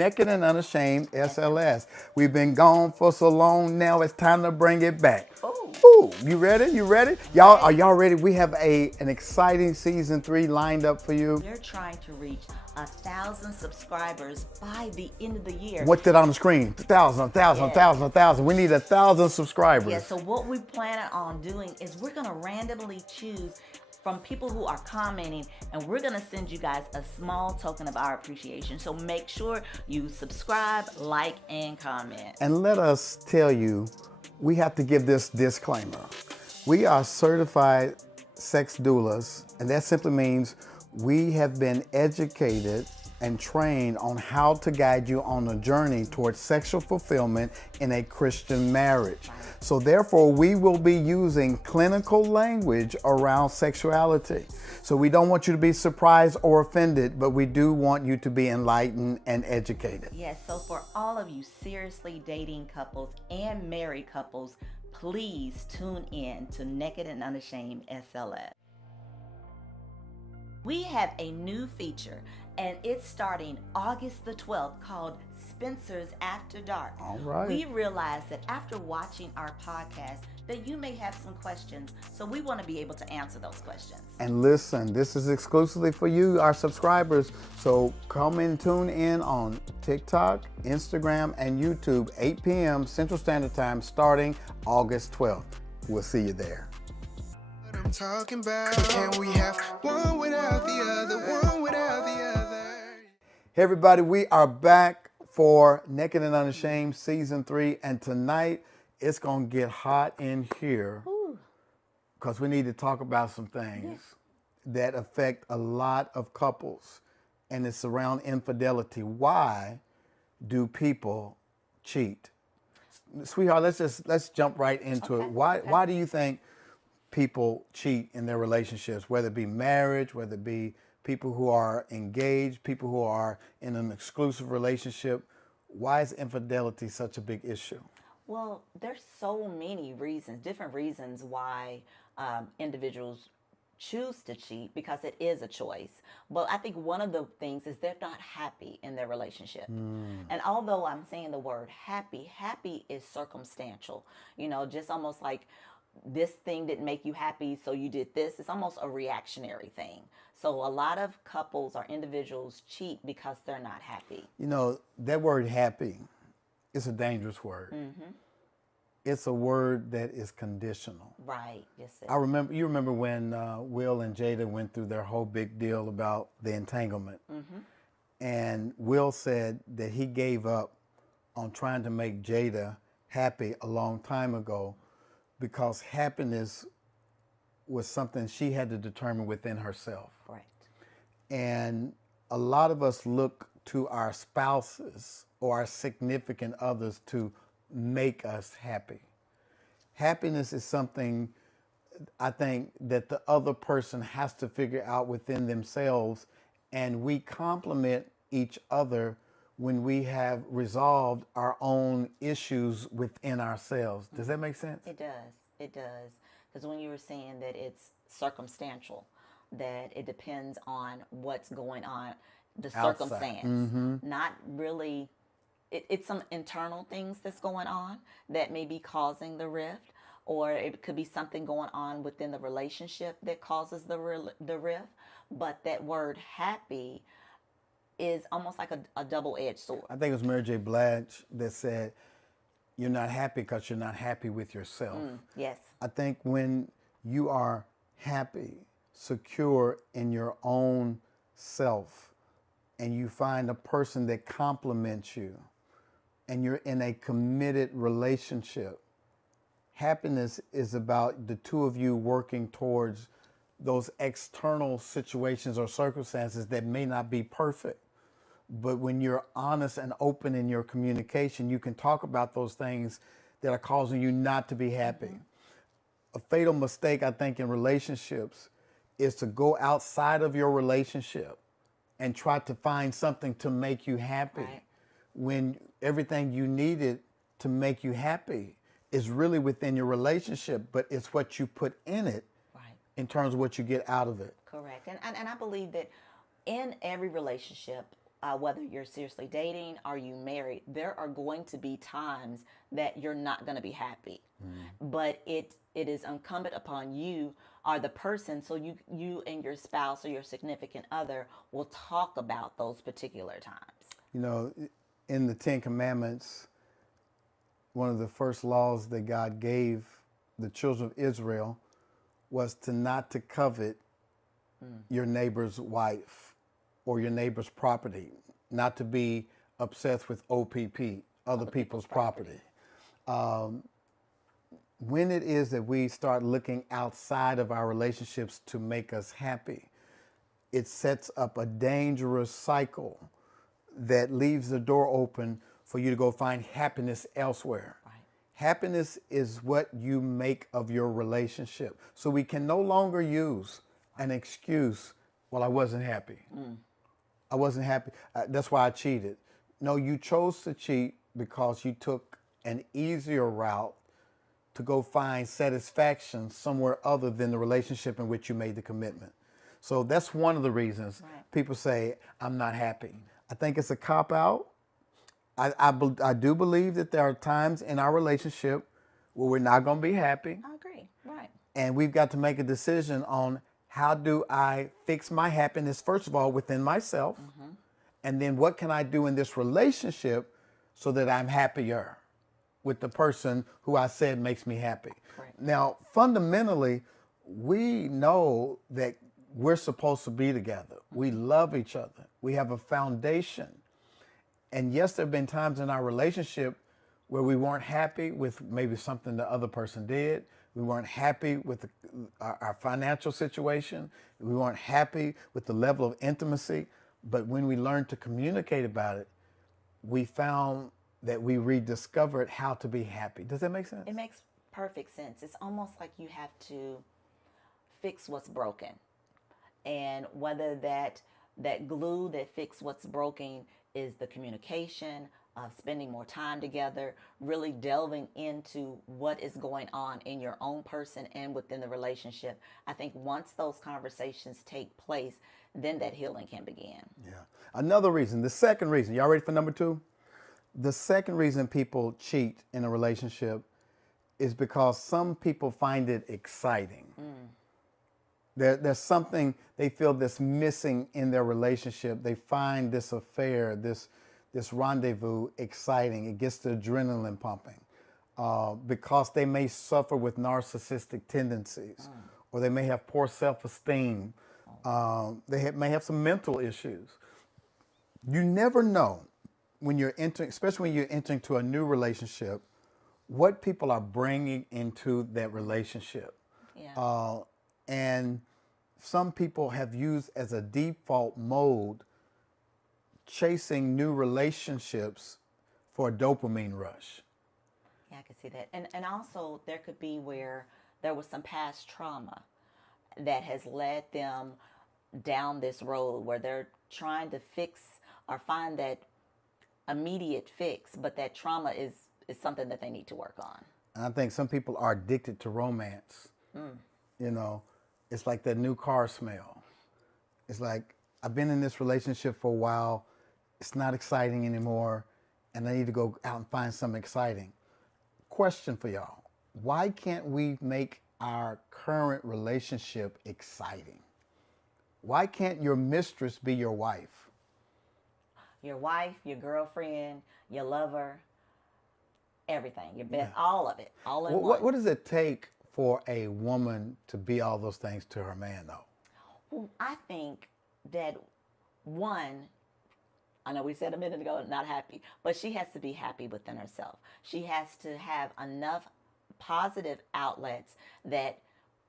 Naked and Unashamed SLS. We've been gone for so long now, it's time to bring it back. Ooh, you ready? You ready? Y'all, are y'all ready? We have an exciting season 3 lined up for you. We're trying to reach 1,000 subscribers by the end of the year. What's that on the screen? 1,000. We need 1,000 subscribers. Yeah, so what we plan on doing is we're gonna randomly choose from people who are commenting, and we're gonna send you guys a small token of our appreciation. So make sure you subscribe, like, and comment. And let us tell you, we have to give this disclaimer. We are certified sex doulas, and that simply means we have been educated and trained on how to guide you on a journey towards sexual fulfillment in a Christian marriage. So therefore, we will be using clinical language around sexuality. So we don't want you to be surprised or offended, but we do want you to be enlightened and educated. Yes, so for all of you seriously dating couples and married couples, please tune in to Naked and Unashamed SLS. We have a new feature, and it's starting August the 12th, called Spencer's After Dark. All right. We realized that after watching our podcast that you may have some questions, so we want to be able to answer those questions. And listen, this is exclusively for you, our subscribers. So come and tune in on TikTok, Instagram, and YouTube, 8 p.m. Central Standard Time, starting August 12th. We'll see you there. I'm talking about, can we have one without the other, one without the other? Hey everybody, we are back for Naked and Unashamed Season 3, and tonight it's gonna get hot in here because we need to talk about some things that affect a lot of couples, and it's around infidelity. Why do people cheat? Sweetheart, let's jump right into it. Why do you think people cheat in their relationships, whether it be marriage, whether it be people who are engaged, people who are in an exclusive relationship? Why is infidelity such a big issue? Well, there's so many reasons, different reasons why individuals choose to cheat, because it is a choice. But I think one of the things is they're not happy in their relationship. And although I'm saying the word happy, happy is circumstantial. You know, just almost like this thing didn't make you happy, so you did this. It's almost a reactionary thing. So a lot of couples or individuals cheat because they're not happy. You know, that word happy is a dangerous word. It's a word that is conditional. Right, yes, sir. You remember when Will and Jada went through their whole big deal about the entanglement. And Will said that he gave up on trying to make Jada happy a long time ago, because happiness was something she had to determine within herself. Right. And a lot of us look to our spouses or our significant others to make us happy. Happiness is something, I think, that the other person has to figure out within themselves, and we complement each other when we have resolved our own issues within ourselves. Does that make sense? It does. It does. Because when you were saying that it's circumstantial, that it depends on what's going on, the circumstance, not really, it's some internal things that's going on that may be causing the rift, or it could be something going on within the relationship that causes the rift. But that word happy is almost like a double-edged sword. I think it was Mary J. Blige that said, you're not happy because you're not happy with yourself. Yes. I think when you are happy, secure in your own self, and you find a person that complements you, and you're in a committed relationship, happiness is about the two of you working towards those external situations or circumstances that may not be perfect. But when you're honest and open in your communication, you can talk about those things that are causing you not to be happy. A fatal mistake, I think, in relationships is to go outside of your relationship and try to find something to make you happy, when everything you needed to make you happy is really within your relationship, but it's what you put in it in terms of what you get out of it. Correct. And I believe that in every relationship, whether you're seriously dating or you married, there are going to be times that you're not going to be happy. But it is incumbent upon you or the person, so you and your spouse or your significant other will talk about those particular times. You know, in the Ten Commandments, one of the first laws that God gave the children of Israel was not to covet your neighbor's wife or your neighbor's property, not to be obsessed with OPP, other people's property. When it is that we start looking outside of our relationships to make us happy, it sets up a dangerous cycle that leaves the door open for you to go find happiness elsewhere. Right. Happiness is what you make of your relationship. So we can no longer use an excuse, well, I wasn't happy. I wasn't happy. That's why I cheated. No, you chose to cheat because you took an easier route to go find satisfaction somewhere other than the relationship in which you made the commitment. So that's one of the reasons people say, I'm not happy. I think it's a cop-out. I do believe that there are times in our relationship where we're not going to be happy. I agree. Right. And we've got to make a decision on how do I fix my happiness, first of all, within myself, and then what can I do in this relationship so that I'm happier with the person who I said makes me happy. Right. Now, fundamentally, we know that we're supposed to be together. We love each other. We have a foundation. And yes, there have been times in our relationship where we weren't happy with maybe something the other person did. We weren't happy with our financial situation. We weren't happy with the level of intimacy. But when we learned to communicate about it, we found that we rediscovered how to be happy. Does that make sense? It makes perfect sense. It's almost like you have to fix what's broken. And whether that glue that fixes what's broken is the communication, spending more time together, really delving into what is going on in your own person and within the relationship. I think once those conversations take place, then that healing can begin. Yeah. Another reason, the second reason, y'all ready for number 2? The second reason people cheat in a relationship is because some people find it exciting. There's something they feel that's missing in their relationship. They find this affair, this rendezvous exciting. It gets the adrenaline pumping because they may suffer with narcissistic tendencies or they may have poor self-esteem. They may have some mental issues. You never know when you're entering, especially when you're entering to a new relationship, what people are bringing into that relationship. Yeah. And some people have used as a default mode chasing new relationships for a dopamine rush. Yeah, I can see that. And also there could be where there was some past trauma that has led them down this road where they're trying to fix or find that immediate fix, but that trauma is something that they need to work on. And I think some people are addicted to romance. You know, it's like that new car smell. It's like, I've been in this relationship for a while. It's not exciting anymore. And I need to go out and find something exciting. Question for y'all. Why can't we make our current relationship exciting? Why can't your mistress be your wife? Your wife, your girlfriend, your lover, everything, your best, all of it, all in one. What does it take for a woman to be all those things to her man, though? Well, I think that one, I know we said a minute ago, not happy, but she has to be happy within herself. She has to have enough positive outlets that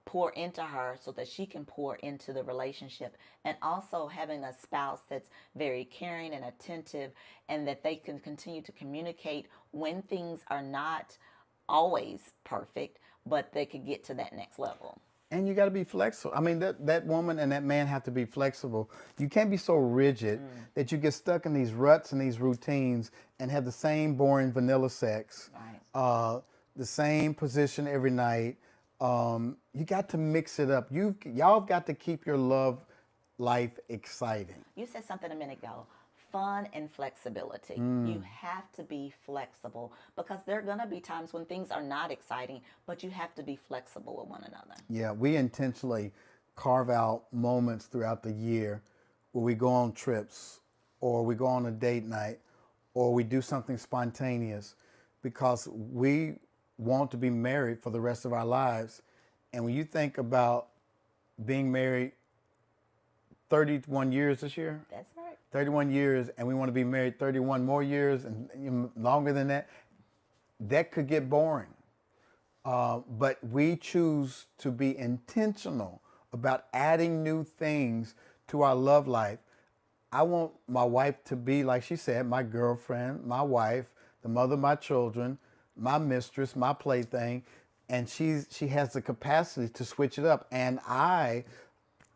pour into her so that she can pour into the relationship, and also having a spouse that's very caring and attentive and that they can continue to communicate when things are not always perfect, but they could get to that next level. And you got to be flexible. I mean, that woman and that man have to be flexible. You can't be so rigid that you get stuck in these ruts and these routines and have the same boring vanilla sex, Right. The same position every night. You got to mix it up. Y'all got to keep your love life exciting. You said something a minute ago. fun and flexibility. You have to be flexible because there are going to be times when things are not exciting, but you have to be flexible with one another. Yeah, we intentionally carve out moments throughout the year where we go on trips or we go on a date night or we do something spontaneous because we want to be married for the rest of our lives. And when you think about being married 31 years this year, That's right. 31 years, and we want to be married 31 more years and longer than that, that could get boring. But we choose to be intentional about adding new things to our love life. I want my wife to be, like she said, my girlfriend, my wife, the mother of my children, my mistress, my plaything, and she has the capacity to switch it up. And I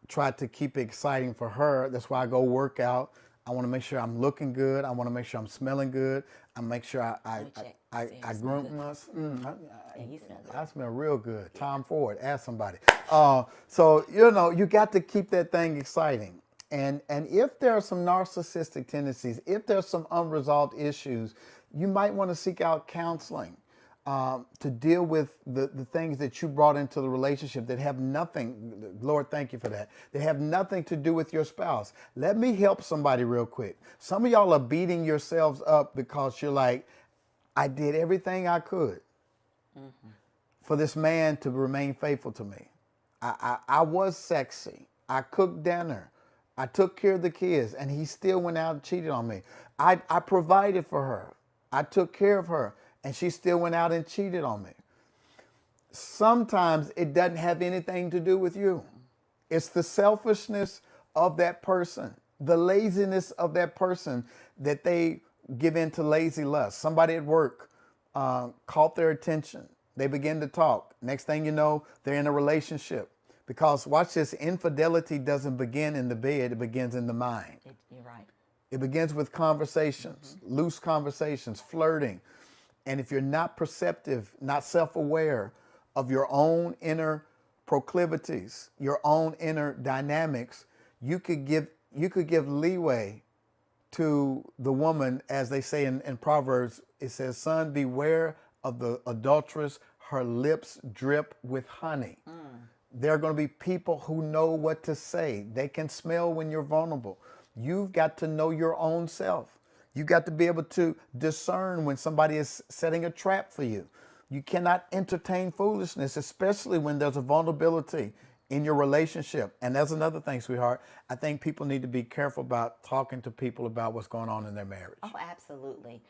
try to keep it exciting for her. That's why I go work out. I want to make sure I'm looking good. I want to make sure I'm smelling good. I make sure I groom us. I smell real good. Tom Ford, ask somebody. So you got to keep that thing exciting. And if there are some narcissistic tendencies, if there's some unresolved issues, you might want to seek out counseling to deal with the things that you brought into the relationship that have nothing, Lord, thank you for that, they have nothing to do with your spouse. Let me help somebody real quick. Some of y'all are beating yourselves up because you're like, I did everything I could for this man to remain faithful to me. I was sexy. I cooked dinner. I took care of the kids, and he still went out and cheated on me. I provided for her. I took care of her, and she still went out and cheated on me. Sometimes it doesn't have anything to do with you. It's the selfishness of that person, the laziness of that person that they give in to lazy lust. Somebody at work caught their attention. They begin to talk. Next thing you know, they're in a relationship. Because watch this, infidelity doesn't begin in the bed, it begins in the mind. You're right. It begins with conversations, loose conversations, flirting. And if you're not perceptive, not self-aware of your own inner proclivities, your own inner dynamics, you could give leeway to the woman, as they say in Proverbs. It says, son, beware of the adulteress, her lips drip with honey. There are going to be people who know what to say. They can smell when you're vulnerable. You've got to know your own self. You've got to be able to discern when somebody is setting a trap for you. You cannot entertain foolishness, especially when there's a vulnerability in your relationship. And that's another thing, sweetheart. I think people need to be careful about talking to people about what's going on in their marriage. Oh, absolutely.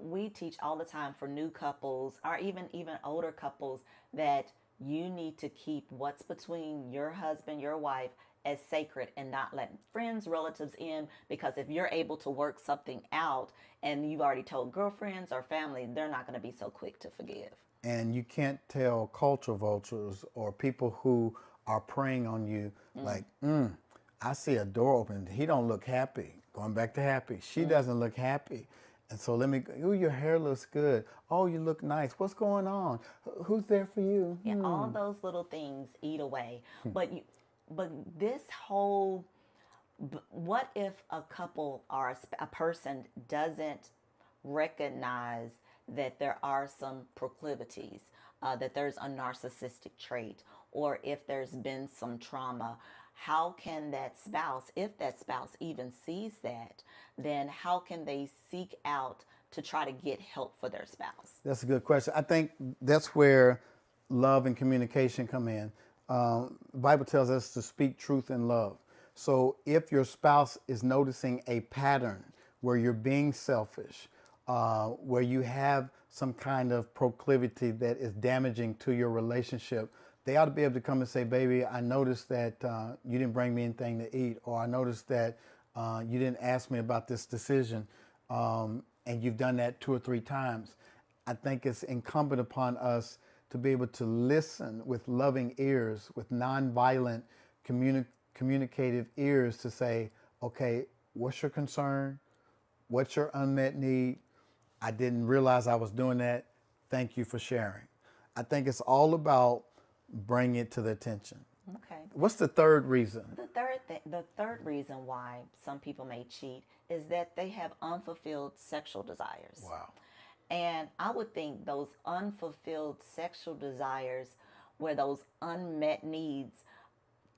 We teach all the time for new couples or even older couples that you need to keep what's between your husband, your wife as sacred and not let friends, relatives in, because if you're able to work something out and you've already told girlfriends or family, they're not going to be so quick to forgive. And you can't tell culture vultures or people who are preying on you like, I see a door open. He don't look happy. Going back to happy. She doesn't look happy. And so let me go, ooh, your hair looks good. Oh, you look nice. What's going on? Who's there for you? Yeah, all those little things eat away. But this whole, what if a couple or a person doesn't recognize that there are some proclivities, that there's a narcissistic trait, or if there's been some trauma? How can that spouse, if that spouse even sees that, then how can they seek out to try to get help for their spouse? That's a good question. I think that's where love and communication come in. The Bible tells us to speak truth in love. So if your spouse is noticing a pattern where you're being selfish, where you have some kind of proclivity that is damaging to your relationship, they ought to be able to come and say, baby, I noticed that you didn't bring me anything to eat, or I noticed that you didn't ask me about this decision, and you've done that 2 or 3 times. I think it's incumbent upon us to be able to listen with loving ears, with nonviolent communicative ears to say, okay, what's your concern? What's your unmet need? I didn't realize I was doing that. Thank you for sharing. I think it's all about bring it to the attention. Okay. What's the third reason? The third reason why some people may cheat is that they have unfulfilled sexual desires. Wow. And I would think those unfulfilled sexual desires, where those unmet needs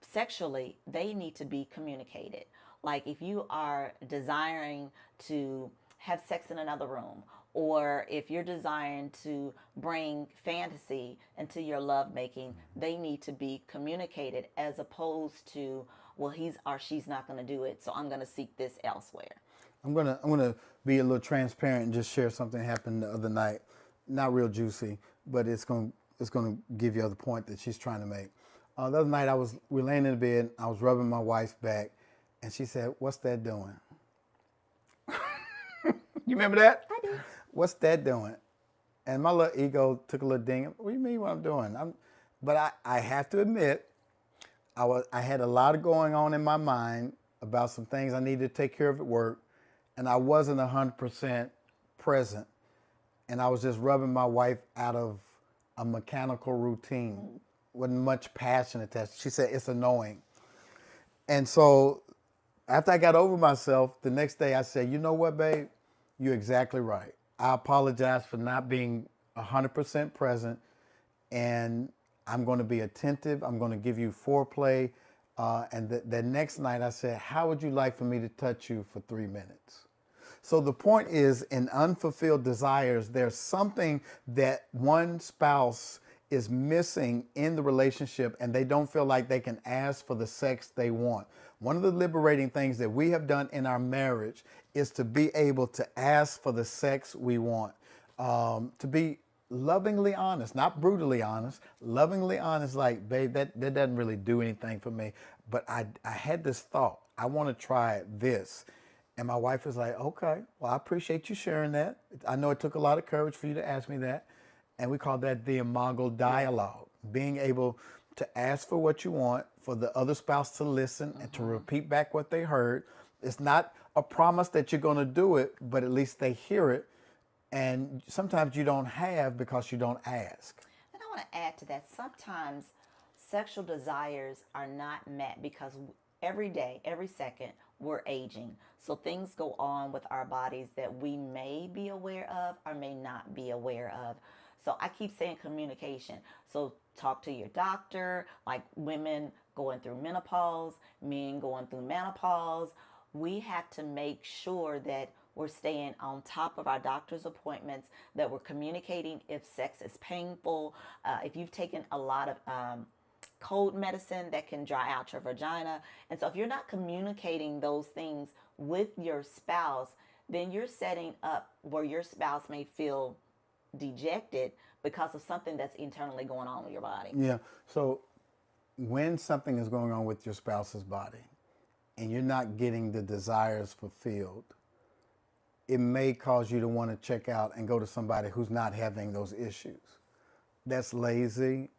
sexually, they need to be communicated. Like if you are desiring to have sex in another room, or if you're desiring to bring fantasy into your lovemaking, they need to be communicated, as opposed to, well, he's or she's not going to do it, so I'm going to seek this elsewhere. I'm gonna be a little transparent and just share something happened the other night. Not real juicy, but it's gonna give you the point that she's trying to make. The other night we were laying in the bed. I was rubbing my wife's back, and she said, "What's that doing?" You remember that? I do. What's that doing? And my little ego took a little ding. What do you mean what I'm doing? But I have to admit, I had a lot of going on in my mind about some things I needed to take care of at work, and I wasn't 100% present. And I was just rubbing my wife out of a mechanical routine. Wasn't much passion attached. She said, it's annoying. And so after I got over myself, the next day I said, you know what, babe? You're exactly right. I apologize for not being 100% present, and I'm going to be attentive. I'm going to give you foreplay. And the next night I said, how would you like for me to touch you for 3 minutes? So the point is, in unfulfilled desires, there's something that one spouse is missing in the relationship, and they don't feel like they can ask for the sex they want. One of the liberating things that we have done in our marriage is to be able to ask for the sex we want, to be lovingly honest, not brutally honest, lovingly honest, like, babe, that doesn't really do anything for me. But I had this thought, I want to try this. And my wife was like, okay, well, I appreciate you sharing that. I know it took a lot of courage for you to ask me that. And we call that the imago dialogue, being able to ask for what you want, for the other spouse to listen and to repeat back what they heard. It's not a promise that you're going to do it, but at least they hear it. And sometimes you don't have because you don't ask. And I want to add to that, sometimes sexual desires are not met because every day, every second, we're aging. So things go on with our bodies that we may be aware of or may not be aware of. So I keep saying communication. So talk to your doctor, like women going through menopause, men going through menopause. We have to make sure that we're staying on top of our doctor's appointments, that we're communicating if sex is painful, if you've taken a lot of cold medicine that can dry out your vagina. And so if you're not communicating those things with your spouse, then you're setting up where your spouse may feel dejected because of something that's internally going on with your body. Yeah. So when something is going on with your spouse's body and you're not getting the desires fulfilled, it may cause you to want to check out and go to somebody who's not having those issues. That's lazy.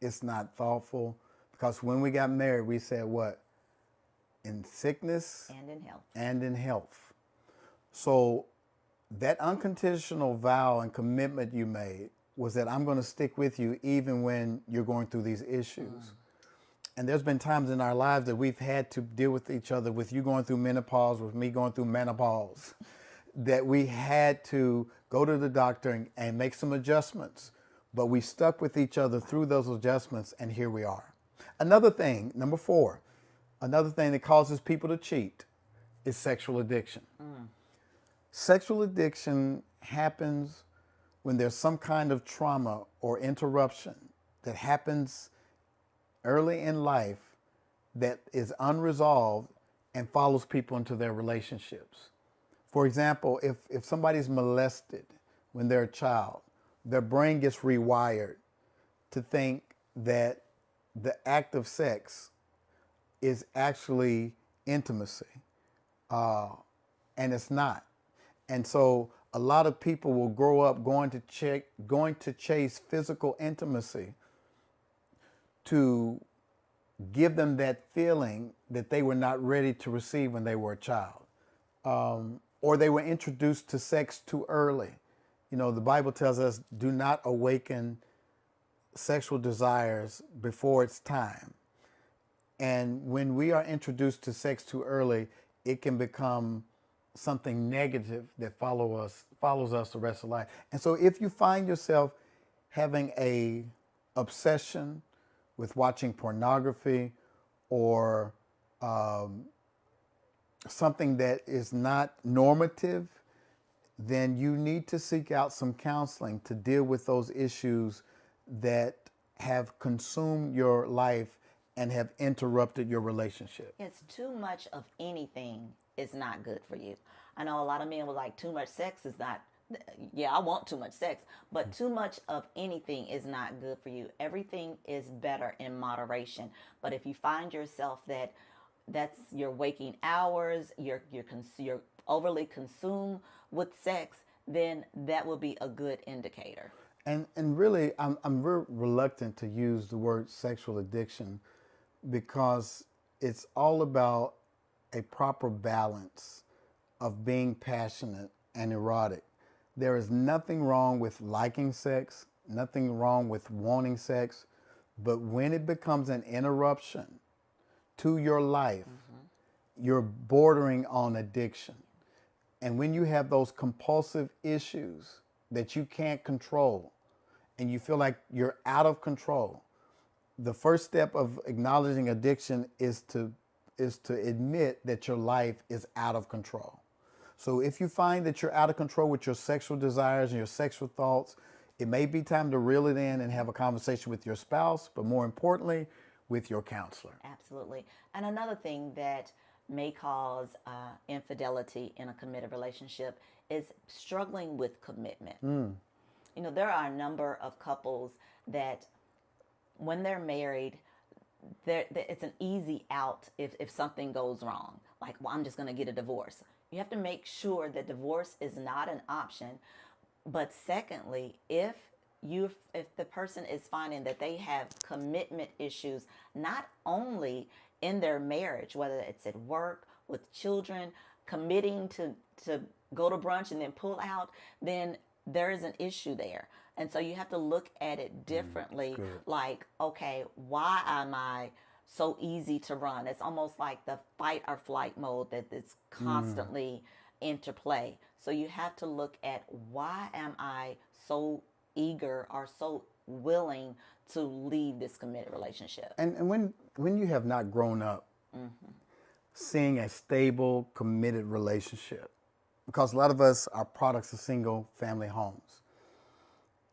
It's not thoughtful. Because when we got married, we said what? In sickness And in health. and in health. So that unconditional vow and commitment you made was that I'm going to stick with you even when you're going through these issues. And there's been times in our lives that we've had to deal with each other, with you going through menopause, with me going through menopause, that we had to go to the doctor and make some adjustments. But we stuck with each other through those adjustments, and here we are. Another thing, number 4, another thing that causes people to cheat is sexual addiction. Sexual addiction happens when there's some kind of trauma or interruption that happens early in life that is unresolved and follows people into their relationships. For example, if somebody's molested when they're a child, their brain gets rewired to think that the act of sex is actually intimacy, and it's not. And so a lot of people will grow up going to chase physical intimacy to give them that feeling that they were not ready to receive when they were a child. Or they were introduced to sex too early. You know, the Bible tells us, do not awaken sexual desires before it's time. And when we are introduced to sex too early, it can become something negative that follows us the rest of life. And so if you find yourself having a obsession with watching pornography or something that is not normative, then you need to seek out some counseling to deal with those issues that have consumed your life and have interrupted your relationship. It's too much of anything is not good for you. I know a lot of men were like, too much sex is not, yeah, I want too much sex, but too much of anything is not good for you. Everything is better in moderation. But if you find yourself that's your waking hours, you're overly consumed with sex, then that will be a good indicator. And really, I'm very reluctant to use the word sexual addiction because it's all about a proper balance of being passionate and erotic. There is nothing wrong with liking sex, nothing wrong with wanting sex, but when it becomes an interruption to your life, you're bordering on addiction. And when you have those compulsive issues that you can't control and you feel like you're out of control, the first step of acknowledging addiction is to admit that your life is out of control. So if you find that you're out of control with your sexual desires and your sexual thoughts, it may be time to reel it in and have a conversation with your spouse, but more importantly, with your counselor. Absolutely. And another thing that may cause infidelity in a committed relationship is struggling with commitment. You know, there are a number of couples that when they're married, it's an easy out if something goes wrong. Like, well, I'm just going to get a divorce. You have to make sure that divorce is not an option. But secondly, if the person is finding that they have commitment issues, not only in their marriage, whether it's at work, with children, committing to go to brunch and then pull out, then there is an issue there. And so you have to look at it differently. Like, okay, why am I so easy to run? It's almost like the fight or flight mode that is constantly interplay. So you have to look at, why am I so eager or so willing to leave this committed relationship? And when you have not grown up seeing a stable, committed relationship, because a lot of us are products of single family homes.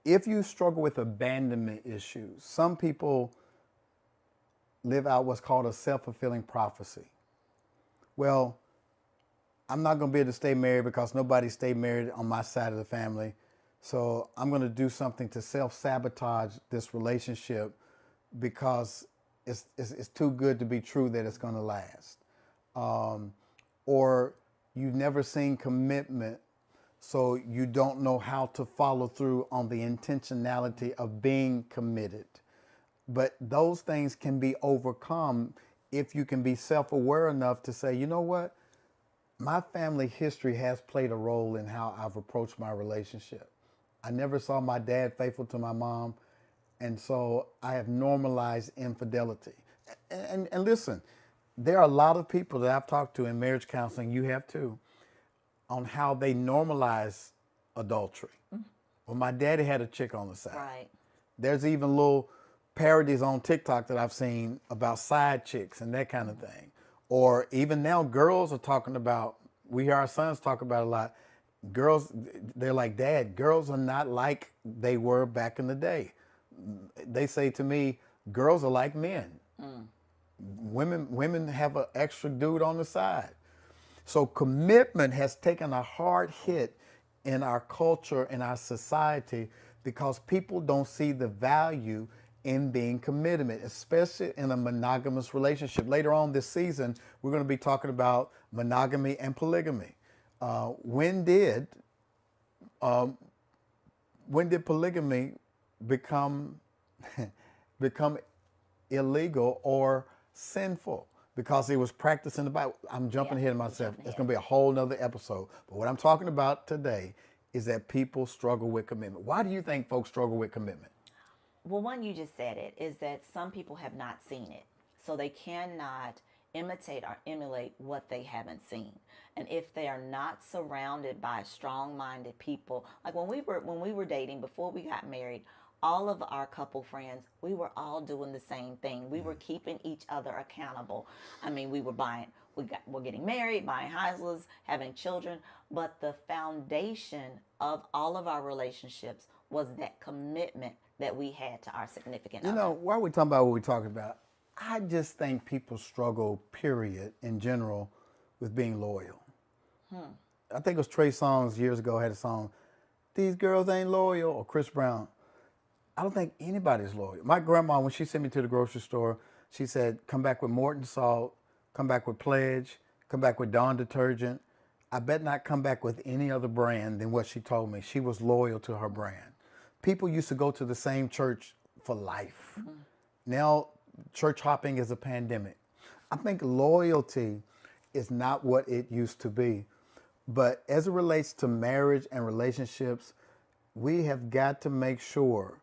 If you struggle with abandonment issues, some people live out what's called a self-fulfilling prophecy. Well, I'm not going to be able to stay married because nobody stayed married on my side of the family. So I'm going to do something to self-sabotage this relationship because it's too good to be true that it's going to last. Or you've never seen commitment, so you don't know how to follow through on the intentionality of being committed. But those things can be overcome if you can be self-aware enough to say, you know what? My family history has played a role in how I've approached my relationship. I never saw my dad faithful to my mom, and so I have normalized infidelity. And listen, there are a lot of people that I've talked to in marriage counseling, you have too, on how they normalize adultery. Well, my daddy had a chick on the side. Right. There's even little parodies on TikTok that I've seen about side chicks and that kind of thing. Or even now, girls are talking about, we hear our sons talk about a lot, girls, they're like, Dad, girls are not like they were back in the day. They say to me, girls are like men. Women have an extra dude on the side. So commitment has taken a hard hit in our culture, in our society, because people don't see the value in being committed, especially in a monogamous relationship. Later on this season, we're going to be talking about monogamy and polygamy. When did polygamy become illegal or sinful? Because it was practiced in the Bible. I'm jumping ahead of myself. It's going to be a whole nother episode. But what I'm talking about today is that people struggle with commitment. Why do you think folks struggle with commitment? Well, one, you just said it, is that some people have not seen it. So they cannot imitate or emulate what they haven't seen. And if they are not surrounded by strong-minded people, like when we were dating before we got married, all of our couple friends, we were all doing the same thing. We were keeping each other accountable. I mean, we're getting married, buying houses, having children, but the foundation of all of our relationships was that commitment that we had to our significant You other. know, while we're talking about what we're talking about, I just think people struggle, period, in general, with being loyal. I think it was Trey Songz years ago had a song, "These Girls Ain't Loyal," or Chris Brown. I don't think anybody's loyal. My grandma, when she sent me to the grocery store, she said, "Come back with Morton salt, come back with Pledge, come back with Dawn detergent. I bet not come back with any other brand than what she told me." She was loyal to her brand. People used to go to the same church for life. Now, church hopping is a pandemic. I think loyalty is not what it used to be. But as it relates to marriage and relationships, we have got to make sure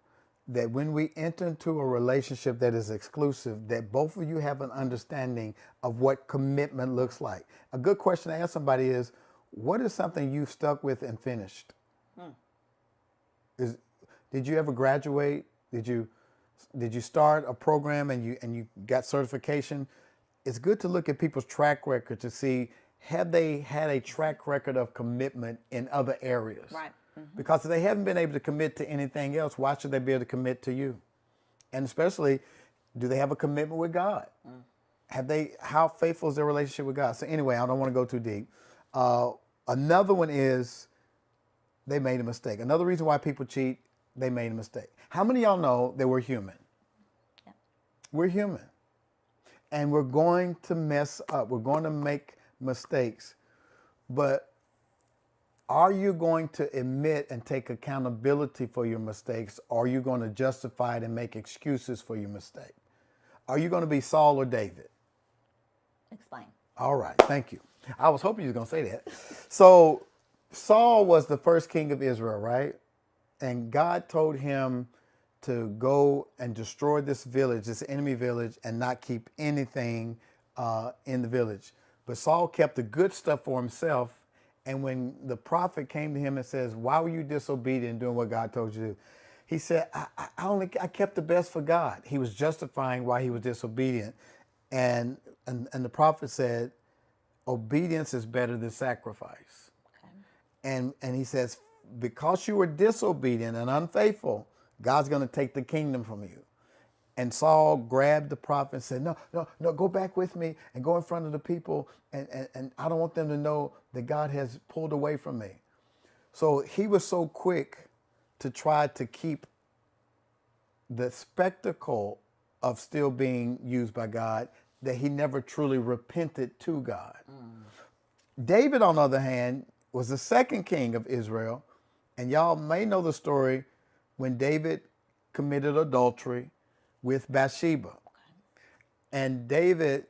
that when we enter into a relationship that is exclusive, that both of you have an understanding of what commitment looks like. A good question to ask somebody is, what is something you've stuck with and finished? Did you ever graduate? Did you start a program and you got certification? It's good to look at people's track record to see, have they had a track record of commitment in other areas? Right. Because if they haven't been able to commit to anything else, why should they be able to commit to you? And especially, do they have a commitment with God? How faithful is their relationship with God? So anyway, I don't want to go too deep. Another one is they made a mistake. Another reason why people cheat, they made a mistake. How many of y'all know that we're human? Yeah. We're human. And we're going to mess up. We're going to make mistakes. But are you going to admit and take accountability for your mistakes? Or are you going to justify it and make excuses for your mistake? Are you going to be Saul or David? Explain. All right, thank you. I was hoping you were going to say that. So Saul was the first king of Israel, right? And God told him to go and destroy this village, this enemy village, and not keep anything in the village. But Saul kept the good stuff for himself. And when the prophet came to him and says, "Why were you disobedient in doing what God told you to do?" He said, I kept the best for God. He was justifying why he was disobedient. And the prophet said, obedience is better than sacrifice. Okay. And he says, because you were disobedient and unfaithful, God's going to take the kingdom from you. And Saul grabbed the prophet and said, no, go back with me and go in front of the people. And I don't want them to know that God has pulled away from me. So he was so quick to try to keep the spectacle of still being used by God that he never truly repented to God. David, on the other hand, was the second king of Israel. And y'all may know the story when David committed adultery with Bathsheba. And David,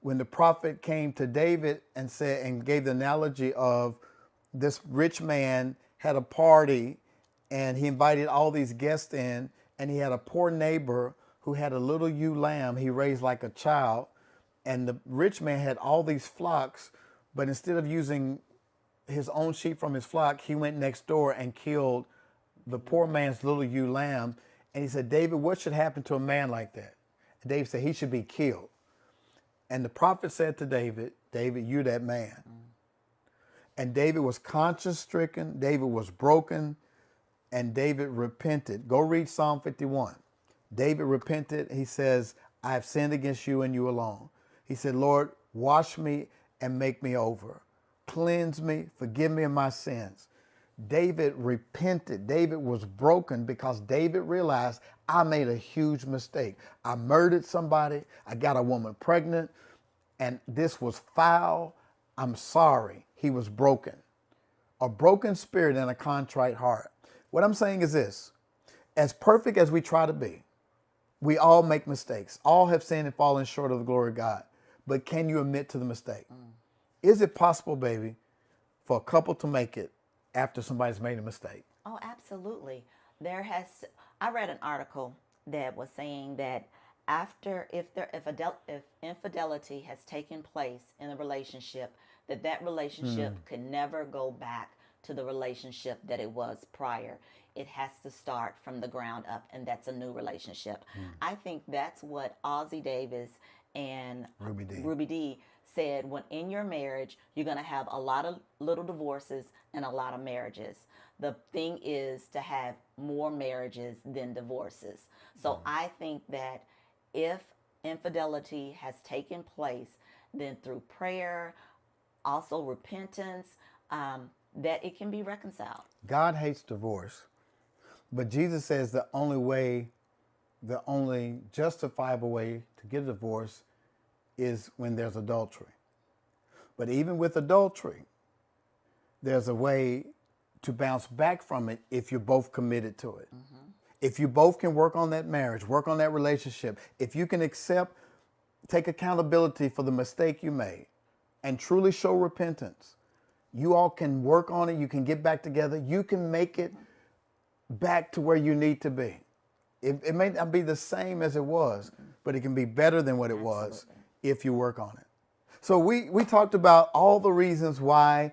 when the prophet came to David and said, and gave the analogy of this rich man had a party and he invited all these guests in, and he had a poor neighbor who had a little ewe lamb he raised like a child. And the rich man had all these flocks, but instead of using his own sheep from his flock, he went next door and killed the poor man's little ewe lamb. And he said, David, what should happen to a man like that? And David said, he should be killed. And the prophet said to David, David, you're that man. And David was conscience stricken. David was broken. And David repented. Go read Psalm 51. David repented. He says, I have sinned against you and you alone. He said, Lord, wash me and make me over. Cleanse me, forgive me of my sins. David repented. David was broken because David realized I made a huge mistake. I murdered somebody. I got a woman pregnant, and this was foul. I'm sorry. He was broken. A broken spirit and a contrite heart. What I'm saying is this: as perfect as we try to be, we all make mistakes. All have sinned and fallen short of the glory of God. But can you admit to the mistake? Is it possible, baby, for a couple to make it after somebody's made a mistake? Oh, absolutely. I read an article that was saying that after if infidelity has taken place in a relationship, that relationship can never go back to the relationship that it was prior. It has to start from the ground up, and that's a new relationship. I think that's what Ozzie Davis and Ruby D said. When in your marriage, you're going to have a lot of little divorces and a lot of marriages. The thing is to have more marriages than divorces. So I think that if infidelity has taken place, then through prayer, also repentance, that it can be reconciled. God hates divorce, but Jesus says the only justifiable way to get a divorce is when there's adultery. But even with adultery, there's a way to bounce back from it if you're both committed to it. If you both can work on that marriage, work on that relationship, if you can take accountability for the mistake you made and truly show repentance, you all can work on it. You can get back together. You can make it back to where you need to be. It may not be the same as it was, but it can be better than what it was if you work on it. So we talked about all the reasons why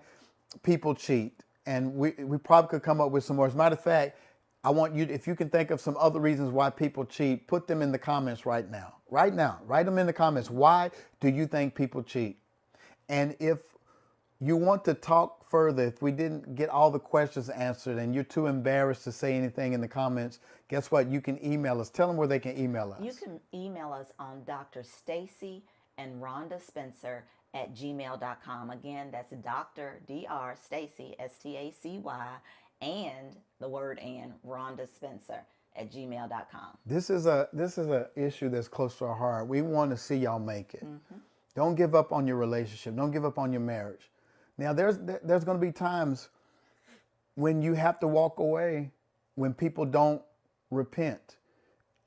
people cheat, and we probably could come up with some more. As a matter of fact, I want you, if you can think of some other reasons why people cheat, put them in the comments right now. Right now. Write them in the comments. Why do you think people cheat? And if you want to talk further, if we didn't get all the questions answered and you're too embarrassed to say anything in the comments, guess what? You can email us. Tell them where they can email us. You can email us on Dr. Stacy and Rhonda Spencer at gmail.com. Again, that's Dr. Dr. Stacy, Stacy, and the word and Rhonda Spencer at gmail.com. This is a issue that's close to our heart. We want to see y'all make it. Don't give up on your relationship. Don't give up on your marriage. Now, there's going to be times when you have to walk away, when people don't repent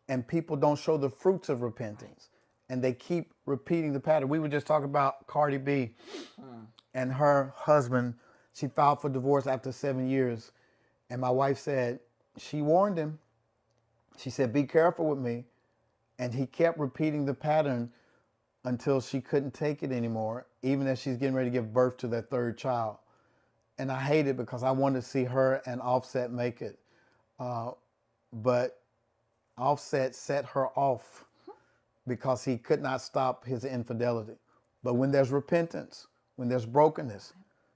and people don't show the fruits of repentance, and they keep repeating the pattern. We were just talking about Cardi B and her husband. She filed for divorce after 7 years. And my wife said, she warned him. She said, be careful with me. And he kept repeating the pattern until she couldn't take it anymore, even as she's getting ready to give birth to their third child. And I hate it because I wanted to see her and Offset make it. But Offset set her off because he could not stop his infidelity. But when there's repentance, when there's brokenness,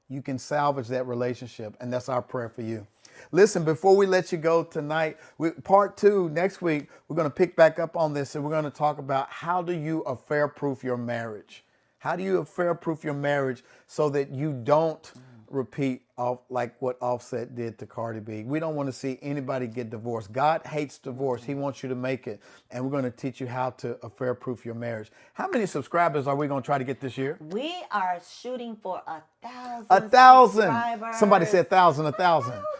you can salvage that relationship. And that's our prayer for you. Listen, before we let you go tonight, part 2, next week, we're going to pick back up on this, and we're going to talk about how do you affair-proof your marriage? How do you affair-proof your marriage so that you don't repeat like what Offset did to Cardi B? We don't want to see anybody get divorced. God hates divorce. He wants you to make it, and we're going to teach you how to affair-proof your marriage. How many subscribers are we going to try to get this year? We are shooting for 1,000. 1,000. Subscribers. Somebody said 1,000.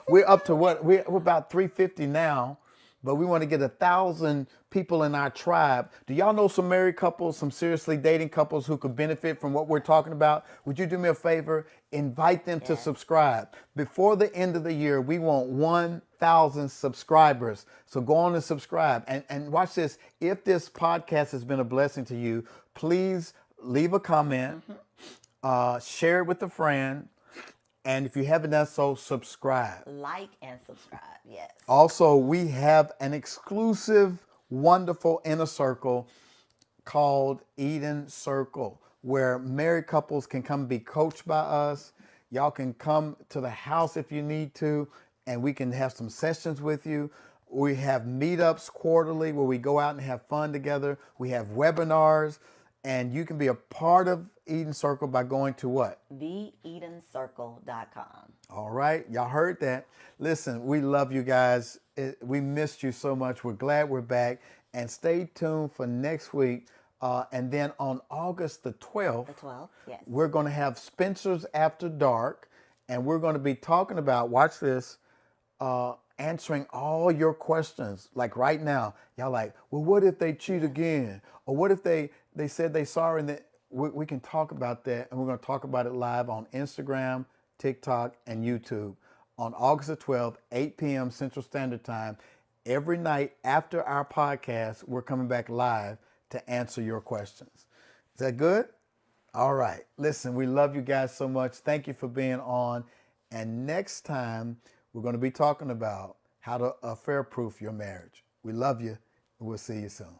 We're up to what? We're about 350 now, but we want to get 1,000 people in our tribe. Do y'all know some married couples, some seriously dating couples who could benefit from what we're talking about? Would you do me a favor? Invite them to subscribe. Before the end of the year, we want 1,000 subscribers. So go on and subscribe. And watch this. If this podcast has been a blessing to you, please leave a comment, share it with a friend. And if you haven't done so, subscribe. Like and subscribe, yes. Also, we have an exclusive, wonderful inner circle called Eden Circle, where married couples can come be coached by us. Y'all can come to the house if you need to, and we can have some sessions with you. We have meetups quarterly where we go out and have fun together. We have webinars, and you can be a part of Eden Circle by going to what? TheEdenCircle.com. All right. Y'all heard that. Listen, we love you guys. We missed you so much. We're glad we're back. And stay tuned for next week. And then on August the 12th, yes, we're going to have Spencer's After Dark. And we're going to be talking about, watch this, answering all your questions. Like right now, y'all like, well, what if they cheat again? Or what if they said they sorry? And that we can talk about that. And we're going to talk about it live on Instagram, TikTok, and YouTube on August the 12th, 8 p.m. Central Standard Time. Every night after our podcast, we're coming back live to answer your questions. Is that good? All right. Listen, we love you guys so much. Thank you for being on. And next time, we're going to be talking about how to affair-proof your marriage. We love you, and we'll see you soon.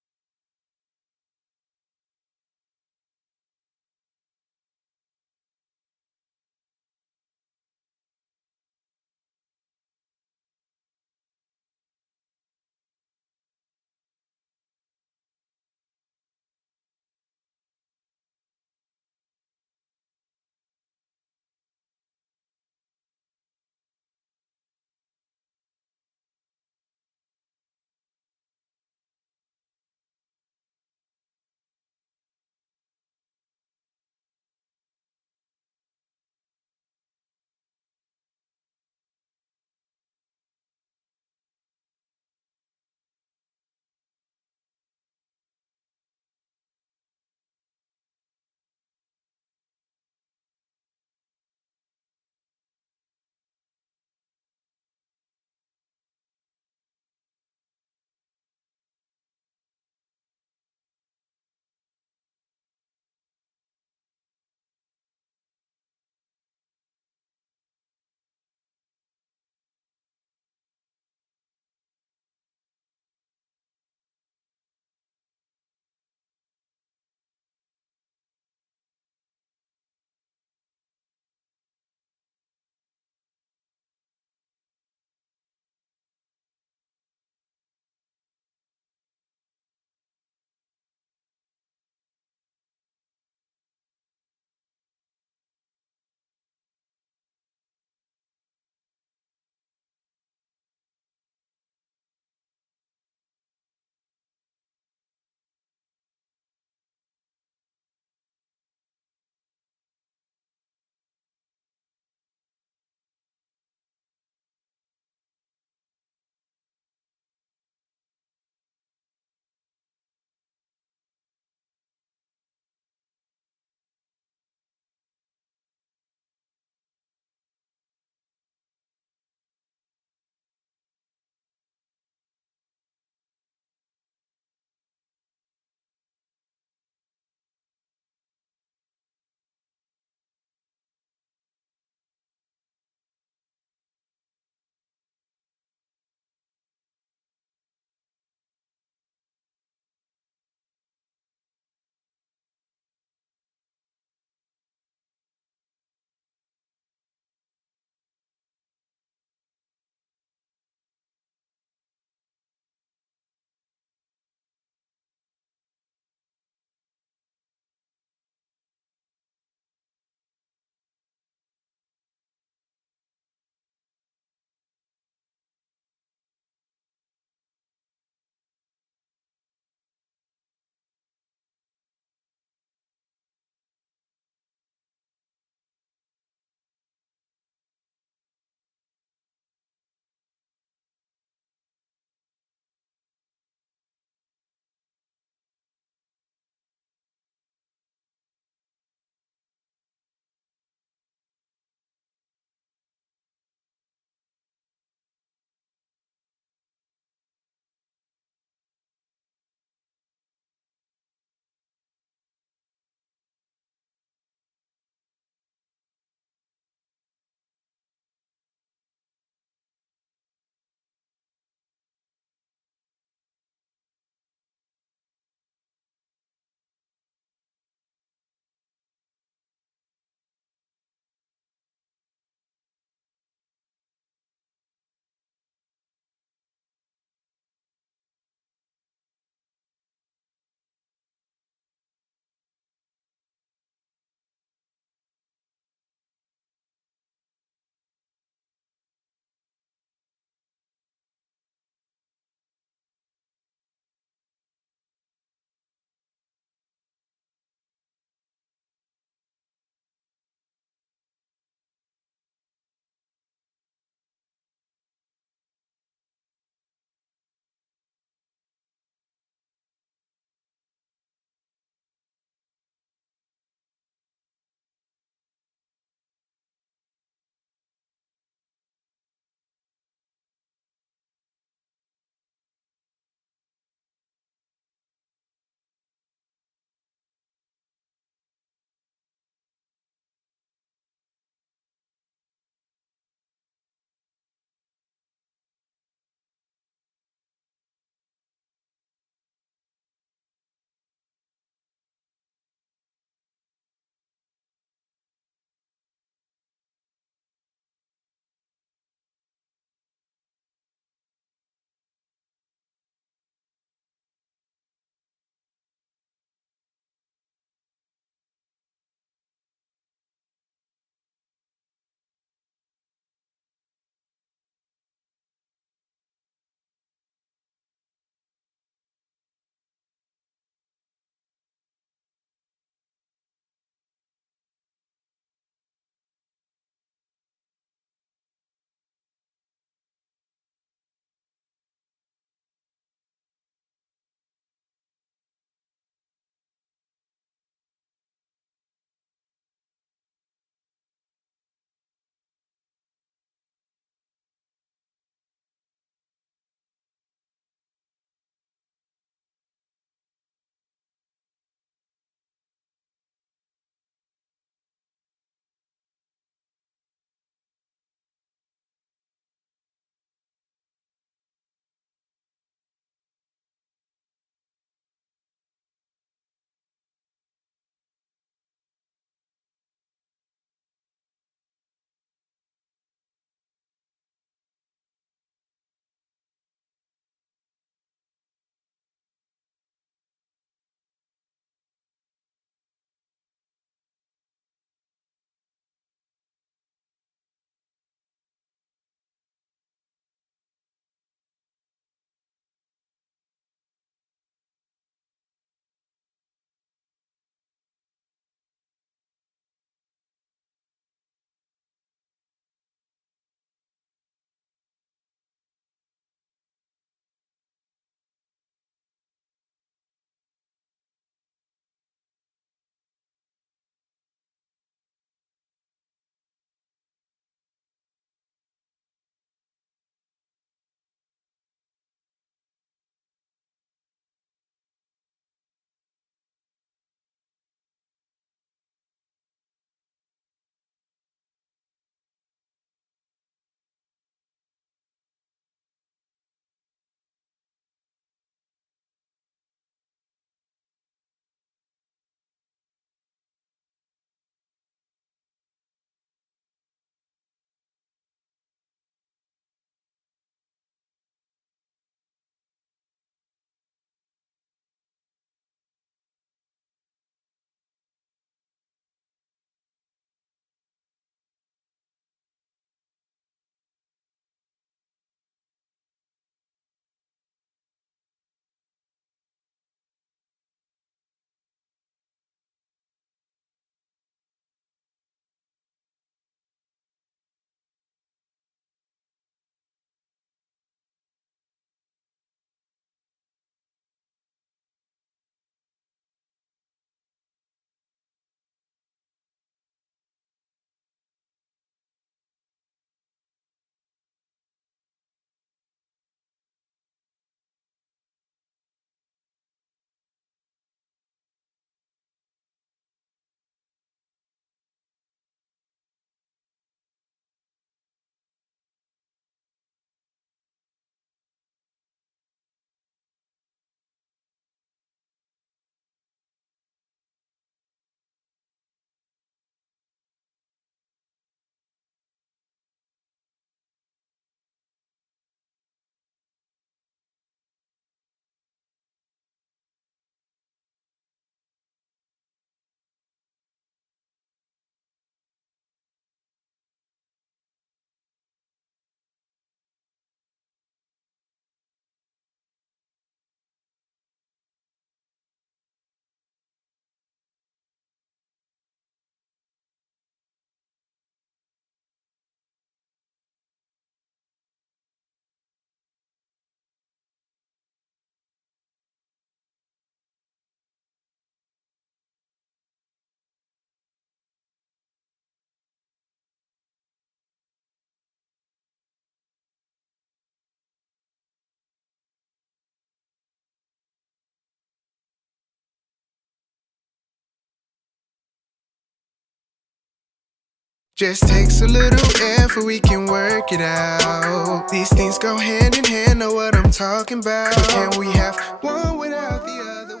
Just takes a little effort, we can work it out. These things go hand in hand, know what I'm talking about. Can we have one without the other?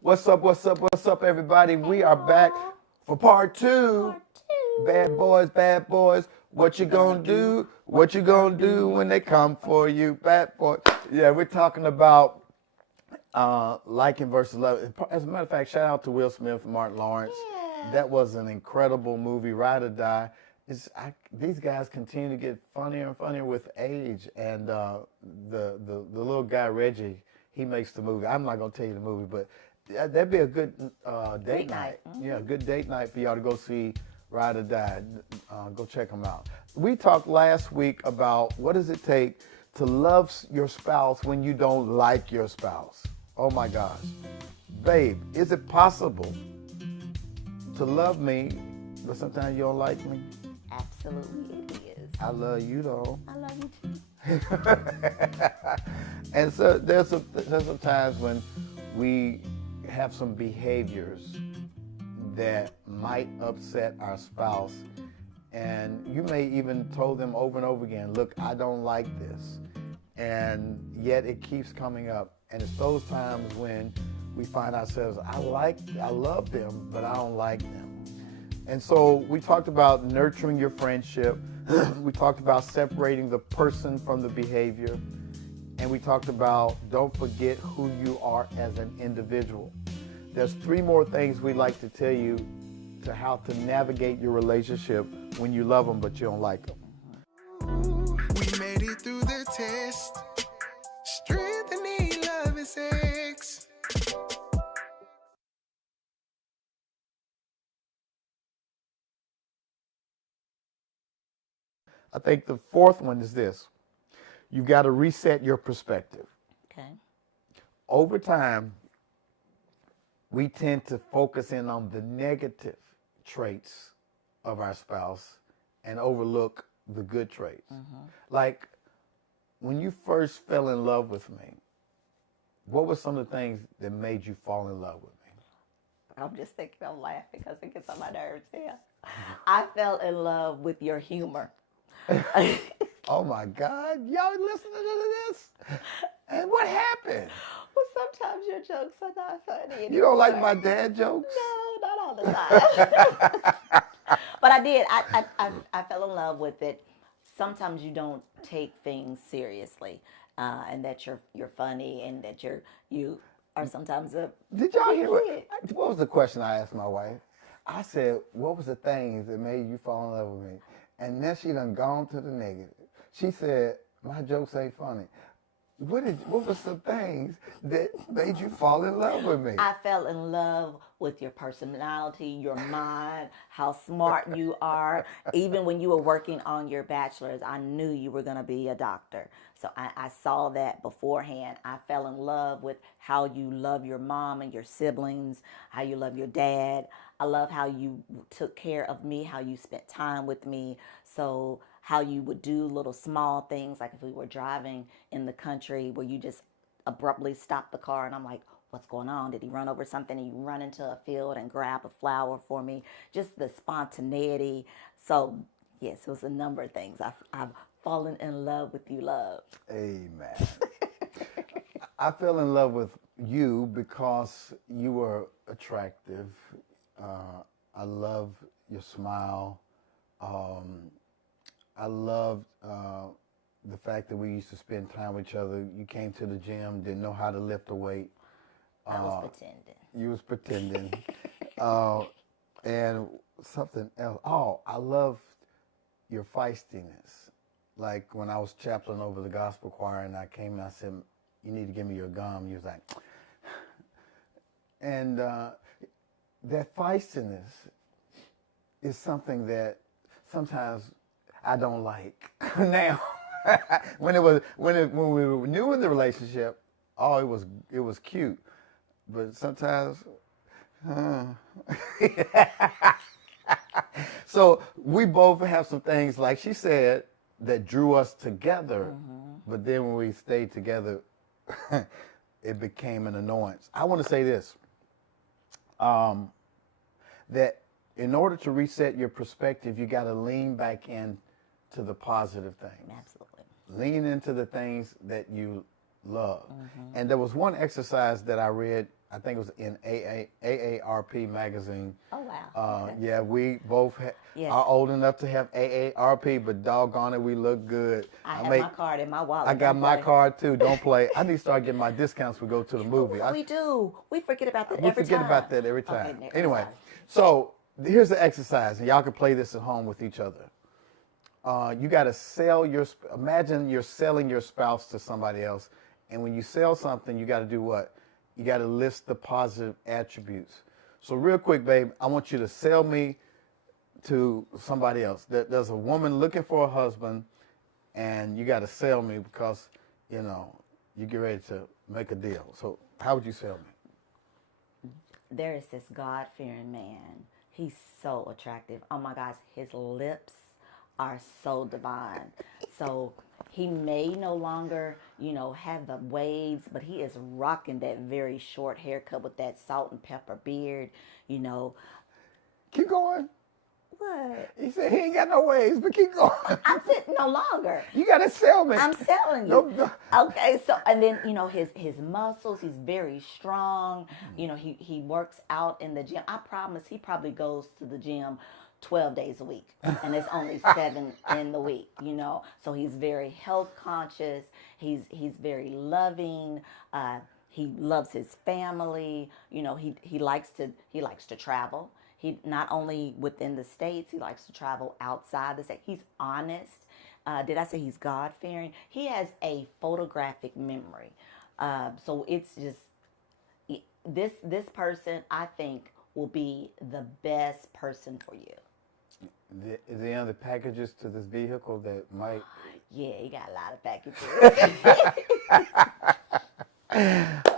What's up, what's up, what's up, everybody? We are back for part two. Bad boys, what you gonna do? What you gonna do when they come for you? Bad boy. Yeah, we're talking about liking versus love. As a matter of fact, shout out to Will Smith and Martin Lawrence. Yeah. That was an incredible movie, Ride or Die. These guys continue to get funnier and funnier with age. And the little guy, Reggie, he makes the movie. I'm not going to tell you the movie, but that'd be a good date night. Mm-hmm. Yeah, a good date night for y'all to go see Ride or Die. Go check them out. We talked last week about what does it take to love your spouse when you don't like your spouse. Oh my gosh. Babe, is it possible to love me, but sometimes you don't like me? Absolutely it is. I love you though. I love you too. And so there's some times when we have some behaviors that might upset our spouse, and you may even told them over and over again, look, I don't like this, and yet it keeps coming up. And it's those times when we find ourselves, I love them, but I don't like them. And so we talked about nurturing your friendship. We talked about separating the person from the behavior. And we talked about don't forget who you are as an individual. There's 3 more things we'd like to tell you to how to navigate your relationship when you love them, but you don't like them. We made it through the test. Strength and need, love and sex. I think the 4th one is this. You've got to reset your perspective. Okay. Over time, we tend to focus in on the negative traits of our spouse and overlook the good traits. Mm-hmm. Like when you first fell in love with me, what were some of the things that made you fall in love with me? I'm just thinking, I'm laughing because it gets on my nerves. Yeah. I fell in love with your humor. Oh my God, y'all listening to this? And what happened? Well, sometimes your jokes are not funny anymore. You don't like my dad jokes? No, not all the time. But I did. I fell in love with it. Sometimes you don't take things seriously, and that you're funny, and that you are sometimes a. Did y'all hear kid. what was the question I asked my wife? I said, what was the things that made you fall in love with me? And then she done gone to the negative. She said, my jokes ain't funny. What were some things that made you fall in love with me? I fell in love with your personality, your mind, how smart you are. Even when you were working on your bachelor's, I knew you were going to be a doctor. So I saw that beforehand. I fell in love with how you love your mom and your siblings, how you love your dad. I love how you took care of me, how you spent time with me. So how you would do little small things, like if we were driving in the country where you just abruptly stop the car and I'm like, what's going on? Did he run over something? And you run into a field and grab a flower for me. Just the spontaneity. So yes, it was a number of things. I've fallen in love with you, love. Amen. I fell in love with you because you were attractive. I love your smile. I loved the fact that we used to spend time with each other. You came to the gym, didn't know how to lift a weight. I was pretending. You was pretending. And something else. Oh, I loved your feistiness. Like when I was chaplain over the gospel choir and I came and I said, you need to give me your gum. You was like, and that feistiness is something that sometimes I don't like now. when we were new in the relationship, oh, it was cute, but sometimes. So we both have some things, like she said, that drew us together. But then when we stayed together, it became an annoyance. I want to say this, that in order to reset your perspective, you got to lean back in to the positive things. Absolutely. Lean into the things that you love. And there was one exercise that I read, I think it was in AARP magazine. Oh, wow. Okay. Yeah, we both Yes. are old enough to have AARP, but doggone it, we look good. I have my card in my wallet. I got Don't my play. card too. Don't play. I need to start getting my discounts. We go to the movie. We do. We forget about that We every forget time. about that every time. Okay, I'm Anyway, sorry. so here's the exercise, and y'all can play this at home with each other. You got to imagine you're selling your spouse to somebody else. And when you sell something, you got to do what? You got to list the positive attributes. So real quick, babe, I want you to sell me to somebody else. There's a woman looking for a husband, and you got to sell me because, you get ready to make a deal. So how would you sell me? There is this God-fearing man. He's so attractive. Oh my gosh, his lips are so divine. So he may no longer, have the waves, but he is rocking that very short haircut with that salt and pepper beard, Keep going. What? He said he ain't got no waves, but keep going. I'm sitting no longer. You got to sell me. I'm selling you. No. Okay, so and then his muscles, he's very strong. He works out in the gym. I promise he probably goes to the gym 12 days a week, and it's only 7 in the week. So he's very health conscious. He's very loving. He loves his family. He likes to travel. He not only within the States, he likes to travel outside the state. He's honest. Did I say he's God-fearing? He has a photographic memory. So it's just, this person, I think, will be the best person for you. Is there any other packages to this vehicle that might... Yeah, he got a lot of packages.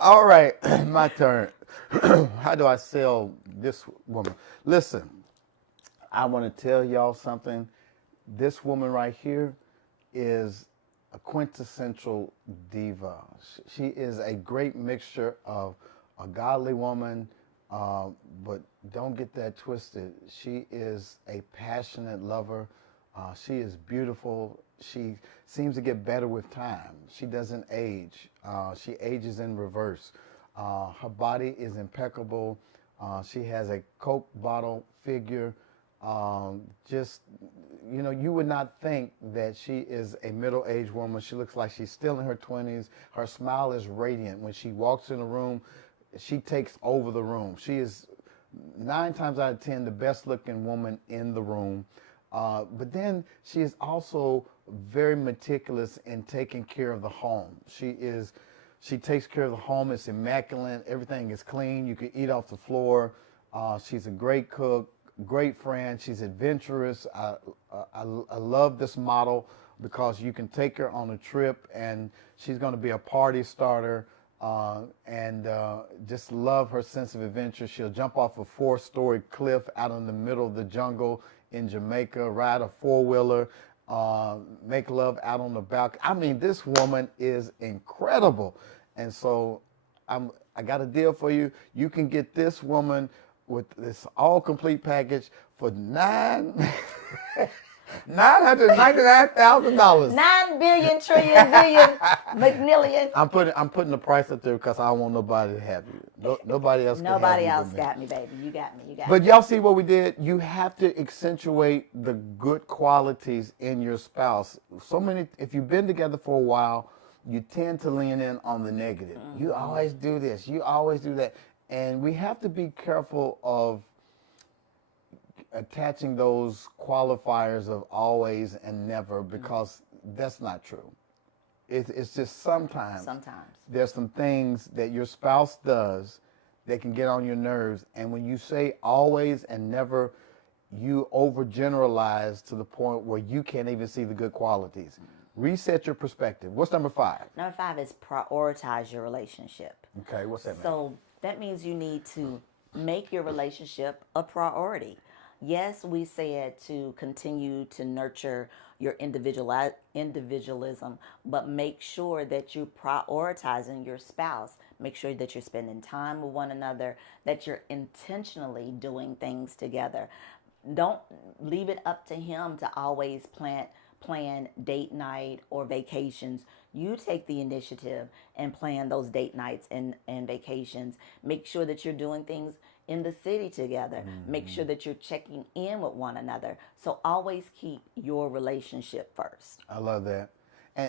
All right, my turn. How do I sell this woman? Listen, I want to tell y'all something. This woman right here is a quintessential diva. She is a great mixture of a godly woman, but don't get that twisted. She is a passionate lover. She is beautiful. She seems to get better with time. She doesn't age. She ages in reverse. Her body is impeccable. She has a Coke bottle figure. You would not think that she is a middle-aged woman. She looks like she's still in her 20s. Her smile is radiant. When she walks in a room, she takes over the room. She is 9 times out of 10 the best-looking woman in the room. But then she is also very meticulous in taking care of the home. She takes care of the home. It's immaculate. Everything is clean. You can eat off the floor. She's a great cook, great friend. She's adventurous. I love this model because you can take her on a trip and she's going to be a party starter. And just love her sense of adventure. She'll jump off a 4-story cliff out in the middle of the jungle in Jamaica, ride a 4-wheeler, make love out on the balcony. I mean, this woman is incredible. And so I got a deal for you. You can get this woman with this all complete package for $999,000. 9 billion, trillion, billion, McMillion. I'm putting the price up there because I don't want nobody to have you. Nobody else. Nobody can have else you but me. got me, baby. You got me. You got But me. y'all see what we did? You have to accentuate the good qualities in your spouse. If you've been together for a while, you tend to lean in on the negative. Mm-hmm. You always do this. You always do that. And we have to be careful of attaching those qualifiers of always and never because that's not true. It's just sometimes there's some things that your spouse does that can get on your nerves. And when you say always and never, you overgeneralize to the point where you can't even see the good qualities. Reset your perspective. What's number 5? Number 5 is prioritize your relationship. Okay, what's that mean? So that means you need to make your relationship a priority. Yes, we said to continue to nurture your individualism, but make sure that you're prioritizing your spouse make sure that you're spending time with one another, that you're intentionally doing things together. Don't leave it up to him to always plan date night or vacations. You take the initiative and plan those date nights and vacations. Make sure that you're doing things in the city together. Make sure that you're checking in with one another. So always keep your relationship first. I love that.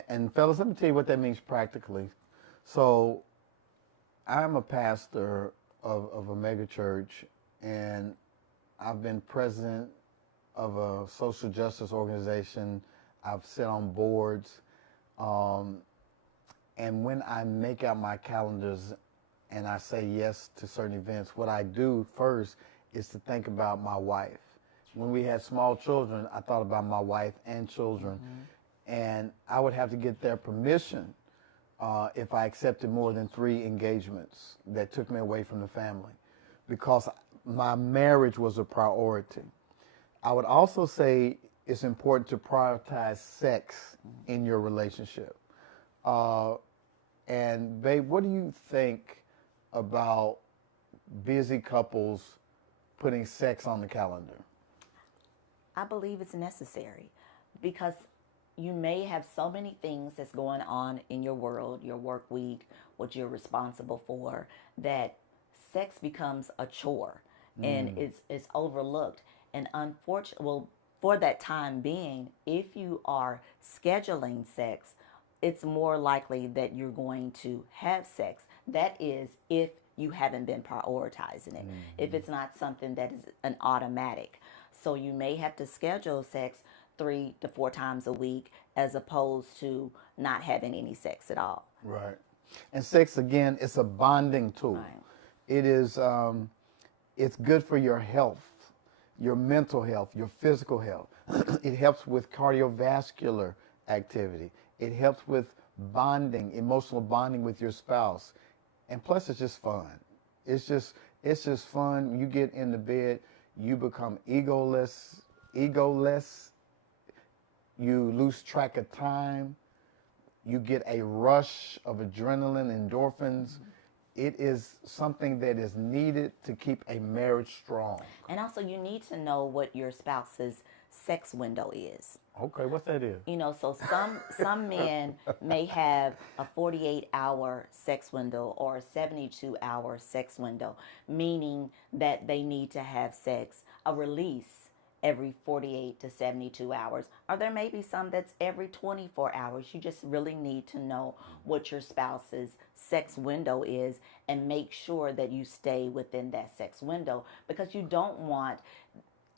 And fellas, let me tell you what that means practically. So I'm a pastor of a mega church, and I've been president of a social justice organization. I've sat on boards. And when I make out my calendars and I say yes to certain events, what I do first is to think about my wife. When we had small children, I thought about my wife and children. And I would have to get their permission if I accepted more than 3 engagements that took me away from the family, because my marriage was a priority. I would also say it's important to prioritize sex in your relationship. And babe, what do you think about busy couples putting sex on the calendar? I believe it's necessary, because you may have so many things that's going on in your world, your work week, what you're responsible for, that sex becomes a chore and it's overlooked. And unfortunately, well, for that time being, if you are scheduling sex, it's more likely that you're going to have sex. That is, if you haven't been prioritizing it, if it's not something that is an automatic. So you may have to schedule sex 3 to 4 times a week, as opposed to not having any sex at all. Right. And sex, again, it's a bonding tool. Right. It is, it's good for your health, your mental health, your physical health. It helps with cardiovascular activity. It helps with bonding, emotional bonding with your spouse. And plus, it's just fun. It's just fun. You get in the bed, you become egoless. You lose track of time. You get a rush of adrenaline, endorphins. It is something that is needed to keep a marriage strong. And also, you need to know what your spouse's sex window is. Okay, what that is? You know, so some men may have a 48-hour sex window or a 72-hour sex window, meaning that they need to have sex, a release, every 48 to 72 hours. Or there may be some that's every 24 hours. You just really need to know what your spouse's sex window is and make sure that you stay within that sex window, because you don't want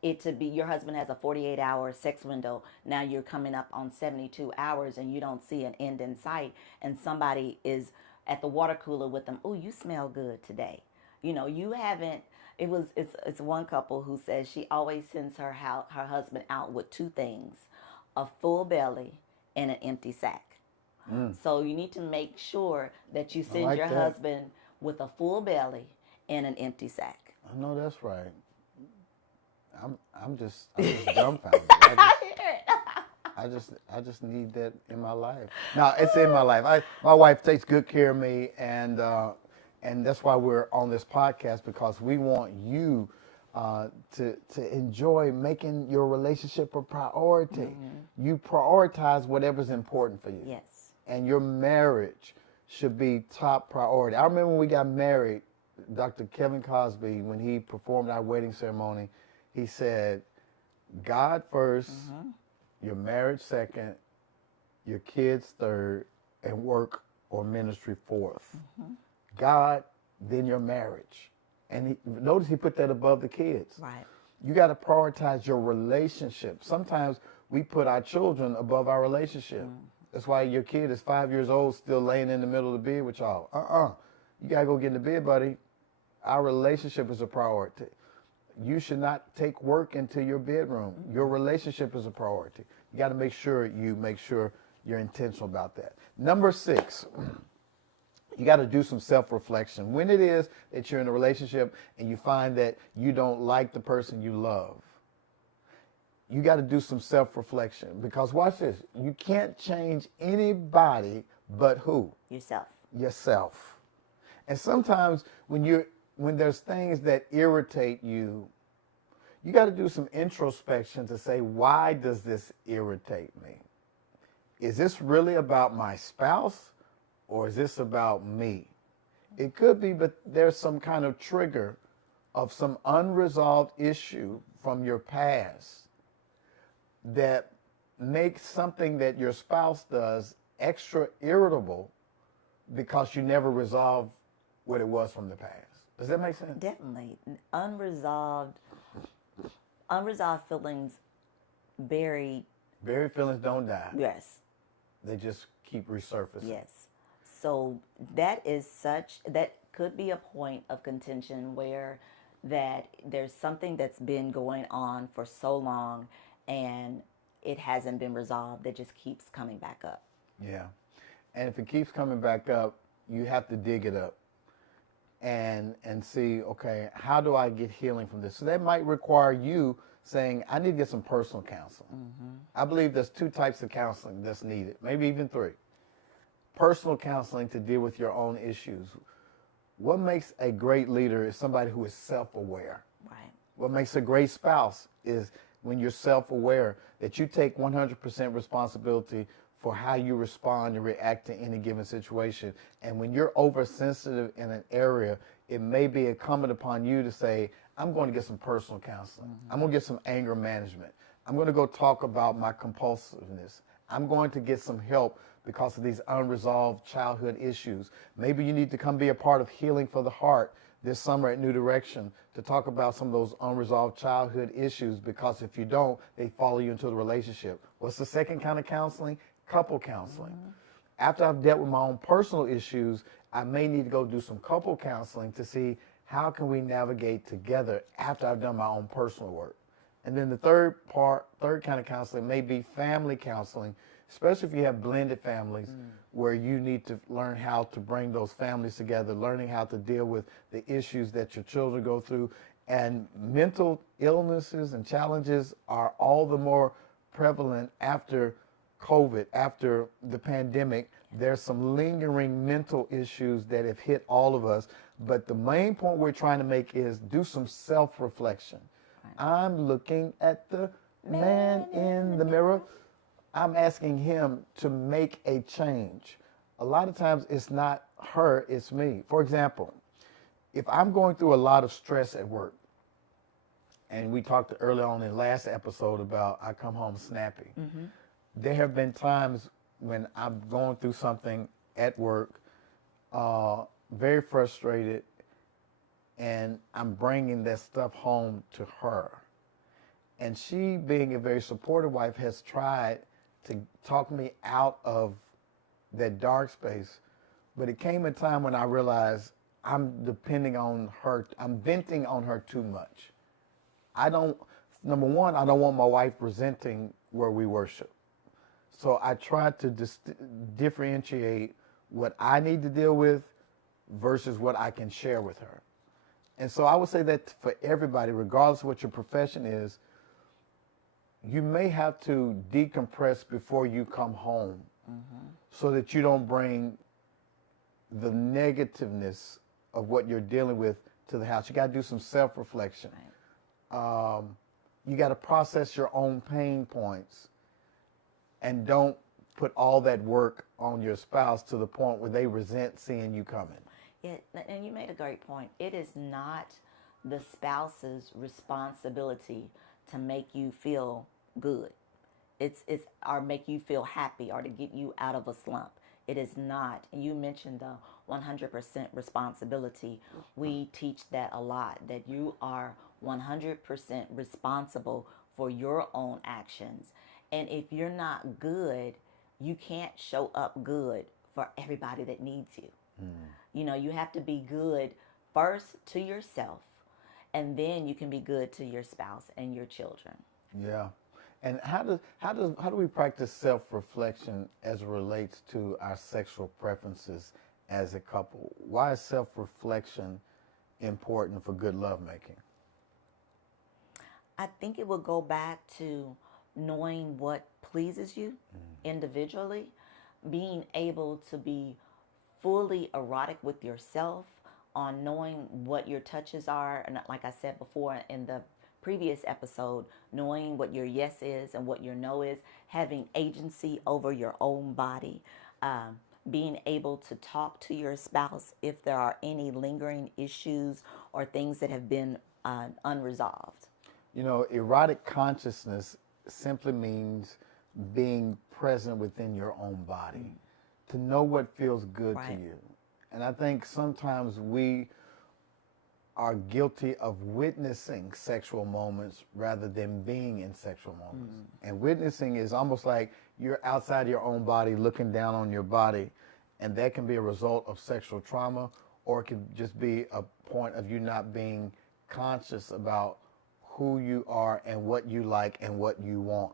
it to be your husband has a 48-hour sex window. Now you're coming up on 72 hours and you don't see an end in sight, and somebody is at the water cooler with them. Oh, you smell good today. You know, you haven't. It's one couple who says she always sends her husband out with 2 things: a full belly and an empty sack. So you need to make sure that you send your husband with a full belly and an empty sack. I know that's right. I'm just dumbfounded. I just need that in my life. No, it's in my life. My wife takes good care of me, and that's why we're on this podcast, because we want you to enjoy making your relationship a priority. You prioritize whatever's important for you. Yes. And your marriage should be top priority. I remember when we got married, Dr. Kevin Cosby, when he performed our wedding ceremony, he said, God first, your marriage second, your kids third, and work or ministry fourth. God, then your marriage. And notice he put that above the kids. Right. You got to prioritize your relationship. Sometimes we put our children above our relationship. That's why your kid is 5 years old, still laying in the middle of the bed with y'all. You got to go get in the bed, buddy. Our relationship is a priority. You should not take work into your bedroom. Your relationship is a priority. You got to make sure you're intentional about that. Number 6, you got to do some self-reflection. When it is that you're in a relationship and you find that you don't like the person you love, you got to do some self-reflection, because watch this. You can't change anybody but who? Yourself. Yourself. And sometimes when there's things that irritate you, you got to do some introspection to say, why does this irritate me? Is this really about my spouse or is this about me? It could be, but there's some kind of trigger of some unresolved issue from your past that makes something that your spouse does extra irritable because you never resolved what it was from the past. Does that make sense? Definitely. Unresolved feelings buried. Buried feelings don't die. Yes. They just keep resurfacing. Yes. So that could be a point of contention where that there's something that's been going on for so long and it hasn't been resolved, that just keeps coming back up. Yeah. And if it keeps coming back up, you have to dig it up and see, okay, how do I get healing from this? So that might require you saying, I need to get some personal counseling. Mm-hmm. I believe there's 2 types of counseling that's needed, maybe even 3. Personal counseling to deal with your own issues. What makes a great leader is somebody who is self-aware. Right. What makes a great spouse is when you're self-aware, that you take 100% responsibility for how you respond and react to any given situation. And when you're oversensitive in an area, it may be incumbent upon you to say, I'm going to get some personal counseling. Mm-hmm. I'm going to get some anger management. I'm going to go talk about my compulsiveness. I'm going to get some help because of these unresolved childhood issues. Maybe you need to come be a part of Healing for the Heart this summer at New Direction to talk about some of those unresolved childhood issues, because if you don't, they follow you into the relationship. What's the second kind of counseling? Couple counseling. Mm-hmm. After I've dealt with my own personal issues, I may need to go do some couple counseling to see how can we navigate together after I've done my own personal work. And then the third kind of counseling may be family counseling, especially if you have blended families, where you need to learn how to bring those families together, learning how to deal with the issues that your children go through. And mental illnesses and challenges are all the more prevalent after COVID, after the pandemic. There's some lingering mental issues that have hit all of us. But the main point we're trying to make is do some self-reflection. I'm looking at the man in the mirror. I'm asking him to make a change. A lot of times it's not her, it's me. For example, if I'm going through a lot of stress at work, and we talked earlier on in the last episode about I come home snappy. Mm-hmm. There have been times when I'm going through something at work, very frustrated, and I'm bringing that stuff home to her. And she, being a very supportive wife, has tried to talk me out of that dark space. But it came a time when I realized I'm depending on her, I'm venting on her too much. Number one, I don't want my wife resenting where we worship. So I try to differentiate what I need to deal with versus what I can share with her. And so I would say that for everybody, regardless of what your profession is, you may have to decompress before you come home, mm-hmm. so that you don't bring the negativeness of what you're dealing with to the house. You got to do some self-reflection. Right. You got to process your own pain points, and don't put all that work on your spouse to the point where they resent seeing you coming. Yeah, and you made a great point. It is not the spouse's responsibility to make you feel good. It's or make you feel happy or to get you out of a slump. It is not. And you mentioned the 100% responsibility. We teach that a lot, that you are 100% responsible for your own actions. And if you're not good, you can't show up good for everybody that needs you. You know, you have to be good first to yourself, and then you can be good to your spouse and your children. Yeah. And how do we practice self-reflection as it relates to our sexual preferences as a couple? Why is self-reflection important for good lovemaking? I think it will go back to knowing what pleases you individually, being able to be fully erotic with yourself, on knowing what your touches are, and like I said before in the previous episode, knowing what your yes is and what your no is, having agency over your own body, being able to talk to your spouse if there are any lingering issues or things that have been unresolved. You know, erotic consciousness simply means being present within your own body, to know what feels good to you. And I think sometimes we are guilty of witnessing sexual moments rather than being in sexual moments. And witnessing is almost like you're outside your own body looking down on your body, and that can be a result of sexual trauma, or it can just be a point of you not being conscious about who you are and what you like and what you want.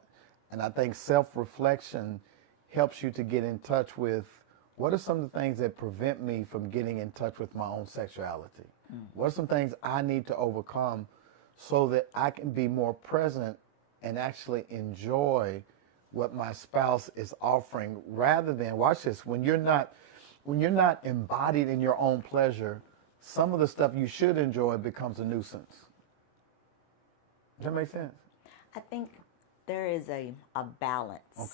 And I think self-reflection helps you to get in touch with what are some of the things that prevent me from getting in touch with my own sexuality? What are some things I need to overcome so that I can be more present and actually enjoy what my spouse is offering, rather than, watch this, when you're not embodied in your own pleasure, some of the stuff you should enjoy becomes a nuisance. Does that make sense? I think there is a balance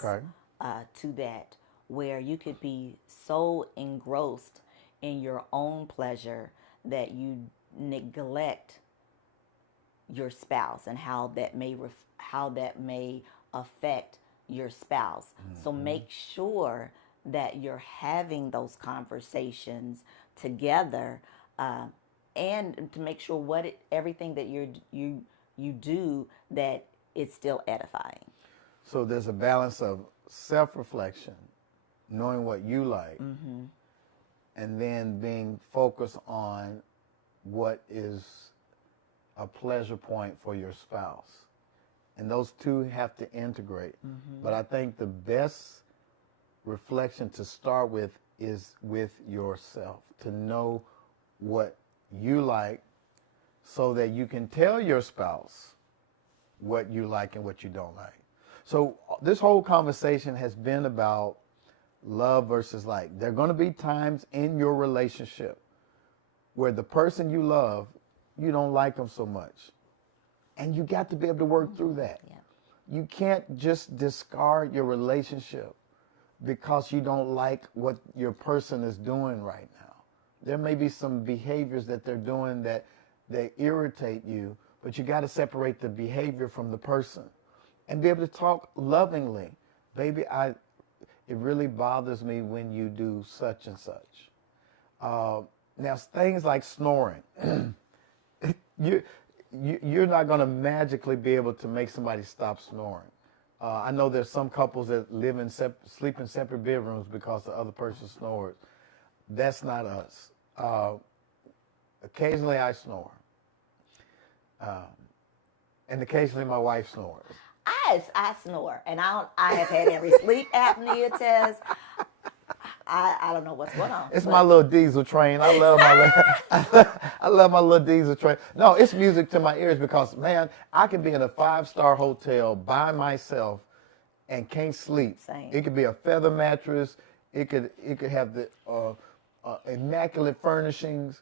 to that, where you could be so engrossed in your own pleasure that you neglect your spouse and how that may affect your spouse. So make sure that you're having those conversations together, and to make sure everything that you do, that it's still edifying. So there's a balance of self-reflection, knowing what you like, and then being focused on what is a pleasure point for your spouse. And those two have to integrate. But I think the best reflection to start with is with yourself, to know what you like so that you can tell your spouse what you like and what you don't like. So this whole conversation has been about love versus like. There are going to be times in your relationship where the person you love, you don't like them so much. And you got to be able to work through that. Yeah. You can't just discard your relationship because you don't like what your person is doing right now. There may be some behaviors that they're doing that they irritate you, but you got to separate the behavior from the person and be able to talk lovingly. Baby, it really bothers me when you do such and such. Now, things like snoring, you're not going to magically be able to make somebody stop snoring. I know there's some couples that sleep in separate bedrooms because the other person snores. That's not us. Occasionally I snore. And occasionally my wife snores. I snore, and I have had every sleep apnea test. I don't know what's going on. It's my little diesel train. I love my little diesel train. No, it's music to my ears because, man, I can be in a 5-star hotel by myself and can't sleep. Same. It could be a feather mattress. It could have the immaculate furnishings,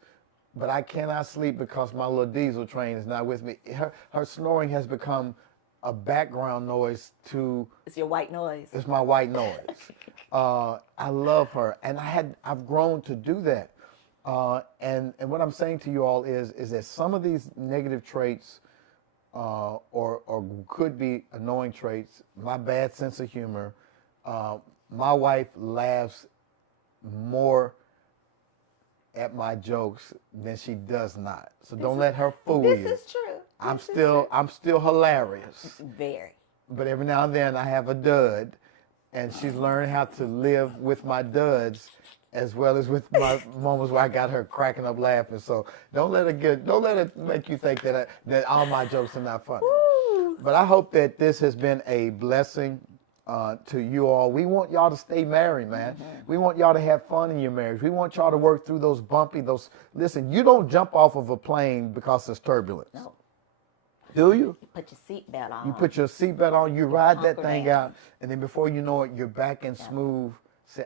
but I cannot sleep because my little diesel train is not with me. Her snoring has become a background noise to... It's your white noise. It's my white noise. I love her, and I've grown to do that. And what I'm saying to you all is that some of these negative traits, or could be annoying traits, my bad sense of humor, my wife laughs more at my jokes than she does not. So don't let her fool you. This is true. I'm still hilarious. Very. But every now and then I have a dud, and she's learned how to live with my duds as well as with my moments where I got her cracking up laughing. So don't let it make you think that all my jokes are not funny. Woo. But I hope that this has been a blessing to you all. We want y'all to stay married, man. We want y'all to have fun in your marriage. We want y'all to work through listen, you don't jump off of a plane because there's turbulence. No. Do you? You put your seatbelt on. You put your seatbelt on, you ride that thing down. out, and then before you know it, you're back in smooth,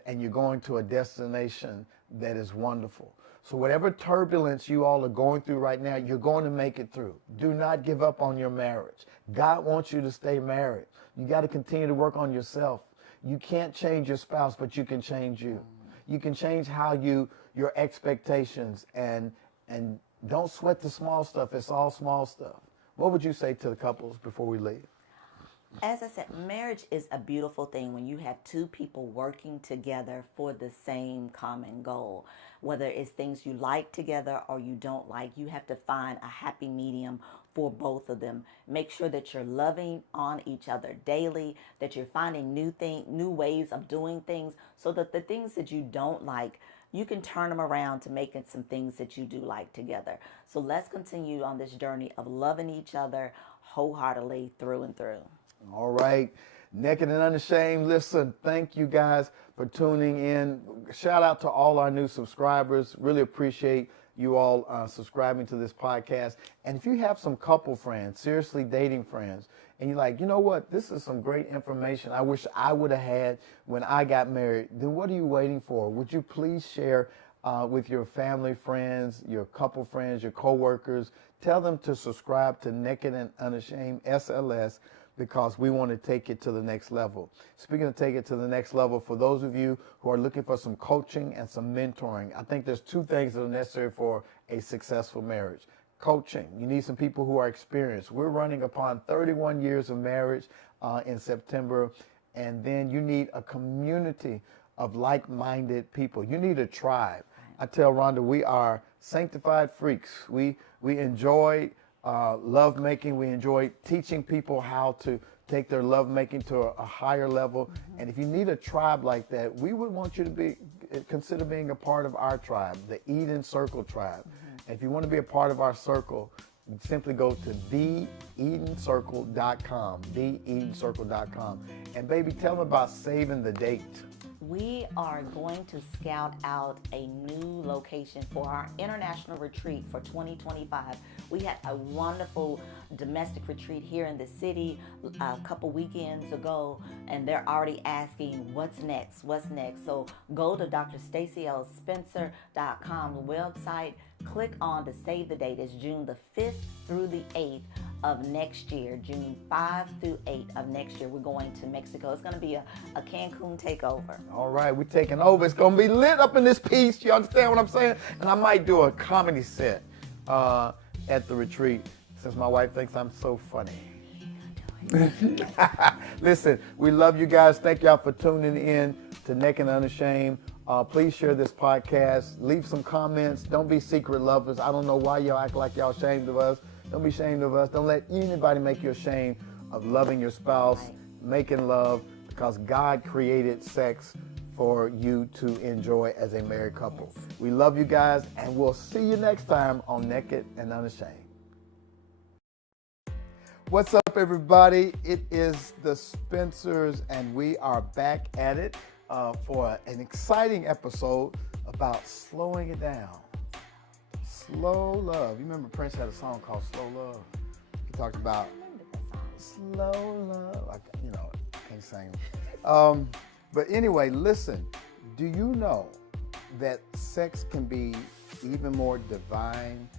and you're going to a destination that is wonderful. So whatever turbulence you all are going through right now, you're going to make it through. Do not give up on your marriage. God wants you to stay married. You got to continue to work on yourself. You can't change your spouse, but you can change you. You can change how your expectations, and don't sweat the small stuff. It's all small stuff. What would you say to the couples before we leave? As I said, marriage is a beautiful thing when you have two people working together for the same common goal. Whether it's things you like together or you don't like, you have to find a happy medium for both of them. Make sure that you're loving on each other daily, that you're finding new ways of doing things, so that the things that you don't like, you can turn them around to make it some things that you do like together. So let's continue on this journey of loving each other wholeheartedly through and through. All right. Naked and Unashamed. Listen, thank you guys for tuning in. Shout out to all our new subscribers. Really appreciate you all subscribing to this podcast. And if you have some couple friends, seriously dating friends, and you're like, you know what, this is some great information I wish I would have had when I got married, then what are you waiting for? Would you please share with your family, friends, your couple friends, your coworkers? Tell them to subscribe to Naked and Unashamed SLS, because we want to take it to the next level. Speaking of take it to the next level, for those of you who are looking for some coaching and some mentoring, I think there's two things that are necessary for a successful marriage. Coaching. You need some people who are experienced. We're running upon 31 years of marriage in September. And then you need a community of like-minded people. You need a tribe. I tell Rhonda, we are sanctified freaks. We enjoy love making. We enjoy teaching people how to take their love making to a higher level. And if you need a tribe like that, we would want you to consider being a part of our tribe, the Eden Circle tribe. And if you want to be a part of our circle, simply go to theedencircle.com, theedencircle.com. And baby, tell them about saving the date. We are going to scout out a new location for our international retreat for 2025. We had a wonderful domestic retreat here in the city a couple weekends ago, and they're already asking, what's next? What's next? So go to drstacyLspencer.com website, click on to save the date. It's June the 5th through the 8th of next year, June 5 through 8 of next year. We're going to Mexico. It's going to be a Cancun takeover. All right, we're taking over. It's going to be lit up in this piece. You understand what I'm saying? And I might do a comedy set at the retreat, since my wife thinks I'm so funny. Listen, we love you guys. Thank y'all for tuning in to Naked and Unashamed. Please share this podcast. Leave some comments. Don't be secret lovers. I don't know why y'all act like y'all ashamed of us. Don't be ashamed of us. Don't let anybody make you ashamed of loving your spouse, making love, because God created sex for you to enjoy as a married couple. We love you guys, and we'll see you next time on Naked and Unashamed. What's up, everybody? It is the Spencers, and we are back at it for an exciting episode about slowing it down. Slow love. You remember Prince had a song called Slow Love? He talked about slow love. I can't sing. But anyway, listen. Do you know that sex can be even more divine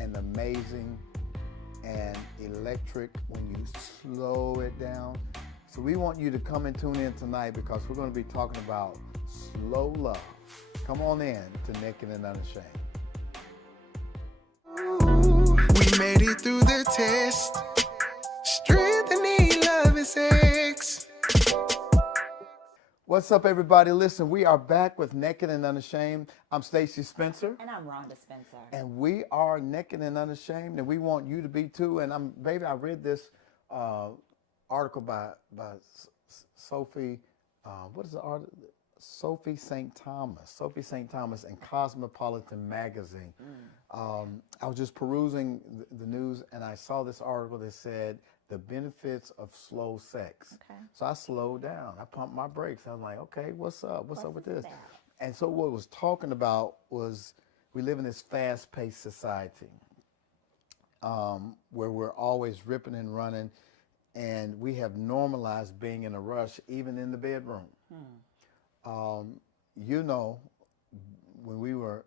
and amazing and electric when you slow it down? So we want you to come and tune in tonight, because we're going to be talking about slow love. Come on in to Naked and Unashamed. We made it through the test. Strength and need, love and sex. What's up, everybody? Listen, we are back with Naked and Unashamed. I'm Stacy Spencer. And I'm Rhonda Spencer. And we are Naked and Unashamed, and we want you to be too. And I read this article by Sophie, what is the article? Sophie St. Thomas in Cosmopolitan magazine. I was just perusing the news, and I saw this article that said the benefits of slow sex. Okay. So I slowed down. I pumped my brakes. I was like, okay, what's up? What's up with this? And so what it was talking about was we live in this fast-paced society where we're always ripping and running, and we have normalized being in a rush, even in the bedroom. when we were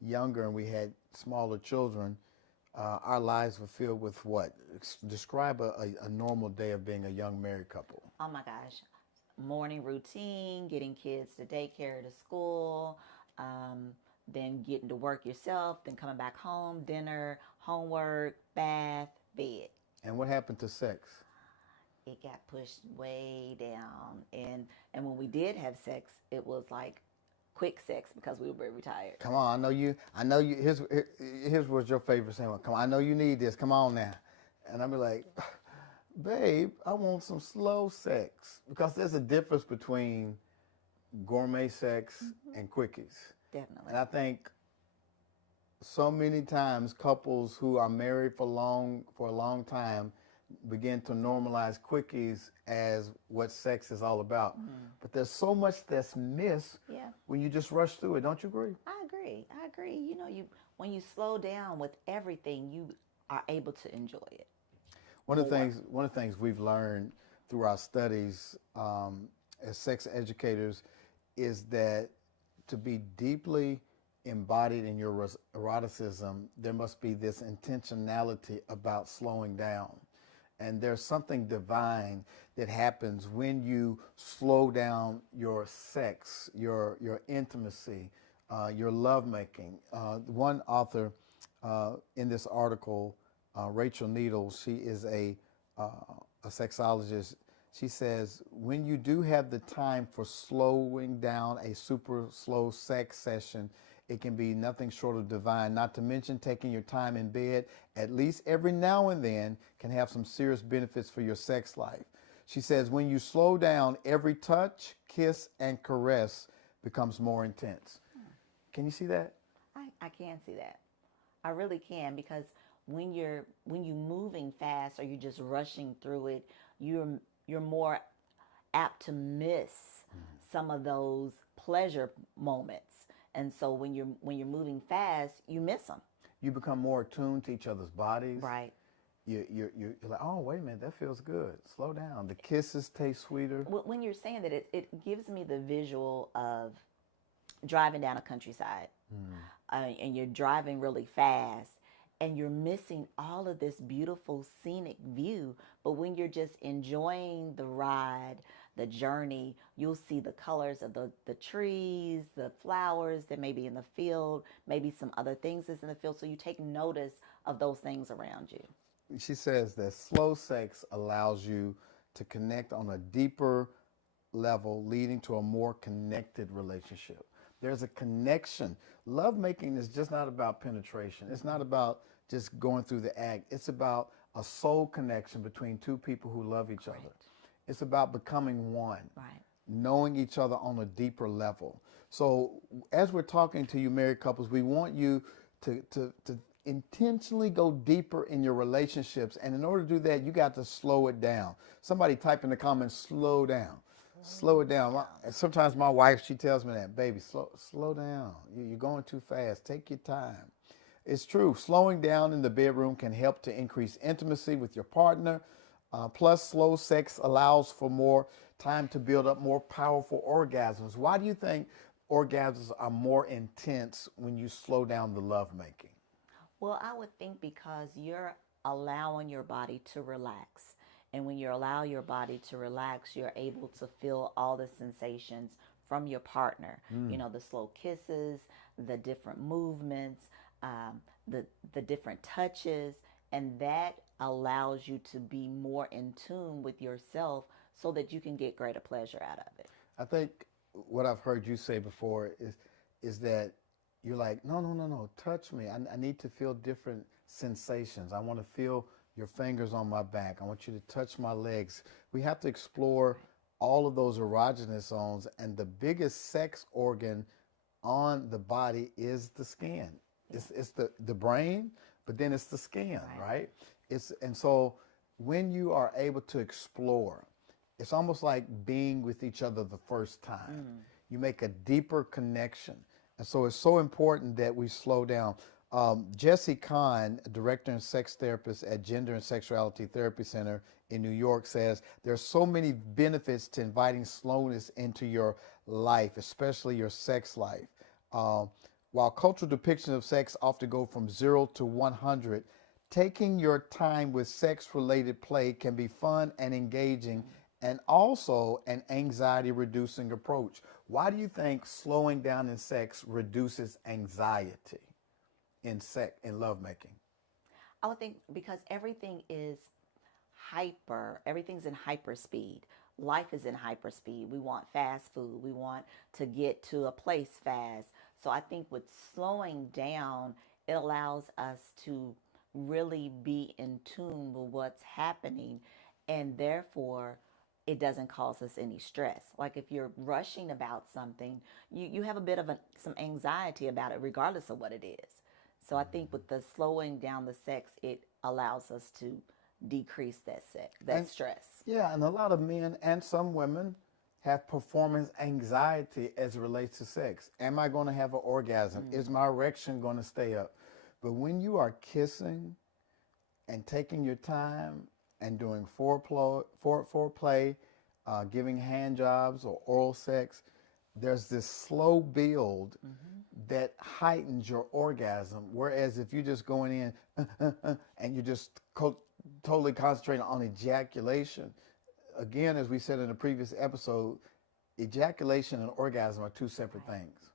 younger and we had smaller children, our lives were filled with what? Describe a normal day of being a young married couple. Oh my gosh. Morning routine, getting kids to daycare, to school, then getting to work yourself, then coming back home, dinner, homework, bath, bed. And what happened to sex? It got pushed way down. And when we did have sex, it was like quick sex because we were very retired. Come on, I know you. Here's what's your favorite saying. Come on, I know you need this. Come on now. And I'll be like, babe, I want some slow sex, because there's a difference between gourmet sex and quickies. Definitely. And I think so many times couples who are married for a long time begin to normalize quickies as what sex is all about. But there's so much that's missed when you just rush through it. Don't you agree? I agree. You know, when you slow down with everything, you are able to enjoy it. One of the things we've learned through our studies as sex educators is that to be deeply embodied in your eroticism, there must be this intentionality about slowing down. And there's something divine that happens when you slow down your sex, your intimacy, your lovemaking. One author in this article, Rachel Needles, she is a sexologist. She says, when you do have the time for slowing down a super slow sex session, it can be nothing short of divine. Not to mention taking your time in bed, at least every now and then, can have some serious benefits for your sex life. She says, when you slow down, every touch, kiss, and caress becomes more intense. Can you see that? I can see that. I really can, because when you're moving fast or you're just rushing through it, you're more apt to miss some of those pleasure moments. And so when you're moving fast, you miss them. You become more attuned to each other's bodies. Right. You're like, oh, wait a minute, that feels good. Slow down. The kisses taste sweeter. When you're saying that, it gives me the visual of driving down a countryside, and you're driving really fast, and you're missing all of this beautiful scenic view. But when you're just enjoying the ride, the journey, you'll see the colors of the trees, the flowers that may be in the field, maybe some other things that's in the field. So you take notice of those things around you. She says that slow sex allows you to connect on a deeper level, leading to a more connected relationship. There's a connection. Lovemaking is just not about penetration. It's not about just going through the act. It's about a soul connection between two people who love each other. It's about becoming one, knowing each other on a deeper level. So as we're talking to you married couples, we want you to intentionally go deeper in your relationships. And in order to do that, you got to slow it down. Somebody type in the comments, slow down. Slow it down. Sometimes my wife, she tells me that, baby, slow down. You're going too fast. Take your time. It's true. Slowing down in the bedroom can help to increase intimacy with your partner. Plus, slow sex allows for more time to build up more powerful orgasms. Why do you think orgasms are more intense when you slow down the lovemaking? Well, I would think because you're allowing your body to relax. And when you allow your body to relax, you're able to feel all the sensations from your partner. You know, the slow kisses, the different movements, the different touches, and that allows you to be more in tune with yourself so that you can get greater pleasure out of it. I think what I've heard you say before is that you're like, no, touch me. I need to feel different sensations. I want to feel your fingers on my back. I want you to touch my legs. We have to explore all of those erogenous zones, and the biggest sex organ on the body is the skin. It's the brain, but then it's the skin, right? And so when you are able to explore, it's almost like being with each other the first time. You make a deeper connection. And so it's so important that we slow down. Jesse Kahn, director and sex therapist at Gender and Sexuality Therapy Center in New York, says there's so many benefits to inviting slowness into your life, especially your sex life. While cultural depictions of sex often go from 0 to 100, taking your time with sex-related play can be fun and engaging and also an anxiety-reducing approach. Why do you think slowing down in sex reduces anxiety in lovemaking? I would think because everything's in hyper speed. Life is in hyper speed. We want fast food. We want to get to a place fast. So I think with slowing down, it allows us to really be in tune with what's happening, and therefore it doesn't cause us any stress. Like if you're rushing about something, you have a bit of some anxiety about it regardless of what it is. So I think with the slowing down the sex, it allows us to decrease that stress. Yeah, and a lot of men and some women have performance anxiety as it relates to sex. Am I going to have an orgasm? Is my erection going to stay up? But when you are kissing and taking your time and doing foreplay, giving hand jobs or oral sex, there's this slow build that heightens your orgasm. Whereas if you're just going in and you're just totally concentrating on ejaculation, again, as we said in the previous episode, ejaculation and orgasm are two separate things.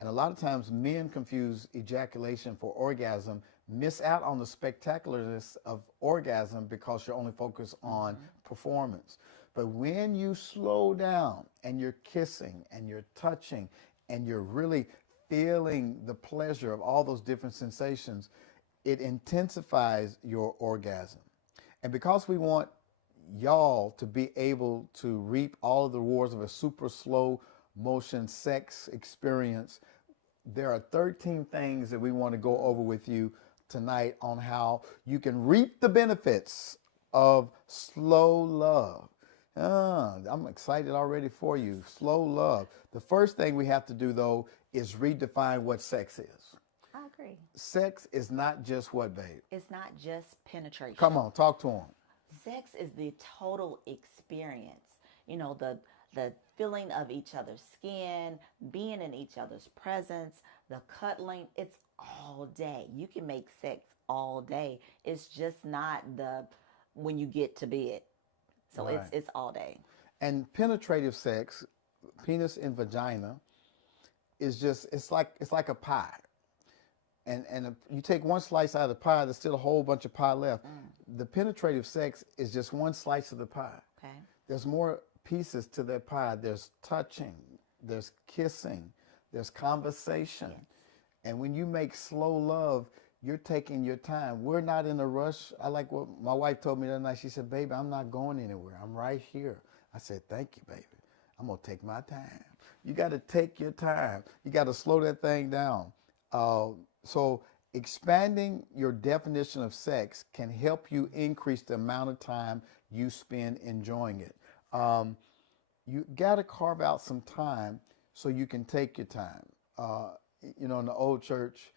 And a lot of times men confuse ejaculation for orgasm, miss out on the spectacularness of orgasm because you're only focused on performance. But when you slow down and you're kissing and you're touching and you're really feeling the pleasure of all those different sensations, it intensifies your orgasm. And because we want y'all to be able to reap all of the rewards of a super slow motion sex experience, there are 13 things that we want to go over with you tonight on how you can reap the benefits of slow love. I'm excited already for you. Slow love. The first thing we have to do, though, is redefine what sex is. I agree. Sex is not just what, babe? It's not just penetration. Come on, talk to him. Sex is the total experience. You know, the feeling of each other's skin, being in each other's presence, the cuddling. It's all day. You can make sex all day. It's just not when you get to bed. So Right. it's all day. And penetrative sex, penis and vagina, is just it's like a pie. And you take one slice out of the pie, there's still a whole bunch of pie left. The penetrative sex is just one slice of the pie. Okay. There's more pieces to that pie. There's touching, there's kissing, there's conversation. Yes. And when you make slow love, you're taking your time. We're not in a rush. I like what my wife told me the other night. She said, baby, I'm not going anywhere. I'm right here. I said, thank you, baby. I'm going to take my time. You got to take your time. You got to slow that thing down. So expanding your definition of sex can help you increase the amount of time you spend enjoying it. You got to carve out some time so you can take your time. In the old church,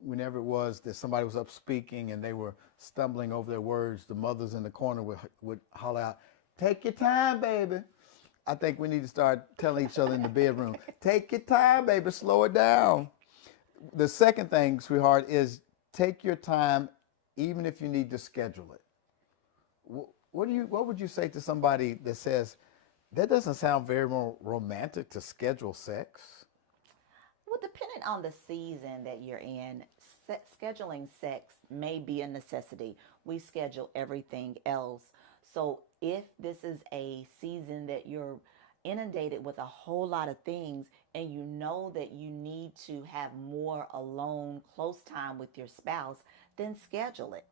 whenever it was that somebody was up speaking and they were stumbling over their words, the mothers in the corner would holler out, take your time, baby. I think we need to start telling each other in the bedroom, take your time, baby, slow it down. The second thing, sweetheart, is take your time even if you need to schedule it. What would you say to somebody that says, that doesn't sound very romantic to schedule sex? Well, depending on the season that you're in, scheduling sex may be a necessity. We schedule everything else. So if this is a season that you're inundated with a whole lot of things and you know that you need to have more alone, close time with your spouse, then schedule it.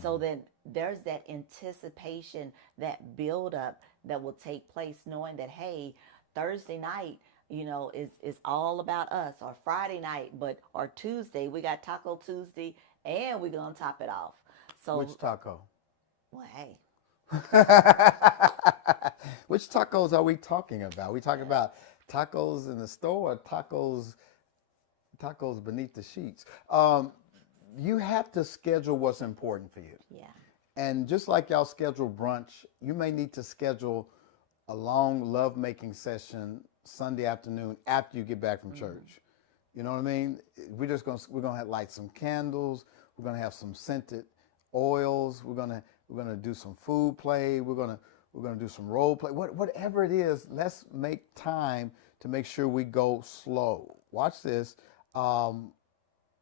So then there's that anticipation, that build up that will take place knowing that, hey, Thursday night, is all about us, or Friday night, or Tuesday, we got Taco Tuesday, and we're going to top it off. So Which taco? Well, hey. Which tacos are we talking about? We talking about tacos in the store or tacos beneath the sheets? You have to schedule what's important for you. Yeah. And just like y'all schedule brunch, you may need to schedule a long lovemaking session Sunday afternoon after you get back from church. You know what I mean? We're gonna have, light some candles. We're gonna have some scented oils. We're gonna do some food play. We're gonna do some role play. Whatever it is, let's make time to make sure we go slow. Watch this. Um,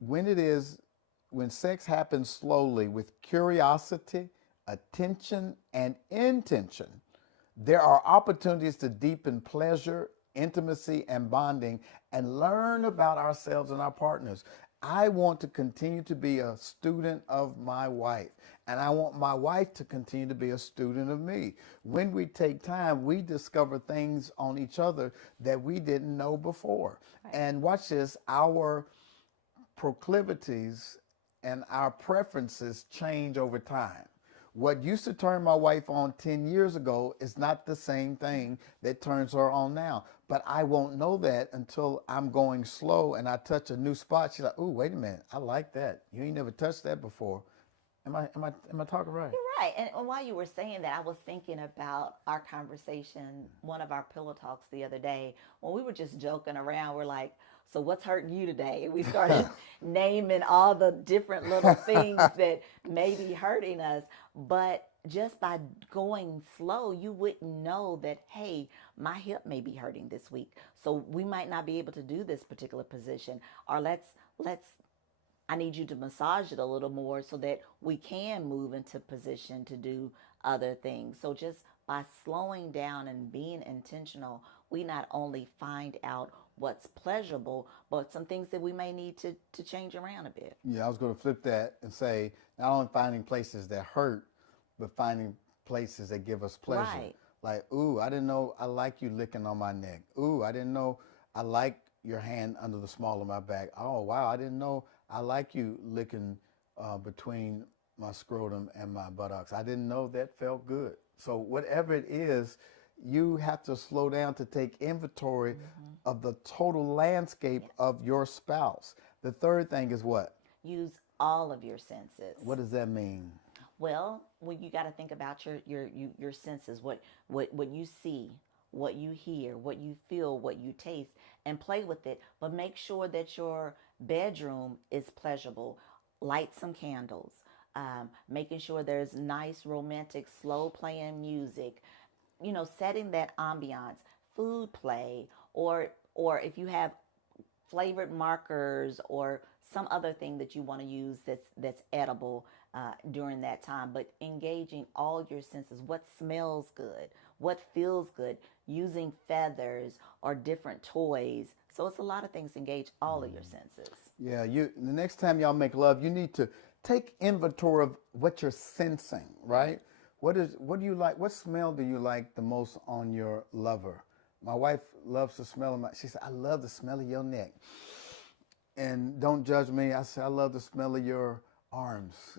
when sex happens slowly with curiosity, attention, and intention, there are opportunities to deepen pleasure, intimacy, and bonding and learn about ourselves and our partners. I want to continue to be a student of my wife, and I want my wife to continue to be a student of me. When we take time, we discover things on each other that we didn't know before. Right. And watch this, our proclivities and our preferences change over time. What used to turn my wife on 10 years ago is not the same thing that turns her on now. But I won't know that until I'm going slow and I touch a new spot. She's like, "Ooh, wait a minute. I like that. You ain't never touched that before." Am I talking right? You're right. And while you were saying that, I was thinking about our conversation, one of our pillow talks the other day, when we were just joking around. We're like, "So what's hurting you today?" And we started naming all the different little things that may be hurting us. But just by going slow, you wouldn't know that, hey, my hip may be hurting this week. So we might not be able to do this particular position. Or I need you to massage it a little more so that we can move into position to do other things. So just by slowing down and being intentional, we not only find out what's pleasurable, but some things that we may need to change around a bit. Yeah, I was going to flip that and say not only finding places that hurt, but finding places that give us pleasure. Right. Like, ooh, I didn't know I like you licking on my neck. Ooh, I didn't know I like your hand under the small of my back. Oh, wow, I didn't know I like you licking between my scrotum and my buttocks. I didn't know that felt good. So whatever it is, you have to slow down to take inventory of the total landscape of your spouse. The third thing is what? Use all of your senses. What does that mean? Well, you got to think about your senses, what you see, what you hear, what you feel, what you taste, and play with it. But make sure that your bedroom is pleasurable. Light some candles. Making sure there's nice, romantic, slow playing music. Setting that ambiance. Food play, or if you have flavored markers or some other thing that you want to use that's edible during that time, but engaging all your senses. What smells good? What feels good? Using feathers or different toys. So it's a lot of things. Engage all of your senses. Yeah, the next time y'all make love, you need to take inventory of what you're sensing, right? What do you like? What smell do you like the most on your lover? My wife loves the smell of she said, "I love the smell of your neck." And don't judge me. I said, "I love the smell of your arms."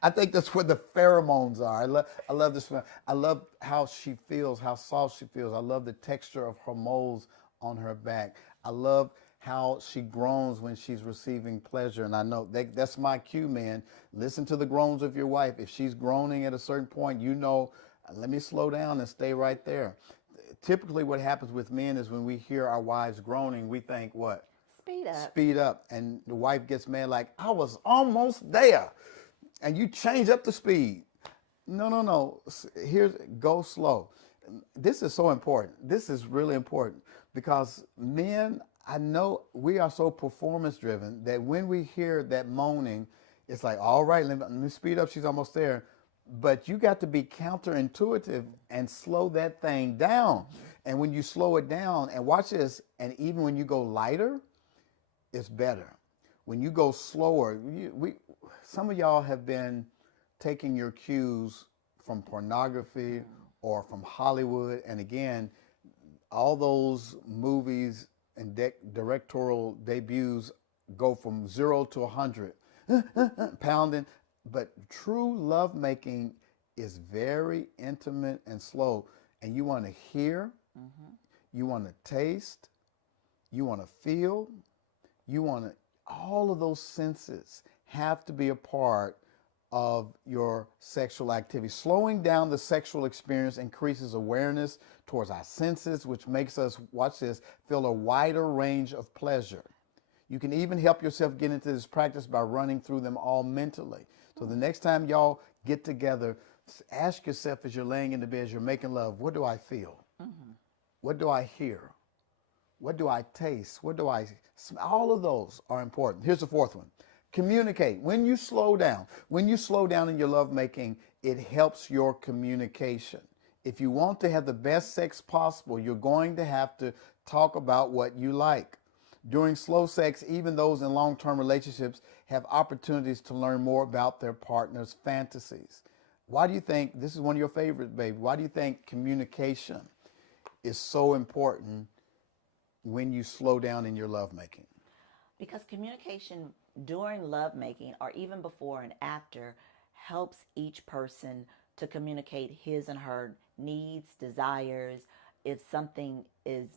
I think that's where the pheromones are. I love the smell. I love how she feels, how soft she feels. I love the texture of her moles on her back. I love how she groans when she's receiving pleasure. And I know that's my cue, man. Listen to the groans of your wife. If she's groaning at a certain point, let me slow down and stay right there. Typically what happens with men is when we hear our wives groaning, we think what? Speed up. Speed up. And the wife gets mad like, "I was almost there." And you change up the speed. No. Go slow. This is so important. This is really important because men, I know we are so performance driven that when we hear that moaning, it's like, all right, let me speed up. She's almost there. But you got to be counterintuitive and slow that thing down. And when you slow it down, and watch this, and even when you go lighter, it's better. When you go slower, some of y'all have been taking your cues from pornography or from Hollywood. And again, all those movies and directorial debuts go from 0 to 100, pounding. But true lovemaking is very intimate and slow. And you want to hear, you want to taste, you want to feel, all of those senses have to be a part of your sexual activity. Slowing down the sexual experience increases awareness towards our senses, which makes us, watch this, feel a wider range of pleasure. You can even help yourself get into this practice by running through them all mentally. So the next time y'all get together, ask yourself as you're laying in the bed, as you're making love, what do I feel? What do I hear? What do I taste? What do I smell? All of those are important. Here's the fourth one. Communicate. When you slow down in your lovemaking, it helps your communication. If you want to have the best sex possible, you're going to have to talk about what you like. During slow sex, even those in long-term relationships have opportunities to learn more about their partner's fantasies. Why do you think, this is one of your favorites, baby, why do you think communication is so important when you slow down in your lovemaking? Because communication during lovemaking or even before and after helps each person to communicate his and her needs, desires, if something is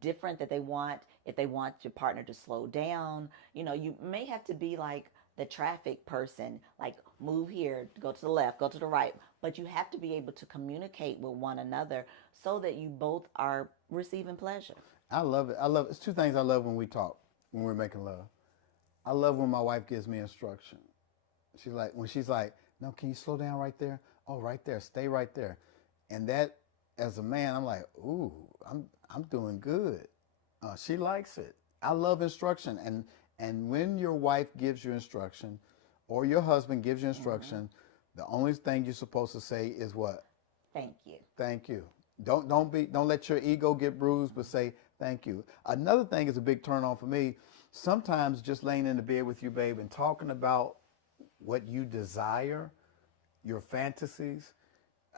different that they want, if they want your partner to slow down. You may have to be like the traffic person, like move here, go to the left, go to the right, but you have to be able to communicate with one another so that you both are receiving pleasure. I love it. It's two things I love when we talk, when we're making love. I love when my wife gives me instruction. When she's like, no, can you slow down right there? Oh, right there, stay right there. And that, as a man, I'm like, ooh, I'm doing good. She likes it. I love instruction. And when your wife gives you instruction or your husband gives you instruction, the only thing you're supposed to say is what? Thank you. Thank you. Don't let your ego get bruised, but say thank you. Another thing is a big turn on for me. Sometimes just laying in the bed with you, babe, and talking about what you desire, your fantasies.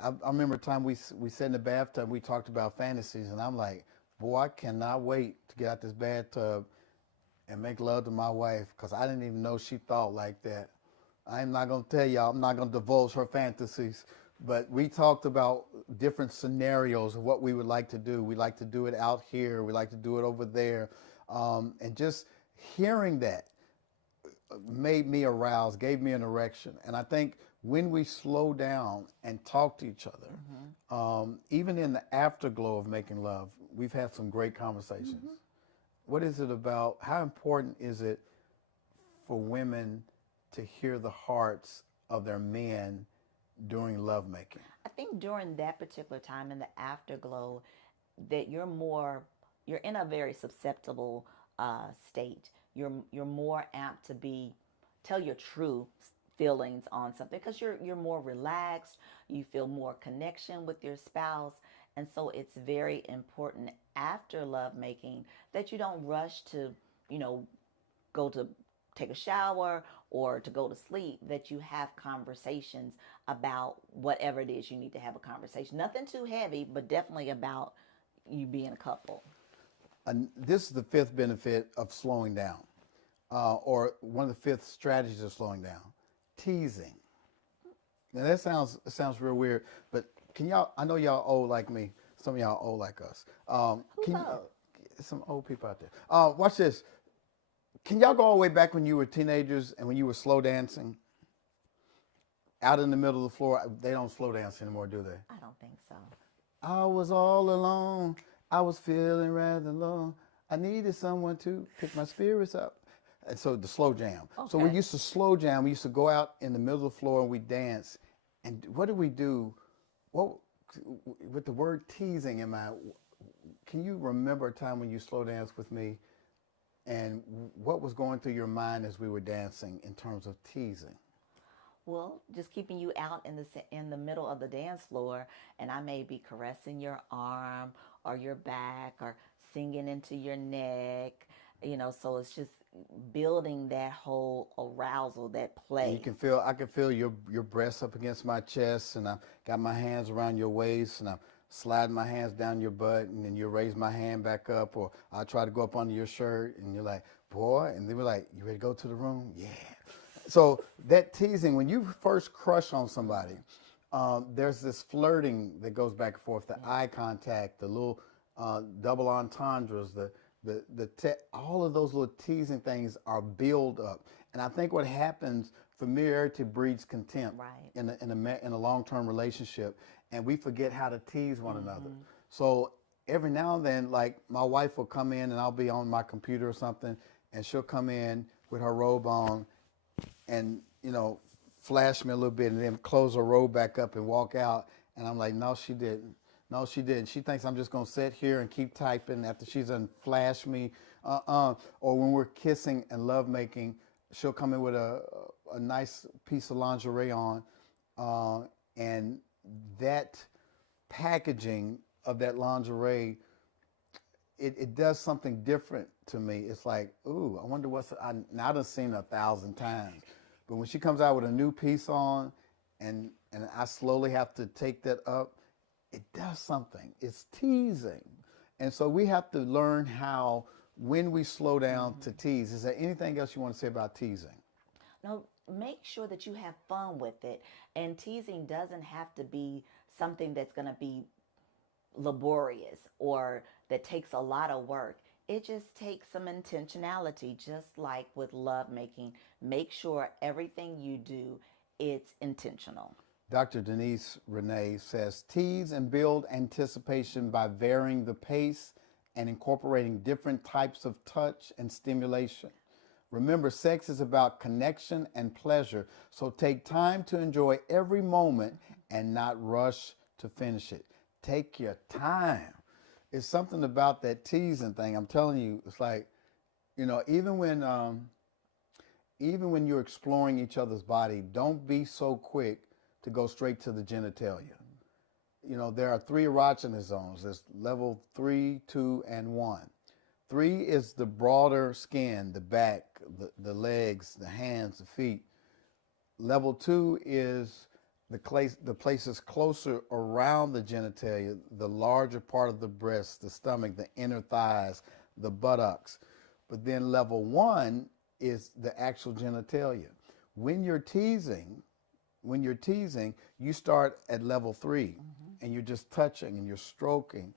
I remember a time we sat in the bathtub, we talked about fantasies, and I'm like, boy, I cannot wait to get out this bathtub and make love to my wife, because I didn't even know she thought like that. I'm not going to tell y'all, I'm not going to divulge her fantasies, but we talked about different scenarios of what we would like to do. We like to do it out here. We like to do it over there. And just hearing that made me aroused, gave me an erection. And I think when we slow down and talk to each other, even in the afterglow of making love, we've had some great conversations. What is it about, how important is it for women to hear the hearts of their men during lovemaking? I think during that particular time in the afterglow, that you're in a very susceptible state. You're more apt to tell your true feelings on something because you're more relaxed. You feel more connection with your spouse, and so it's very important after lovemaking that you don't rush to, go to take a shower or to go to sleep, that you have conversations about whatever it is you need to have a conversation. Nothing too heavy, but definitely about you being a couple. And this is the fifth benefit of slowing down, or one of the fifth strategies of slowing down, teasing. Now that sounds real weird, but I know y'all old like me. Some of y'all old like us. Some old people out there. Watch this. Can y'all go all the way back when you were teenagers and when you were slow dancing? Out in the middle of the floor. They don't slow dance anymore, do they? I don't think so. I was all alone. I was feeling rather low. I needed someone to pick my spirits up. And so the slow jam. Okay. So we used to slow jam. We used to go out in the middle of the floor and we dance. And what did we do? With the word teasing in mind, can you remember a time when you slow danced with me? And what was going through your mind as we were dancing in terms of teasing? Well, just keeping you out in the middle of the dance floor, and I may be caressing your arm or your back or singing into your neck, so it's just building that whole arousal, that play. And I can feel your breasts up against my chest, and I got my hands around your waist, and I'm sliding my hands down your butt, and then you raise my hand back up, or I try to go up under your shirt, and you're like, boy, and then we're like, you ready to go to the room? Yeah. So that teasing, when you first crush on somebody, there's this flirting that goes back and forth, the eye contact, the little double entendres, all of those little teasing things are build up. And I think what happens familiarity breeds contempt Right. in a long-term relationship, and we forget how to tease one another. So every now and then, like my wife will come in and I'll be on my computer or something, and she'll come in with her robe on and, flash me a little bit and then close her robe back up and walk out. And I'm like, no, she didn't. No, she didn't. She thinks I'm just going to sit here and keep typing after she's done flash me. Or when we're kissing and love making, she'll come in with a nice piece of lingerie on. And that packaging of that lingerie, it does something different to me. It's like, ooh, I wonder now I've seen it 1,000 times. But when she comes out with a new piece on and I slowly have to take that up, it does something. It's teasing. And so we have to learn how, when we slow down to tease. Is there anything else you want to say about teasing? No, make sure that you have fun with it. And teasing doesn't have to be something that's going to be laborious or that takes a lot of work. It just takes some intentionality, just like with love making. Make sure everything you do, it's intentional. Dr. Denise Renee says, tease and build anticipation by varying the pace and incorporating different types of touch and stimulation. Remember, sex is about connection and pleasure, so take time to enjoy every moment and not rush to finish it. Take your time. It's something about that teasing thing. I'm telling you, it's like, even when you're exploring each other's body, don't be so quick to go straight to the genitalia. There are 3 erogenous zones. There's level 3, 2, and 1. 3 is the broader skin, the back, the legs, the hands, the feet. Level 2 is the places closer around the genitalia, the larger part of the breast, the stomach, the inner thighs, the buttocks. But then level 1 is the actual genitalia. When you're teasing, you start at level 3 and you're just touching and you're stroking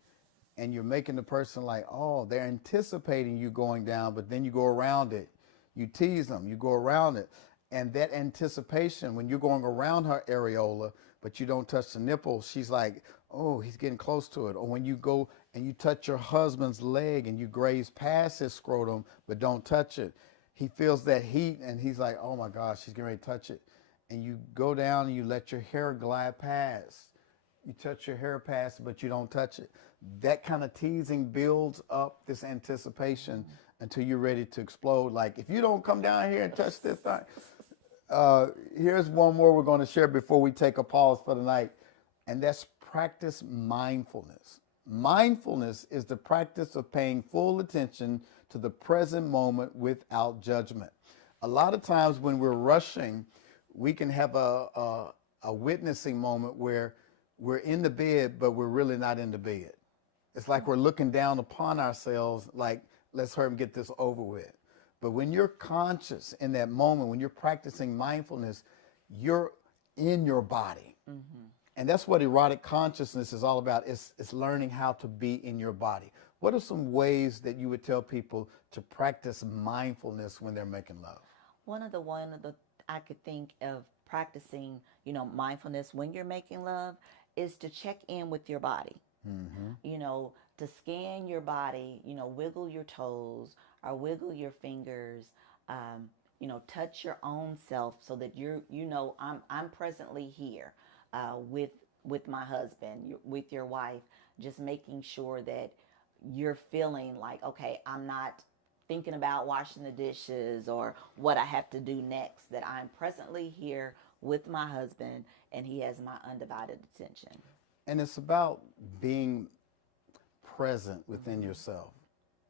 and you're making the person like, oh, they're anticipating you going down, but then you go around it. You tease them, you go around it. And that anticipation, when you're going around her areola, but you don't touch the nipple, she's like, oh, he's getting close to it. Or when you go and you touch your husband's leg and you graze past his scrotum, but don't touch it, he feels that heat and he's like, oh my gosh, she's getting ready to touch it. And you go down and you let your hair glide past. You touch your hair past, but you don't touch it. That kind of teasing builds up this anticipation until you're ready to explode. Like, if you don't come down here and touch this thing. Here's one more we're going to share before we take a pause for the night, and that's practice mindfulness. Mindfulness is the practice of paying full attention to the present moment without judgment. A lot of times when we're rushing, we can have a witnessing moment where we're in the bed, but we're really not in the bed. It's like we're looking down upon ourselves like, let's hurry and get this over with. But when you're conscious in that moment, when you're practicing mindfulness, you're in your body. And that's what erotic consciousness is all about. It's learning how to be in your body. What are some ways that you would tell people to practice mindfulness when they're making love? One of the I could think of practicing, mindfulness when you're making love is to check in with your body. To scan your body, wiggle your toes or wiggle your fingers, touch your own self so that I'm presently here with my husband, with your wife, just making sure that you're feeling like, okay, I'm not thinking about washing the dishes or what I have to do next, that I'm presently here with my husband and he has my undivided attention. And it's about being present within yourself,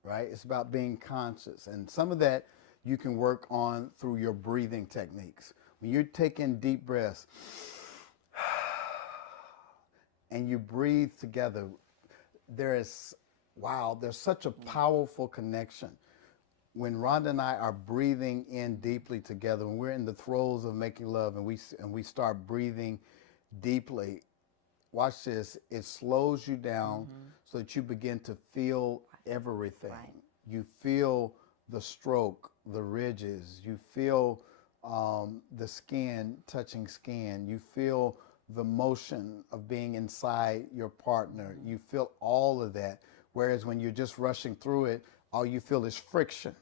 right? It's about being conscious. And some of that you can work on through your breathing techniques. When you're taking deep breaths and you breathe together, there's such a powerful connection. When Rhonda and I are breathing in deeply together, when we're in the throes of making love and we start breathing deeply, watch this, it slows you down so that you begin to feel everything. You feel the stroke, the ridges, you feel the skin touching skin. You feel the motion of being inside your partner. You feel all of that. Whereas when you're just rushing through it, all you feel is friction.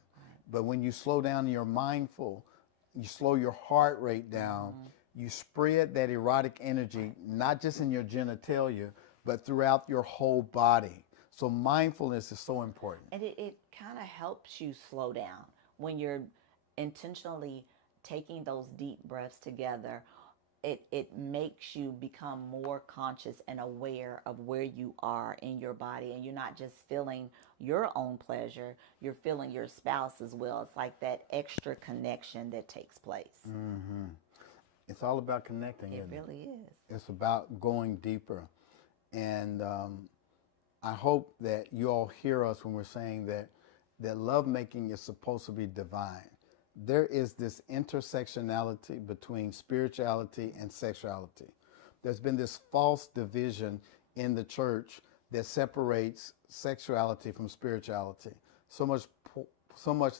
But when you slow down and you're mindful, you slow your heart rate down, you spread that erotic energy, not just in your genitalia, but throughout your whole body. So mindfulness is so important. And it kind of helps you slow down when you're intentionally taking those deep breaths together. It makes you become more conscious and aware of where you are in your body, and you're not just feeling your own pleasure, you're feeling your spouse as well. It's like that extra connection that takes place. Mm-hmm. It's all about connecting. It really is. It's about going deeper. And I hope that you all hear us when we're saying that lovemaking is supposed to be divine. There is this intersectionality between spirituality and sexuality. There's been this false division in the church that separates sexuality from spirituality. So much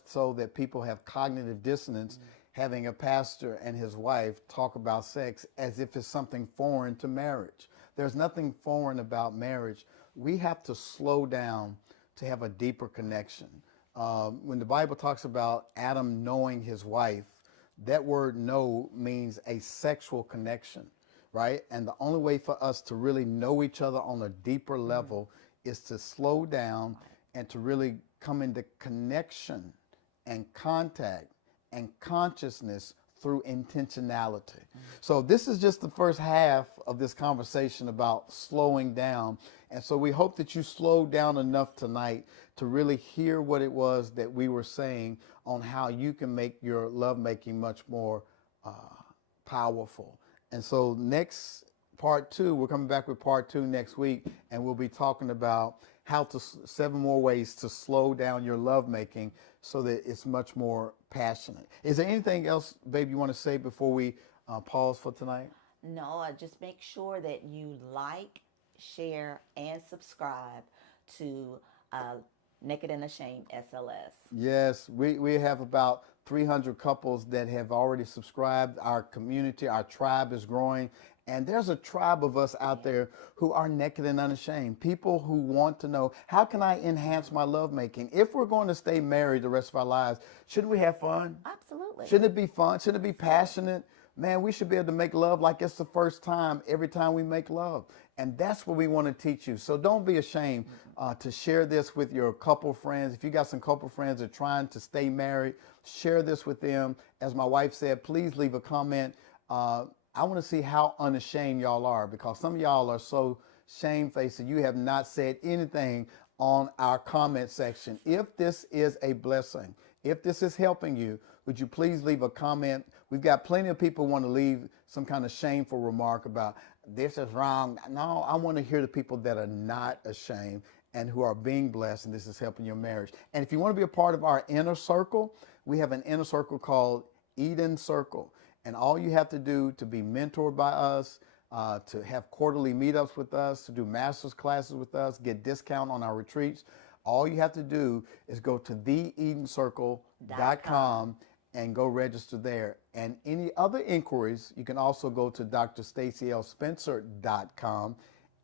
so that people have cognitive dissonance having a pastor and his wife talk about sex as if it's something foreign to marriage. There's nothing foreign about marriage. We have to slow down to have a deeper connection. When the Bible talks about Adam knowing his wife, that word know means a sexual connection, right? And the only way for us to really know each other on a deeper level is to slow down and to really come into connection and contact and consciousness through intentionality. So this is just the first half of this conversation about slowing down. And so we hope that you slowed down enough tonight to really hear what it was that we were saying on how you can make your lovemaking much more powerful. And so next part 2, we're coming back with part 2 next week, and we'll be talking about 7 more ways to slow down your lovemaking so that it's much more passionate. Is there anything else, babe, you want to say before we pause for tonight? No, just make sure that you like, share, and subscribe to Naked and Ashamed SLS. Yes, we have about 300 couples that have already subscribed. Our community, our tribe is growing. And there's a tribe of us out there who are naked and unashamed. People who want to know, how can I enhance my lovemaking? If we're going to stay married the rest of our lives, shouldn't we have fun? Absolutely. Shouldn't it be fun? Shouldn't it be passionate? Man, we should be able to make love like it's the first time every time we make love. And that's what we want to teach you. So don't be ashamed to share this with your couple friends. If you got some couple friends that are trying to stay married, share this with them. As my wife said, please leave a comment. I want to see how unashamed y'all are, because some of y'all are so shamefaced that you have not said anything on our comment section. If this is a blessing, if this is helping you, would you please leave a comment? We've got plenty of people who want to leave some kind of shameful remark about this is wrong. No, I want to hear the people that are not ashamed and who are being blessed, and this is helping your marriage. And if you want to be a part of our inner circle, we have an inner circle called Eden Circle. And all you have to do to be mentored by us, to have quarterly meetups with us, to do master's classes with us, get discount on our retreats, all you have to do is go to theedencircle.com and go register there. And any other inquiries, you can also go to drstacyelspencer.com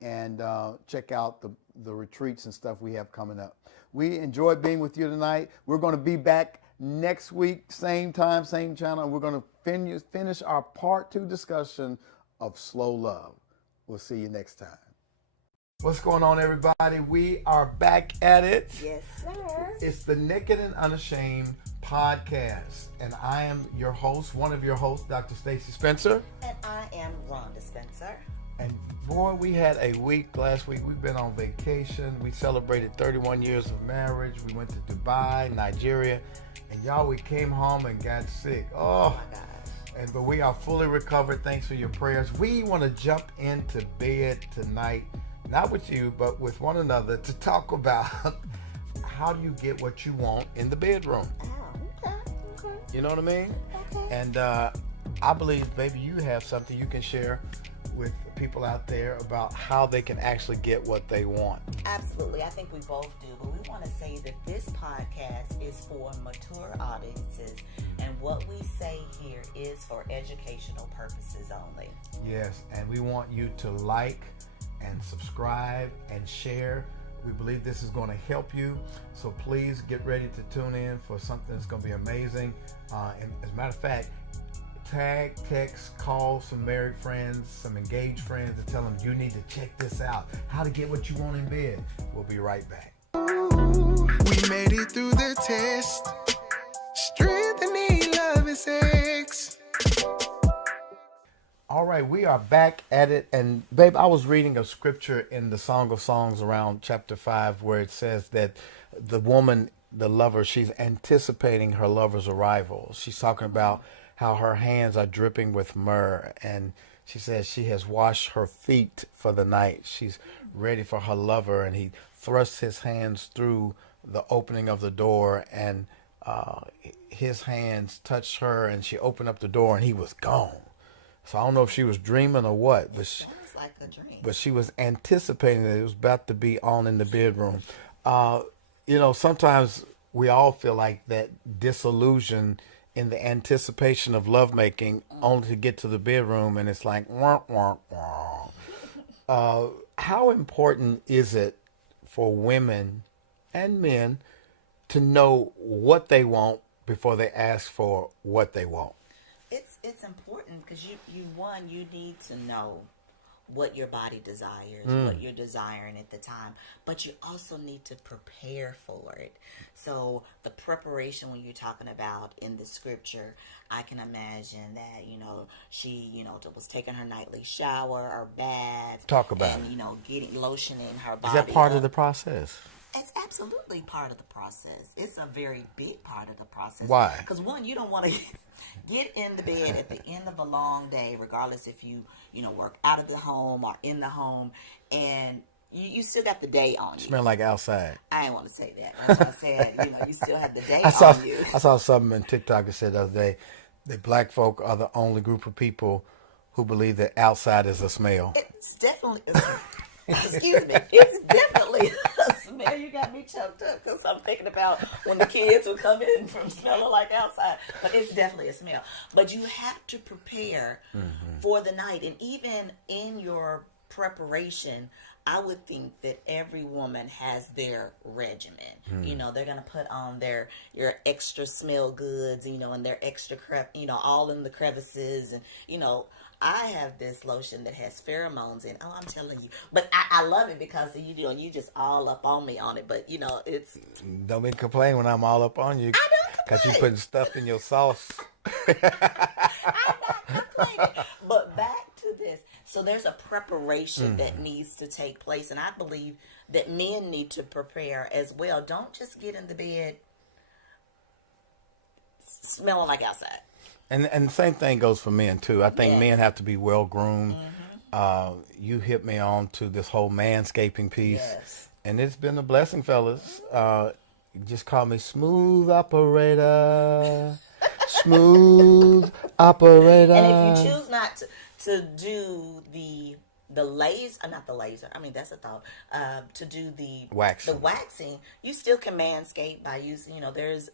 and check out the retreats and stuff we have coming up. We enjoyed being with you tonight. We're going to be back next week, same time, same channel. We're going to finish our part 2 discussion of slow love. We'll see you next time. What's going on, everybody? We are back at it. Yes, sir. It's the Naked and Unashamed podcast, and I am your host, one of your hosts, Dr. Stacy Spencer. And I am Rhonda Spencer. And boy, we had a week last week. We've been on vacation. We celebrated 31 years of marriage. We went to Dubai, Nigeria, and y'all, we came home and got sick. Oh my gosh. But we are fully recovered. Thanks for your prayers. We want to jump into bed tonight, not with you, but with one another, to talk about how do you get what you want in the bedroom. Oh, okay. You know what I mean? Okay. And I believe maybe you have something you can share with people out there about how they can actually get what they want? Absolutely. I think we both do. But we want to say that this podcast is for mature audiences. And what we say here is for educational purposes only. Yes, and we want you to like and subscribe and share. We believe this is going to help you. So please get ready to tune in for something that's going to be amazing. And as a matter of fact, tag, text, call some married friends, some engaged friends, and tell them you need to check this out. How to get what you want in bed. We'll be right back. We made it through the test. Strengthening love and sex. All right, we are back at it. And babe, I was reading a scripture in the Song of Songs around chapter 5 where it says that the woman, the lover, she's anticipating her lover's arrival. She's talking about how her hands are dripping with myrrh, and she says she has washed her feet for the night. She's ready for her lover, and he thrusts his hands through the opening of the door, and his hands touched her, and she opened up the door, and he was gone. So I don't know if she was dreaming or what, but Sounds like a dream. but she was anticipating that it was about to be on in the bedroom. Sometimes we all feel like that disillusion in the anticipation of lovemaking, only to get to the bedroom and it's like, wah, wah, wah. How important is it for women and men to know what they want before they ask for what they want? It's important because you need to know what your body desires, what you're desiring at the time, but you also need to prepare for it. So the preparation, when you're talking about in the scripture, I can imagine that, she, was taking her nightly shower or bath. Talk about and, it. Getting lotion in her body. Is that part of the process? It's absolutely part of the process. It's a very big part of the process. Why? Because one, you don't want to get in the bed at the end of a long day, regardless if you work out of the home or in the home, and you still got the day on you. Smell like outside. I didn't want to say that. That's what I said. You still have the day I on you. saw something in TikTok that said the other day that black folk are the only group of people who believe that outside is a smell. It's definitely. Excuse me. It's definitely a smell. You got me choked up because I'm thinking about when the kids would come in from smelling like outside. But it's definitely a smell. But you have to prepare for the night. And even in your preparation, I would think that every woman has their regimen. They're going to put on your extra smell goods, and their extra all in the crevices. And, I have this lotion that has pheromones in. Oh, I'm telling you. But I love it because, you just all up on me on it. But, it's... Don't be complain when I'm all up on you. I don't complain. Because you putting stuff in your sauce. I'm not complaining. But back to this. So there's a preparation that needs to take place. And I believe that men need to prepare as well. Don't just get in the bed smelling like outside. And the same thing goes for men, too. I think men have to be well-groomed. You hit me on to this whole manscaping piece. Yes. And it's been a blessing, fellas. Just call me Smooth Operator. Smooth Operator. And if you choose not to do the laser, not the laser, I mean, that's a thought, to do the waxing, you still can manscape by using, there's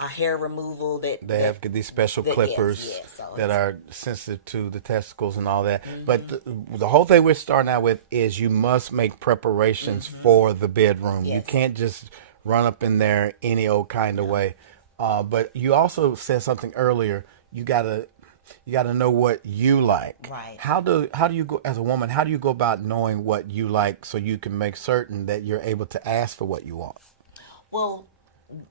a hair removal that they have these special clippers that are sensitive to the testicles and all that. But the whole thing we're starting out with is you must make preparations for the bedroom. You can't just run up in there any old kind of way. But you also said something earlier. You gotta know what you like. Right. How do you go as a woman? How do you go about knowing what you like so you can make certain that you're able to ask for what you want? Well,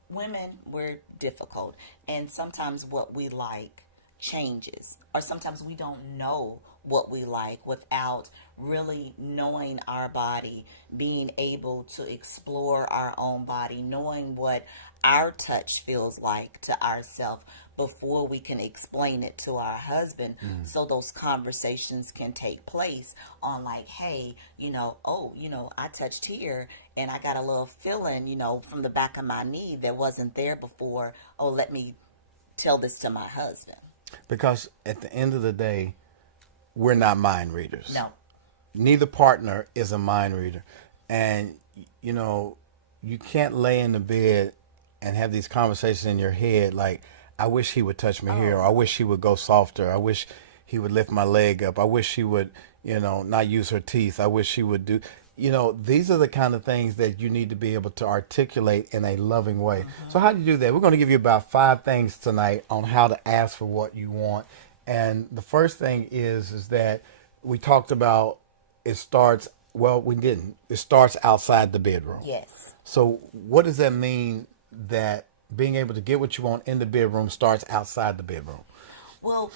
women, we're difficult, and sometimes what we like changes, or sometimes we don't know what we like without really knowing our body, being able to explore our own body, knowing what our touch feels like to ourselves before we can explain it to our husband. So those conversations can take place on like, hey, I touched here and I got a little feeling, from the back of my knee that wasn't there before. Oh, let me tell this to my husband. Because at the end of the day, we're not mind readers. No. Neither partner is a mind reader. And, you know, you can't lay in the bed and have these conversations in your head like, I wish he would touch me here, or I wish he would go softer, I wish he would lift my leg up, I wish he would, you know, not use her teeth, I wish he would do, you know, these are the kind of things that you need to be able to articulate in a loving way. So how do you do that? We're going to give you about 5 things tonight on how to ask for what you want. And the first thing is that we talked about it starts, well, we didn't. It starts outside the bedroom. Yes. So what does that mean, that being able to get what you want in the bedroom starts outside the bedroom? Well,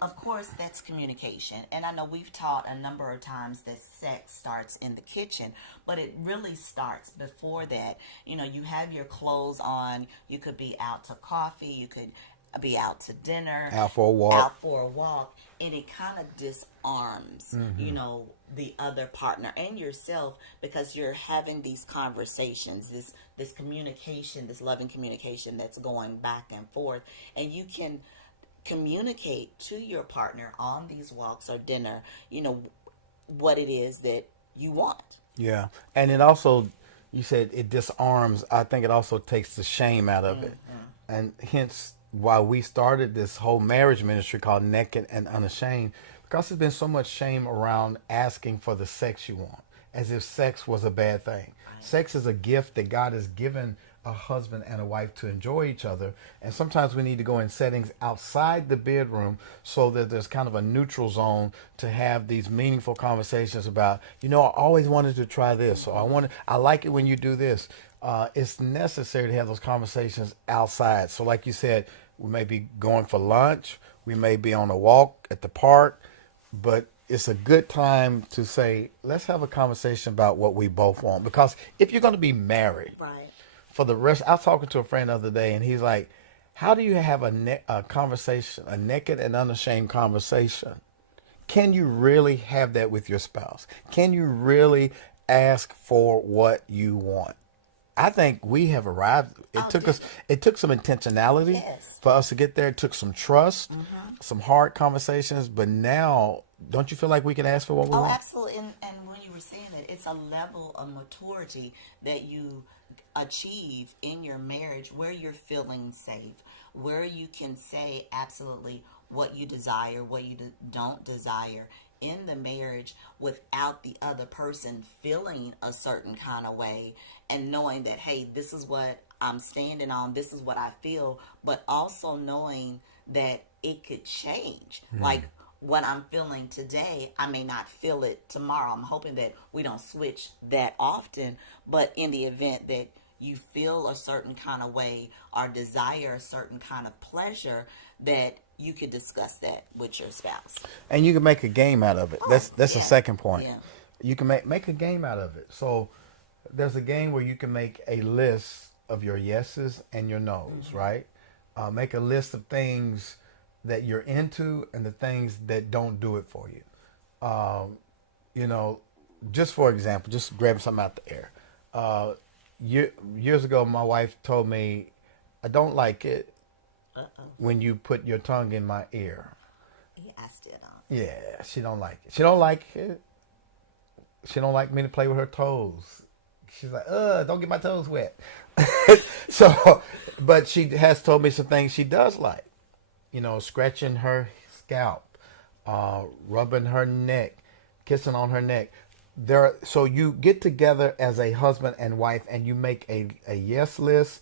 of course, that's communication. And I know we've taught a number of times that sex starts in the kitchen, but it really starts before that. You know, you have your clothes on. You could be out to coffee. You could be out to dinner. Out for a walk. And it kind of disarms, you know, the other partner and yourself, because you're having these conversations, this communication, this loving communication that's going back and forth. And you can communicate to your partner on these walks or dinner, you know, what it is that you want. Yeah. And it also, you said it disarms. I think it also takes the shame out of it. And hence why we started this whole marriage ministry called Naked and Unashamed, because there's been so much shame around asking for the sex you want, as if sex was a bad thing. Right. Sex is a gift that God has given a husband and a wife to enjoy each other. And sometimes we need to go in settings outside the bedroom so that there's kind of a neutral zone to have these meaningful conversations about, you know, I always wanted to try this, or I like it when you do this. It's necessary to have those conversations outside. So like you said, we may be going for lunch, we may be on a walk at the park, but it's a good time to say, let's have a conversation about what we both want. Because if you're going to be married, right, for the rest, I was talking to a friend the other day, and he's like, how do you have a conversation, a naked and unashamed conversation? Can you really have that with your spouse? Can you really ask for what you want? I think we have arrived. It took some intentionality for us to get there. It took some trust, some hard conversations, but now, don't you feel like we can ask for what we want? Oh, absolutely. And when you were saying that, it's a level of maturity that you achieve in your marriage where you're feeling safe, where you can say absolutely what you desire, what you don't desire in the marriage without the other person feeling a certain kind of way, and knowing that, hey, this is what I'm standing on, this is what I feel, but also knowing that it could change. Like what I'm feeling today, I may not feel it tomorrow. I'm hoping that we don't switch that often, but in the event that you feel a certain kind of way or desire a certain kind of pleasure, that you could discuss that with your spouse. And you can make a game out of it. That's the second point. Yeah. You can make a game out of it. So there's a game where you can make a list of your yeses and your nos, right? Make a list of things that you're into and the things that don't do it for you. You know, just for example, just grabbing something out the air. Years ago, my wife told me, I don't like it when you put your tongue in my ear. Yeah, I still don't. Yeah, she don't like it. She don't like it. She don't like me to play with her toes. She's like, don't get my toes wet. So, but she has told me some things she does like. You know, scratching her scalp, rubbing her neck, kissing on her neck. So you get together as a husband and wife and you make a yes list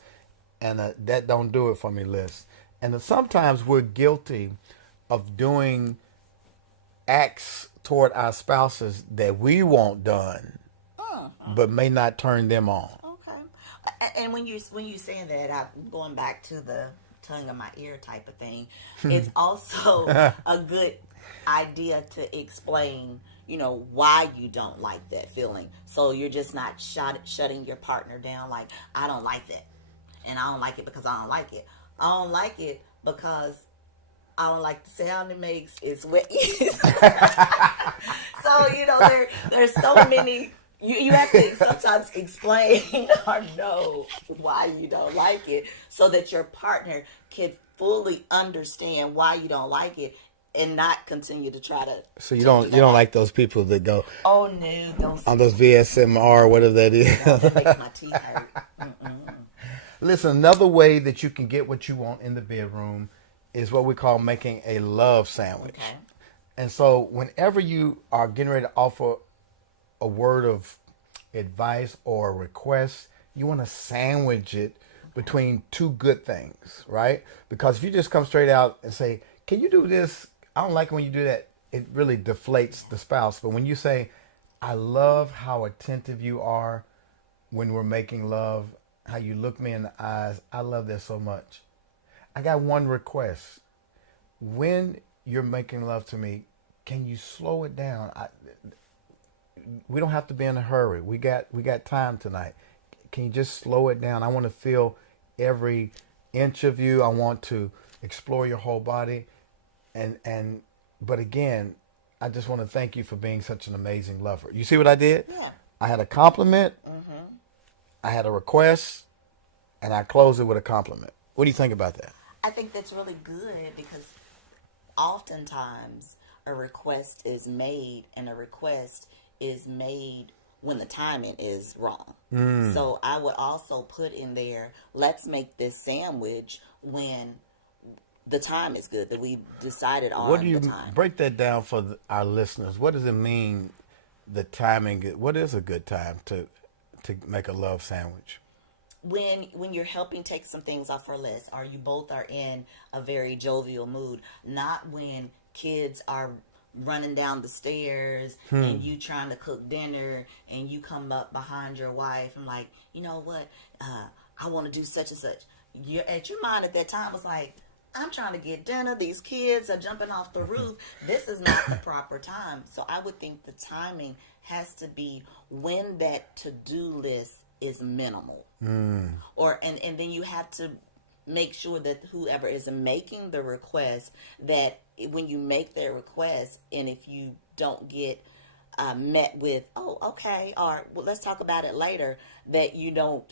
and a that don't do it for me list. And sometimes we're guilty of doing acts toward our spouses that we want done, but may not turn them on. Okay. And when you saying that, I'm going back to the tongue in my ear type of thing. It's also a good idea to explain, you know, why you don't like that feeling. So you're just not shutting your partner down like, I don't like that. And I don't like it because I don't like it. I don't like it because I don't like the sound it makes. It's wet. So, you know, there's so many. You have to sometimes explain or know why you don't like it so that your partner can fully understand why you don't like it and not continue to try to. So you don't like those people that go Oh no, don't. on those VSMR, whatever that is. No, that makes my teeth hurt. Listen, another way that you can get what you want in the bedroom is what we call making a love sandwich. Okay. And so whenever you are getting ready to offer a word of advice or a request, you want to sandwich it between two good things, right? Because if you just come straight out and say, can you do this? I don't like it when you do that. It really deflates the spouse. But when you say, I love how attentive you are when we're making love, how you look me in the eyes, I love that so much. I got one request. When you're making love to me, can you slow it down? We don't have to be in a hurry. We got time tonight. Can you just slow it down? I want to feel every inch of you. I want to explore your whole body. But again, I just want to thank you for being such an amazing lover. You see what I did? Yeah. I had a compliment, I had a request, and I closed it with a compliment. What do you think about that? I think that's really good because oftentimes a request is made, and a request is made when the timing is wrong. So I would also put in there, let's make this sandwich when the time is good, that we decided on What do you the time. break that down for our listeners? What does it mean, the timing? What is a good time to make a love sandwich? When you're helping take some things off our list, or you both are in a very jovial mood, not when kids are running down the stairs and you trying to cook dinner and you come up behind your wife and like, you know what, I want to do such and such. At your mind at that time was like, I'm trying to get dinner. These kids are jumping off the roof. This is not the proper time. So I would think the timing has to be when that to-do list is minimal. And then you have to make sure that whoever is making the request, that when you make their request, and if you don't get met with, oh, okay, or well, let's talk about it later, that you don't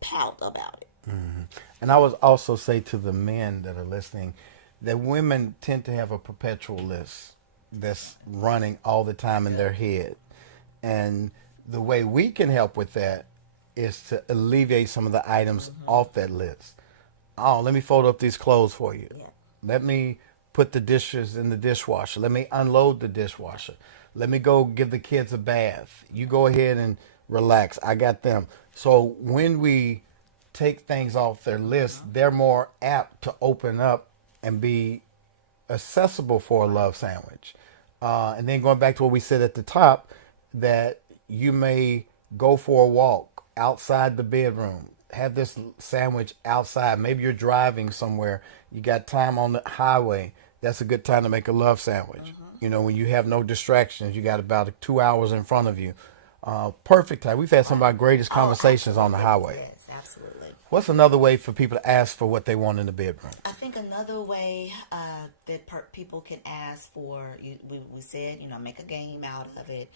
pout about it. And I would also say to the men that are listening that women tend to have a perpetual list that's running all the time in their head. And the way we can help with that is to alleviate some of the items off that list. Oh, let me fold up these clothes for you. Yeah. Let me put the dishes in the dishwasher. Let me unload the dishwasher. Let me go give the kids a bath. You go ahead and relax. I got them. So when we take things off their list, they're more apt to open up and be accessible for a love sandwich. And then going back to what we said at the top, that you may go for a walk outside the bedroom, have this sandwich outside. Maybe you're driving somewhere, you got time on the highway. That's a good time to make a love sandwich. You know, when you have no distractions, you got about 2 hours in front of you. Perfect time. We've had some of our greatest conversations on the highway. Yes, absolutely. What's another way for people to ask for what they want in the bedroom? I think another way that people can ask for, we said, make a game out of it,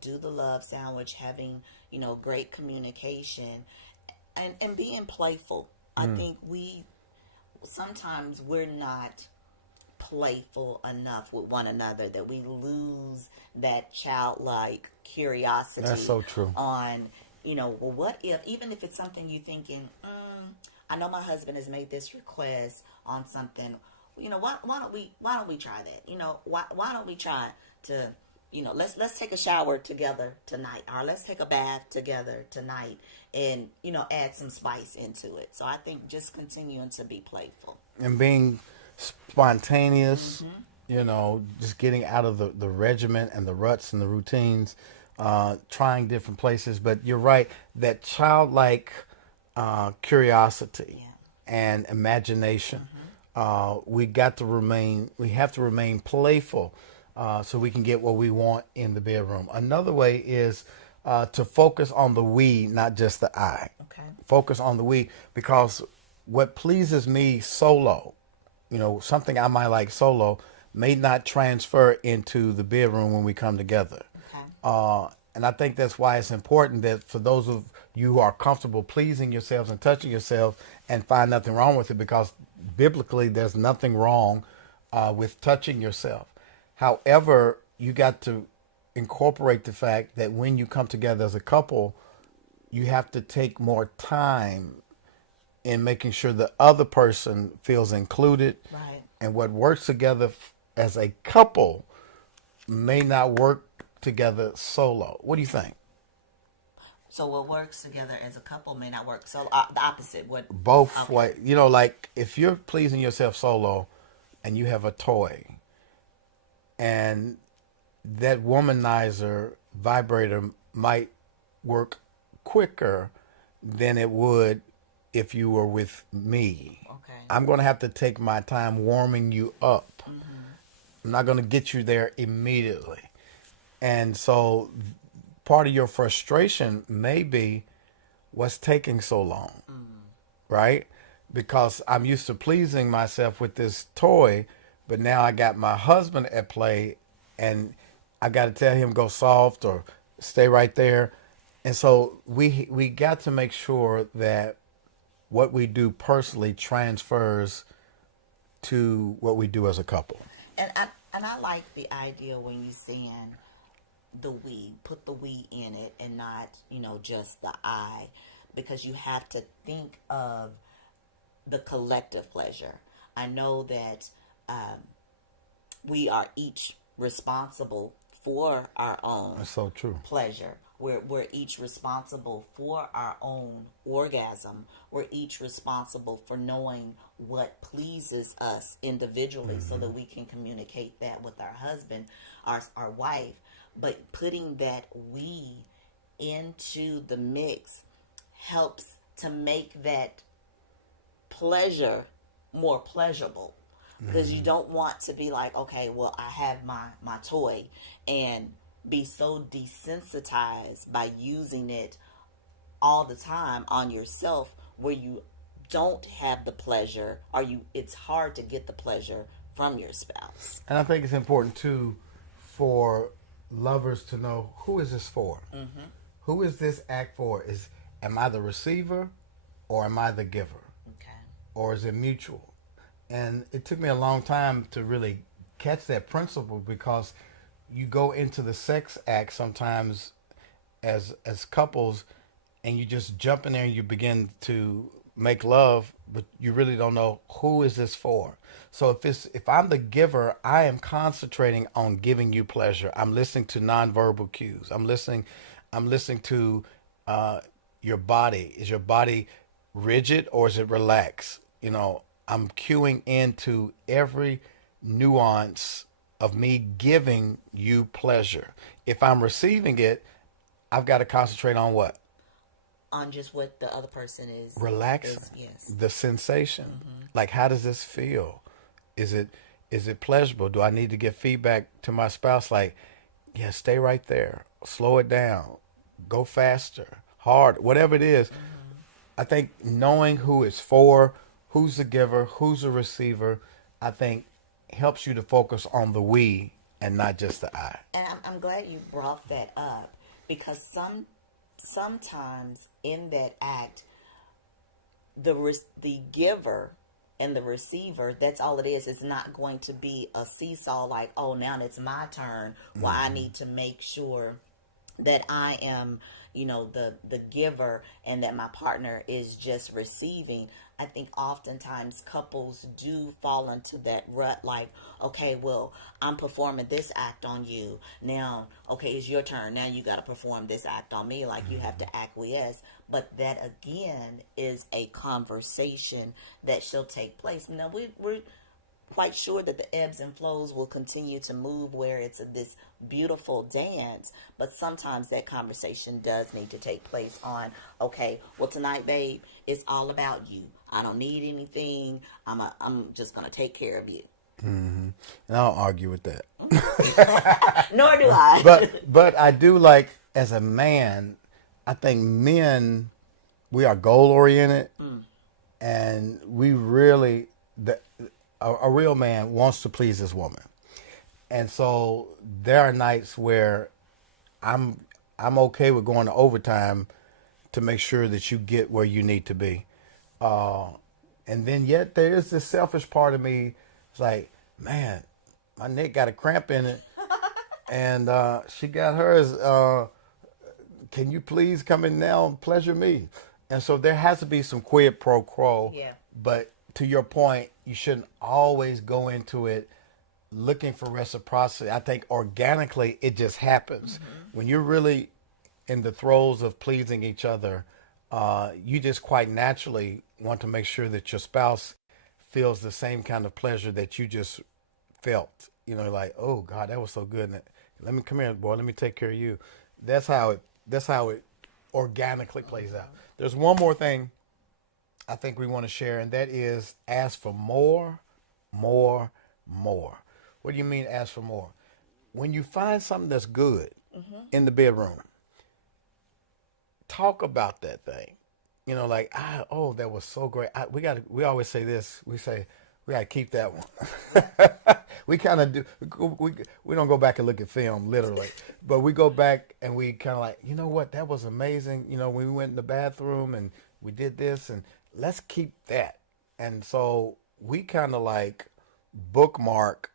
do the love sandwich, having, great communication, and being playful. I think sometimes we're not playful enough with one another, that we lose that childlike curiosity. That's so true. On, well, what if, even if it's something you thinking, I know my husband has made this request on something, why don't we try that? Why don't we try to, let's take a shower together tonight, or let's take a bath together tonight, and, add some spice into it. So I think just continuing to be playful. And being spontaneous, just getting out of the regiment and the ruts and the routines, trying different places. But you're right, that childlike curiosity and imagination, we have to remain playful so we can get what we want in the bedroom. Another way is to focus on the we, not just the I. Okay. Focus on the we, because what pleases me solo, something I might like solo, may not transfer into the bedroom when we come together. Okay. And I think that's why it's important that for those of you who are comfortable pleasing yourselves and touching yourselves and find nothing wrong with it, because biblically there's nothing wrong with touching yourself. However, you got to incorporate the fact that when you come together as a couple, you have to take more time in making sure the other person feels included. Right. And what works together as a couple may not work together solo. What do you think? So what works together as a couple may not work. So the opposite. What Both Okay. way, you know, like if you're pleasing yourself solo and you have a toy and that womanizer vibrator might work quicker than it would if you were with me. Okay. I'm going to have to take my time warming you up. I'm not going to get you there immediately. And so part of your frustration may be what's taking so long, right? Because I'm used to pleasing myself with this toy, but now I got my husband at play and I got to tell him go soft or stay right there. And so we got to make sure that what we do personally transfers to what we do as a couple. And I like the idea when you saying the we, put the we in it and not, just the I, because you have to think of the collective pleasure. I know that we are each responsible for our own That's so true. pleasure. We're each responsible for our own orgasm. We're each responsible for knowing what pleases us individually so that we can communicate that with our husband, our wife. But putting that we into the mix helps to make that pleasure more pleasurable. Because you don't want to be like, okay, well, I have my toy and be so desensitized by using it all the time on yourself where you don't have the pleasure or it's hard to get the pleasure from your spouse. And I think it's important too for lovers to know, who is this for? Who is this act for? Am I the receiver or am I the giver? Okay. Or is it mutual? And it took me a long time to really catch that principle, because you go into the sex act sometimes as couples and you just jump in there and you begin to make love, but you really don't know, who is this for? So if I'm the giver, I am concentrating on giving you pleasure. I'm listening to nonverbal cues. I'm listening to your body. Is your body rigid or is it relaxed? I'm cueing into every nuance of me giving you pleasure. If I'm receiving it, I've got to concentrate on what? On just what the other person is Relaxing. Yes. The sensation. Like, how does this feel? Is it pleasurable? Do I need to give feedback to my spouse? Like, yeah, stay right there. Slow it down. Go faster. Hard. Whatever it is. I think knowing who it's for, who's the giver, who's the receiver, I think helps you to focus on the we and not just the I. And I'm glad you brought that up, because sometimes in that act, the giver and the receiver, that's all it is. It's not going to be a seesaw like, oh, now it's my turn. Well, I need to make sure that I am, the giver and that my partner is just receiving. I think oftentimes couples do fall into that rut, like, okay, well, I'm performing this act on you. Now, okay, it's your turn. Now you got to perform this act on me, like you have to acquiesce. But that, again, is a conversation that shall take place. Now, we're quite sure that the ebbs and flows will continue to move where it's this beautiful dance, but sometimes that conversation does need to take place on, okay, well, tonight, babe, it's all about you. I don't need anything. I'm just gonna take care of you. And I don't argue with that. Nor do I. But I do like, as a man, I think men, we are goal oriented, and we really a real man wants to please his woman. And so there are nights where I'm okay with going to overtime to make sure that you get where you need to be. And then yet there is this selfish part of me. It's like, man, my neck got a cramp in it. And she got hers. Can you please come in now and pleasure me? And so there has to be some quid pro quo. Yeah. But to your point, you shouldn't always go into it looking for reciprocity. I think organically it just happens. When you're really in the throes of pleasing each other, you just quite naturally want to make sure that your spouse feels the same kind of pleasure that you just felt. You know, like, oh God, that was so good. Let me come here, boy. Let me take care of you. That's how it organically plays out. There's one more thing I think we want to share, and that is ask for more, more, more. What do you mean ask for more? When you find something that's good in the bedroom, talk about that thing. You know, like, oh, that was so great. We always say this. We say, we got to keep that one. We kind of do. We don't go back and look at film, literally. But we go back and we kind of like, you know what? That was amazing. You know, when we went in the bathroom and we did this, and let's keep that. And so we kind of like bookmark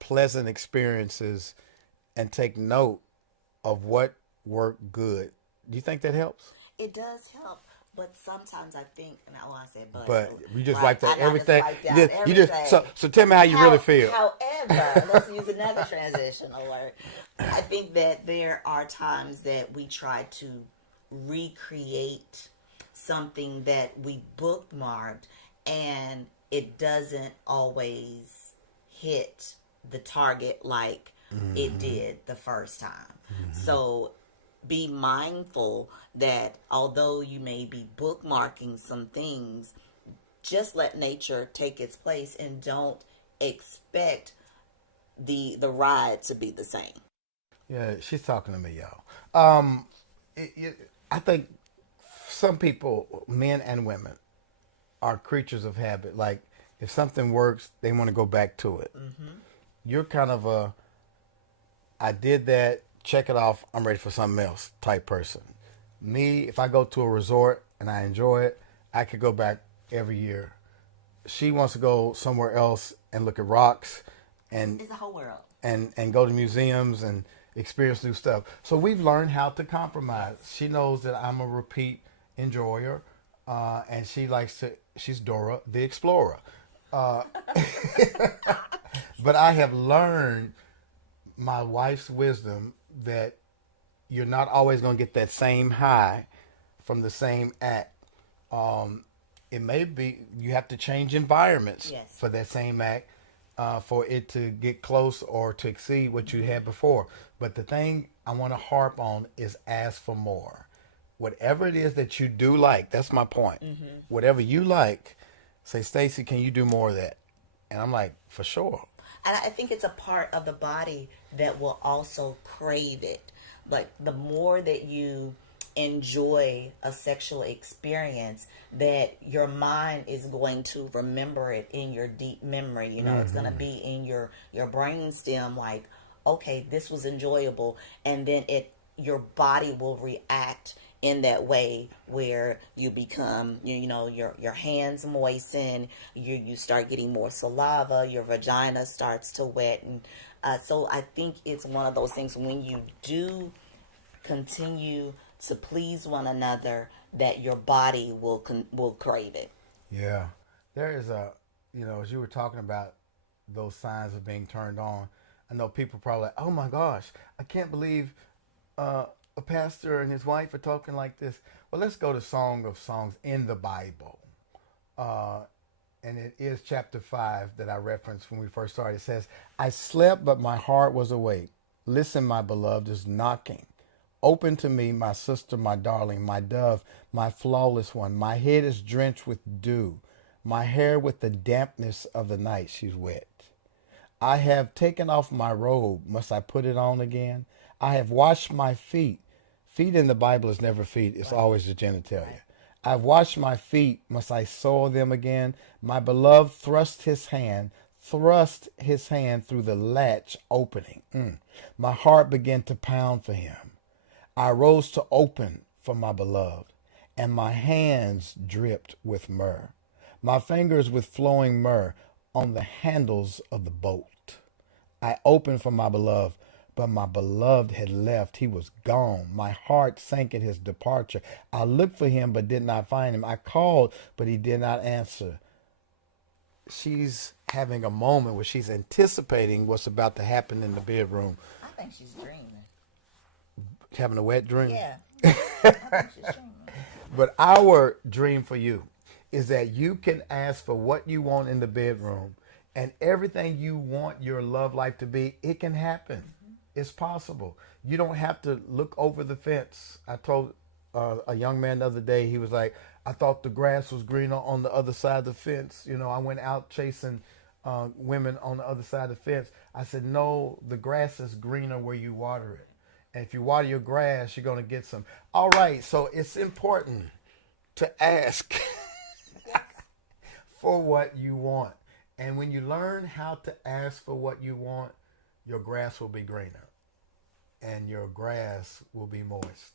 pleasant experiences and take note of what worked good. Do you think that helps? It does help. But sometimes I think, and I want to say, But we just right, like that I know, everything. just like that, You just everything. so tell me how you really feel. However, let's use another transitional word. I think that there are times that we try to recreate something that we bookmarked, and it doesn't always hit the target like it did the first time. So be mindful that although you may be bookmarking some things, just let nature take its place and don't expect the ride to be the same. Yeah, she's talking to me, y'all. I think some people, men and women, are creatures of habit. Like, if something works, they want to go back to it. You're kind of I did that, check it off, I'm ready for something else type person. Me, if I go to a resort and I enjoy it, I could go back every year. She wants to go somewhere else and look at rocks and It's a whole world. and go to museums and experience new stuff. So we've learned how to compromise. She knows that I'm a repeat enjoyer, and she's Dora the Explorer. But I have learned my wife's wisdom that you're not always going to get that same high from the same act. It may be you have to change environments for that same act for it to get close or to exceed what you had before. But the thing I want to harp on is ask for more. Whatever it is that you do like, that's my point. Whatever you like, say, Stacy, can you do more of that? And I'm like, for sure. And I think it's a part of the body that will also crave it. Like, the more that you enjoy a sexual experience, that your mind is going to remember it in your deep memory. You know, it's going to be in your brain stem, like, okay, this was enjoyable. And then your body will react in that way where you become, you know, your hands moisten, you start getting more saliva, your vagina starts to wet. And so I think it's one of those things when you do continue to please one another, that your body will crave it. Yeah. There is as you were talking about those signs of being turned on, I know people probably like, oh my gosh, I can't believe a pastor and his wife are talking like this. Well, let's go to Song of Songs in the Bible. And it is chapter 5 that I referenced when we first started. It says, I slept, but my heart was awake. Listen, my beloved is knocking. Open to me, my sister, my darling, my dove, my flawless one. My head is drenched with dew. My hair with the dampness of the night. She's wet. I have taken off my robe. Must I put it on again? I have washed my feet. Feet in the Bible is never feet. It's always the genitalia. I've washed my feet. Must I soil them again? My beloved thrust his hand through the latch opening. My heart began to pound for him. I rose to open for my beloved, and my hands dripped with myrrh. My fingers with flowing myrrh. on the handles of the boat. I opened for my beloved, but my beloved had left. He was gone. My heart sank at his departure. I looked for him, but did not find him. I called, but he did not answer. She's having a moment where she's anticipating what's about to happen in the bedroom. I think she's dreaming. Having a wet dream? Yeah. I think she's dreaming. But our dream for you is that you can ask for what you want in the bedroom, and everything you want your love life to be, it can happen. It's possible. You don't have to look over the fence. I told a young man the other day, he was like, I thought the grass was greener on the other side of the fence. You know, I went out chasing women on the other side of the fence. I said, no, the grass is greener where you water it. And if you water your grass, you're going to get some. All right, so it's important to ask for what you want. And when you learn how to ask for what you want, your grass will be greener and your grass will be moist.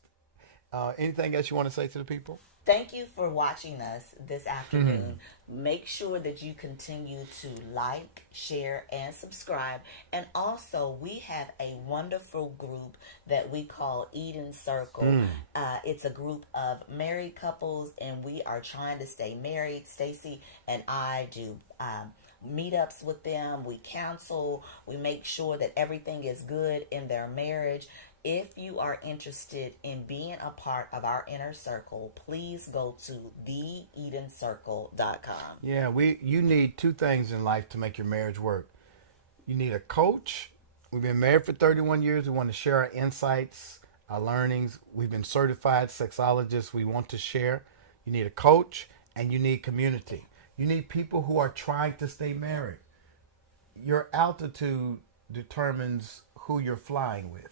Anything else you want to say to the people? Thank you for watching us this afternoon. Make sure that you continue to like, share, and subscribe. And also, we have a wonderful group that we call Eden Circle. It's a group of married couples, and we are trying to stay married. Stacy and I do meetups with them. We counsel. We make sure that everything is good in their marriage. If you are interested in being a part of our inner circle, please go to theedencircle.com. Yeah, you need two things in life to make your marriage work. You need a coach. We've been married for 31 years. We want to share our insights, our learnings. We've been certified sexologists. We want to share. You need a coach, and you need community. You need people who are trying to stay married. Your altitude determines who you're flying with.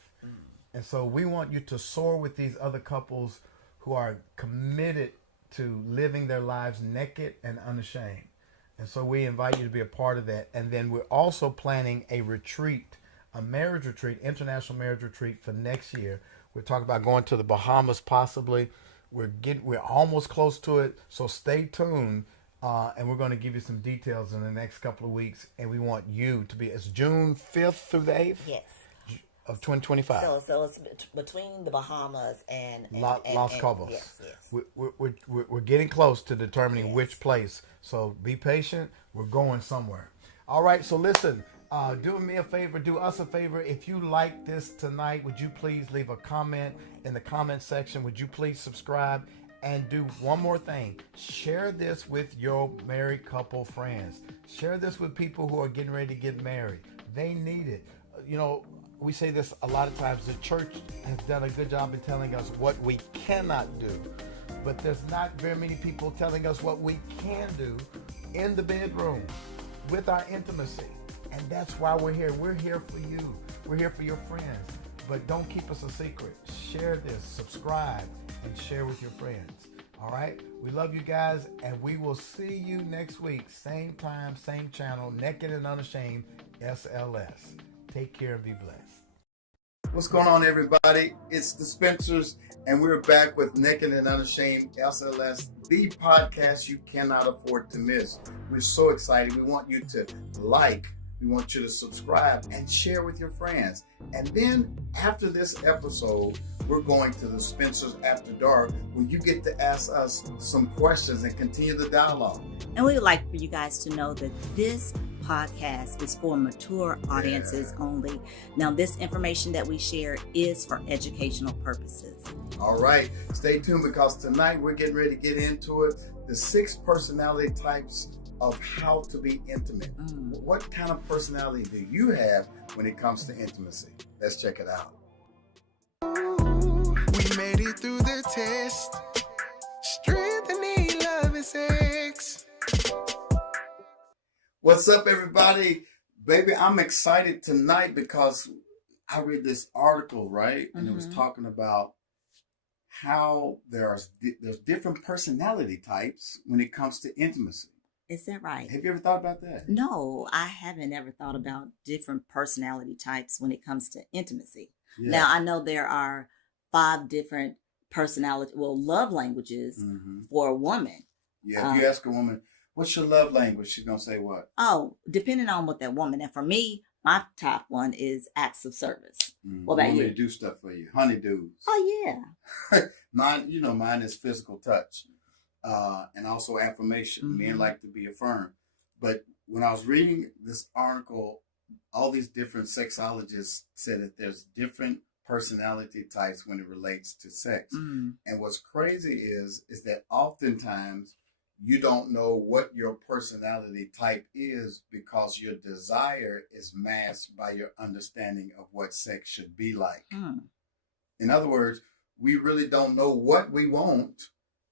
And so we want you to soar with these other couples who are committed to living their lives naked and unashamed. And so we invite you to be a part of that. And then we're also planning a retreat, a marriage retreat, international marriage retreat for next year. We're talking about going to the Bahamas possibly. We're almost close to it. So stay tuned. And we're going to give you some details in the next couple of weeks. And we want you to be, it's June 5th through the 8th? Yes. Of 2025. So it's between the Bahamas and Los Cabos. Yes. We're getting close to determining which place. So be patient. We're going somewhere. All right. So listen, do me a favor. Do us a favor. If you like this tonight, would you please leave a comment in the comment section? Would you please subscribe? And do one more thing. Share this with your married couple friends. Share this with people who are getting ready to get married. They need it. You know, we say this a lot of times. The church has done a good job in telling us what we cannot do. But there's not very many people telling us what we can do in the bedroom with our intimacy. And that's why we're here. We're here for you. We're here for your friends. But don't keep us a secret. Share this, subscribe, and share with your friends. All right? We love you guys, and we will see you next week. Same time, same channel, Naked and Unashamed, SLS. Take care and be blessed. What's going on, everybody? It's the Spencers, and we're back with Naked and Unashamed, SLS, the podcast you cannot afford to miss. We're so excited. We want you to like, we want you to subscribe, and share with your friends. And then after this episode, we're going to the Spencers After Dark, where you get to ask us some questions and continue the dialogue. And we would like for you guys to know that this podcast is for mature audiences only. Now, this information that we share is for educational purposes. All right, stay tuned, because tonight we're getting ready to get into it. The 6 personality types of how to be intimate. What kind of personality do you have when it comes to intimacy? Let's check it out. We made it through the test. Strength and need, love and sex. What's up, everybody? Baby, I'm excited tonight because I read this article, right? And it was talking about how there's different personality types when it comes to intimacy. Is that right? Have you ever thought about that? No, I haven't ever thought about different personality types when it comes to intimacy. Yeah. Now, I know there are 5 different love languages for a woman. Yeah, if you ask a woman, What's your love language? She's gonna say what? Oh, depending on what that woman. And for me, my top one is acts of service. What You about want me you? to do stuff for you, honeydews. Oh yeah. Mine is physical touch, and also affirmation. Men like to be affirmed. But when I was reading this article, all these different sexologists said that there's different personality types when it relates to sex. And what's crazy is that oftentimes you don't know what your personality type is because your desire is masked by your understanding of what sex should be like. In other words, we really don't know what we want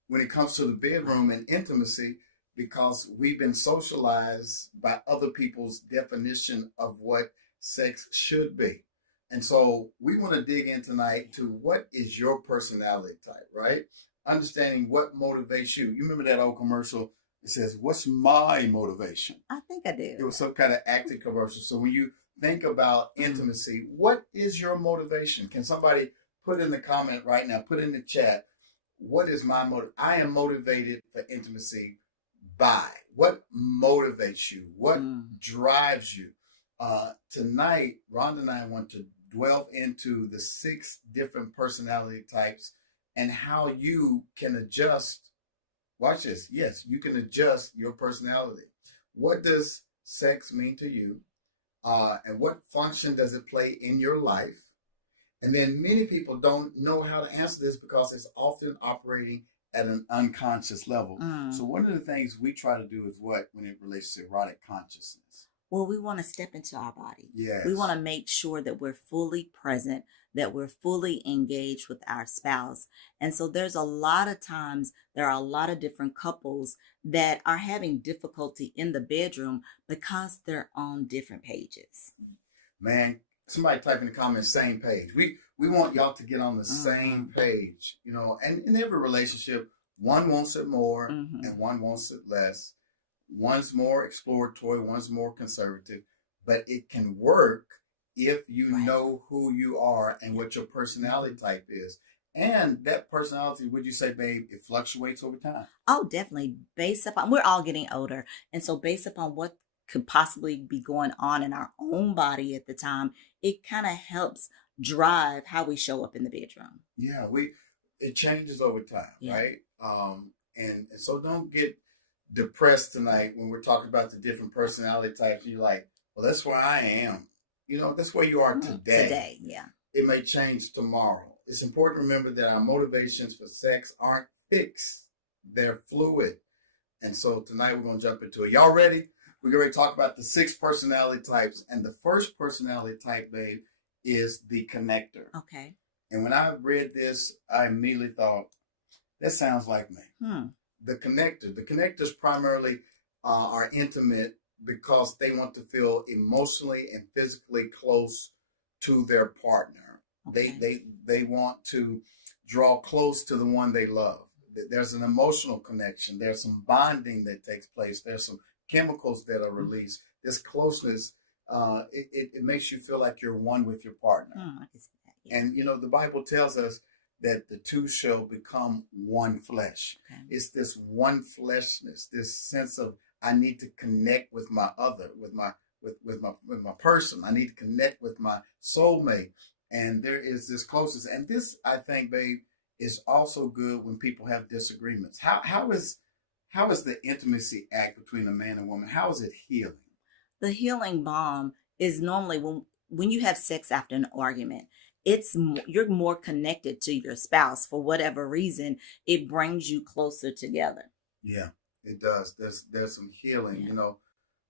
when it comes to the bedroom and intimacy because we've been socialized by other people's definition of what sex should be. And so we want to dig in tonight to what is your personality type, right? Understanding what motivates you. You remember that old commercial? It says, "What's my motivation?" I think I do. It was some kind of acting commercial. So when you think about intimacy, what is your motivation? Can somebody put in the comment right now, put in the chat, what is my motive? I am motivated for intimacy by. What motivates you? What drives you? Tonight, Rhonda and I want to delve into the 6 different personality types and how you can adjust. Watch this. Yes, you can adjust your personality. What does sex mean to you? And what function does it play in your life? And then many people don't know how to answer this because it's often operating at an unconscious level. So one of the things we try to do is what when it relates to erotic consciousness? Well, we want to step into our body. Yes. We want to make sure that we're fully present, that we're fully engaged with our spouse. And so there's a lot of times, there are a lot of different couples that are having difficulty in the bedroom because they're on different pages. Man, somebody type in the comments, same page. We want y'all to get on the same page, and in every relationship, one wants it more and one wants it less. One's more exploratory, one's more conservative, but it can work if you know who you are and what your personality type is. And that personality, would you say, babe, it fluctuates over time? Oh, definitely. Based upon, we're all getting older. And so based upon what could possibly be going on in our own body at the time, it kind of helps drive how we show up in the bedroom. Yeah, it changes over time, right? And so don't get depressed tonight when we're talking about the different personality types. You're like, well, that's where I am. That's where you are today. Yeah. It may change tomorrow. It's important to remember that our motivations for sex aren't fixed. They're fluid. And so tonight we're going to jump into it. Y'all ready? We're going to talk about the 6 personality types. And the first personality type, babe, is the connector. Okay. And when I read this, I immediately thought, that sounds like me. The connectors primarily are intimate because they want to feel emotionally and physically close to their partner. Okay. They want to draw close to the one they love. There's an emotional connection. There's some bonding that takes place. There's some chemicals that are released. This closeness, it makes you feel like you're one with your partner. I can see that, yeah. And, the Bible tells us that the two shall become one flesh. Okay. It's this one fleshness, this sense of I need to connect with my other, with my person. I need to connect with my soulmate. And there is this closeness. And this, I think, babe, is also good when people have disagreements. How is the intimacy act between a man and woman? How is it healing? The healing balm is normally when you have sex after an argument. You're more connected to your spouse for whatever reason. It brings you closer together. Yeah, it does. There's some healing. Yeah.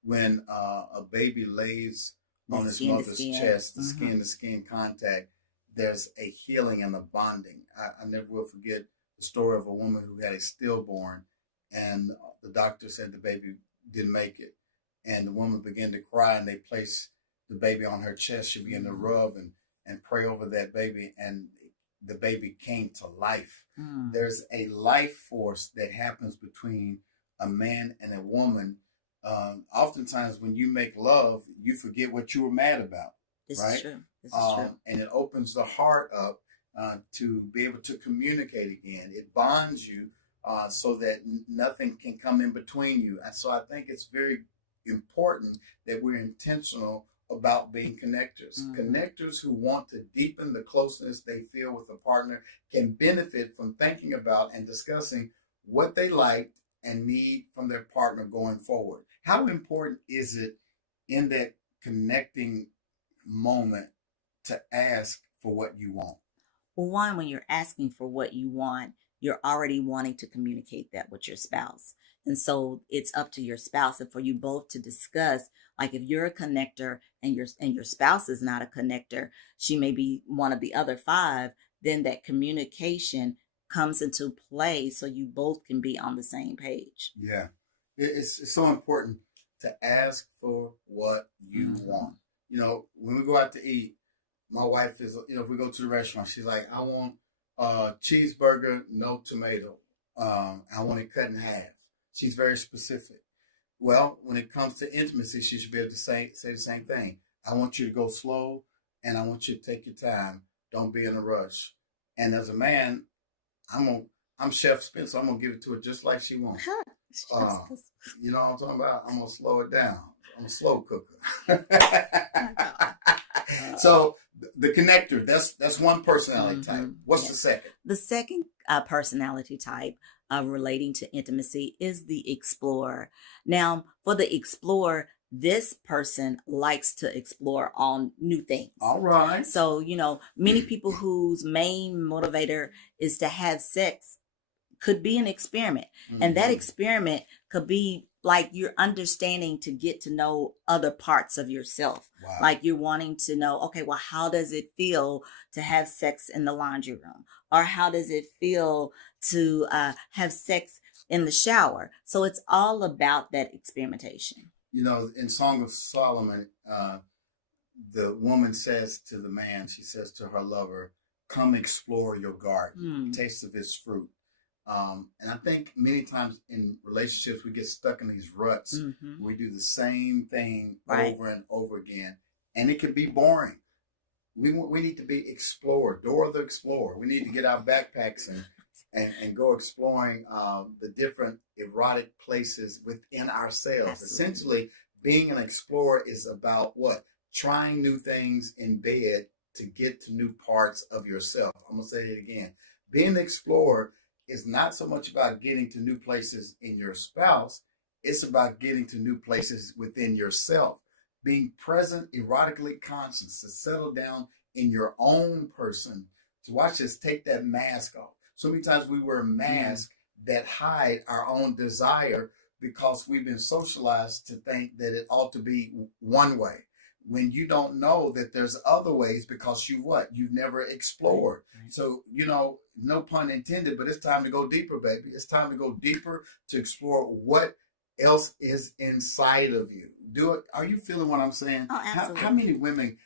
When a baby lays on his mother's chest, the skin-to-skin contact, there's a healing and a bonding. I never will forget the story of a woman who had a stillborn, and the doctor said the baby didn't make it. And the woman began to cry, and they placed the baby on her chest. She began to rub and pray over that baby, and the baby came to life. There's a life force that happens between a man and a woman. Oftentimes when you make love, you forget what you were mad about. This right? is true. This is true. And it opens the heart up to be able to communicate again. It bonds you so that nothing can come in between you. And so I think it's very important that we're intentional about being connectors. Connectors who want to deepen the closeness they feel with a partner can benefit from thinking about and discussing what they like and need from their partner going forward. How important is it in that connecting moment to ask for what you want? Well, one, when you're asking for what you want, you're already wanting to communicate that with your spouse. And so it's up to your spouse and for you both to discuss, like if you're a connector and your spouse is not a connector, she may be one of the other five, then that communication comes into play so you both can be on the same page. Yeah. It's so important to ask for what you want. You know, when we go out to eat, my wife is, you know, if we go to the restaurant, she's like, I want a cheeseburger, no tomato. I want it cut in half. She's very specific. Well, when it comes to intimacy, she should be able to say the same thing. I want you to go slow and I want you to take your time. Don't be in a rush. And as a man, I'm Chef Spencer. I'm gonna give it to her just like she wants. You know what I'm talking about? I'm gonna slow it down. I'm a slow cooker. So the connector, that's one personality type. What's the second? The second personality type relating to intimacy is the explorer. Now, for the explorer, this person likes to explore all new things. All right. So, you know, many people whose main motivator is to have sex could be an experiment. And that experiment could be like you're understanding to get to know other parts of yourself. Wow. Like you're wanting to know, okay, well, how does it feel to have sex in the laundry room? Or how does it feel to have sex in the shower? So it's all about that experimentation. You know, in Song of Solomon, the woman says to the man, she says to her lover, come explore your garden, taste of its fruit. And I think many times in relationships, we get stuck in these ruts. We do the same thing over and over again. And it can be boring. We need to be explorer, Dora the Explorer. We need to get our backpacks and go exploring the different erotic places within ourselves. Absolutely. Essentially, being an explorer is about what? Trying new things in bed to get to new parts of yourself. I'm going to say it again. Being an explorer is not so much about getting to new places in your spouse. It's about getting to new places within yourself. Being present, erotically conscious, to settle down in your own person. To watch us take that mask off. So many times we wear masks that hide our own desire because we've been socialized to think that it ought to be one way. When you don't know that there's other ways because you've never explored. Right. So, you know, no pun intended, but it's time to go deeper, baby. It's time to go deeper to explore what else is inside of you. Do it. Are you feeling what I'm saying? Oh, absolutely. How many women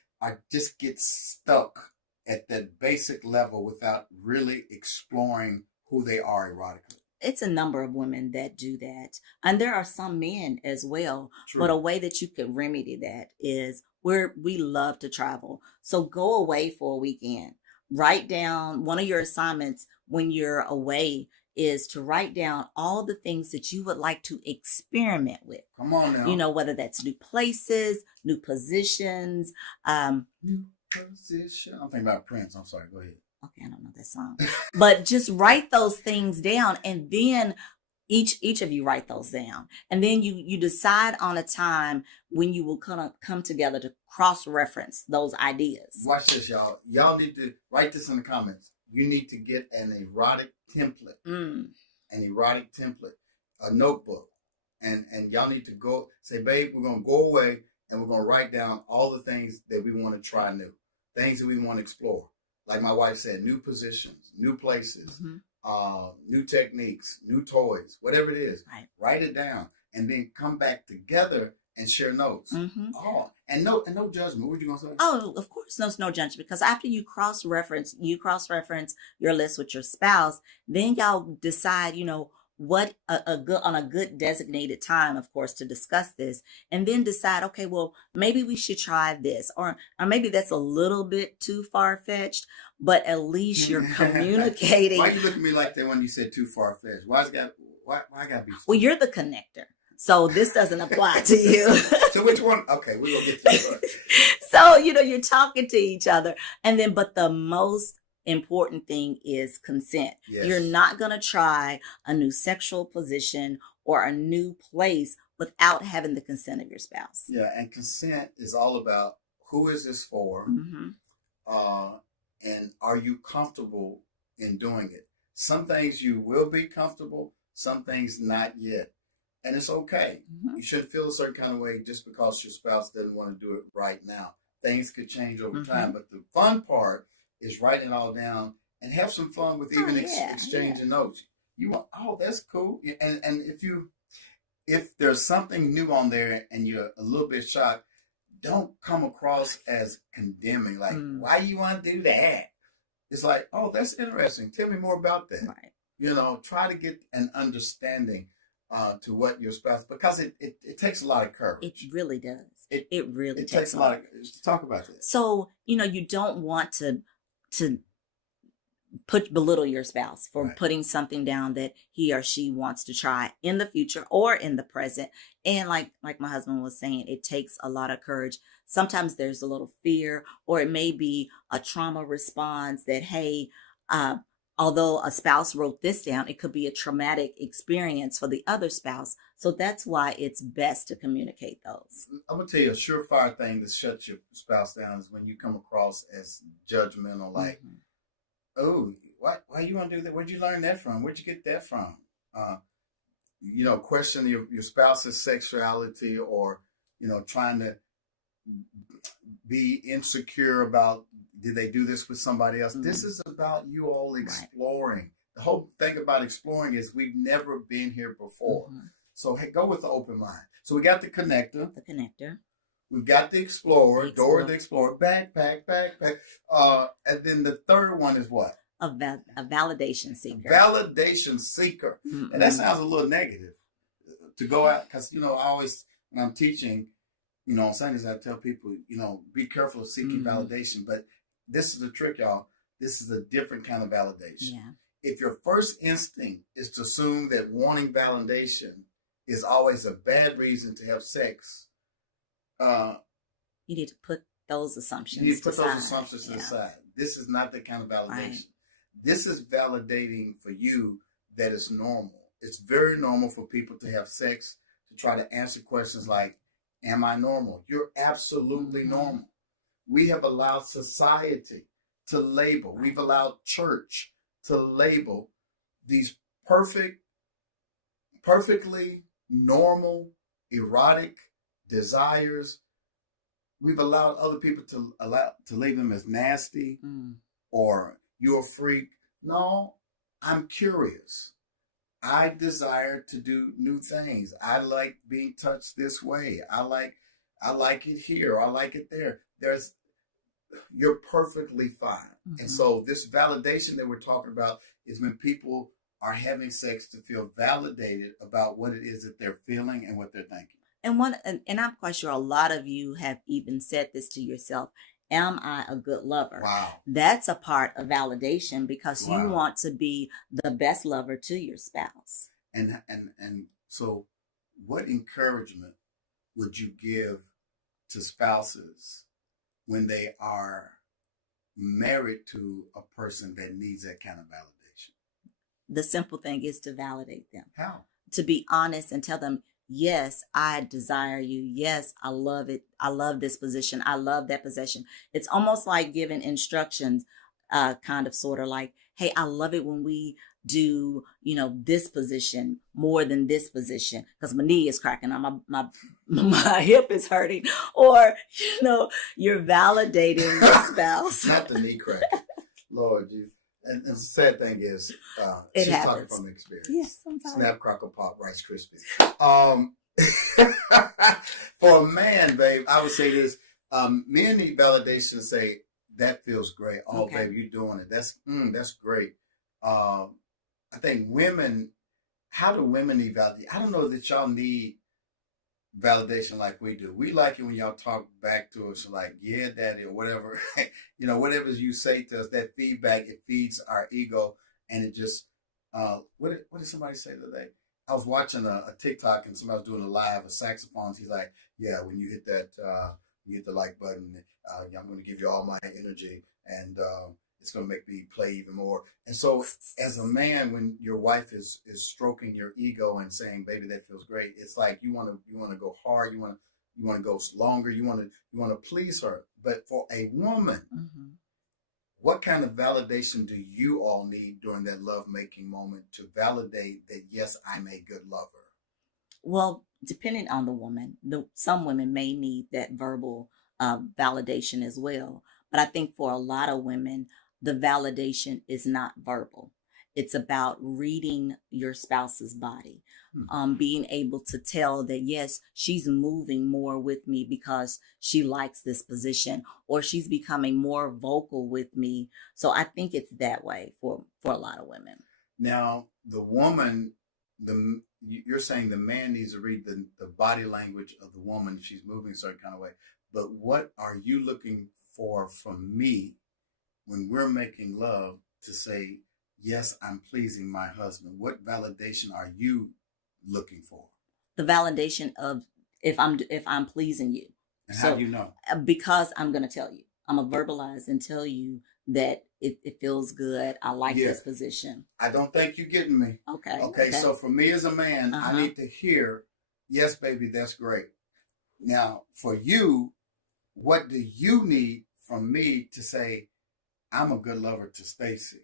just get stuck at that basic level without really exploring who they are erotically? It's a number of women that do that. And there are some men as well. True. But a way that you could remedy that is we love to travel. So go away for a weekend. Write down one of your assignments when you're away is to write down all the things that you would like to experiment with. Come on now. You know, whether that's new places, new positions. New position. I'm thinking about Prince. I'm sorry. Go ahead. Okay, I don't know that song. But just write those things down, and then each of you write those down. And then you decide on a time when you will come together to cross-reference those ideas. Watch this, y'all. Y'all need to write this in the comments. You need to get an erotic template. An erotic template. A notebook. And y'all need to go say, babe, we're going to go away and we're going to write down all the things that we want to try new. Things that we want to explore. Like my wife said, new positions, new places, new techniques, new toys, whatever it is. Right. Write it down and then come back together and share notes. Oh, and no judgment. What were you gonna say? Oh, of course, there's no judgment, because after you cross-reference your list with your spouse, then y'all decide, you know, what a good on a good designated time, of course, to discuss this, and then decide, okay, well, maybe we should try this, or maybe that's a little bit too far-fetched, but at least you're communicating. Why you look at me like that when you said too far-fetched? Why I gotta be? Well, you're the connector, so this doesn't apply to you. So which one? Okay, we're gonna get to it. So, you're talking to each other, and then, but the most important thing is consent. Yes. You're not going to try a new sexual position or a new place without having the consent of your spouse. Yeah, and consent is all about who is this for, and are you comfortable in doing it? Some things you will be comfortable, some things not yet. And it's okay. You shouldn't feel a certain kind of way just because your spouse doesn't want to do it right now. Things could change over time. But the fun part is writing it all down and have some fun with even exchanging notes. You want, that's cool. And if there's something new on there and you're a little bit shocked, don't come across as condemning. Like, why you want to do that? It's like, oh, that's interesting. Tell me more about that. Right. Try to get an understanding to what your spouse, because it takes a lot of courage. It really does. It really takes a lot of courage to talk about this. So, you don't want to belittle your spouse for putting something down that he or she wants to try in the future or in the present. And like my husband was saying, it takes a lot of courage. Sometimes there's a little fear, or it may be a trauma response that, hey, although a spouse wrote this down, it could be a traumatic experience for the other spouse. So that's why it's best to communicate those. I'm going to tell you a surefire thing that shuts your spouse down is when you come across as judgmental, like, oh, why you want to do that? Where'd you learn that from? Where'd you get that from? Question your spouse's sexuality, or, trying to be insecure about, did they do this with somebody else? This is about you all exploring. The whole thing about exploring is we've never been here before. So go with the open mind. So we got the connector. We've got the explorer, Dora the explorer, backpack. And then the third one is what? A validation seeker. Validation seeker. And that sounds a little negative to go out, because, I always, when I'm teaching, on Sundays, I tell people, be careful of seeking validation. But this is the trick, y'all. This is a different kind of validation. Yeah. If your first instinct is to assume that wanting validation is always a bad reason to have sex, you need to put those assumptions to the side. This is not the kind of validation. Right. This is validating for you that it's normal. It's very normal for people to have sex, to try to answer questions like, am I normal? You're absolutely normal. We have allowed society to label. We've allowed church to label these perfectly normal, erotic desires. We've allowed other people to label them as nasty or you're a freak. No, I'm curious. I desire to do new things. I like being touched this way. I like it here. I like it there. You're perfectly fine. And so this validation that we're talking about is when people are having sex to feel validated about what it is that they're feeling and what they're thinking. And I'm quite sure a lot of you have even said this to yourself. Am I a good lover? Wow. That's a part of validation, because you want to be the best lover to your spouse. And so what encouragement would you give to spouses when they are married to a person that needs that kind of validation? The simple thing is to validate them. How? To be honest and tell them, yes, I desire you. Yes, I love it. I love this position. I love that possession. It's almost like giving instructions, kind of sort of like, hey, I love it when we do, this position more than this position, because my knee is cracking on my hip is hurting, or, you're validating your spouse. Not the knee crack. Lord, you. And the sad thing is, it she's happens. talking from experience. Yes, sometimes. Snap, crackle, pop, Rice Krispies. For a man, babe, I would say this. Men need validation to say, that feels great. Oh, okay. Babe, you're doing it. That's great. I think women how do women need validation? I don't know that y'all need validation like we do. We like it when y'all talk back to us like, yeah, daddy, or whatever. Whatever you say to us, that feedback, it feeds our ego, and it just what did somebody say today? I was watching a TikTok and somebody was doing a live of saxophones. He's like, yeah, when you hit that you hit the like button, I'm going to give you all my energy, and it's going to make me play even more. And so as a man, when your wife is stroking your ego and saying, baby, that feels great, it's like you want to go hard, you want to go longer, you want to please her. But for a woman, what kind of validation do you all need during that love-making moment to validate that, yes, I'm a good lover? Well, depending on the woman, some women may need that verbal validation as well. But I think for a lot of women, the validation is not verbal. It's about reading your spouse's body, being able to tell that, yes, she's moving more with me because she likes this position, or she's becoming more vocal with me. So I think it's that way for a lot of women. Now, the woman, you're saying the man needs to read the body language of the woman if she's moving a certain kind of way. But what are you looking for from me when we're making love to say, yes, I'm pleasing my husband? What validation are you looking for? The validation of if I'm pleasing you. And how do you know? Because I'm going to tell you. I'm going to verbalize and tell you that it feels good. I like this position. I don't think you're getting me. Okay. So for me as a man, I need to hear, yes, baby, that's great. Now, for you, what do you need from me to say, I'm a good lover to Stacy?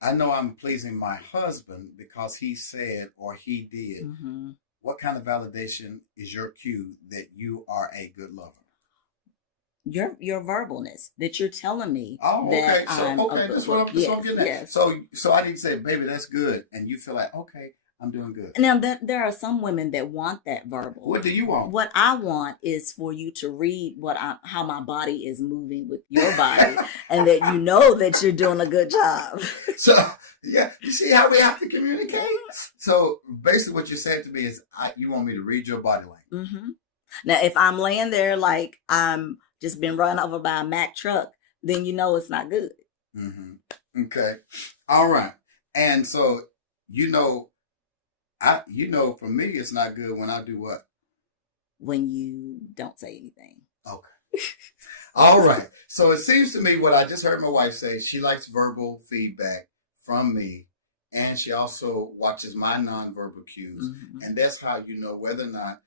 I know I'm pleasing my husband because he said or he did. What kind of validation is your cue that you are a good lover? Your verbalness, that you're telling me. Oh, that okay. That's what I'm getting at. Yes. So I need to say, baby, that's good, and you feel like, okay, I'm doing good. Now, there are some women that want that verbal. What do you want? What I want is for you to read how my body is moving with your body, and that you know that you're doing a good job. So, yeah, you see how we have to communicate? So basically what you're saying to me is you want me to read your body language. Now, if I'm laying there like I'm just been run over by a Mack truck, then you know it's not good. Okay. All right. And so, for me, it's not good when I do what? When you don't say anything. Okay. All right. So it seems to me what I just heard my wife say, she likes verbal feedback from me, and she also watches my nonverbal cues. And that's how you know whether or not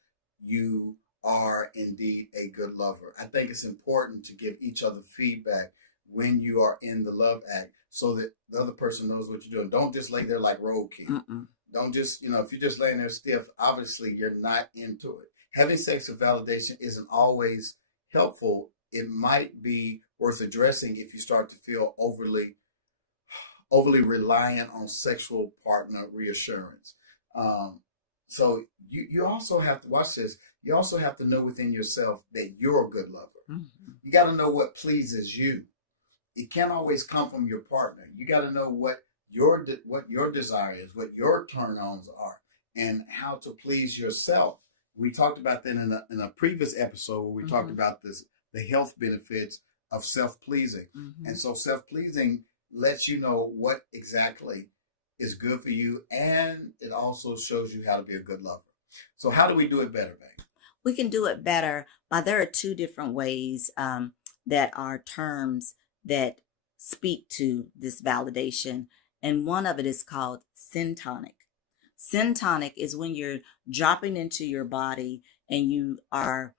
you are indeed a good lover. I think it's important to give each other feedback when you are in the love act so that the other person knows what you're doing. Don't just lay there like roadkill. Don't just, if you're just laying there stiff, obviously you're not into it. Having sex with validation isn't always helpful. It might be worth addressing if you start to feel overly reliant on sexual partner reassurance. So you also have to watch this. You also have to know within yourself that you're a good lover. You got to know what pleases you. It can't always come from your partner. You got to know what your desire is, what your turn-ons are, and how to please yourself. We talked about that in a previous episode where we talked about the health benefits of self-pleasing. And so self-pleasing lets you know what exactly is good for you, and it also shows you how to be a good lover. So how do we do it better, babe? We can do it better by there are two different ways that are terms that speak to this validation. And one of it is called syntonic. Syntonic is when you're dropping into your body and you are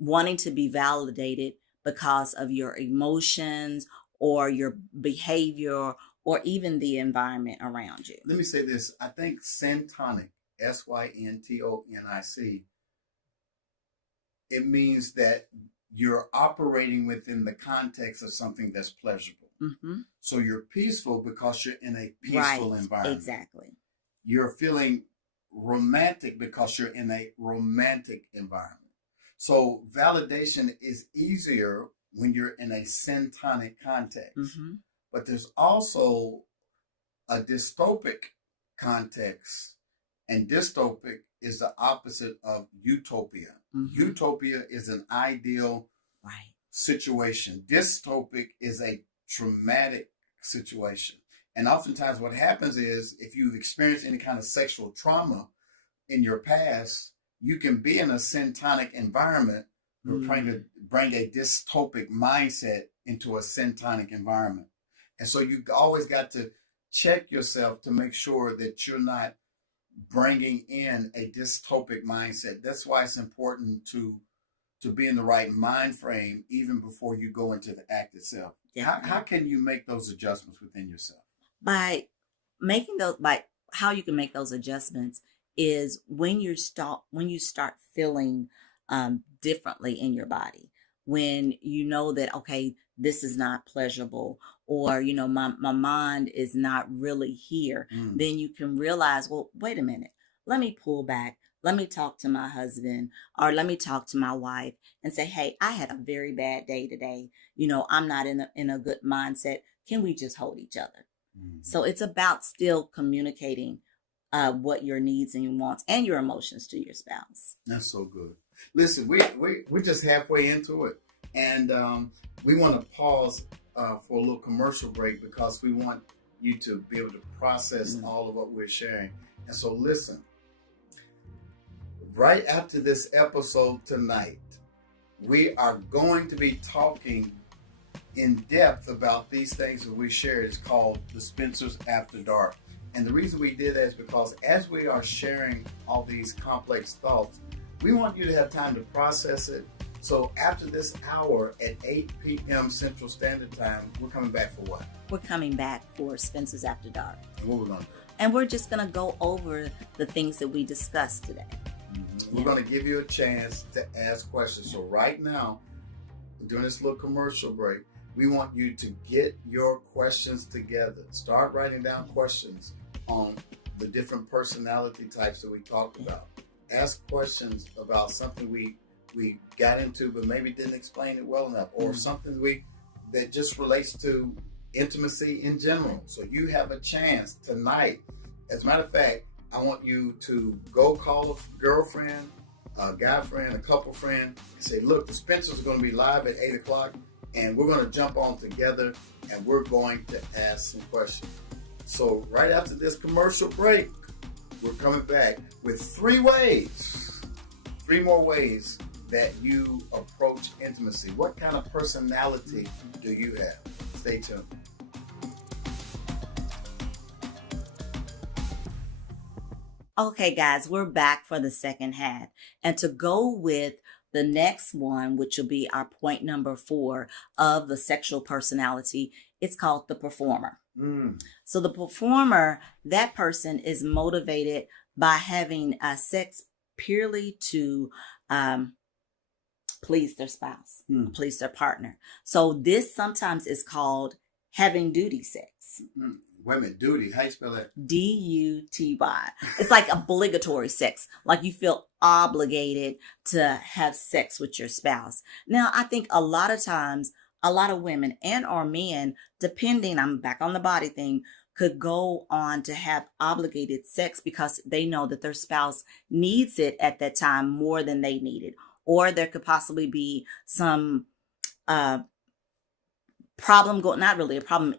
wanting to be validated because of your emotions or your behavior or even the environment around you. Let me say this. I think syntonic, syntonic, it means that you're operating within the context of something that's pleasurable. So you're peaceful because you're in a peaceful environment. Exactly. You're feeling romantic because you're in a romantic environment. So validation is easier when you're in a syntonic context. But there's also a dystopic context. And dystopic is the opposite of utopia. Utopia is an ideal situation. Dystopic is a traumatic situation. And oftentimes what happens is if you've experienced any kind of sexual trauma in your past, you can be in a syntonic environment. We're trying to bring a dystopic mindset into a syntonic environment. And so you always got to check yourself to make sure that you're not bringing in a dystopic mindset. That's why it's important to be in the right mind frame even before you go into the act itself. How can you make those adjustments within yourself? By how you can make those adjustments is when you start feeling differently in your body, when you know that, okay, this is not pleasurable, or, you know, my mind is not really here, then you can realize, well, wait a minute, let me pull back. Let me talk to my husband, or let me talk to my wife and say, hey, I had a very bad day today. You know, I'm not in a good mindset. Can we just hold each other? So it's about still communicating what your needs and your wants and your emotions to your spouse. That's so good. Listen, we're just halfway into it, and we want to pause for a little commercial break because we want you to be able to process all of what we're sharing. And so listen, right after this episode tonight, we are going to be talking in depth about these things that we shared. It's called the Spencer's After Dark. And the reason we did that is because as we are sharing all these complex thoughts, we want you to have time to process it. So after this hour at 8 p.m. Central Standard Time, we're coming back for what? We're coming back for Spencer's After Dark. And what we're going to do? And we're just going to go over the things that we discussed today. We're going to give you a chance to ask questions. So right now, during this little commercial break, we want you to get your questions together. Start writing down questions on the different personality types that we talked about. Ask questions about something we got into but maybe didn't explain it well enough, or something that just relates to intimacy in general. So you have a chance tonight. As a matter of fact, I want you to go call a girlfriend, a guy friend, a couple friend, and say, look, the Spencers are going to be live at 8 o'clock, and we're going to jump on together, and we're going to ask some questions. So right after this commercial break, we're coming back with 3 more ways that you approach intimacy. What kind of personality do you have? Stay tuned. Okay, guys, we're back for the second half. And to go with the next one, which will be our point number 4 of the sexual personality, it's called the performer. So the performer, that person is motivated by having sex purely to please their spouse, please their partner. So this sometimes is called having duty sex. Wait a minute, duty, how you spell that? D-U-T-Y. It's like obligatory sex, like you feel obligated to have sex with your spouse. Now, I think a lot of times, a lot of women and or men, depending, I'm back on the body thing, could go on to have obligated sex because they know that their spouse needs it at that time more than they need it. Or there could possibly be some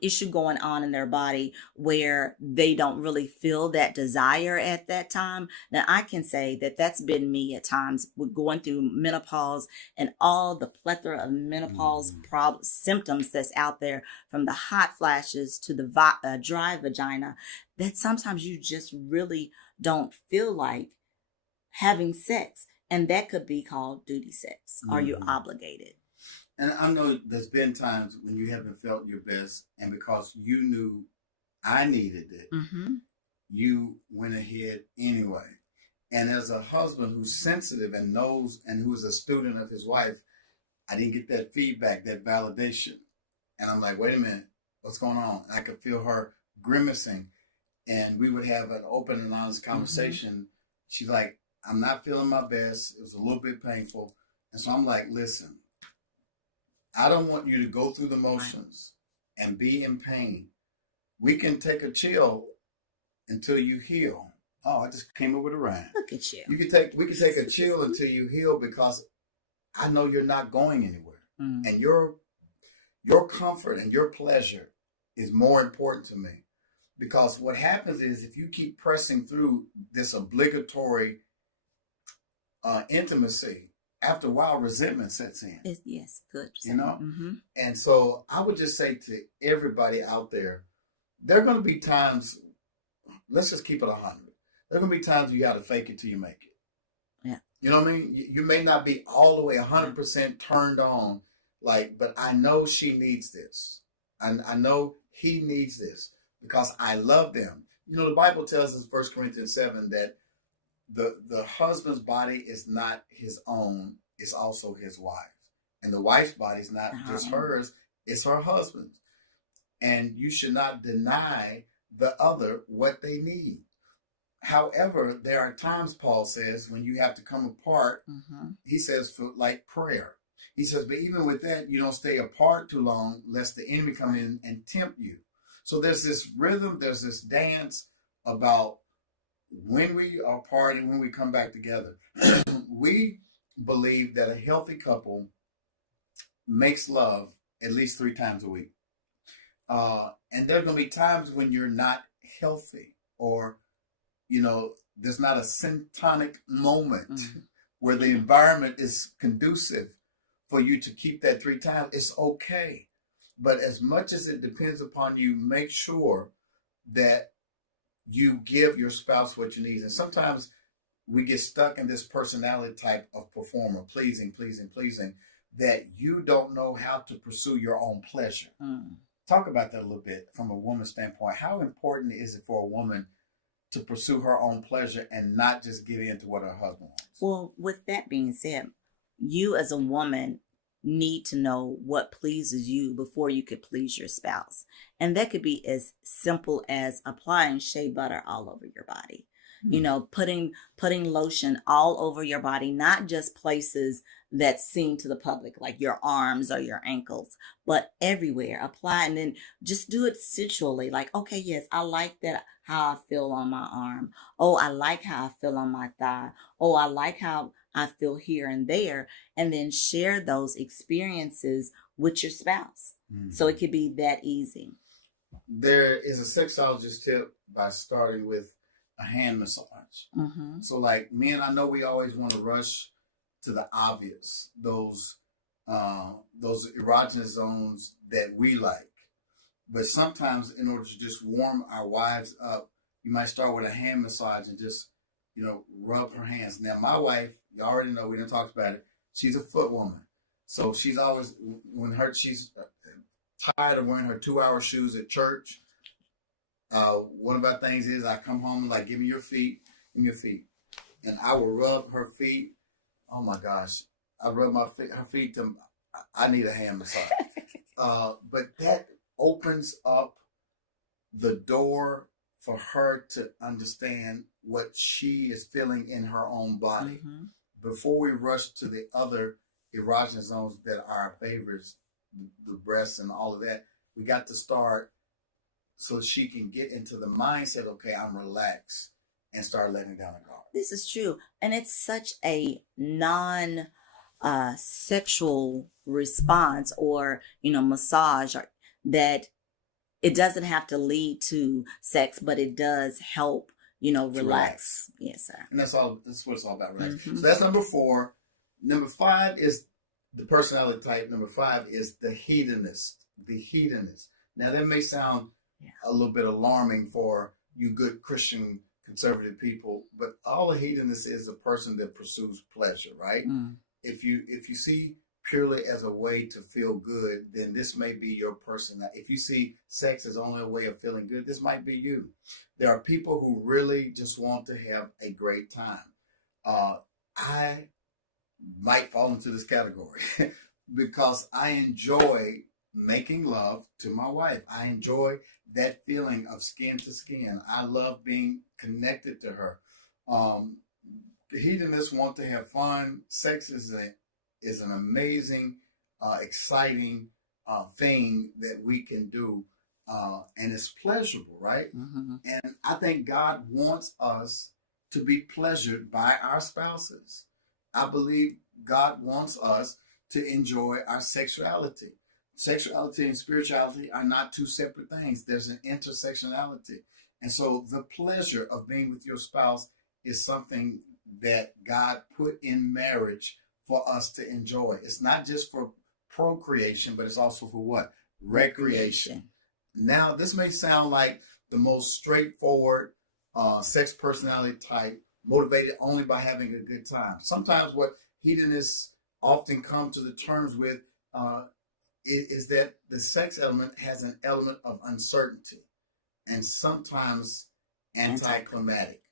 issue going on in their body where they don't really feel that desire at that time. Now, I can say that that's been me at times with going through menopause and all the plethora of menopause symptoms that's out there, from the hot flashes to the dry vagina, that sometimes you just really don't feel like having sex. And that could be called duty sex. Are you obligated? And I know there's been times when you haven't felt your best, and because you knew I needed it, you went ahead anyway. And as a husband who's sensitive and knows, and who is a student of his wife, I didn't get that feedback, that validation. And I'm like, wait a minute, what's going on? I could feel her grimacing, and we would have an open and honest conversation. She's like, I'm not feeling my best. It was a little bit painful. And so I'm like, listen, I don't want you to go through the motions and be in pain. We can take a chill until you heal. Oh, I just came up with a rhyme. Look at you. We can take a chill until you heal, because I know you're not going anywhere. And your comfort and your pleasure is more important to me. Because what happens is, if you keep pressing through this obligatory intimacy, after a while resentment sets in. Yes, good. You know? And so I would just say to everybody out there, there are going to be times, let's just keep it 100. There are going to be times you got to fake it till you make it. Yeah. You know what I mean? You may not be all the way 100% turned on, but I know she needs this. I know he needs this, because I love them. You know, the Bible tells us in 1 Corinthians 7 that the husband's body is not his own, it's also his wife's. And the wife's body is not just hers, it's her husband's. And you should not deny the other what they need. However, there are times, Paul says, when you have to come apart. He says, for like prayer. He says, but even with that, you don't stay apart too long, lest the enemy come in and tempt you. So there's this rhythm, there's this dance about when we are apart and when we come back together. We believe that a healthy couple makes love at least 3 times a week. And there are going to be times when you're not healthy, or, you know, there's not a syntonic moment where the environment is conducive for you to keep that 3 times. It's okay. But as much as it depends upon you, make sure that you give your spouse what you need. And sometimes we get stuck in this personality type of performer, pleasing, that you don't know how to pursue your own pleasure. Talk about that a little bit from a woman's standpoint. How important is it for a woman to pursue her own pleasure and not just give in to what her husband wants? Well, with that being said, you as a woman need to know what pleases you before you could please your spouse. And that could be as simple as applying shea butter all over your body. You know, putting lotion all over your body, not just places that seen to the public, like your arms or your ankles, but everywhere. Apply, and then just do it sensually. Like, okay, yes, I like that, how I feel on my arm. Oh, I like how I feel on my thigh. Oh, I like how I feel here and there. And then share those experiences with your spouse. So it could be that easy. There is a sexologist tip by starting with a hand massage. So like men, I know we always want to rush to the obvious, those erogenous zones that we like. But sometimes in order to just warm our wives up, you might start with a hand massage and just, you know, rub her hands. Now, my wife, you already know, we didn't talk about it. She's a foot woman. So she's always, she's tired of wearing her 2-hour shoes at church. One of our things is I come home and like, give me your feet. And I will rub her feet. Oh my gosh. I rub her feet to, I need a hand massage. But that opens up the door for her to understand what she is feeling in her own body. Before we rush to the other erogenous zones that are our favorites, the breasts and all of that, we got to start so she can get into the mindset, okay, I'm relaxed, and start letting down the guard. This is true. And it's such a non-sexual response or, you know, massage, or that it doesn't have to lead to sex, but it does help, you know, relax. Yes, sir. And that's what it's all about, relax. So that's number 4. Number 5 is the personality type. Number 5 is the hedonist. Now that may sound a little bit alarming for you good Christian conservative people, but all a hedonist is a person that pursues pleasure, right? If you see purely as a way to feel good, then this may be your person. If you see sex as only a way of feeling good, this might be you. There are people who really just want to have a great time. I might fall into this category because I enjoy making love to my wife. I enjoy that feeling of skin to skin. I love being connected to her. Hedonists want to have fun. Sex is an amazing, exciting thing that we can do. and it's pleasurable, right? Mm-hmm. And I think God wants us to be pleasured by our spouses. I believe God wants us to enjoy our sexuality. Sexuality and spirituality are not two separate things. There's an intersectionality. And so the pleasure of being with your spouse is something that God put in marriage for us to enjoy. It's not just for procreation, but it's also for what? Recreation. Now, this may sound like the most straightforward sex personality type, motivated only by having a good time. Sometimes what hedonists often come to the terms with is that the sex element has an element of uncertainty and sometimes anticlimactic.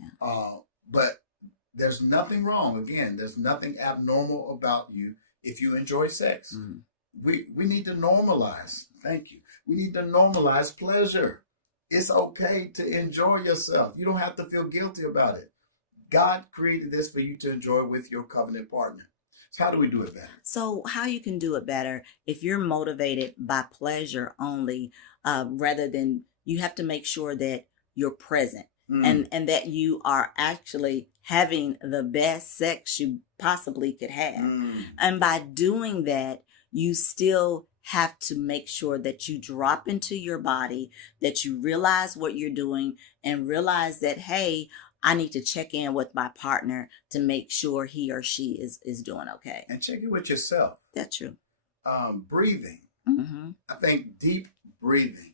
Yeah. But there's nothing wrong. Again, there's nothing abnormal about you if you enjoy sex. Mm. We need to normalize. Thank you. We need to normalize pleasure. It's okay to enjoy yourself. You don't have to feel guilty about it. God created this for you to enjoy with your covenant partner. So how do we do it better? So how you can do it better if you're motivated by pleasure only, rather than, you have to make sure that you're present and that you are actually having the best sex you possibly could have. And by doing that, you still have to make sure that you drop into your body, that you realize what you're doing and realize that, hey, I need to check in with my partner to make sure he or she is doing okay. And check in with yourself. That's true. Breathing. Mm-hmm. I think deep breathing.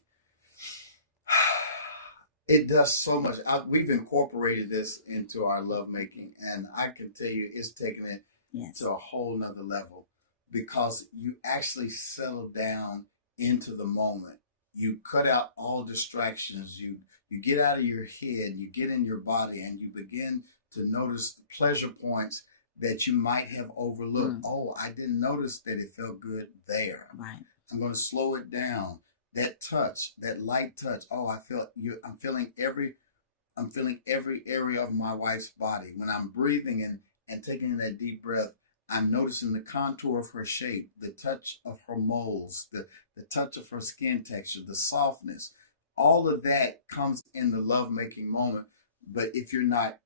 It does so much. We've incorporated this into our lovemaking, and I can tell you it's taken it to a whole nother level because you actually settle down into the moment. You cut out all distractions. You get out of your head, you get in your body, and you begin to notice the pleasure points that you might have overlooked. Oh, I didn't notice that it felt good there. Right. I'm going to slow it down. That touch, that light touch. Oh, I'm feeling every area of my wife's body. When I'm breathing and taking in that deep breath, I'm noticing the contour of her shape, the touch of her moles, the touch of her skin texture, the softness. All of that comes in the lovemaking moment. But if you're not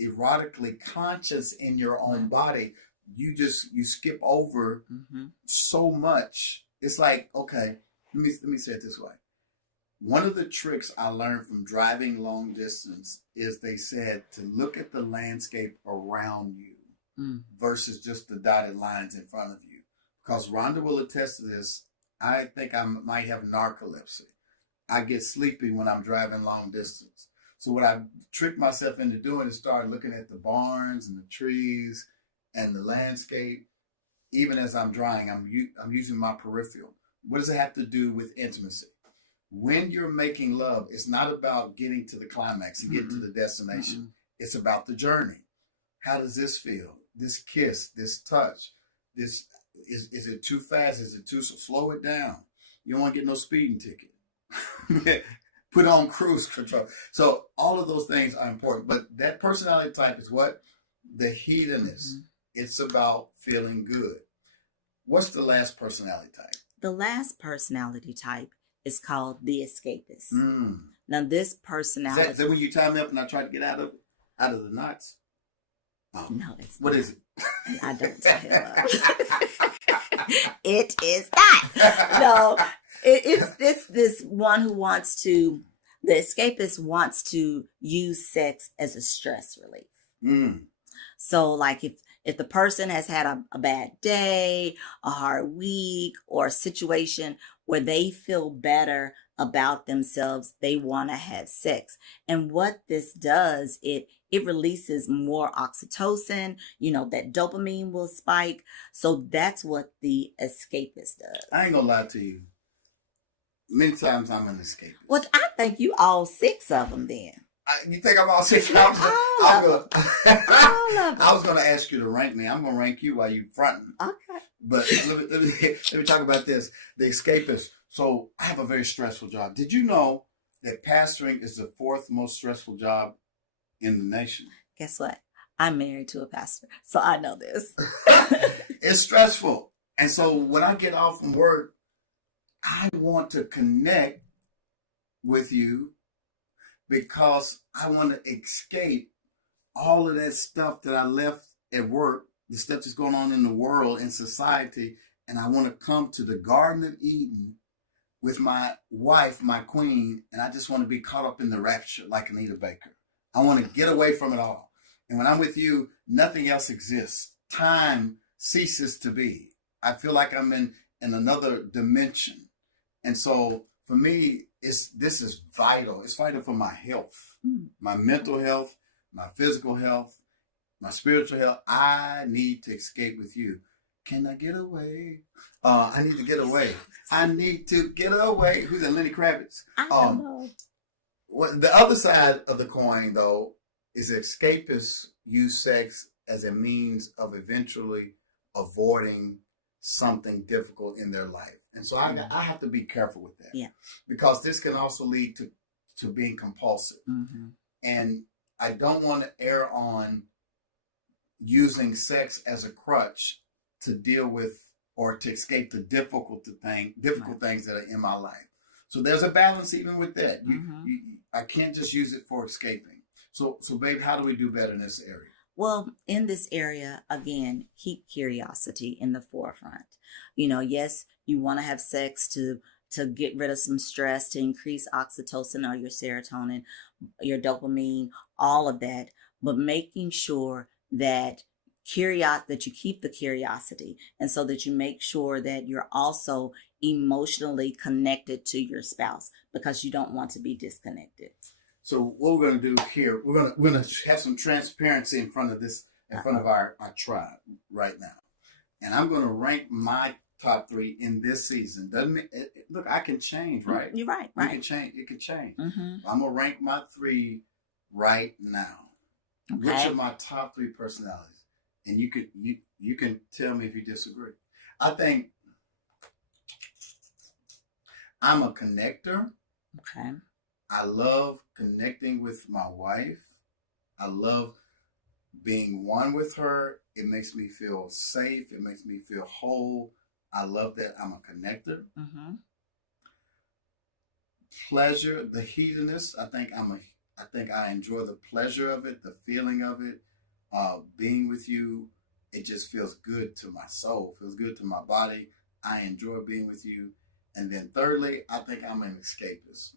erotically conscious in your own body, you skip over so much. It's like, okay, let me say it this way. One of the tricks I learned from driving long distance is they said to look at the landscape around you versus just the dotted lines in front of you. Because Rhonda will attest to this. I think I might have narcolepsy. I get sleepy when I'm driving long distance. So what I tricked myself into doing is start looking at the barns and the trees and the landscape. Even as I'm driving, I'm using my peripheral. What does it have to do with intimacy? When you're making love, it's not about getting to the climax and getting to the destination. It's about the journey. How does this feel? This kiss, this touch, this is it too fast? Is it too slow? Slow it down. You don't want to get no speeding ticket. Put on cruise control. So all of those things are important. But that personality type is what? The hedonist. It's about feeling good. What's the last personality type? The last personality type is called the escapist. Now, this personality... Is that when you tie me up and I try to get out of the knots? Oh. No, it's What not. is it? I don't tell. It is not. No, it's this one who wants to... The escapist wants to use sex as a stress relief. So, like, if the person has had a bad day, a hard week, or a situation where they feel better about themselves, they want to have sex. And what this does, it releases more oxytocin, that dopamine will spike. So that's what the escapist does. I ain't gonna lie to you. Many times I'm an escapist. Well, I think you all 6 of them then. You think I'm all 6? All of them. I was going to ask you to rank me. I'm going to rank you while you fronting. Okay. But let me talk about this. The escapist. So I have a very stressful job. Did you know that pastoring is the 4th most stressful job in the nation? Guess what? I'm married to a pastor, so I know this. It's stressful. And so when I get off from work, I want to connect with you because I want to escape all of that stuff that I left at work, the stuff that's going on in the world and society, and I want to come to the Garden of Eden with my wife, my queen, and I just want to be caught up in the rapture like Anita Baker. I want to get away from it all. And when I'm with you, nothing else exists. Time ceases to be. I feel like I'm in another dimension. And so for me, this is vital. It's vital for my health, my mental health, my physical health, my spiritual health. I need to escape with you. Can I get away? I need to get away. I need to get away. Who's that? Lenny Kravitz. I don't know. The other side of the coin, though, is escapists use sex as a means of eventually avoiding something difficult in their life. And so I have to be careful with that. Yeah. Because this can also lead to being compulsive. Mm-hmm. And I don't want to err on using sex as a crutch to deal with or to escape the difficult things that are in my life. So there's a balance even with that. I can't just use it for escaping. So babe, how do we do better in this area? Well, in this area, again, keep curiosity in the forefront. Yes, you want to have sex to get rid of some stress, to increase oxytocin or your serotonin, your dopamine, all of that, but making sure that you keep the curiosity, and so that you make sure that you're also emotionally connected to your spouse, because you don't want to be disconnected. So what we're going to do here, we're going to have some transparency in front of our tribe right now, and I'm going to rank my top 3 in this season. Doesn't mean, look, I can change, right? You're right. It can change. It can change. Mm-hmm. I'm gonna rank my 3 right now. Okay. Which are my top 3 personalities? And you can tell me if you disagree. I think I'm a connector. Okay. I love connecting with my wife. I love being one with her. It makes me feel safe. It makes me feel whole. I love that I'm a connector. Mm-hmm. Pleasure, the hedonist. I think I enjoy the pleasure of it, the feeling of it. Being with you, it just feels good to my soul, feels good to my body. I enjoy being with you. And then thirdly, I think I'm an escapist.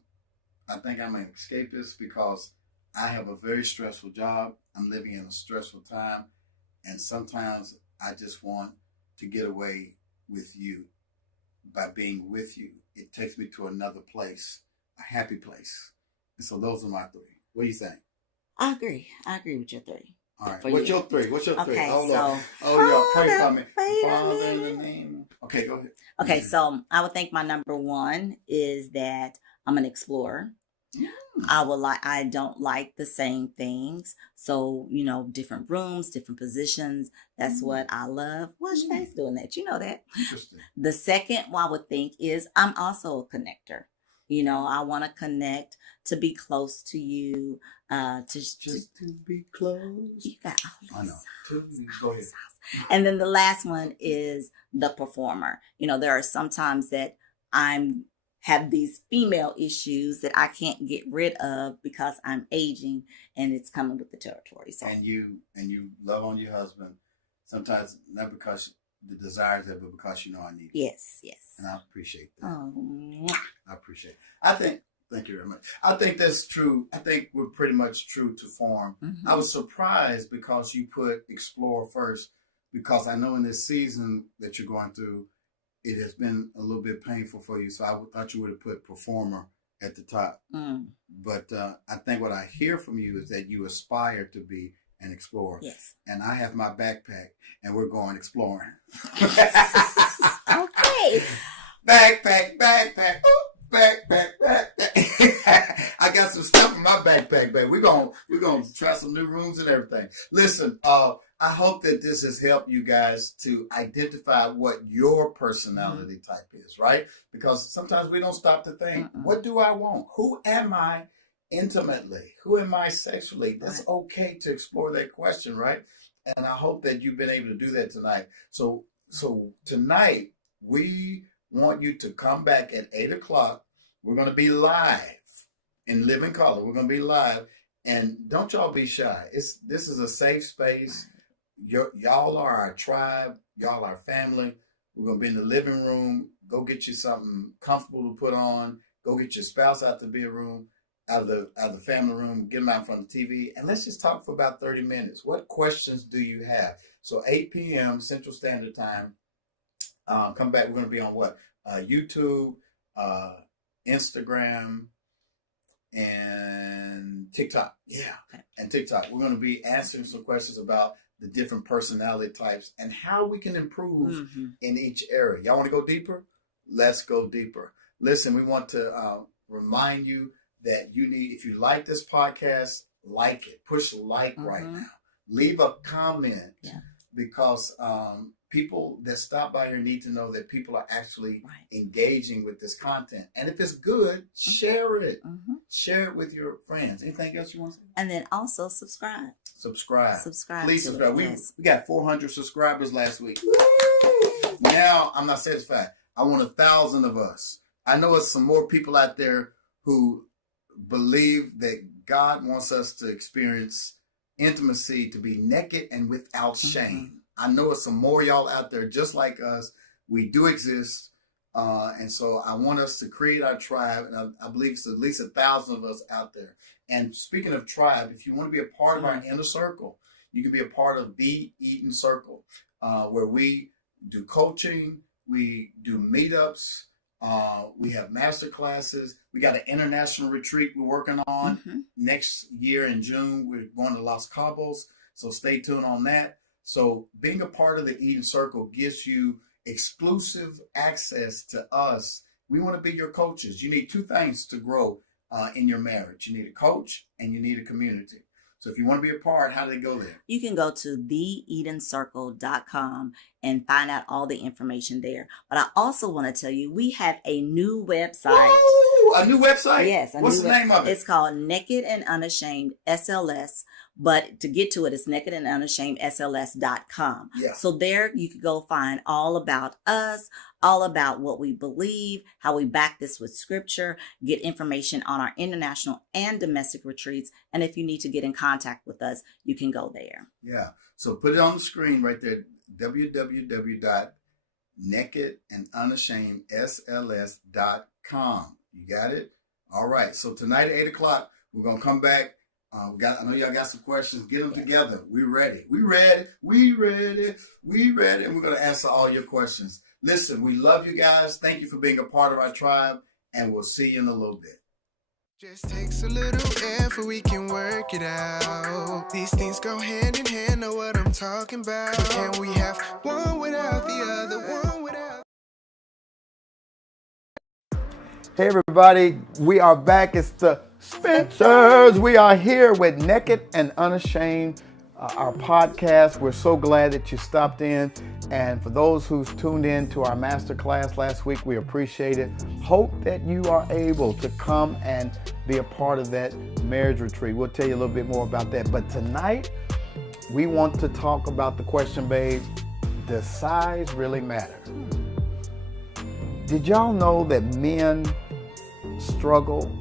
I think I'm an escapist because I have a very stressful job. I'm living in a stressful time. And sometimes I just want to get away with you. By being with you, it takes me to another place, a happy place. And so those are my 3. What do you think? I agree with your 3. All right. What's your 3? Okay, Hold so on. Oh, y'all pray for me. wait a Father, in the minute. name. Okay, go ahead. Okay, so I would think my number 1 is that I'm an explorer. I don't like the same things. So, different rooms, different positions. That's what I love. What's your face doing that? You know that. Interesting. The second one I would think is I'm also a connector. I want to connect, to be close to you, Just to be close. You got all I these know. Go ahead. And then the last one is the performer. There are some times that have these female issues that I can't get rid of because I'm aging and it's coming with the territory. So. And you love on your husband, sometimes not because the desire is there, but because I need it. Yes. And I appreciate that. Oh. I appreciate it. Thank you very much. I think that's true. I think we're pretty much true to form. Mm-hmm. I was surprised because you put explore first, because I know in this season that you're going through, it has been a little bit painful for you. So I thought you would have put performer at the top. But I think what I hear from you is that you aspire to be an explorer. Yes. And I have my backpack and we're going exploring. Okay. Backpack. Ooh, backpack. I got some stuff in my backpack, baby. We're gonna try some new rooms and everything. Listen, I hope that this has helped you guys to identify what your personality type is, right? Because sometimes we don't stop to think, what do I want? Who am I intimately? Who am I sexually? That's okay to explore that question, right? And I hope that you've been able to do that tonight. So tonight we want you to come back at 8 o'clock. We're going to be live in living color. We're going to be live. And don't y'all be shy. This is a safe space. Y'all are our tribe. Y'all are family. We're going to be in the living room. Go get you something comfortable to put on. Go get your spouse out the bedroom, out of the family room. Get them out in front of the TV. And let's just talk for about 30 minutes. What questions do you have? So 8 p.m. Central Standard Time. Come back. We're going to be on what? YouTube, Instagram, and TikTok. Yeah. And TikTok. We're going to be answering some questions about the different personality types and how we can improve in each area. Y'all want to go deeper? Let's go deeper. Listen, we want to remind you that if you like this podcast, like it. Push like right now. Leave a comment because people that stop by here need to know that people are actually engaging with this content. And if it's good, share it. Share it with your friends. Anything else you want to say? And then also subscribe. Subscribe. Please to subscribe. it, We got 400 subscribers last week. Now, I'm not satisfied. I want 1,000 of us. I know there's some more people out there who believe that God wants us to experience intimacy, to be naked and without shame. I know there's some more y'all out there just like us. We do exist. And so I want us to create our tribe. And I believe it's at least 1,000 of us out there. And speaking of tribe, if you want to be a part of our inner circle, you can be a part of the Eden Circle, where we do coaching, we do meetups, we have master classes. We got an international retreat we're working on next year in June. We're going to Los Cabos, so stay tuned on that. So being a part of the Eden Circle gives you exclusive access to us. We want to be your coaches. You need two things to grow in your marriage. You need a coach and you need a community. So if you want to be a part, how do they go there? You can go to theedencircle.com and find out all the information there. But I also want to tell you, we have a new website. Woo! A new website? Yes. What's the name of it? It's called Naked and Unashamed SLS. But to get to it, it's nakedandunashamedSLS.com. Yeah. So there you can go find all about us, all about what we believe, how we back this with scripture, get information on our international and domestic retreats. And if you need to get in contact with us, you can go there. Yeah. So put it on the screen right there, www.nakedandunashamedSLS.com. You got it? All right. So tonight at 8 o'clock, we're going to come back. I know y'all got some questions. Get them together. We're ready. We ready. And we're going to answer all your questions. Listen, we love you guys. Thank you for being a part of our tribe. And we'll see you in a little bit. Just takes a little effort, we can work it out. These things go hand in hand, know what I'm talking about. Can we have one without the other, one without? Hey everybody, we are back. It's the Spencers. We are here with Naked and Unashamed, our podcast. We're so glad that you stopped in. And for those who's tuned in to our masterclass last week, we appreciate it. Hope that you are able to come and be a part of that marriage retreat. We'll tell you a little bit more about that. But tonight, we want to talk about the question, babe, does size really matter? Did y'all know that men struggle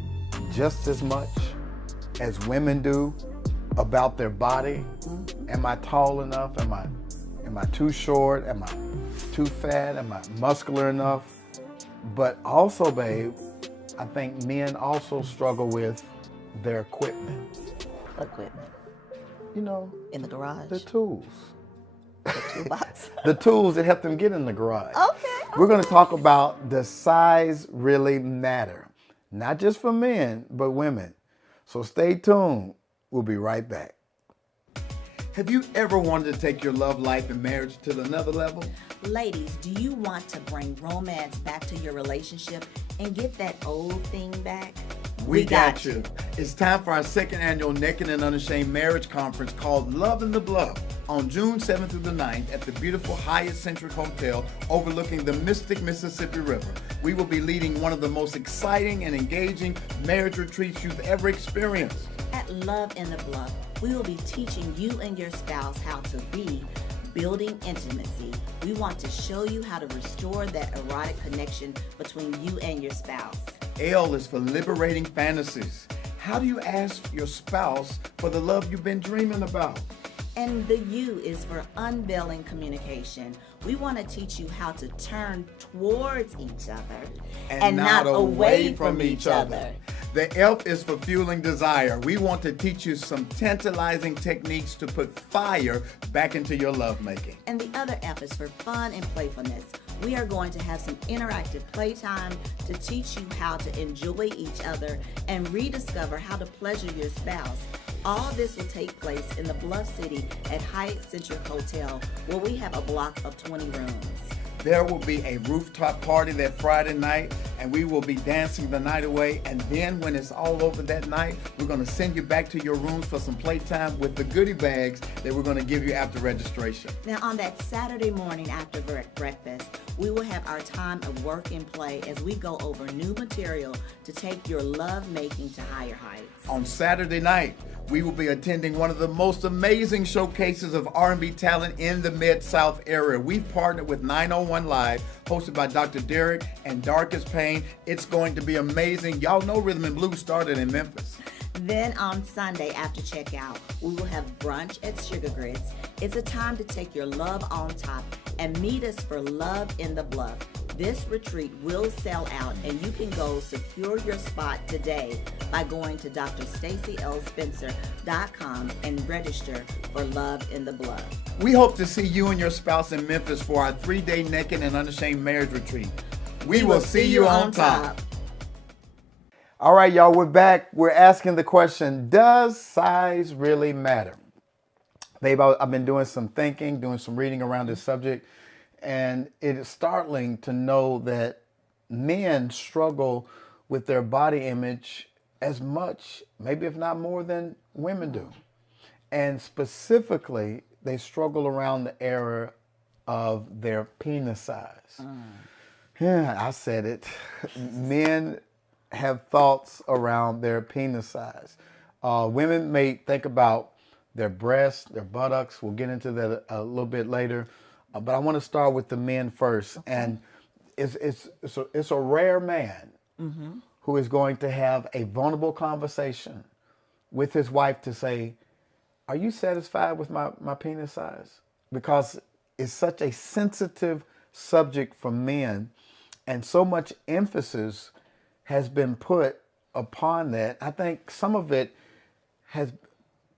just as much as women do about their body? Am I tall enough? Am I too short? Am I too fat? Am I muscular enough? But also, babe, I think men also struggle with their equipment. Equipment. You know, In the garage. the tools. The toolbox. The tools that help them get in the garage. Okay. We're going to talk about does size really matter? Not just for men, but women. So stay tuned. We'll be right back. Have you ever wanted to take your love life and marriage to another level? Ladies, do you want to bring romance back to your relationship and get that old thing back? We got you. It's time for our second annual Naked and Unashamed Marriage Conference called Love in the Bluff on June 7th through the 9th at the beautiful Hyatt Centric Hotel overlooking the mystic Mississippi River. We will be leading one of the most exciting and engaging marriage retreats you've ever experienced. At Love in the Bluff, we will be teaching you and your spouse how to be building intimacy. We want to show you how to restore that erotic connection between you and your spouse. L is for liberating fantasies. How do you ask your spouse for the love you've been dreaming about? And the U is for unveiling communication. We want to teach you how to turn towards each other and not away from each other. The F is for fueling desire. We want to teach you some tantalizing techniques to put fire back into your lovemaking. And the other F is for fun and playfulness. We are going to have some interactive playtime to teach you how to enjoy each other and rediscover how to pleasure your spouse. All this will take place in the Bluff City at Hyatt Centric Hotel, where we have a block of 20 rooms. There will be a rooftop party that Friday night, and we will be dancing the night away. And then when it's all over that night, we're going to send you back to your rooms for some playtime with the goodie bags that we're going to give you after registration. Now, on that Saturday morning after breakfast, we will have our time of work and play as we go over new material to take your love making to higher heights. On Saturday night, we will be attending one of the most amazing showcases of R&B talent in the Mid-South area. We've partnered with 901 Live, hosted by Dr. Derek and Darkest Pain. It's going to be amazing. Y'all know Rhythm and Blues started in Memphis. Then on Sunday after checkout, we will have brunch at Sugar Grits. It's a time to take your love on top and meet us for Love in the Bluff. This retreat will sell out, and you can go secure your spot today by going to drstacyelspencer.com and register for Love in the Bluff. We hope to see you and your spouse in Memphis for our 3-day Naked and Unashamed Marriage Retreat. We will see you on top. All right, y'all, we're back. We're asking the question, does size really matter? I've been doing some thinking, doing some reading around this subject, and it is startling to know that men struggle with their body image as much, maybe if not more, than women do. And specifically, they struggle around the area of their penis size. Yeah, I said it. Men have thoughts around their penis size. Women may think about their breasts, their buttocks. We'll get into that a little bit later. But I want to start with the men first. Okay. And it's a rare man who is going to have a vulnerable conversation with his wife to say, are you satisfied with my penis size? Because it's such a sensitive subject for men, and so much emphasis has been put upon that. I think some of it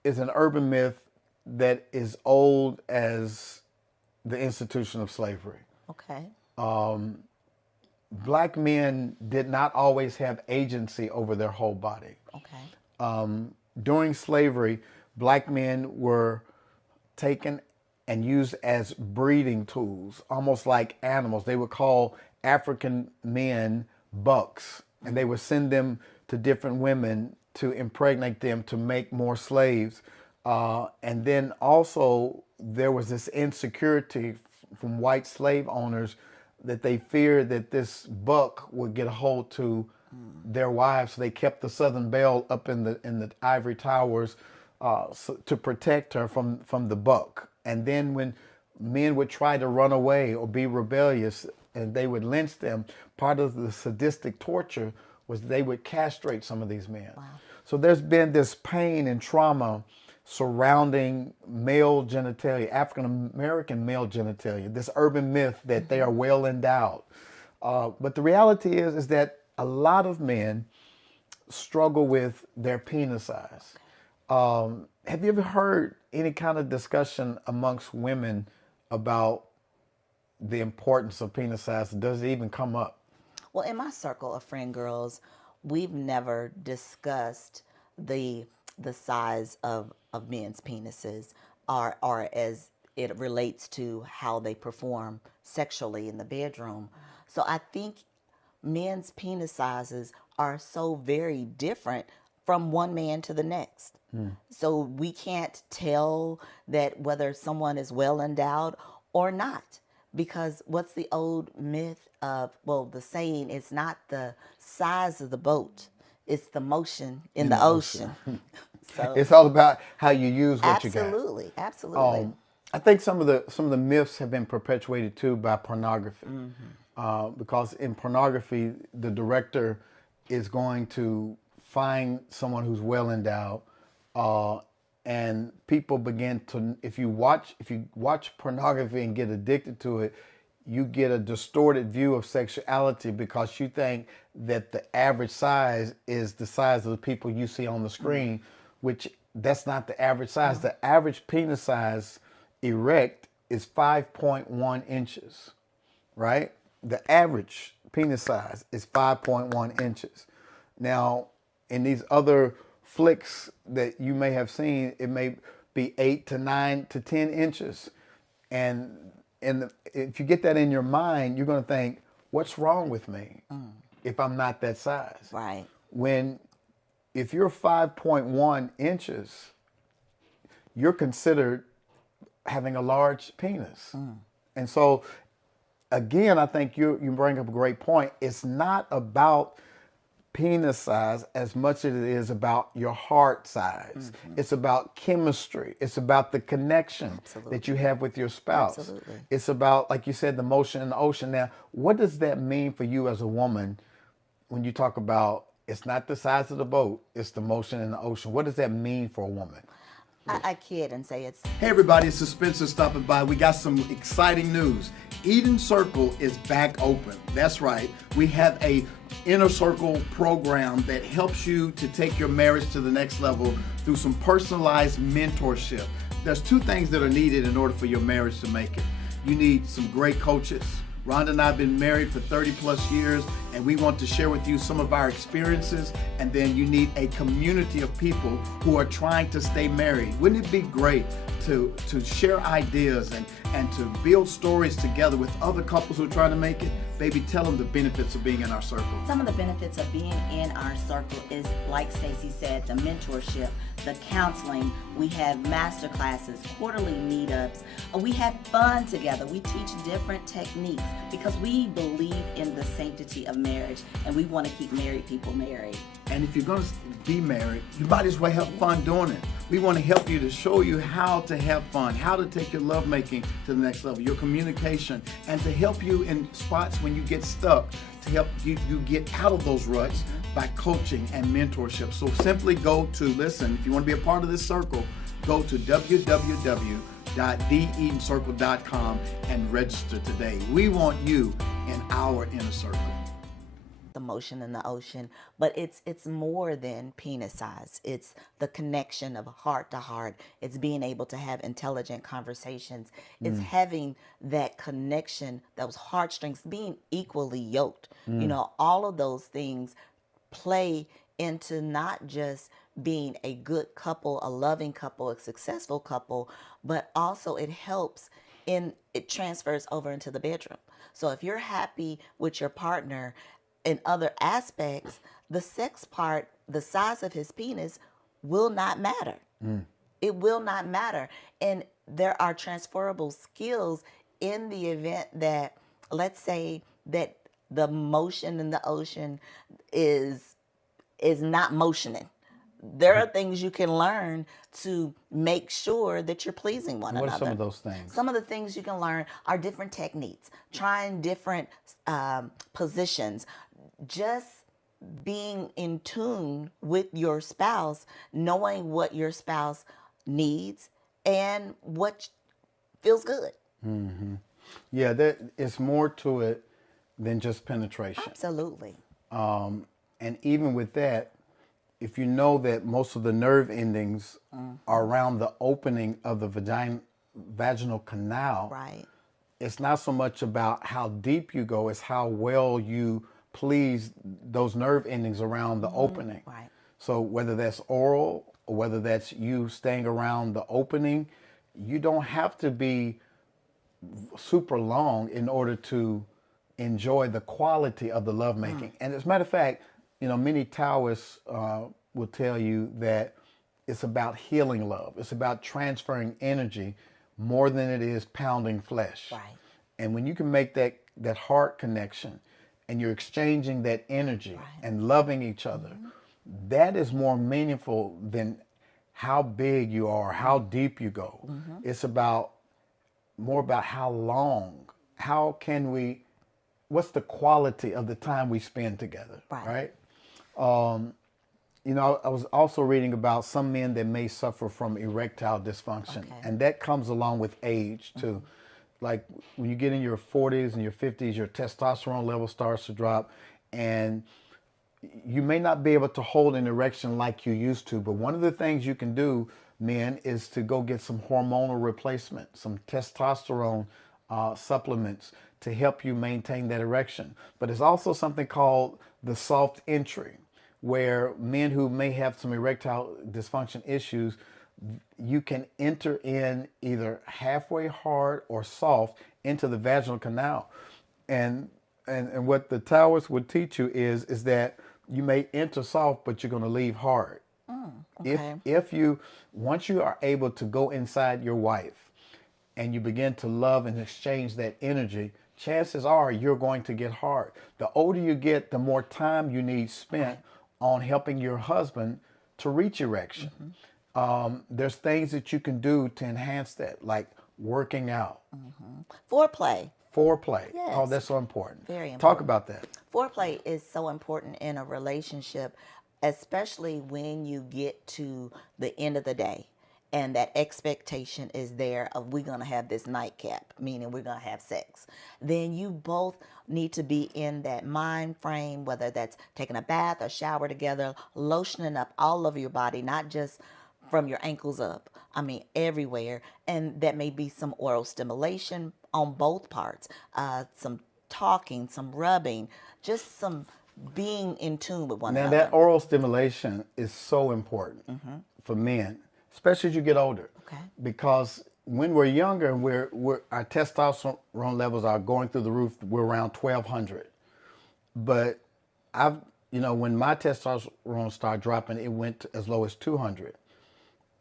is an urban myth that is old as the institution of slavery. Okay. Black men did not always have agency over their whole body. Okay. During slavery, black men were taken and used as breeding tools, almost like animals. They would call African men bucks, and they would send them to different women to impregnate them to make more slaves. And then also there was this insecurity from white slave owners that they feared that this buck would get a hold to their wives. So they kept the Southern Belle up in the ivory towers to protect her from the buck. And then when men would try to run away or be rebellious and they would lynch them, part of the sadistic torture was they would castrate some of these men. Wow. So there's been this pain and trauma surrounding male genitalia, African American male genitalia, this urban myth that they are well endowed. But the reality is that a lot of men struggle with their penis size. Have you ever heard any kind of discussion amongst women about the importance of penis size? Does it even come up? Well, in my circle of friend girls, we've never discussed the size of men's penises or as it relates to how they perform sexually in the bedroom. So I think men's penis sizes are so very different from one man to the next. So we can't tell that whether someone is well endowed or not, because what's the old myth of, well, the saying, it's not the size of the boat, it's the motion in the ocean. So, it's all about how you use what you got. Absolutely. I think some of the myths have been perpetuated too by pornography, because in pornography, the director is going to find someone who's well endowed, and people begin to. If you watch pornography and get addicted to it, you get a distorted view of sexuality because you think that the average size is the size of the people you see on the screen, which that's not the average size. The average penis size erect is 5.1 inches, right? The average penis size is 5.1 inches. Now, in these other flicks that you may have seen, it may be 8 to 9 to 10 inches. And if you get that in your mind, you're going to think, what's wrong with me if I'm not that size? Right. If you're 5.1 inches, you're considered having a large penis. And so, again, I think you bring up a great point. It's not about penis size as much as it is about your heart size. It's about chemistry. It's about the connection that you have with your spouse. Absolutely. It's about, like you said, the motion in the ocean. Now, what does that mean for you as a woman when you talk about it's not the size of the boat, it's the motion in the ocean? What does that mean for a woman? I kid and say it's Hey everybody, it's Spencer stopping by. We got some exciting news. Eden Circle is back open. That's right. We have a Inner Circle program that helps you to take your marriage to the next level through some personalized mentorship. There's two things that are needed in order for your marriage to make it. You need some great coaches. Rhonda and I have been married for 30 plus years, and we want to share with you some of our experiences. And then you need a community of people who are trying to stay married. Wouldn't it be great to share ideas and to build stories together with other couples who are trying to make it? Baby, tell them the benefits of being in our circle. some of the benefits of being in our circle is, like Stacey said, the mentorship, the counseling. We have master classes, quarterly meetups. We have fun together. We teach different techniques because we believe in the sanctity of marriage and we want to keep married people married. And if you're going to be married, you might as well have fun doing it. We want to help you to show you how to have fun, how to take your lovemaking to the next level, your communication, and to help you in spots when you get stuck, to help you get out of those ruts by coaching and mentorship. So simply go to, listen, if you want to be a part of this circle, go to www.theedencircle.com and register today. We want you in our inner circle. The motion in the ocean, but it's more than penis size. It's the connection of heart to heart. It's being able to have intelligent conversations. It's having that connection, those heartstrings, being equally yoked. You know, all of those things play into not just being a good couple, a loving couple, a successful couple, but also it helps it transfers over into the bedroom. So if you're happy with your partner in other aspects, the sex part, the size of his penis will not matter. It will not matter. And there are transferable skills in the event that, let's say that the motion in the ocean is not motioning. There are things you can learn to make sure that you're pleasing one another. What are some of those things? Some of the things you can learn are different techniques, trying different positions, just being in tune with your spouse, knowing what your spouse needs and what feels good. Yeah, it's more to it than just penetration. Absolutely. And even with that, if you know that most of the nerve endings are around the opening of the vaginal canal, Right. it's not so much about how deep you go, it's how well you please those nerve endings around the opening. Right. So whether that's oral or whether that's you staying around the opening, you don't have to be super long in order to enjoy the quality of the lovemaking. And as a matter of fact, you know, many Taoists will tell you that it's about healing love. It's about transferring energy more than it is pounding flesh. Right. And when you can make that heart connection and you're exchanging that energy and loving each other, that is more meaningful than how big you are, how deep you go. It's about more about how can we, what's the quality of the time we spend together, Right. right? You know, I was also reading about some men that may suffer from erectile dysfunction, Okay. and that comes along with age too. Like when you get in your 40s and your 50s, your testosterone level starts to drop, and you may not be able to hold an erection like you used to. But one of the things you can do, men, is to go get some hormonal replacement, some testosterone supplements to help you maintain that erection. But there's also something called the soft entry, where men who may have some erectile dysfunction issues, you can enter in either halfway hard or soft into the vaginal canal. And what the Taoists would teach you is that you may enter soft, but you're going to leave hard. Okay. If you, once you are able to go inside your wife and you begin to love and exchange that energy, chances are you're going to get hard. The older you get, the more time you need spent on helping your husband to reach erection. There's things that you can do to enhance that, like working out, Foreplay. foreplay. Yes. Oh, that's so important. Very Talk important. about that. Foreplay is so important in a relationship, especially when you get to the end of the day and that expectation is there of we're going to have this nightcap, meaning we're going to have sex. Then you both need to be in that mind frame, whether that's taking a bath or shower together, lotioning up all over your body, not just from your ankles up. I mean, everywhere. And that may be some oral stimulation on both parts, some talking, some rubbing, just some being in tune with one Now, another. that oral stimulation is so important for men, especially as you get older. Okay. Because when we're younger, our testosterone levels are going through the roof. We're around 1,200. But when my testosterone started dropping, it went as low as 200.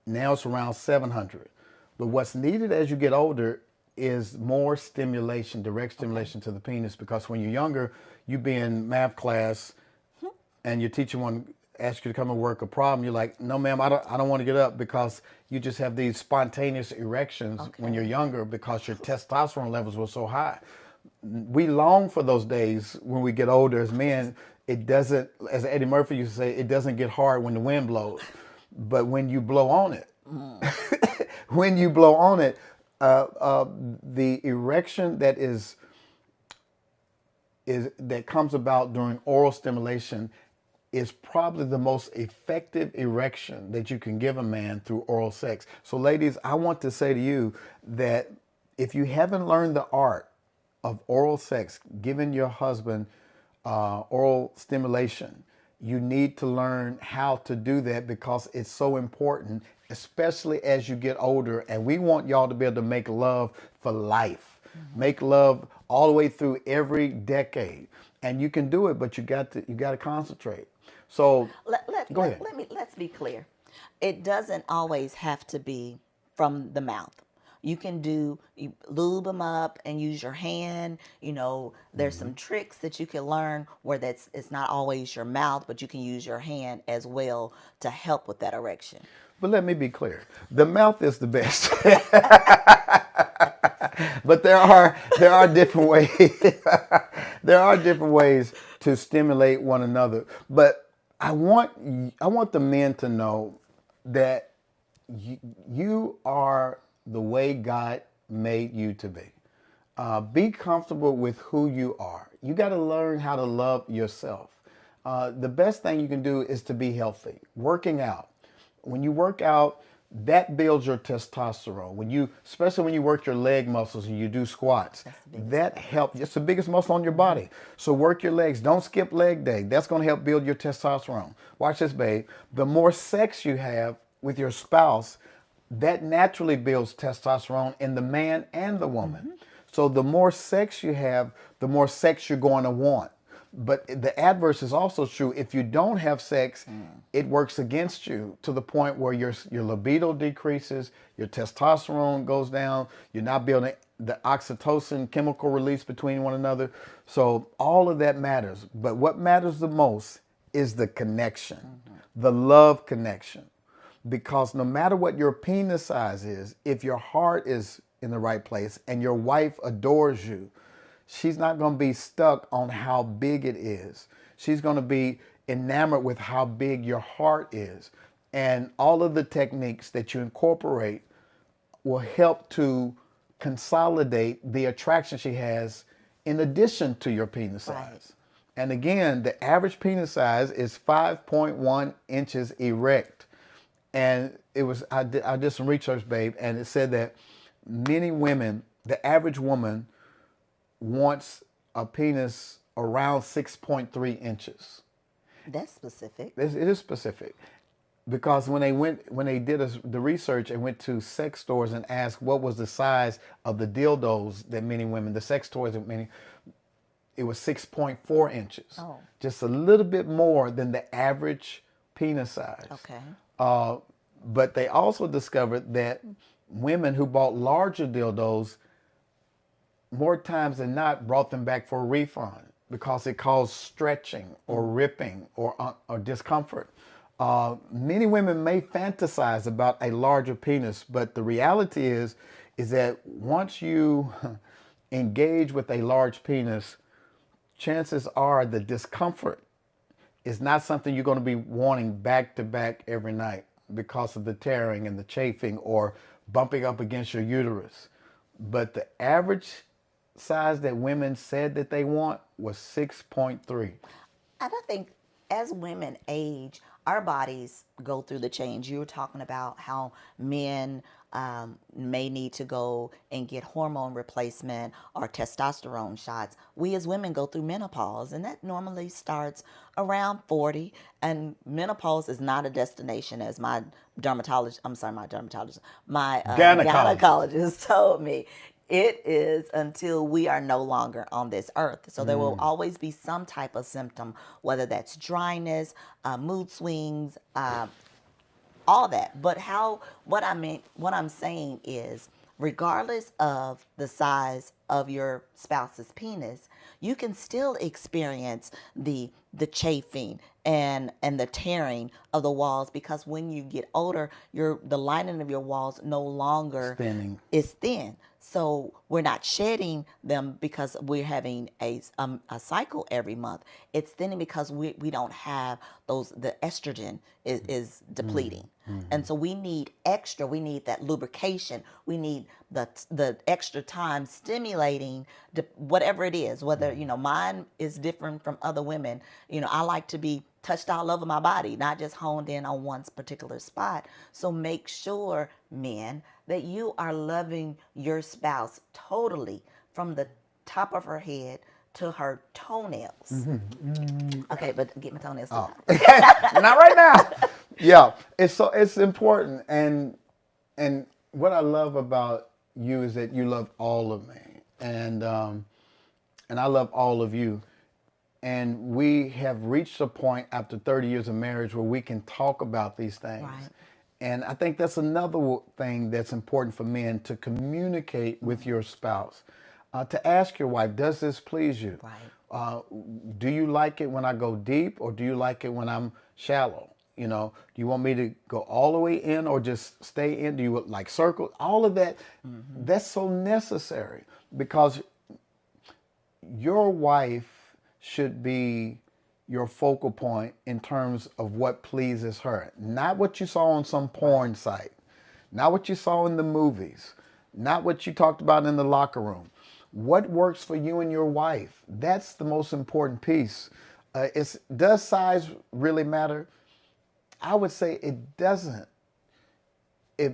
Now it's around 700. But what's needed as you get older is more stimulation, direct stimulation to the penis, because when you're younger, you be in math class and your teacher want to ask you to come and work a problem. You're like, no, ma'am, I don't want to get up, because you just have these spontaneous erections when you're younger because your testosterone levels were so high. We long for those days when we get older as men. It doesn't, as Eddie Murphy used to say, it doesn't get hard when the wind blows. But when you blow on it, when you blow on it, the erection that that comes about during oral stimulation is probably the most effective erection that you can give a man through oral sex. So ladies, I want to say to you that if you haven't learned the art of oral sex, giving your husband oral stimulation, you need to learn how to do that, because it's so important, especially as you get older. And we want y'all to be able to make love for life, make love all the way through every decade. And you can do it, but you got to concentrate. So go ahead. Let's be clear. It doesn't always have to be from the mouth. You can lube them up and use your hand. There's some tricks that you can learn where it's not always your mouth, but you can use your hand as well to help with that erection. But let me be clear. The mouth is the best. But there are different ways. There are different ways to stimulate one another. But I want the men to know that you are the way God made you to be. Be comfortable with who you are. You got to learn how to love yourself. The best thing you can do is to be healthy. Working out. When you work out, that builds your testosterone. Especially when you work your leg muscles and you do squats, that helps. It's the biggest muscle on your body. So work your legs. Don't skip leg day. That's going to help build your testosterone. Watch this, babe. The more sex you have with your spouse, that naturally builds testosterone in the man and the woman. So the more sex you have, the more sex you're going to want. But the adverse is also true. If you don't have sex, it works against you to the point where your libido decreases, your testosterone goes down, you're not building the oxytocin chemical release between one another. So all of that matters. But what matters the most is the connection, the love connection. Because no matter what your penis size is, if your heart is in the right place and your wife adores you, she's not going to be stuck on how big it is. She's going to be enamored with how big your heart is. And all of the techniques that you incorporate will help to consolidate the attraction she has in addition to your penis size. And again, the average penis size is 5.1 inches erect. And I did some research, babe, and it said that many women, the average woman wants a penis around 6.3 inches. That's specific. It is specific. Because when they did the research and went to sex stores and asked what was the size of the dildos that many women, the sex toys that many, it was 6.4 inches. Oh. Just a little bit more than the average penis size. Okay. But they also discovered that women who bought larger dildos, more times than not, brought them back for a refund because it caused stretching or ripping or discomfort. Many women may fantasize about a larger penis, but the reality is that once you engage with a large penis, chances are the discomfort is not something you're going to be wanting back to back every night because of the tearing and the chafing or bumping up against your uterus. But the average size that women said that they want was 6.3. And I think as women age, our bodies go through the change. You were talking about how men may need to go and get hormone replacement or testosterone shots. We as women go through menopause, and that normally starts around 40. And menopause is not a destination, as my gynecologist told me. It is until we are no longer on this earth. So there will always be some type of symptom, whether that's dryness, mood swings, all that. But what I'm saying is, regardless of the size of your spouse's penis, you can still experience the chafing and the tearing of the walls, because when you get older, the lining of your walls no longer is thin. So we're not shedding them because we're having a cycle every month. It's thinning because we don't have the estrogen is depleting. And so we need extra. We need that lubrication. We need the extra time stimulating whatever it is. Whether, mine is different from other women. I like to be touched all over my body, not just honed in on one particular spot. So make sure, men, that you are loving your spouse totally from the top of her head to her toenails. Okay, but get my toenails out. Not right now. Yeah, it's important, and what I love about you is that you love all of me, and I love all of you. And we have reached a point after 30 years of marriage where we can talk about these things. Right. And I think that's another thing that's important for men, to communicate with your spouse. To ask your wife, does this please you? Right. Do you like it when I go deep, or do you like it when I'm shallow? Do you want me to go all the way in or just stay in? Do you like circle? All of that, that's so necessary, because your wife should be your focal point in terms of what pleases her. Not what you saw on some porn site, not what you saw in the movies, not what you talked about in the locker room. What works for you and your wife? That's the most important piece. Does size really matter? I would say it doesn't.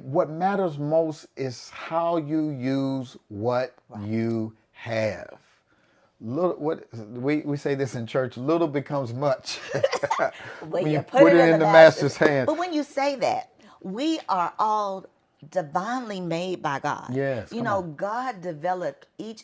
What matters most is how you use what you have. We say this in church, little becomes much when you put it in the master's hand. But when you say that, we are all divinely made by God. Yes, God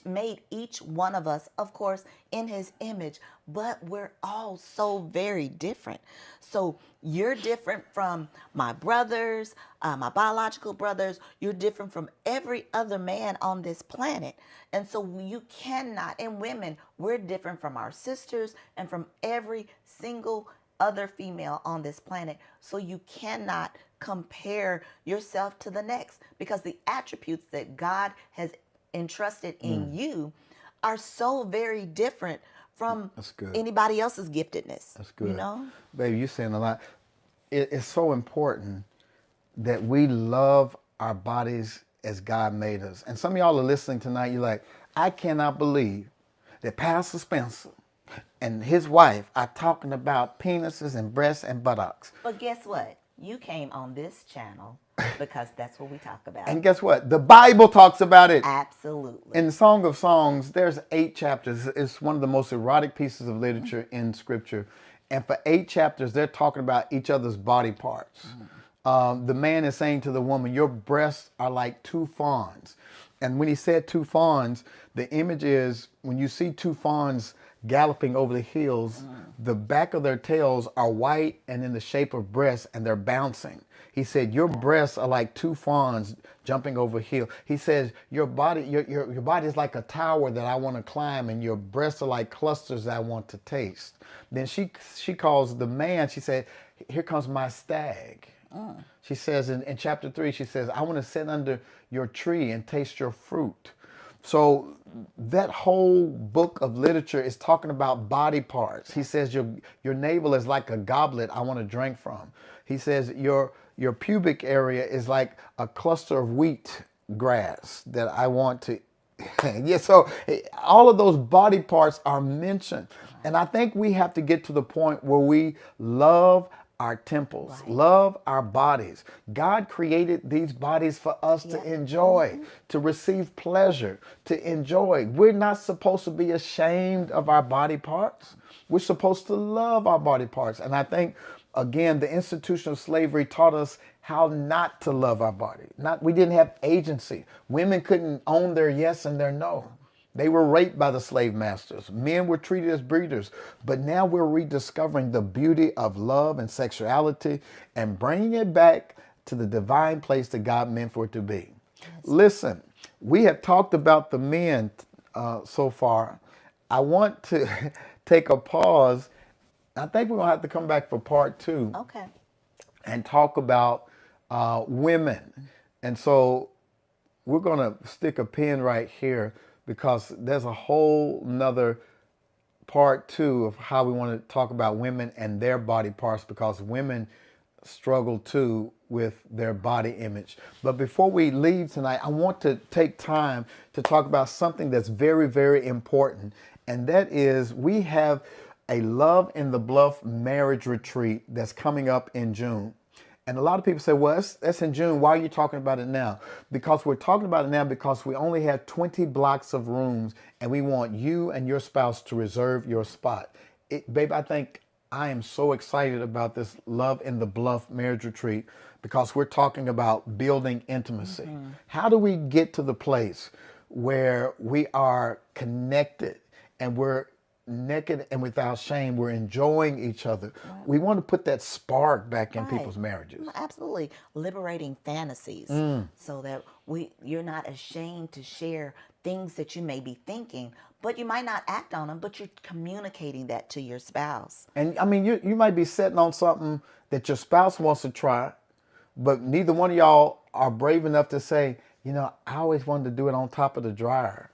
made each one of us, of course, in his image, but we're all so very different. So you're different from my brothers, my biological brothers. You're different from every other man on this planet. And so you cannot, and women, we're different from our sisters and from every single other female on this planet. So you cannot compare yourself to the next, because the attributes that God has entrusted in you are so very different from That's good. anybody else's giftedness. That's good. You know? Baby, you're saying a lot. It's so important that we love our bodies as God made us. And some of y'all are listening tonight, you're like, I cannot believe that Pastor Spencer and his wife are talking about penises and breasts and buttocks. But guess what? You came on this channel because that's what we talk about. And guess what? The Bible talks about it. Absolutely. In the Song of Songs, there's 8 chapters. It's one of the most erotic pieces of literature in Scripture. And for 8 chapters, they're talking about each other's body parts. The man is saying to the woman, your breasts are like 2 fawns. And when he said 2 fawns, the image is when you see 2 fawns galloping over the hills, the back of their tails are white and in the shape of breasts, and they're bouncing. He said, your breasts are like 2 fawns jumping over a hill. He says, your body is like a tower that I want to climb, and your breasts are like clusters that I want to taste. Then she calls the man, she said, here comes my stag. She says in chapter 3, she says, I want to sit under your tree and taste your fruit. So that whole book of literature is talking about body parts. He says your navel is like a goblet I want to drink from. He says your pubic area is like a cluster of wheat grass that I want to. Yeah, so all of those body parts are mentioned. And I think we have to get to the point where we love our temples, love our bodies. God created these bodies for us to enjoy, to receive pleasure, to enjoy. We're not supposed to be ashamed of our body parts. We're supposed to love our body parts. And I think, again, the institution of slavery taught us how not to love our body. We didn't have agency. Women couldn't own their yes and their no. They were raped by the slave masters. Men were treated as breeders. But now we're rediscovering the beauty of love and sexuality and bringing it back to the divine place that God meant for it to be. Yes. Listen, we have talked about the men so far. I want to take a pause. I think we're going to have to come back for part 2. Okay. And talk about women. And so we're going to stick a pin right here, because there's a whole nother part 2 of how we want to talk about women and their body parts, because women struggle too with their body image. But before we leave tonight, I want to take time to talk about something that's very, very important. And that is, we have a Love in the Bluff marriage retreat that's coming up in June. And a lot of people say, well, that's in June. Why are you talking about it now? Because we're talking about it now because we only have 20 blocks of rooms, and we want you and your spouse to reserve your spot. Babe, I think I am so excited about this Love in the Bluff marriage retreat, because we're talking about building intimacy. Mm-hmm. How do we get to the place where we are connected and we're naked and without shame, we're enjoying each other? Right. We want to put that spark back in people's marriages. Absolutely. Liberating fantasies so that you're not ashamed to share things that you may be thinking, but you might not act on them, but you're communicating that to your spouse. And I mean, you might be sitting on something that your spouse wants to try, but neither one of y'all are brave enough to say, I always wanted to do it on top of the dryer.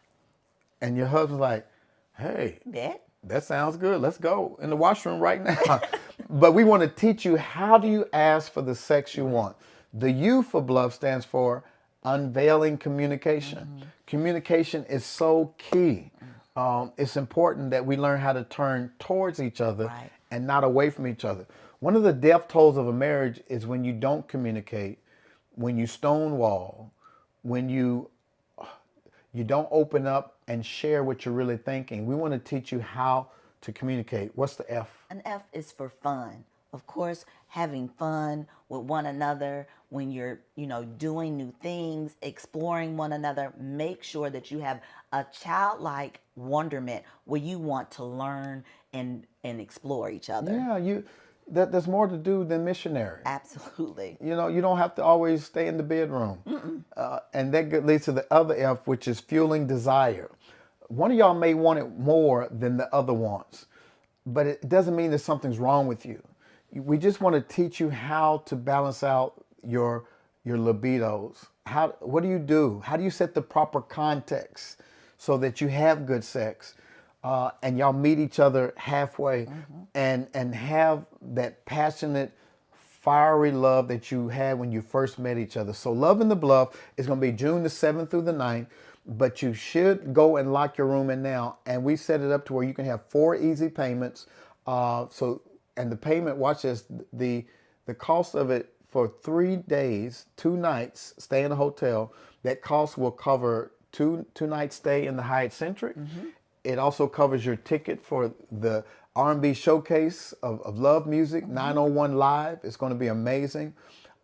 And your husband's like, hey, that sounds good. Let's go in the washroom right now. But we want to teach you, how do you ask for the sex you want? The U for Bluff stands for unveiling communication. Mm-hmm. Communication is so key. It's important that we learn how to turn towards each other and not away from each other. One of the death tolls of a marriage is when you don't communicate, when you stonewall, when you don't open up and share what you're really thinking. We want to teach you how to communicate. What's the F? An F is for fun. Of course, having fun with one another when you're, doing new things, exploring one another. Make sure that you have a childlike wonderment where you want to learn and explore each other. Yeah, there's more to do than missionary. Absolutely. You don't have to always stay in the bedroom. And that leads to the other F, which is fueling desire. One of y'all may want it more than the other wants, but it doesn't mean that something's wrong with you. we just want to teach you how to balance out your libidos. What do you do? How do you set the proper context so that you have good sex, and y'all meet each other halfway, and have that passionate, fiery love that you had when you first met each other. So Love in the Bluff is going to be June the 7th through the 9th, but you should go and lock your room in now. And we set it up to where you can have 4 easy payments. And the payment, watch this, the cost of it for 3 days, 2 nights, stay in a hotel, that cost will cover two nights stay in the Hyatt Centric. It also covers your ticket for the R&B showcase of love music, 901 Live. It's going to be amazing.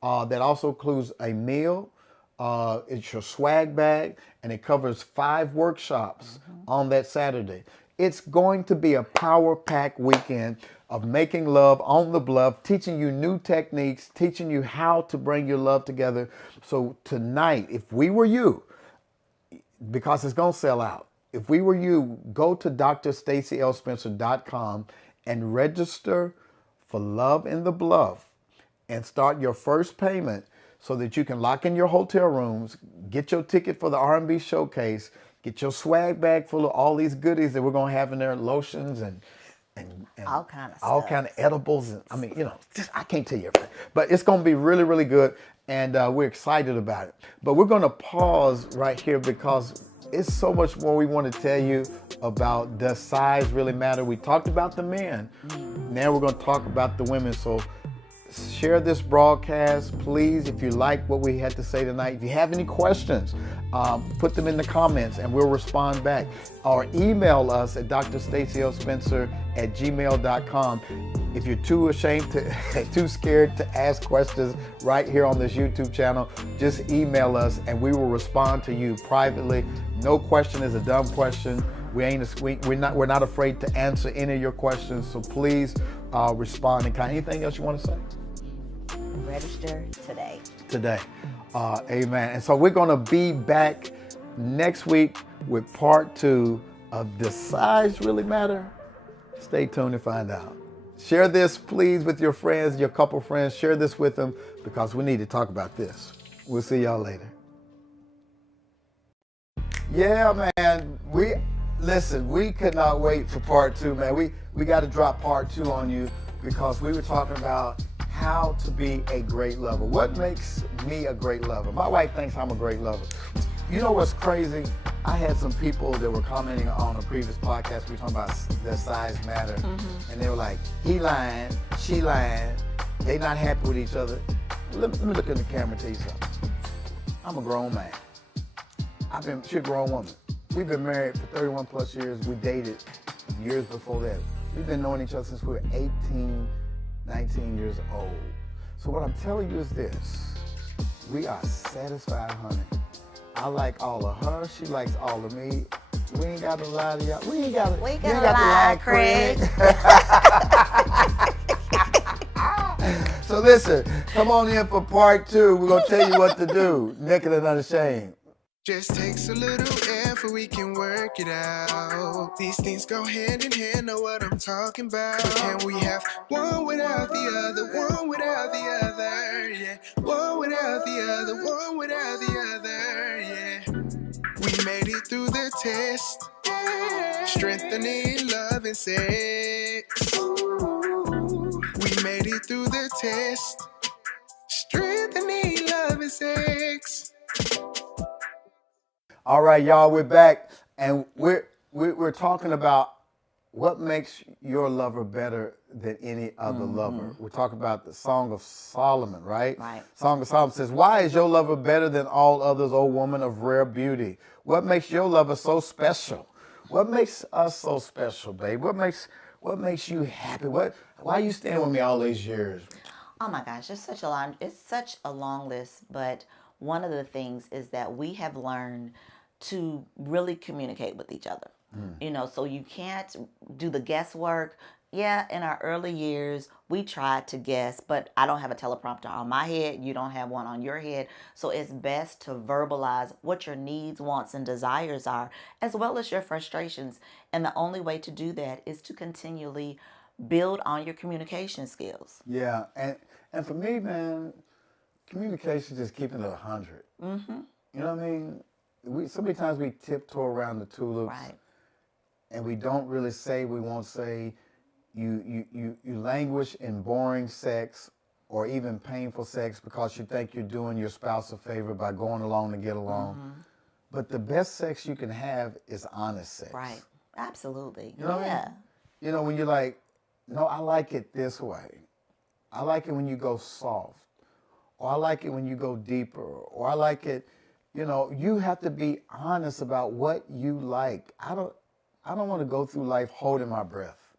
That also includes a meal. It's your swag bag, and it covers 5 workshops on that Saturday. It's going to be a power-packed weekend of making love on the bluff, teaching you new techniques, teaching you how to bring your love together. So tonight, if we were you, because it's going to sell out, if we were you, go to drstacyelspencer.com and register for Love in the Bluff and start your first payment so that you can lock in your hotel rooms, get your ticket for the R&B showcase, get your swag bag full of all these goodies that we're going to have in there, lotions and all kind of all stuff. kind of edibles. And I mean, just I can't tell you everything. But it's going to be really, really good, and we're excited about it. But we're going to pause right here because it's so much more we want to tell you about does size really matter. We talked about the men. Now we're going to talk about the women. So share this broadcast, please, if you like what we had to say tonight. If you have any questions, put them in the comments and we'll respond back. Or email us at drstacyelspencer@gmail.com. If you're too ashamed too scared to ask questions right here on this YouTube channel, just email us and we will respond to you privately. No question is a dumb question. We're not afraid to answer any of your questions. So please respond in kind. Anything else you want to say? Register today. Amen. And so we're going to be back next week with part 2 of Does Size Really Matter? Stay tuned to find out. Share this, please, with your friends, your couple friends. Share this with them because we need to talk about this. We'll see y'all later. Yeah, man. We could not wait for part 2, man. We got to drop part 2 on you because we were talking about how to be a great lover. What makes me a great lover? My wife thinks I'm a great lover. You know what's crazy? I had some people that were commenting on a previous podcast. We were talking about does size matter? And they were like, he lying, she lying, they not happy with each other. Let me look in the camera and tell you something. I'm a grown man. She's a grown woman. We've been married for 31 plus years. We dated years before that. We've been knowing each other since we were 18, 19 years old. So what I'm telling you is this. We are satisfied, honey. I like all of her. She likes all of me. We ain't got to lie to y'all. We ain't got to lie, Craig. So listen, come on in for part 2. We're going to tell you what to do. Naked and Unashamed. Just takes a little effort, we can work it out. These things go hand in hand, know what I'm talking about. Can we have one without the other, one without the other, yeah. One without the other, one without the other, yeah. We made it through the test, strengthening love and sex. We made it through the test, strengthening love and sex. All right, y'all, we're back, and we're talking about what makes your lover better than any other lover. We're talking about the Song of Solomon, right? Right. Song of Solomon says, "Why is your lover better than all others, O woman of rare beauty? What makes your lover so special? What makes us so special, babe? What makes you happy? Why are you staying with me all these years?" Oh my gosh, it's such a long list, but one of the things is that we have learned to really communicate with each other. So you can't do the guesswork. Yeah, in our early years, we tried to guess, but I don't have a teleprompter on my head. You don't have one on your head. So it's best to verbalize what your needs, wants, and desires are, as well as your frustrations. And the only way to do that is to continually build on your communication skills. Yeah, and for me, man, communication is just keeping it 100. Mm-hmm. You know what I mean? So many times we tiptoe around the tulips, Right. and we don't really say we won't say. You languish in boring sex or even painful sex because you think you're doing your spouse a favor by going along to get along. Mm-hmm. But the best sex you can have is honest sex. Right. Absolutely. You know what I mean? You know, when you're like, no, I like it this way. I like it when you go soft. Or I like it when you go deeper. Or I like it, you know, you have to be honest about what you like. I don't want to go through life holding my breath.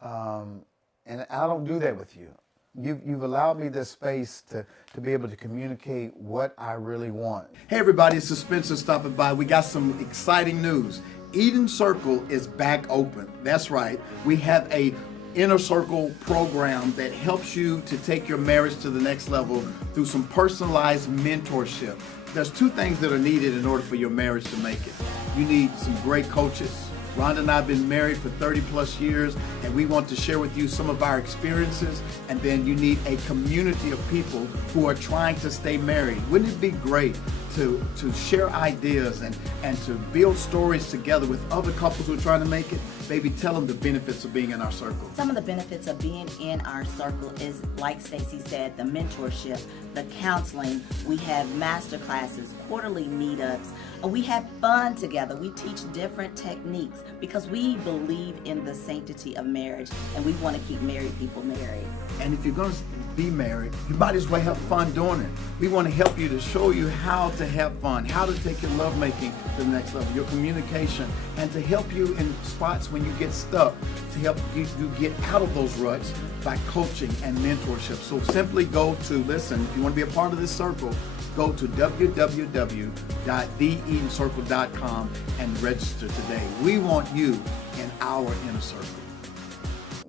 And I don't do that with you. You've allowed me this space to be able to communicate what I really want. Hey everybody, it's Spencer stopping by. We got some exciting news. Eden Circle is back open. That's right. We have a Inner Circle program that helps you to take your marriage to the next level through some personalized mentorship. There's two things that are needed in order for your marriage to make it. You need some great coaches. Rhonda and I have been married for 30 plus years, and we want to share with you some of our experiences. And then you need a community of people who are trying to stay married. Wouldn't it be great to share ideas and to build stories together with other couples who are trying to make it? Baby, tell them the benefits of being in our circle. Some of the benefits of being in our circle is, like Stacey said, the mentorship, the counseling. We have master classes, quarterly meetups. We have fun together. We teach different techniques because we believe in the sanctity of marriage, and we want to keep married people married. And if you're going to be married, you might as well have fun doing it. We want to help you to show you how to have fun, how to take your lovemaking to the next level, your communication, and to help you in spots when you get stuck, to help you get out of those ruts by coaching and mentorship. So simply go to, listen, if you want to be a part of this circle, go to www.theedencircle.com and register today. We want you in our inner circle.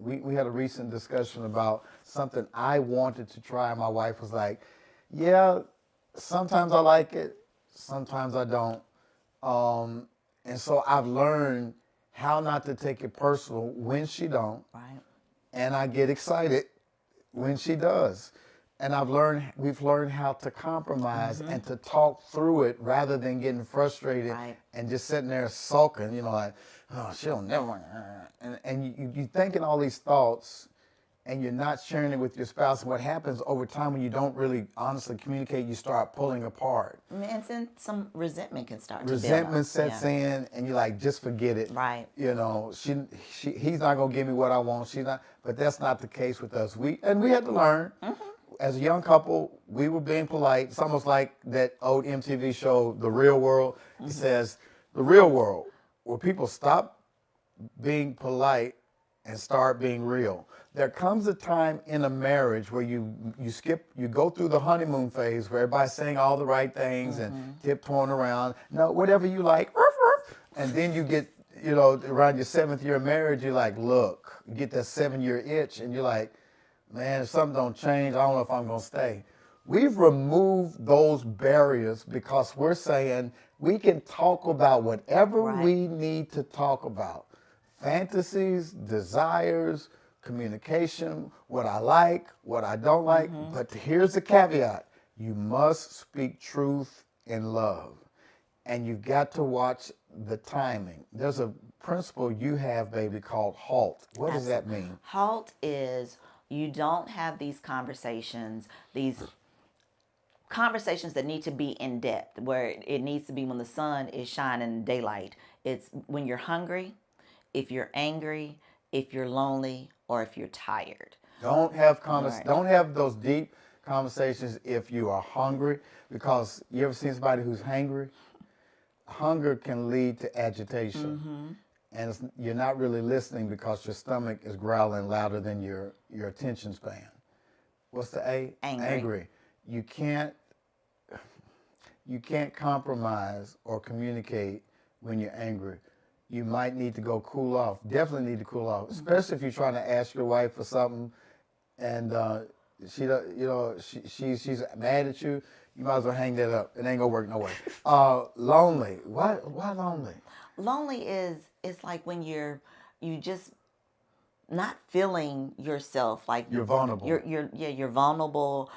We had a recent discussion about something I wanted to try. My wife was like, yeah, sometimes I like it, sometimes I don't. And so I've learned how not to take it personal when she don't. Right. And I get excited when she does. And we've learned how to compromise and to talk through it rather than getting frustrated and just sitting there sulking, you know, like, oh, she'll never. And you're thinking all these thoughts and you're not sharing it with your spouse. And what happens over time when you don't really honestly communicate, you start pulling apart. And then some resentment can start to Resentment build up. sets in and you're like, just forget it. Right. You know, he's not going to give me what I want. She's not. But that's not the case with us. We had to learn. As a young couple, we were being polite. It's almost like that old MTV show, The Real World. It says, the real world, where people stop being polite and start being real. There comes a time in a marriage where you go through the honeymoon phase where everybody's saying all the right things and tiptoeing around. No, whatever you like. And then you get, you know, around your 7th year of marriage, you're like, look, you get that 7-year itch and you're like, man, if something don't change, I don't know if I'm going to stay. We've removed those barriers because we're saying we can talk about whatever we need to talk about. Fantasies, desires, communication, what I like, what I don't like. But here's the caveat. You must speak truth in love. And you've got to watch the timing. There's a principle you have, baby, called HALT. What does that mean? HALT is you don't have these conversations that need to be in depth, where it needs to be when the sun is shining in daylight. It's when you're hungry, if you're angry, if you're lonely, or if you're tired. Don't have don't have those deep conversations if you are hungry, because you ever seen somebody who's hangry? Hunger can lead to agitation. And you're not really listening because your stomach is growling louder than your attention span. What's the A? Angry. You can't compromise or communicate when you're angry. You might need to go cool off. Definitely need to cool off, especially if you're trying to ask your wife for something, and she's mad at you. You might as well hang that up. It ain't gonna work no way. Lonely. Why lonely? Lonely is like when you just not feeling yourself, like You're vulnerable. You're vulnerable.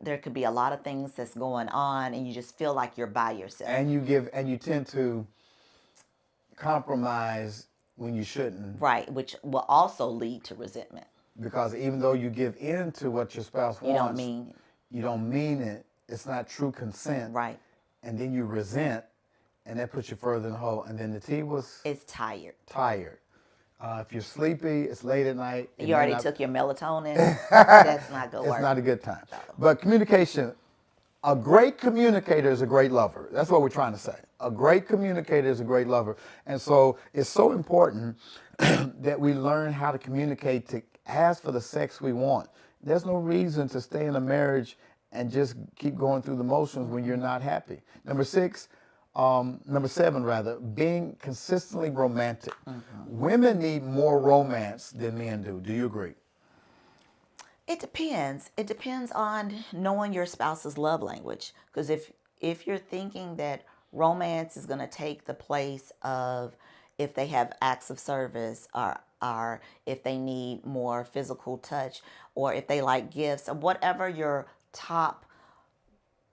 There could be a lot of things that's going on, and you just feel like you're by yourself. And you tend to compromise when you shouldn't. Right, which will also lead to resentment. Because even though you give in to what your spouse wants, You don't mean you don't mean it. It's not true consent. right. And then you resent, and that puts you further in the hole. And then the T was It's tired. tired. If you're sleepy, it's late at night. You already took your melatonin. That's not good work. It's not a good time. But communication, a great communicator is a great lover. That's what we're trying to say. A great communicator is a great lover. And so it's so important that we learn how to communicate, to ask for the sex we want. There's no reason to stay in a marriage and just keep going through the motions when you're not happy. Number seven, being consistently romantic. Women need more romance than men do. Do you agree? It depends. It depends on knowing your spouse's love language. Because if you're thinking that romance is going to take the place of if they have acts of service, or if they need more physical touch, or if they like gifts, or whatever your top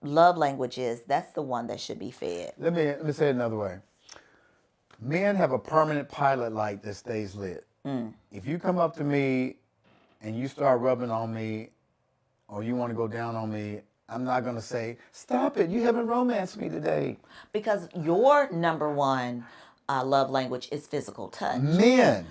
love language is, that's the one that should be fed. Let me say it another way. Men have a permanent pilot light that stays lit. If you come up to me and you start rubbing on me, or you want to go down on me, I'm not going to say, stop it, you haven't romanced me today. Because your number one love language is physical touch. Men.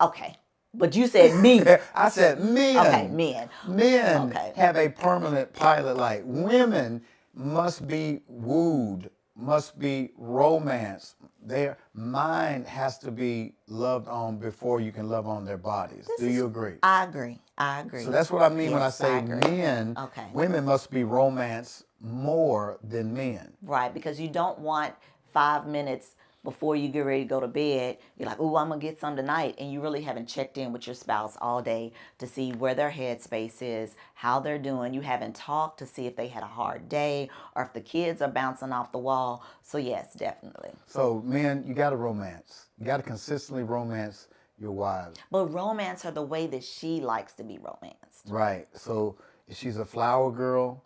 Okay. But you said me. I said men. Okay, men. Men Okay. have a permanent pilot light. Women must be wooed, must be romanced. Their mind has to be loved on before you can love on their bodies. Do you agree? I agree. So that's what I mean when I Yes, say agree. men. Okay. Women must be romanced more than men. Right, because you don't want 5 minutes before you get ready to go to bed, you're like, oh, I'm going to get some tonight. And you really haven't checked in with your spouse all day to see where their headspace is, how they're doing. You haven't talked to see if they had a hard day or if the kids are bouncing off the wall. So yes, definitely. So men, you got to romance. You got to consistently romance your wives. But romance her the way that she likes to be romanced. Right. So if she's a flower girl,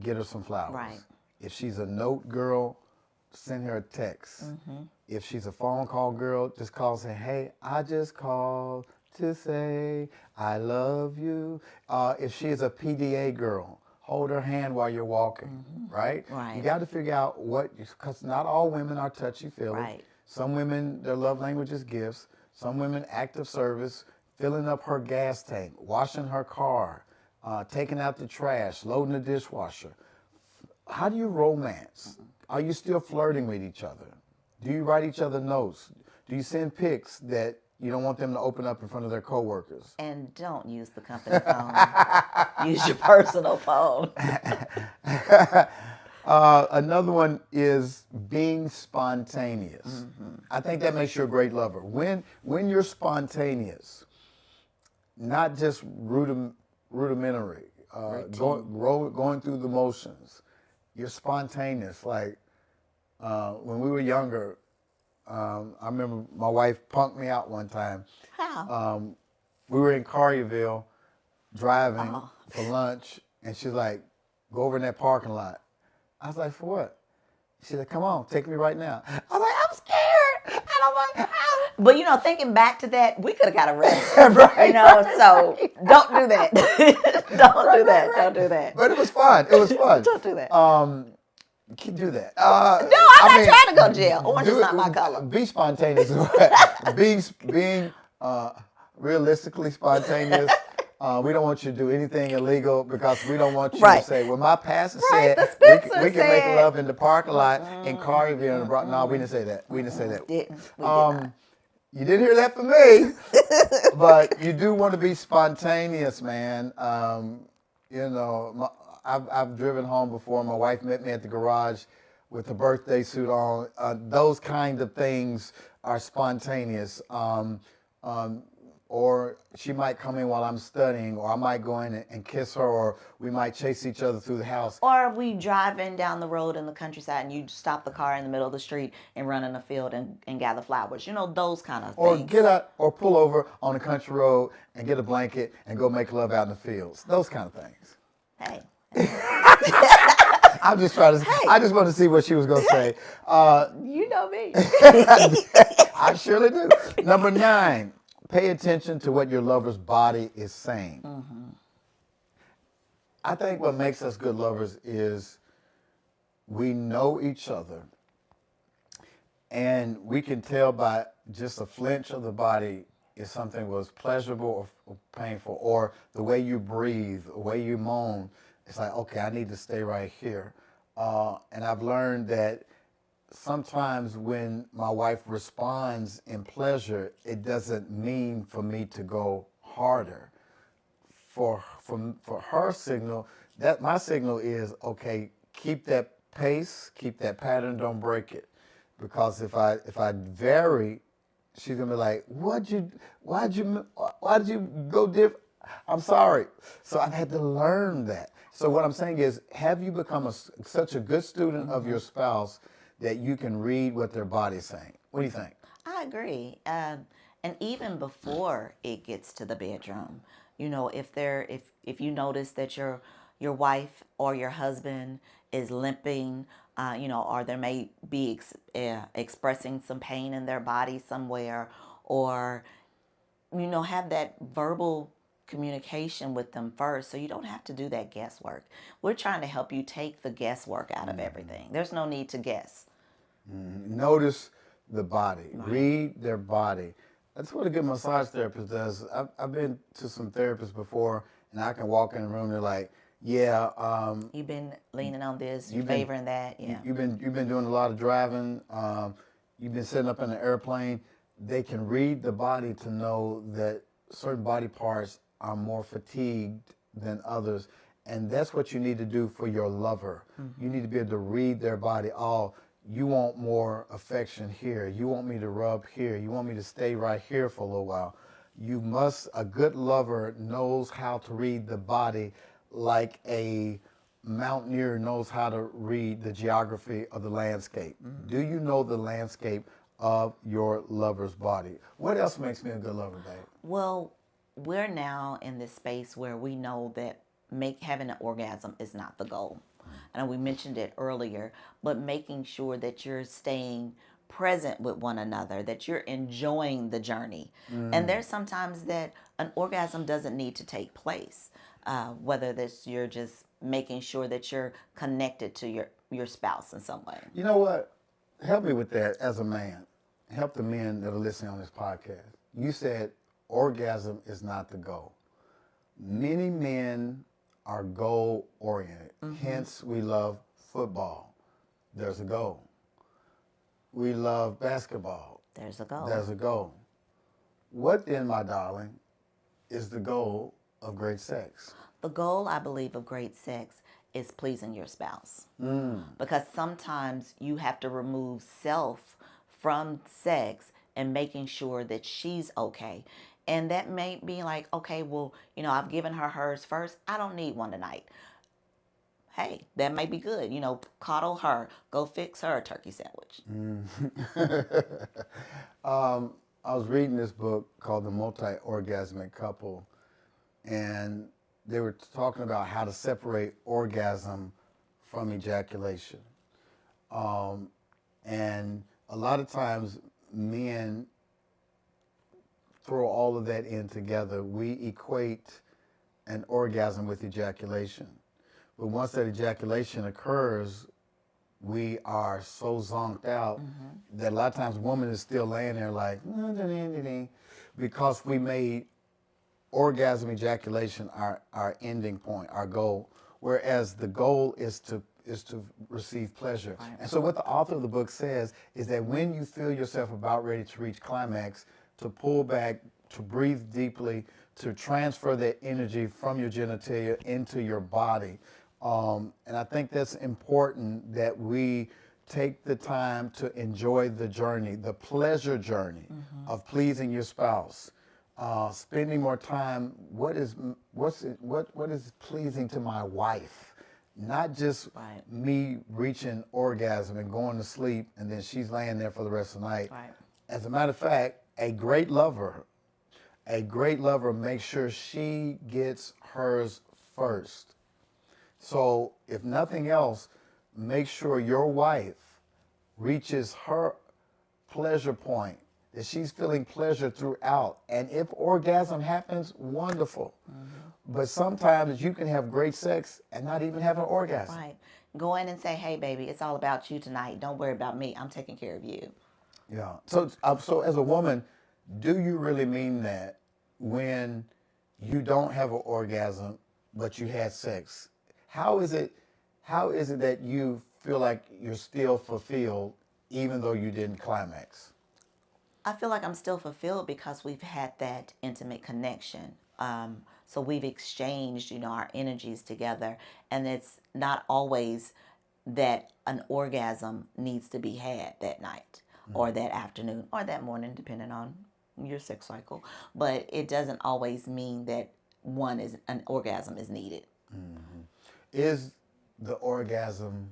get her some flowers. Right. If she's a note girl, send her a text. If she's a phone call girl, just call and say, hey, I just called to say I love you. If she is a PDA girl, hold her hand while you're walking, right? Right. You got to figure out because not all women are touchy-feely. Right. Some women, their love language is gifts. Some women, act of service, filling up her gas tank, washing her car, taking out the trash, loading the dishwasher. How do you romance? Are you still flirting with each other? Do you write each other notes? Do you send pics that you don't want them to open up in front of their coworkers? And don't use the company phone. Use your personal phone. Another one is being spontaneous. I think that makes you a great lover. When you're spontaneous, not just rudimentary, going through the motions, you're spontaneous. Like when we were younger, I remember my wife punked me out one time. How? We were in Collierville driving for lunch, and she's like, go over in that parking lot. I was like, for what? She said, come on, take me right now. I was like, I'm scared. And I'm like, ah. But thinking back to that, we could have got arrested. Right, so don't do that. Don't do that. But it was fun. It was fun. Don't do that. Do that. No, I'm not trying to go to jail. Orange is not my color. Be spontaneous. being realistically spontaneous. We don't want you to do anything illegal because we don't want you to say, well, my pastor said we can make love in the parking lot in Collierville. No, we didn't say that. We didn't say that. We did not. You didn't hear that from me, but you do want to be spontaneous, man. I've driven home before. My wife met me at the garage with a birthday suit on. Those kind of things are spontaneous. or she might come in while I'm studying, or I might go in and kiss her, or we might chase each other through the house. Or we driving down the road in the countryside and you stop the car in the middle of the street and run in the field and gather flowers. You know, those kind of Or things. get out, or pull over on the country road and get a blanket and go make love out in the fields. Those kind of things. Hey. I'm just trying to. I just wanted to see what she was going to say. You know me. I surely do. Number 9, pay attention to what your lover's body is saying. I think what makes us good lovers is we know each other, and we can tell by just a flinch of the body if something was pleasurable or painful, or the way you breathe, the way you moan. It's like, okay, I need to stay right here. And I've learned that sometimes when my wife responds in pleasure, it doesn't mean for me to go harder. For her signal, that my signal is, okay, keep that pace, keep that pattern, don't break it. Because if I vary, she's gonna be like, why did you go different? I'm sorry. So I've had to learn that. So what I'm saying is, have you become such a good student of your spouse that you can read what their body's saying? What do you think? I agree. And even before it gets to the bedroom, you know, if you notice that your wife or your husband is limping, you know, or they may be expressing some pain in their body somewhere, or, you know, have that verbal communication with them first, so you don't have to do that guesswork. We're trying to help you take the guesswork out of everything. There's no need to guess. Notice the body. Read their body. That's what a good massage therapist does. I've been to some therapists before, and I can walk in the room, they're like, yeah, You've been leaning on this, you're favoring that, yeah. You've been doing a lot of driving, you've been sitting up in an airplane. They can read the body to know that certain body parts are more fatigued than others. And that's what you need to do for your lover. You need to be able to read their body. Oh, you want more affection here. You want me to rub here. You want me to stay right here for a little while. A good lover knows how to read the body like a mountaineer knows how to read the geography of the landscape. Do you know the landscape of your lover's body? What else makes me a good lover, babe? Well, we're now in this space where we know that having an orgasm is not the goal. And we mentioned it earlier, but making sure that you're staying present with one another, that you're enjoying the journey. And there's sometimes that an orgasm doesn't need to take place, whether you're just making sure that you're connected to your spouse in some way. You know what? Help me with that as a man. Help the men that are listening on this podcast. You said orgasm is not the goal. Many men are goal-oriented. Hence, we love football. There's a goal. We love basketball. There's a goal. There's a goal. What then, my darling, is the goal of great sex? The goal, I believe, of great sex is pleasing your spouse. Because sometimes you have to remove self from sex and making sure that she's okay. And that may be like, okay, well, you know, I've given her hers first. I don't need one tonight. Hey, that may be good. You know, coddle her. Go fix her a turkey sandwich. I was reading this book called The Multi-Orgasmic Couple, and they were talking about how to separate orgasm from ejaculation. And a lot of times men throw all of that in together. We equate an orgasm with ejaculation. But once that ejaculation occurs, we are so zonked out that a lot of times a woman is still laying there like, because we made orgasm ejaculation our ending point, our goal, whereas the goal is to receive pleasure. Right. And so what the author of the book says is that when you feel yourself about ready to reach climax, to pull back, to breathe deeply, to transfer that energy from your genitalia into your body. And I think that's important, that we take the time to enjoy the journey, the pleasure journey of pleasing your spouse. spending more time. What is pleasing to my wife? Not just Right. me reaching orgasm and going to sleep, and then she's laying there for the rest of the night. Right. As a matter of fact, a great lover makes sure she gets hers first. So if nothing else, make sure your wife reaches her pleasure point, that she's feeling pleasure throughout. And if orgasm happens, wonderful. But sometimes you can have great sex and not even have an orgasm. Right. Go in and say, hey, baby, it's all about you tonight. Don't worry about me. I'm taking care of you. Yeah. So as a woman, do you really mean that when you don't have an orgasm, but you had sex? How is it that you feel like you're still fulfilled even though you didn't climax? I feel like I'm still fulfilled because we've had that intimate connection. So we've exchanged, our energies together. And it's not always that an orgasm needs to be had that night or that afternoon or that morning, depending on your sex cycle. But it doesn't always mean that an orgasm is needed. Is the orgasm,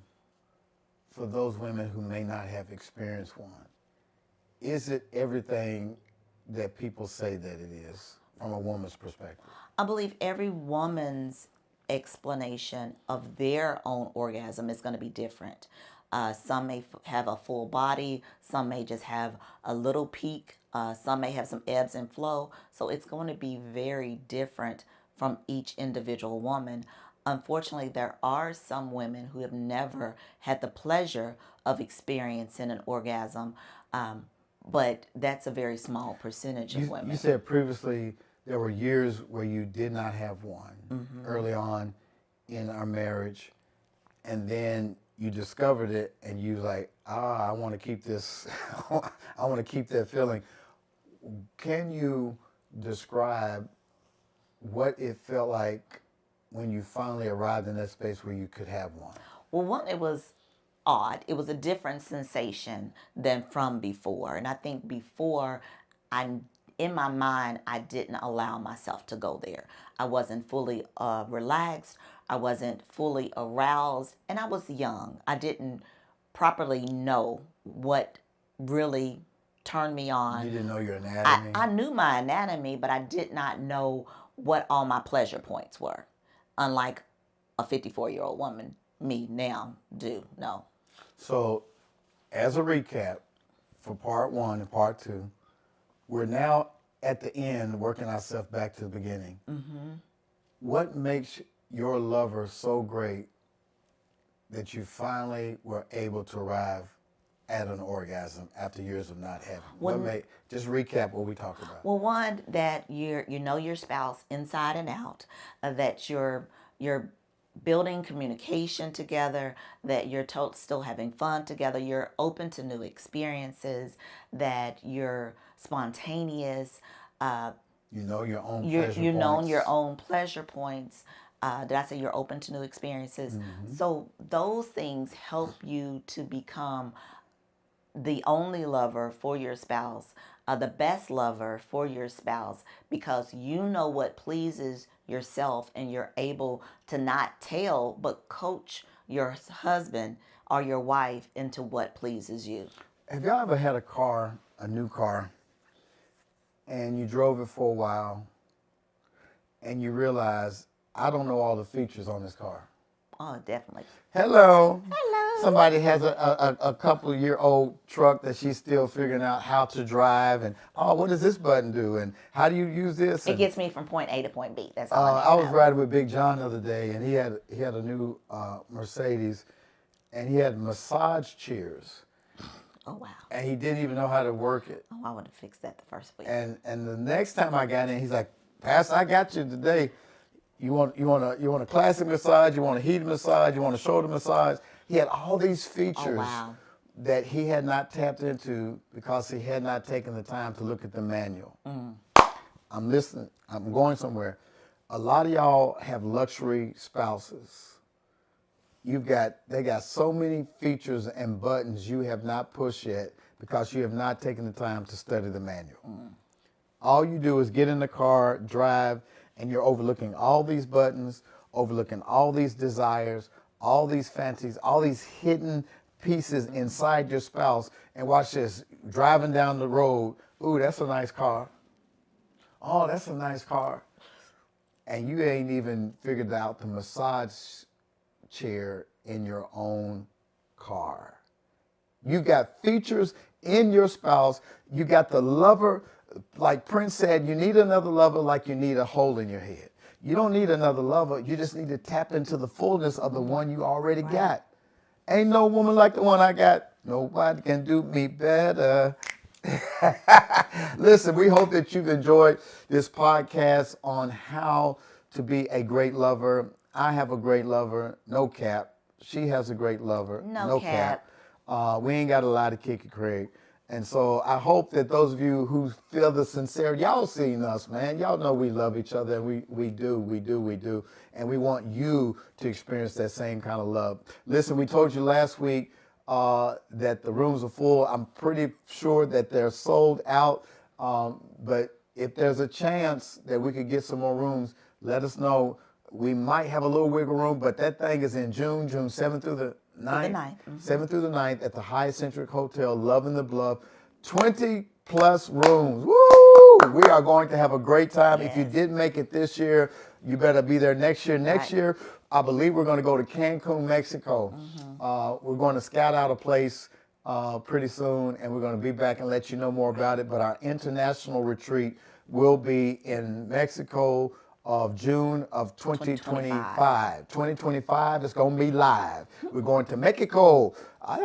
for those women who may not have experienced one, is it everything that people say that it is from a woman's perspective? I believe every woman's explanation of their own orgasm is going to be different. Some may have a full body, some may just have a little peak, some may have some ebbs and flow. So it's going to be very different from each individual woman. Unfortunately, there are some women who have never had the pleasure of experiencing an orgasm, but that's a very small percentage of women. You said previously there were years where you did not have one early on in our marriage, and then you discovered it and you was like, I want to keep this, I want to keep that feeling. Can you describe what it felt like when you finally arrived in that space where you could have one? Well, one, it was odd. It was a different sensation than from before. And I think before, in my mind, I didn't allow myself to go there. I wasn't fully relaxed. I wasn't fully aroused. And I was young. I didn't properly know what really turned me on. You didn't know your anatomy? I knew my anatomy, but I did not know what all my pleasure points were. Unlike a 54-year-old woman, me now do know. So, as a recap for part one and part two, we're now at the end working ourselves back to the beginning. What makes your lover so great that you finally were able to arrive at an orgasm after years of not having? Just recap what we talked about. Well, one, that you know your spouse inside and out, that you're building communication together, that you're still having fun together, you're open to new experiences, that you're spontaneous. You know your own pleasure points. You know your own pleasure points. Did I say you're open to new experiences? So those things help you to become the only lover for your spouse, the best lover for your spouse, because you know what pleases yourself and you're able to not tell but coach your husband or your wife into what pleases you. Have y'all ever had a new car, and you drove it for a while and you realize, I don't know all the features on this car? Oh, definitely. Hello. Hello. Somebody has a couple-year-old truck that she's still figuring out how to drive, and what does this button do, and how do you use this? It gets me from point A to point B. That's all I I need was to know. riding with Big John the other day, and he had a new Mercedes, and he had massage chairs, Oh, wow. and he didn't even know how to work it. Oh, I would have fixed that the first week. And the next time I got in, he's like, Pastor, I got you today. You want a classic massage, you want a heated massage, you want a shoulder massage. He had all these features wow. that he had not tapped into because he had not taken the time to look at the manual. I'm listening. I'm going somewhere. A lot of y'all have luxury spouses. They got so many features and buttons you have not pushed yet because you have not taken the time to study the manual. All you do is get in the car, drive, and you're overlooking all these buttons, overlooking all these desires, all these fancies, all these hidden pieces inside your spouse. And watch this, driving down the road, ooh, that's a nice car. Oh, that's a nice car. And you ain't even figured out the massage chair in your own car. You got features in your spouse. You got the lover, like Prince said, you need another lover like you need a hole in your head. You don't need another lover. You just need to tap into the fullness of the one you already got. Ain't no woman like the one I got. Nobody can do me better. Listen, we hope that you've enjoyed this podcast on how to be a great lover. I have a great lover, no cap. She has a great lover, no cap. We ain't got a lot of kick it, Craig. And so I hope that those of you who feel the sincerity, y'all seen us, man. Y'all know we love each other, and we do. And we want you to experience that same kind of love. Listen, we told you last week that the rooms are full. I'm pretty sure that they're sold out. But if there's a chance that we could get some more rooms, let us know. We might have a little wiggle room, but that thing is in June 7th through the 9th. 7th through the 9th at the Hyatt Centric Hotel, Love in the Bluff. 20 plus rooms. Woo! We are going to have a great time. Yes. If you didn't make it this year, you better be there next year. Next year, I believe we're going to go to Cancun, Mexico. We're going to scout out a place pretty soon, and we're going to be back and let you know more about it. But our international retreat will be in Mexico of June of 2025. 2025 is going to be live. We're going to Mexico. We're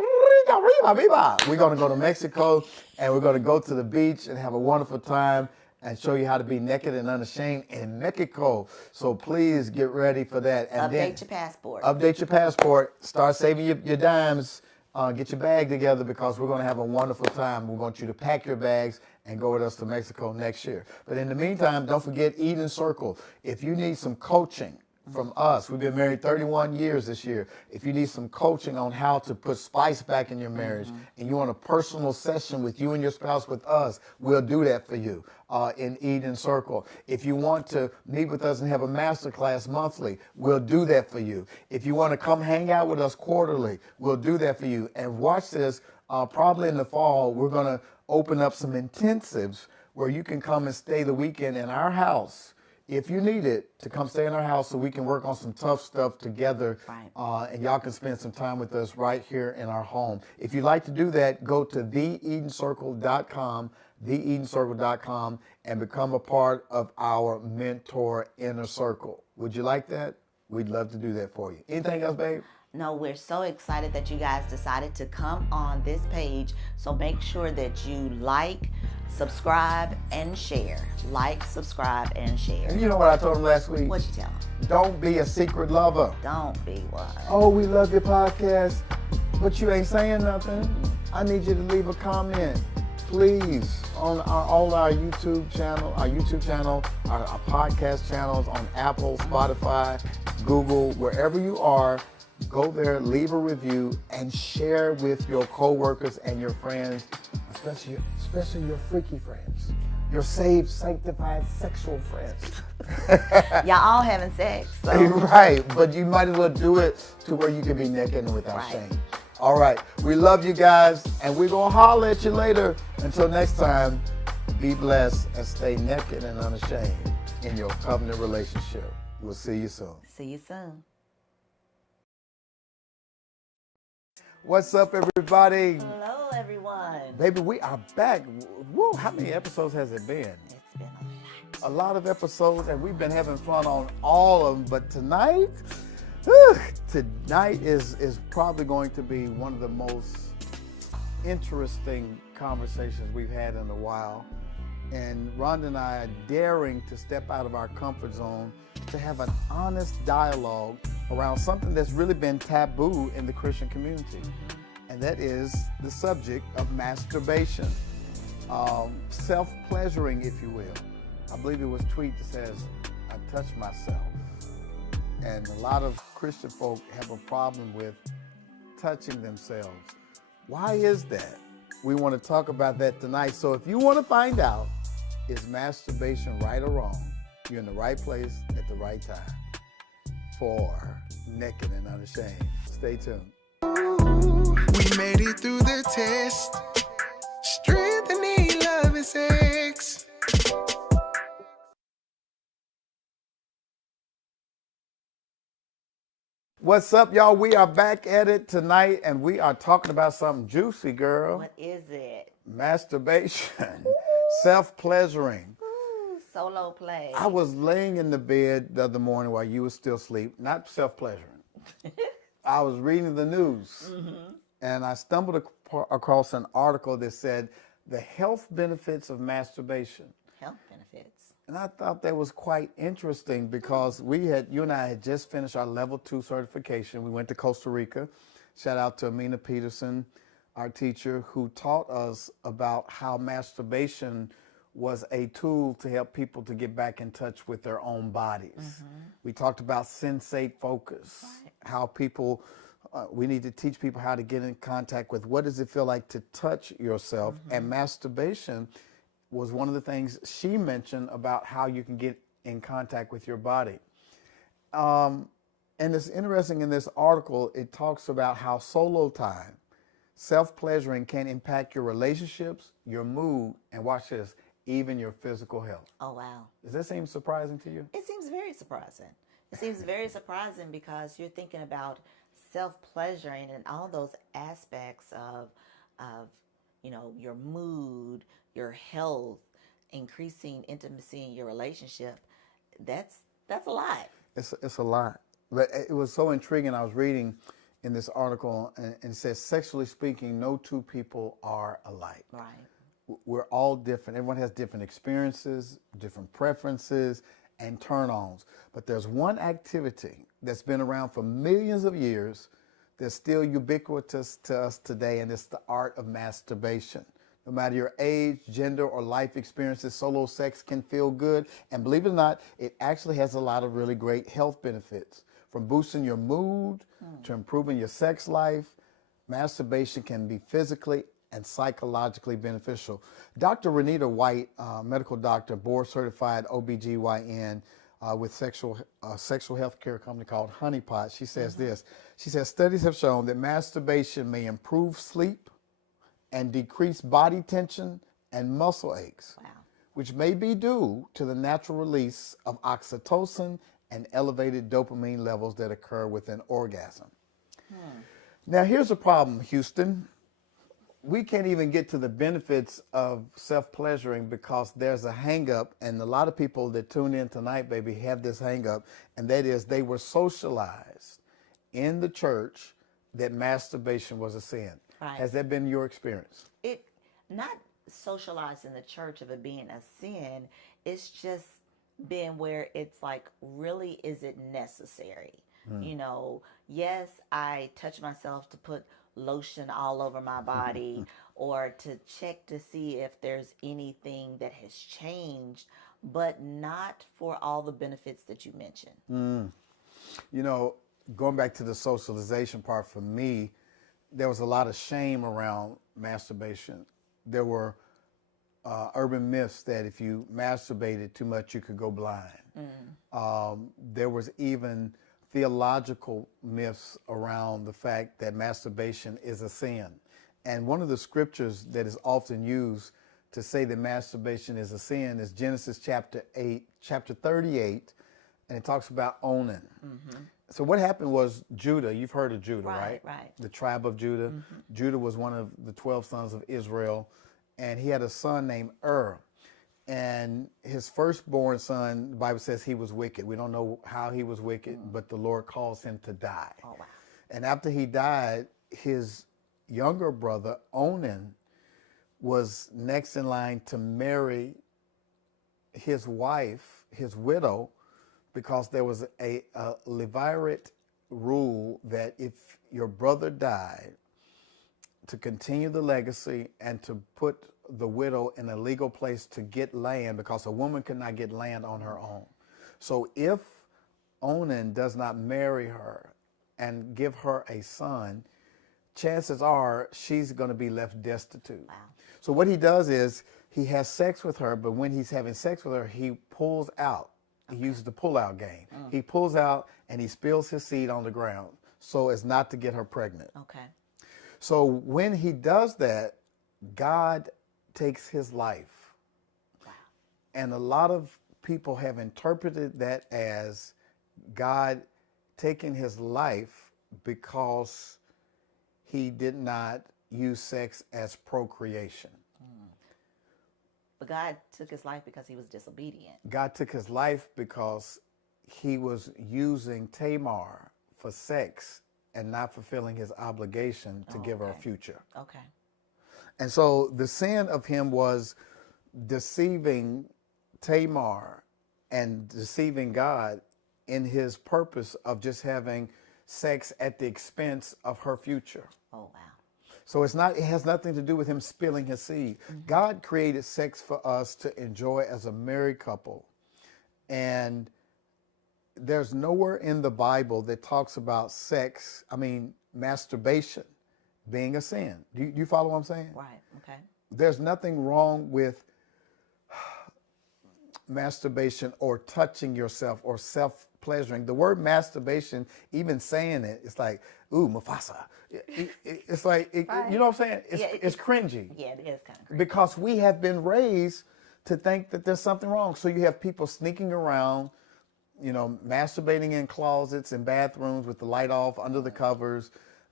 going to go to Mexico, and we're going to go to the beach and have a wonderful time and show you how to be naked and unashamed in Mexico. So please get ready for that. And update your passport. Update your passport. Start saving your dimes. Get your bag together because we're going to have a wonderful time. We want you to pack your bags and go with us to Mexico next year. But in the meantime, don't forget Eden Circle. If you need some coaching from us, we've been married 31 years this year. If you need some coaching on how to put spice back in your marriage and you want a personal session with you and your spouse with us, we'll do that for you in Eden Circle. If you want to meet with us and have a masterclass monthly, we'll do that for you. If you want to come hang out with us quarterly, we'll do that for you. And watch this, probably in the fall, we're going to open up some intensives where you can come and stay the weekend in our house. If you need it, to come stay in our house so we can work on some tough stuff together, and y'all can spend some time with us right here in our home. If you'd like to do that, go to theedencircle.com, theedencircle.com, and become a part of our mentor inner circle. Would you like that? We'd love to do that for you. Anything else, babe? No, we're so excited that you guys decided to come on this page. So make sure that you like, subscribe, and share. Like, subscribe, and share. And you know what I told him last week? What'd you tell him? Don't be a secret lover. Don't be one. Oh, we love your podcast, but you ain't saying nothing. I need you to leave a comment, please, on all our YouTube channel, our podcast channels on Apple, Spotify, Google, wherever you are. Go there, leave a review, and share with your coworkers and your friends, especially your freaky friends, your saved, sanctified, sexual friends. Y'all all having sex. So. Right, but you might as well do it to where you can be naked and without shame. All right, we love you guys, and we're going to holler at you later. Until next time, be blessed and stay naked and unashamed in your covenant relationship. We'll see you soon. See you soon. What's up, everybody? Hello, everyone. Baby, we are back. Woo, how many episodes has it been? It's been a lot of episodes, and we've been having fun on all of them. But tonight is probably going to be one of the most interesting conversations we've had in a while. And Rhonda and I are daring to step out of our comfort zone to have an honest dialogue around something that's really been taboo in the Christian community. And that is the subject of masturbation, self-pleasuring, if you will. I believe it was a tweet that says, I touch myself. And a lot of Christian folk have a problem with touching themselves. Why is that? We want to talk about that tonight. So if you want to find out Is masturbation right or wrong? You're in the right place at the right time for Naked and Unashamed. Stay tuned. We made it through the test. Strengthening love and sex. What's up, y'all? We are back at it tonight, and we are talking about something juicy, girl. What is it? Masturbation, self-pleasuring. Ooh, solo play. I was laying in the bed the other morning while you were still asleep, not self-pleasuring. I was reading the news, and I stumbled across an article that said the health benefits of masturbation. Health benefits. And I thought that was quite interesting because you and I had just finished our level 2 certification. We went to Costa Rica. Shout out to Amina Peterson, our teacher, who taught us about how masturbation was a tool to help people to get back in touch with their own bodies. We talked about sensate focus, how people, we need to teach people how to get in contact with what does it feel like to touch yourself. And masturbation was one of the things she mentioned about how you can get in contact with your body. And it's interesting in this article, it talks about how solo time, self-pleasuring can impact your relationships, your mood, and watch this, even your physical health. Oh, wow. Does that seem surprising to you? It seems very surprising. It seems very surprising because you're thinking about self-pleasuring and all those aspects of your mood, your health, increasing intimacy in your relationship. That's a lot. It's a lot. But it was so intriguing. I was reading in this article, and it says, sexually speaking, no two people are alike. Right. We're all different. Everyone has different experiences, different preferences, and turn-ons. But there's one activity that's been around for millions of years that's still ubiquitous to us today, and it's the art of masturbation. No matter your age, gender, or life experiences, solo sex can feel good. And believe it or not, it actually has a lot of really great health benefits. From boosting your mood to improving your sex life, masturbation can be physically and psychologically beneficial. Dr. Renita White, medical doctor, board certified OBGYN with sexual health care company called Honeypot, she says this. She says, studies have shown that masturbation may improve sleep and decrease body tension and muscle aches, which may be due to the natural release of oxytocin and elevated dopamine levels that occur with an orgasm. Now, here's a problem, Houston. We can't even get to the benefits of self-pleasuring because there's a hang-up, and a lot of people that tune in tonight, baby, have this hang-up, and that is they were socialized in the church that masturbation was a sin. Right. Has that been your experience? It not socialized in the church of it being a sin. It's just been where it's like, really, is it necessary? Yes, I touch myself to put lotion all over my body or to check to see if there's anything that has changed, but not for all the benefits that you mentioned. Going back to the socialization part, for me, there was a lot of shame around masturbation. There were urban myths that if you masturbated too much, you could go blind. There was even theological myths around the fact that masturbation is a sin. And one of the scriptures that is often used to say that masturbation is a sin is Genesis chapter 38, and it talks about Onan. So what happened was Judah, you've heard of Judah, right? Right. The tribe of Judah. Judah was one of the 12 sons of Israel, and he had a son named And his firstborn son, the Bible says he was wicked. We don't know how he was wicked, but the Lord caused him to die. Oh, wow. And after he died, his younger brother, Onan, was next in line to marry his wife, his widow, because there was a Levirate rule that if your brother died, to continue the legacy and to put the widow in a legal place to get land, because a woman could not get land on her own. So if Onan does not marry her and give her a son, chances are she's going to be left destitute. Wow. So what he does is he has sex with her, but when he's having sex with her, he pulls out. He uses the pull-out game. He pulls out and he spills his seed on the ground so as not to get her pregnant. Okay. So when he does that, God takes his life. And a lot of people have interpreted that as God taking his life because he did not use sex as procreation. But God took his life because he was disobedient. God took his life because he was using Tamar for sex and not fulfilling his obligation to give her a future. Okay. And so the sin of him was deceiving Tamar and deceiving God in his purpose of just having sex at the expense of her future. Oh, wow. So it has nothing to do with him spilling his seed. God created sex for us to enjoy as a married couple. And there's nowhere in the Bible that talks about masturbation being a sin. Do you follow what I'm saying? Right. Okay. There's nothing wrong with masturbation or touching yourself or self-pleasuring. The word masturbation, even saying it, it's like, ooh, Mufasa. It's like, you know what I'm saying? It's cringy. Yeah, it is kind of cringy. Because we have been raised to think that there's something wrong. So you have people sneaking around, masturbating in closets and bathrooms with the light off under the covers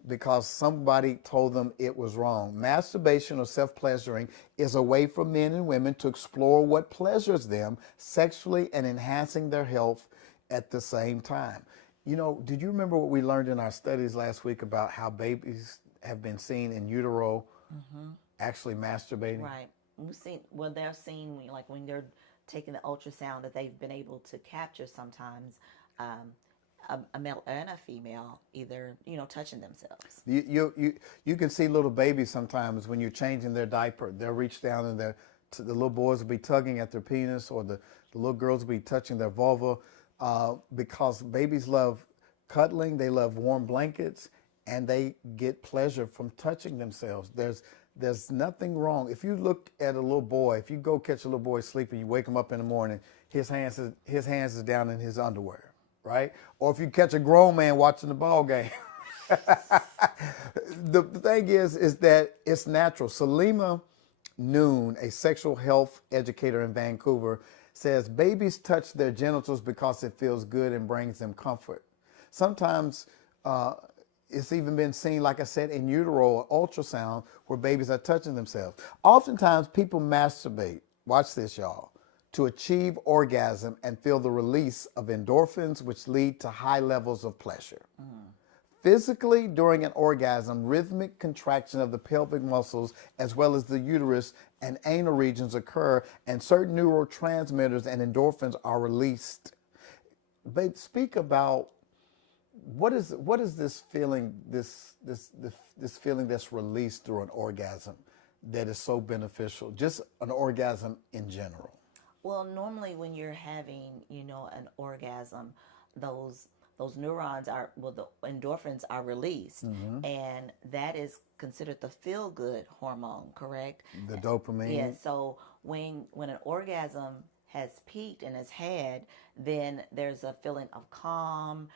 because somebody told them it was wrong. Masturbation or self-pleasuring is a way for men and women to explore what pleasures them sexually and enhancing their health at the same time. Did you remember what we learned in our studies last week about how babies have been seen in utero actually masturbating? Right. They're seen when they're taking the ultrasound that they've been able to capture sometimes a male and a female either, touching themselves. You can see little babies sometimes when you're changing their diaper. They'll reach down and the little boys will be tugging at their penis, or the little girls will be touching their vulva, because babies love cuddling, they love warm blankets, and they get pleasure from touching themselves. There's nothing wrong. If you look at a little boy, if you go catch a little boy sleeping, you wake him up in the morning, his hands is down in his underwear. Right? Or if you catch a grown man watching the ball game. The thing is that it's natural. Salima Noon, a sexual health educator in Vancouver, says babies touch their genitals because it feels good and brings them comfort. Sometimes it's even been seen, like I said, in utero or ultrasound where babies are touching themselves. Oftentimes people masturbate, watch this y'all, to achieve orgasm and feel the release of endorphins, which lead to high levels of pleasure. Physically, during an orgasm, rhythmic contraction of the pelvic muscles, as well as the uterus and anal regions occur, and certain neurotransmitters and endorphins are released. Babe, speak about what is this feeling, this feeling that's released through an orgasm that is so beneficial, just an orgasm in general? Well, normally when you're having, an orgasm, those neurons the endorphins are released, and that is considered the feel-good hormone, correct? The dopamine. Yeah. So when an orgasm has peaked and has had, then there's a feeling of calm,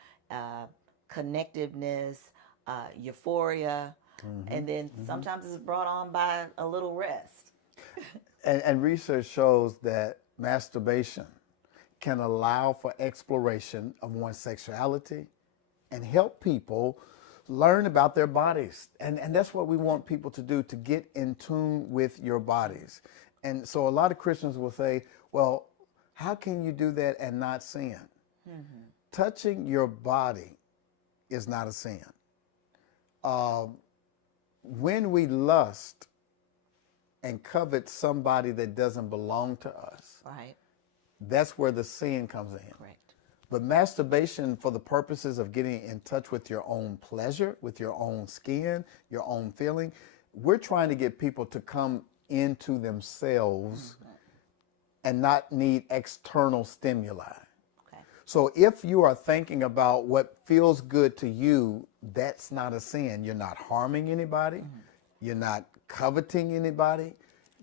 connectiveness, euphoria, and then sometimes it's brought on by a little rest. And research shows that masturbation can allow for exploration of one's sexuality and help people learn about their bodies. And that's what we want people to do, to get in tune with your bodies. And so a lot of Christians will say, well, how can you do that and not sin? Touching your body is not a sin. When we lust and covet somebody that doesn't belong to us, Right. that's where the sin comes in. Correct. But masturbation, for the purposes of getting in touch with your own pleasure, with your own skin, your own feeling, we're trying to get people to come into themselves and not need external stimuli. Okay. So if you are thinking about what feels good to you, that's not a sin. You're not harming anybody. You're not coveting anybody.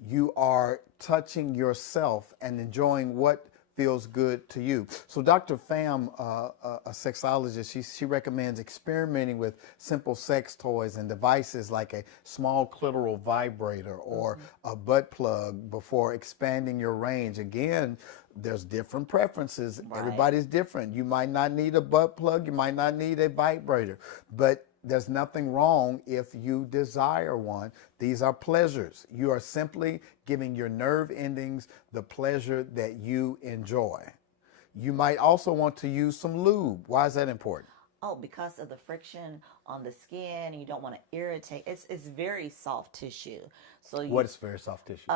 You are touching yourself and enjoying what feels good to you. So Dr. Pham, a sexologist, she recommends experimenting with simple sex toys and devices like a small clitoral vibrator or a butt plug before expanding your range. Again, there's different preferences. Right. Everybody's different. You might not need a butt plug. You might not need a vibrator, but there's nothing wrong if you desire one. These are pleasures. You are simply giving your nerve endings the pleasure that you enjoy. You might also want to use some lube. Why is that important? Oh, because of the friction on the skin, and you don't want to irritate. It's very soft tissue. So you, What is very soft tissue?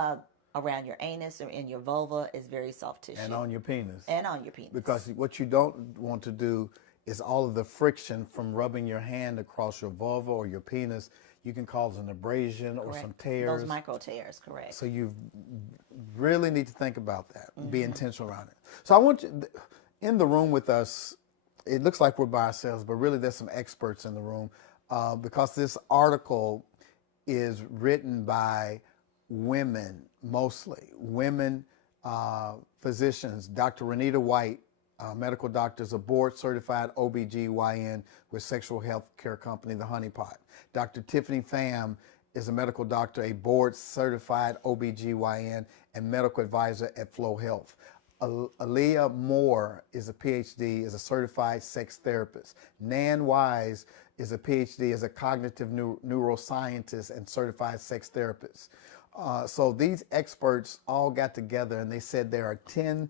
around your anus or in your vulva is very soft tissue. And on your penis. And on your penis. Because what you don't want to do is all of the friction from rubbing your hand across your vulva or your penis. You can cause an abrasion or some tears. Those micro tears, correct. So you really need to think about that. Be intentional around it. So I want you in the room with us. It looks like we're by ourselves, but really there's some experts in the room because this article is written by women, mostly women physicians. Dr. Renita White, medical doctor, is a board-certified OBGYN with sexual health care company, The Honey Pot. Dr. Tiffany Pham is a medical doctor, a board-certified OBGYN and medical advisor at Flow Health. Aaliyah Moore is a PhD, is a certified sex therapist. Nan Wise is a PhD, is a cognitive neuroscientist and certified sex therapist. So these experts all got together and they said there are 10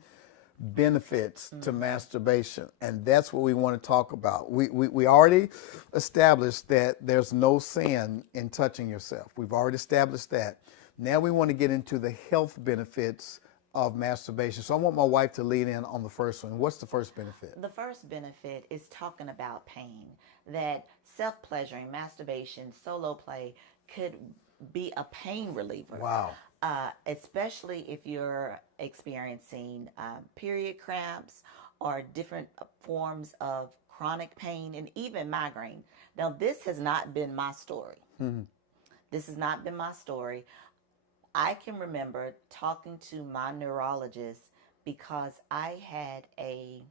benefits to masturbation, and that's what we want to talk about. We already established that there's no sin in touching yourself. We've already established that. Now we want to get into the health benefits of masturbation. So I want my wife to lead in on the first one. What's the first benefit? The first benefit is talking about pain, that self-pleasuring, masturbation, solo play could be a pain reliever. Wow. Especially if you're experiencing period cramps or different forms of chronic pain and even migraine. Now, this has not been my story. This has not been my story. I can remember talking to my neurologist because I had a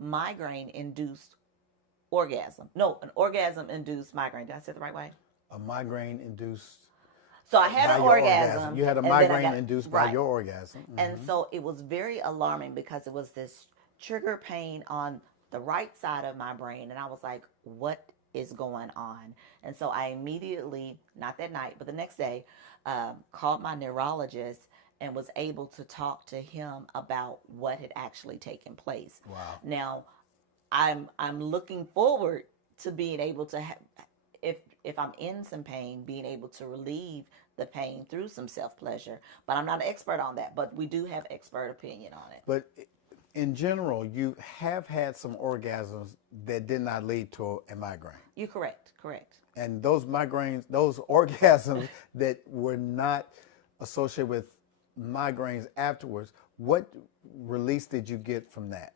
migraine-induced orgasm. No, an orgasm-induced migraine. Did I say it the right way? A migraine-induced. So I had by an your orgasm. You had a and then I migraine got- induced by right. your orgasm. And so it was very alarming because it was this trigger pain on the right side of my brain. And I was like, what is going on? And so I immediately, not that night, but the next day, called my neurologist and was able to talk to him about what had actually taken place. Wow. Now, I'm looking forward to being able to have, if I'm in some pain, being able to relieve the pain through some self-pleasure. But I'm not an expert on that, but we do have expert opinion on it. But in general, you have had some orgasms that did not lead to a migraine. You're correct. And those migraines, those orgasms that were not associated with migraines afterwards, what release did you get from that?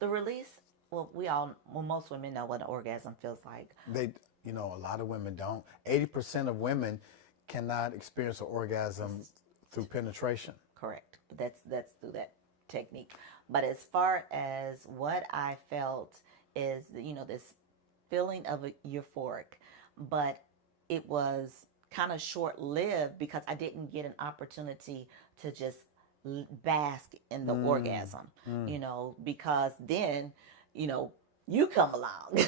The release, well, most women know what an orgasm feels like. A lot of women don't. 80% of women cannot experience an orgasm through penetration. Correct. But that's through that technique. But as far as what I felt is, this feeling of euphoric, but it was kind of short-lived because I didn't get an opportunity to just bask in the orgasm, because then, you come along.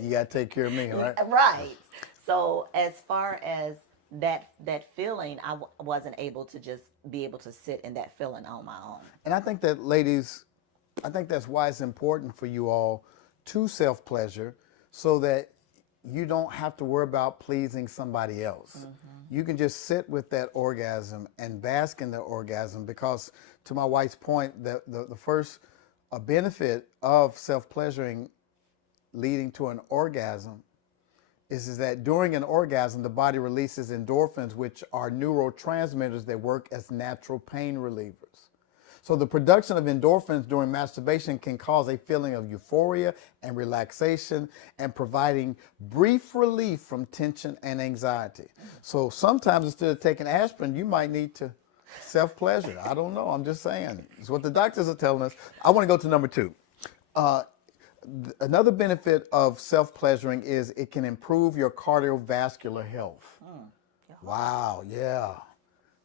You got to take care of me, right? Right. So as far as that feeling, I wasn't able to just be able to sit in that feeling on my own. And I think that, ladies, that's why it's important for you all to self-pleasure so that you don't have to worry about pleasing somebody else. You can just sit with that orgasm and bask in the orgasm because, to my wife's point, the first benefit of self-pleasuring leading to an orgasm is that during an orgasm, the body releases endorphins, which are neurotransmitters that work as natural pain relievers. So the production of endorphins during masturbation can cause a feeling of euphoria and relaxation and providing brief relief from tension and anxiety. So sometimes instead of taking aspirin, you might need to self-pleasure. I don't know. I'm just saying. It's what the doctors are telling us. I want to go to number 2. Another benefit of self-pleasuring is it can improve your cardiovascular health. Wow, yeah.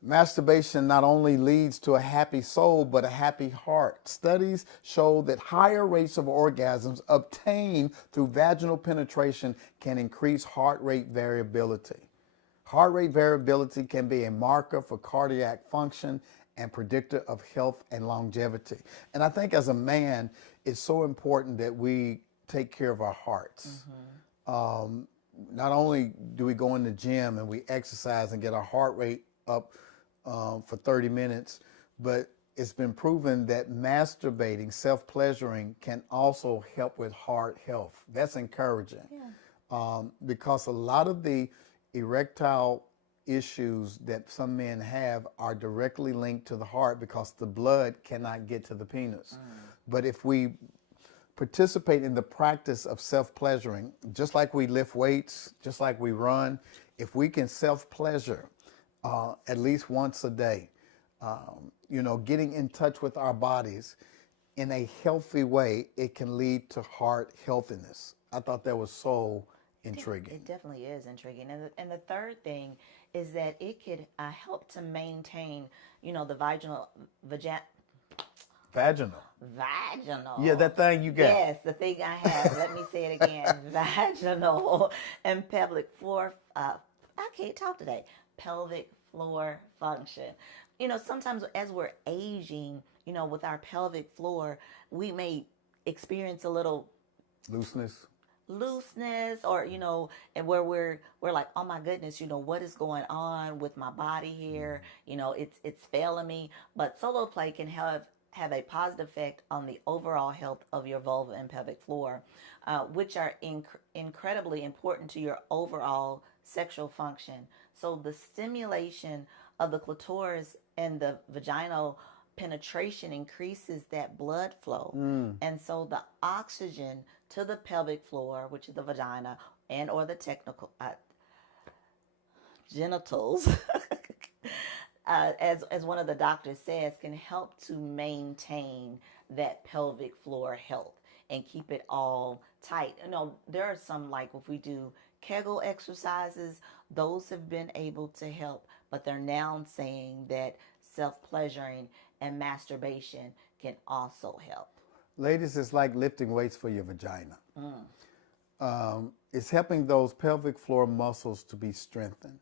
Masturbation not only leads to a happy soul, but a happy heart. Studies show that higher rates of orgasms obtained through vaginal penetration can increase heart rate variability. Heart rate variability can be a marker for cardiac function and predictor of health and longevity. And I think as a man, it's so important that we take care of our hearts. Not only do we go in the gym and we exercise and get our heart rate up for 30 minutes, but it's been proven that masturbating, self-pleasuring, can also help with heart health. That's encouraging. Because a lot of the erectile issues that some men have are directly linked to the heart because the blood cannot get to the penis. But if we participate in the practice of self-pleasuring, just like we lift weights, just like we run, if we can self-pleasure at least once a day, getting in touch with our bodies in a healthy way, it can lead to heart healthiness. I thought that was so intriguing. It definitely is intriguing. And the third thing is that it could help to maintain, the vaginal. Yeah, that thing you got. Yes, the thing I have. Let me say it again. Vaginal and pelvic floor. I can't talk today. Pelvic floor function. Sometimes as we're aging, with our pelvic floor, we may experience a little looseness or and where we're like, oh my goodness, what is going on with my body here, it's failing me. But solo play can have a positive effect on the overall health of your vulva and pelvic floor, which are incredibly important to your overall sexual function. So the stimulation of the clitoris and the vaginal penetration increases that blood flow. And so the oxygen to the pelvic floor, which is the vagina and or the technical genitals, as one of the doctors says, can help to maintain that pelvic floor health and keep it all tight. There are some, like if we do Kegel exercises, those have been able to help, but they're now saying that self-pleasuring and masturbation can also help. Ladies, it's like lifting weights for your vagina. It's helping those pelvic floor muscles to be strengthened,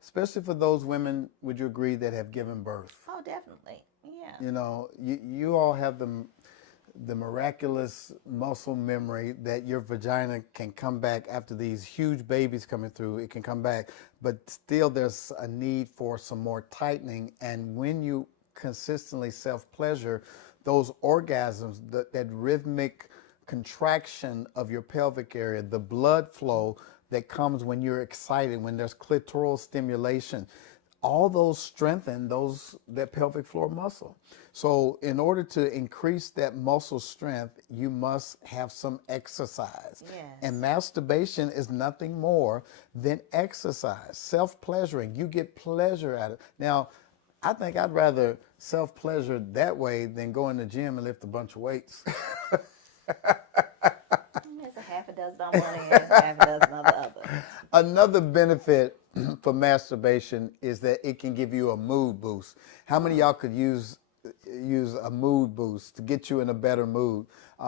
especially for those women, would you agree, that have given birth? Oh, definitely. Yeah. You all have the miraculous muscle memory that your vagina can come back after these huge babies coming through. It can come back, but still there's a need for some more tightening. And when you consistently self-pleasure, those orgasms, that rhythmic contraction of your pelvic area, the blood flow that comes when you're excited, when there's clitoral stimulation, all those strengthen that pelvic floor muscle. So in order to increase that muscle strength, you must have some exercise. Yes. And masturbation is nothing more than exercise, self-pleasuring. You get pleasure out of it. Now, I think I'd rather self-pleasure that way than go in the gym and lift a bunch of weights. There's a half a dozen on one end, half a dozen on the other. Another benefit for masturbation is that it can give you a mood boost. How many of y'all could use a mood boost to get you in a better mood?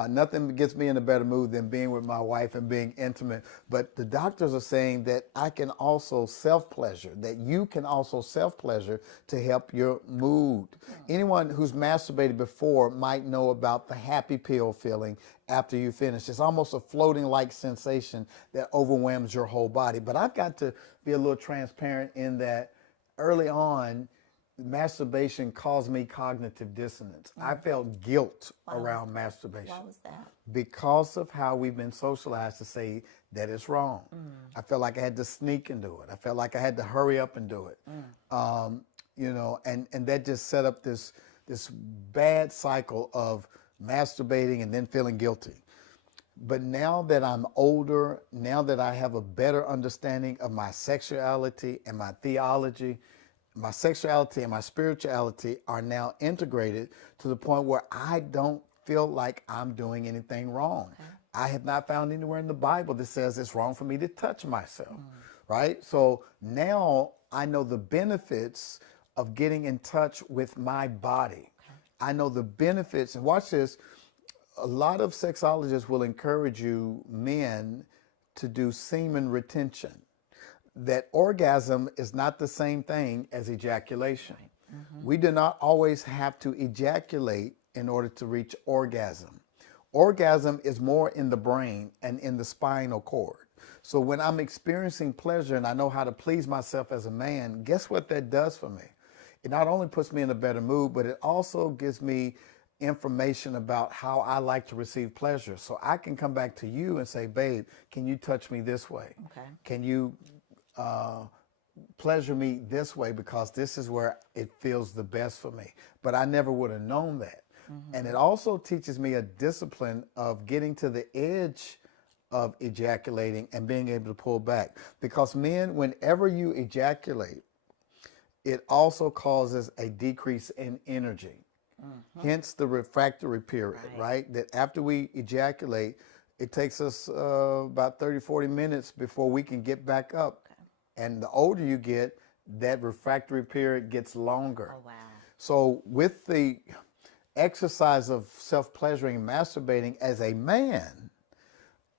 Nothing gets me in a better mood than being with my wife and being intimate. But the doctors are saying that I can also self-pleasure, that you can also self-pleasure to help your mood. Anyone who's masturbated before might know about the happy pill feeling after you finish. It's almost a floating-like sensation that overwhelms your whole body. But I've got to be a little transparent in that early on, masturbation caused me cognitive dissonance. I felt guilt around masturbation. Why was that? Because of how we've been socialized to say that it's wrong. I felt like I had to sneak and do it. I felt like I had to hurry up and do it. And that just set up this this bad cycle of masturbating and then feeling guilty. But now that I'm older, now that I have a better understanding of my sexuality and my theology, my sexuality and my spirituality are now integrated to the point where I don't feel like I'm doing anything wrong. Okay. I have not found anywhere in the Bible that says it's wrong for me to touch myself, right? So now I know the benefits of getting in touch with my body. Okay. I know the benefits, and watch this, a lot of sexologists will encourage you, men, to do semen retention. That orgasm is not the same thing as ejaculation. Mm-hmm. We do not always have to ejaculate in order to reach orgasm. Orgasm is more in the brain and in the spinal cord. So when I'm experiencing pleasure and I know how to please myself as a man, guess what that does for me? It not only puts me in a better mood, but it also gives me information about how I like to receive pleasure. So I can come back to you and say, babe, can you touch me this way? Okay. Can you pleasure me this way, because this is where it feels the best for me. But I never would have known that. Mm-hmm. And it also teaches me a discipline of getting to the edge of ejaculating and being able to pull back. Because men, whenever you ejaculate, it also causes a decrease in energy. Mm-hmm. Hence the refractory period, right? That after we ejaculate, it takes us about 30, 40 minutes before we can get back up. Okay. And the older you get, that refractory period gets longer. Oh, wow. So with the exercise of self-pleasuring and masturbating as a man,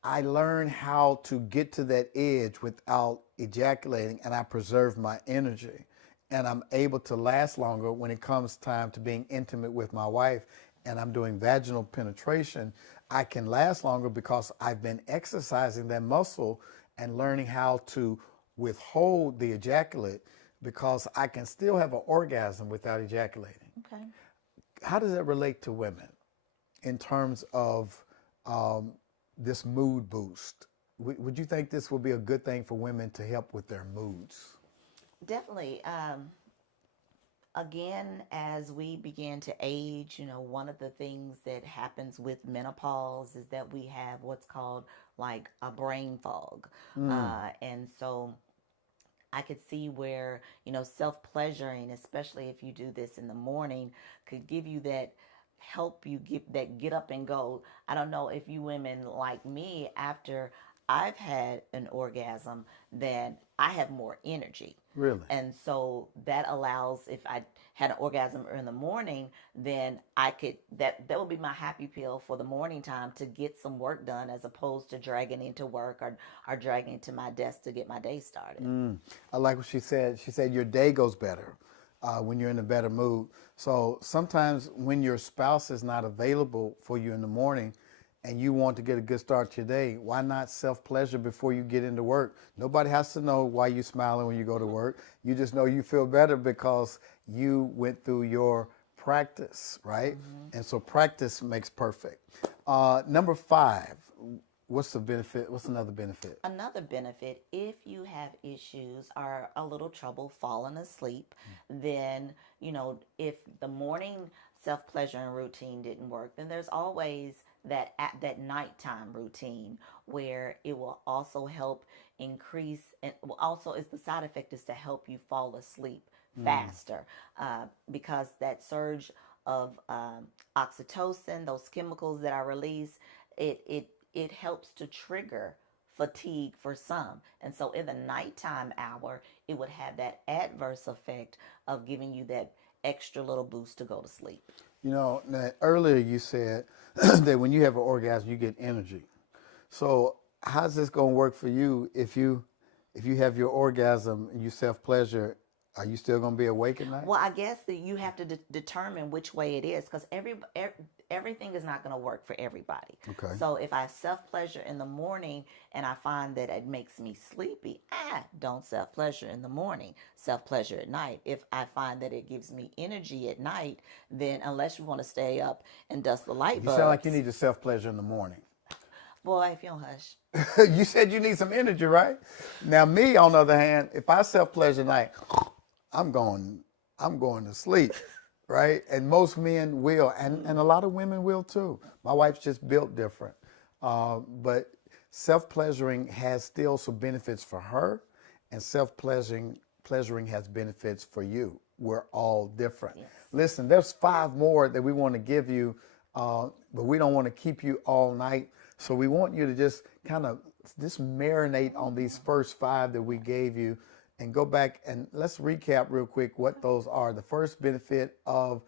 I learned how to get to that edge without ejaculating, and I preserve my energy. And I'm able to last longer when it comes time to being intimate with my wife and I'm doing vaginal penetration. I can last longer because I've been exercising that muscle and learning how to withhold the ejaculate, because I can still have an orgasm without ejaculating. Okay. How does that relate to women in terms of this mood boost? Would you think this would be a good thing for women to help with their moods? Definitely. Again, as we begin to age, one of the things that happens with menopause is that we have what's called like a brain fog. And so I could see where, self-pleasuring, especially if you do this in the morning, could give you that, help you get up and go. I don't know if you women like me, after I've had an orgasm, then I have more energy. Really? And so that allows, if I had an orgasm in the morning, then I could, that would be my happy pill for the morning time to get some work done, as opposed to dragging into work or dragging to my desk to get my day started. I like what she said. She said your day goes better when you're in a better mood. So sometimes when your spouse is not available for you in the morning, and you want to get a good start to your day, why not self-pleasure before you get into work? Nobody has to know why you're smiling when you go to work. You just know you feel better because you went through your practice, right? Mm-hmm. And so practice makes perfect. Number 5, what's the benefit? What's another benefit? Another benefit, if you have issues or a little trouble falling asleep, then, if the morning self-pleasuring routine didn't work, then there's always that nighttime routine, where it will also help increase, and also is the side effect is to help you fall asleep faster, because that surge of oxytocin, those chemicals that are released, it helps to trigger fatigue for some. And so in the nighttime hour, it would have that adverse effect of giving you that extra little boost to go to sleep. Now, earlier you said that when you have an orgasm, you get energy. So how's this going to work for you if you have your orgasm and you self-pleasure? Are you still going to be awake at night? Well, I guess that you have to determine which way it is, because everything is not going to work for everybody. Okay. So if I self-pleasure in the morning and I find that it makes me sleepy, don't self-pleasure in the morning. Self-pleasure at night. If I find that it gives me energy at night, then unless you want to stay up and dust the light bulbs. You sound like you need to self-pleasure in the morning. Boy, if you don't hush. You said you need some energy, right? Now me, on the other hand, if I self-pleasure at night, I'm going to sleep, right? And most men will, and a lot of women will too. My wife's just built different. But self-pleasuring has still some benefits for her, and pleasuring has benefits for you. We're all different. Yes. Listen, there's 5 more that we want to give you, but we don't want to keep you all night. So we want you to just kind of just marinate on these first 5 that we gave you, and go back and let's recap real quick what those are. The first benefit of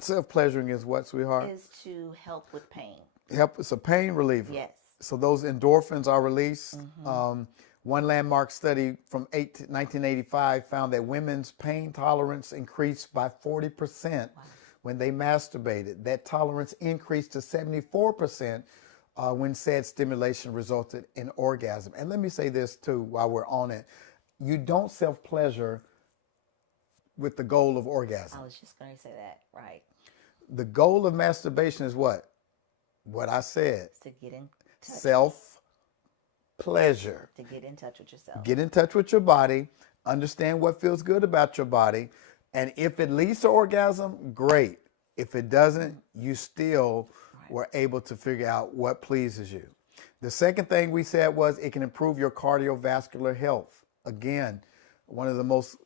self-pleasuring is what, sweetheart? Is to help with pain. It's a pain reliever. Yes. So those endorphins are released. One landmark study from 1985 found that women's pain tolerance increased by 40% when they masturbated. That tolerance increased to 74% when said stimulation resulted in orgasm. And let me say this too while we're on it. You don't self-pleasure with the goal of orgasm. I was just going to say that, right? The goal of masturbation is what? What I said. To get in touch. Self-pleasure. To get in touch with yourself. Get in touch with your body. Understand what feels good about your body. And if it leads to orgasm, great. If it doesn't, you still were able to figure out what pleases you. The second thing we said was it can improve your cardiovascular health. Again, one of the most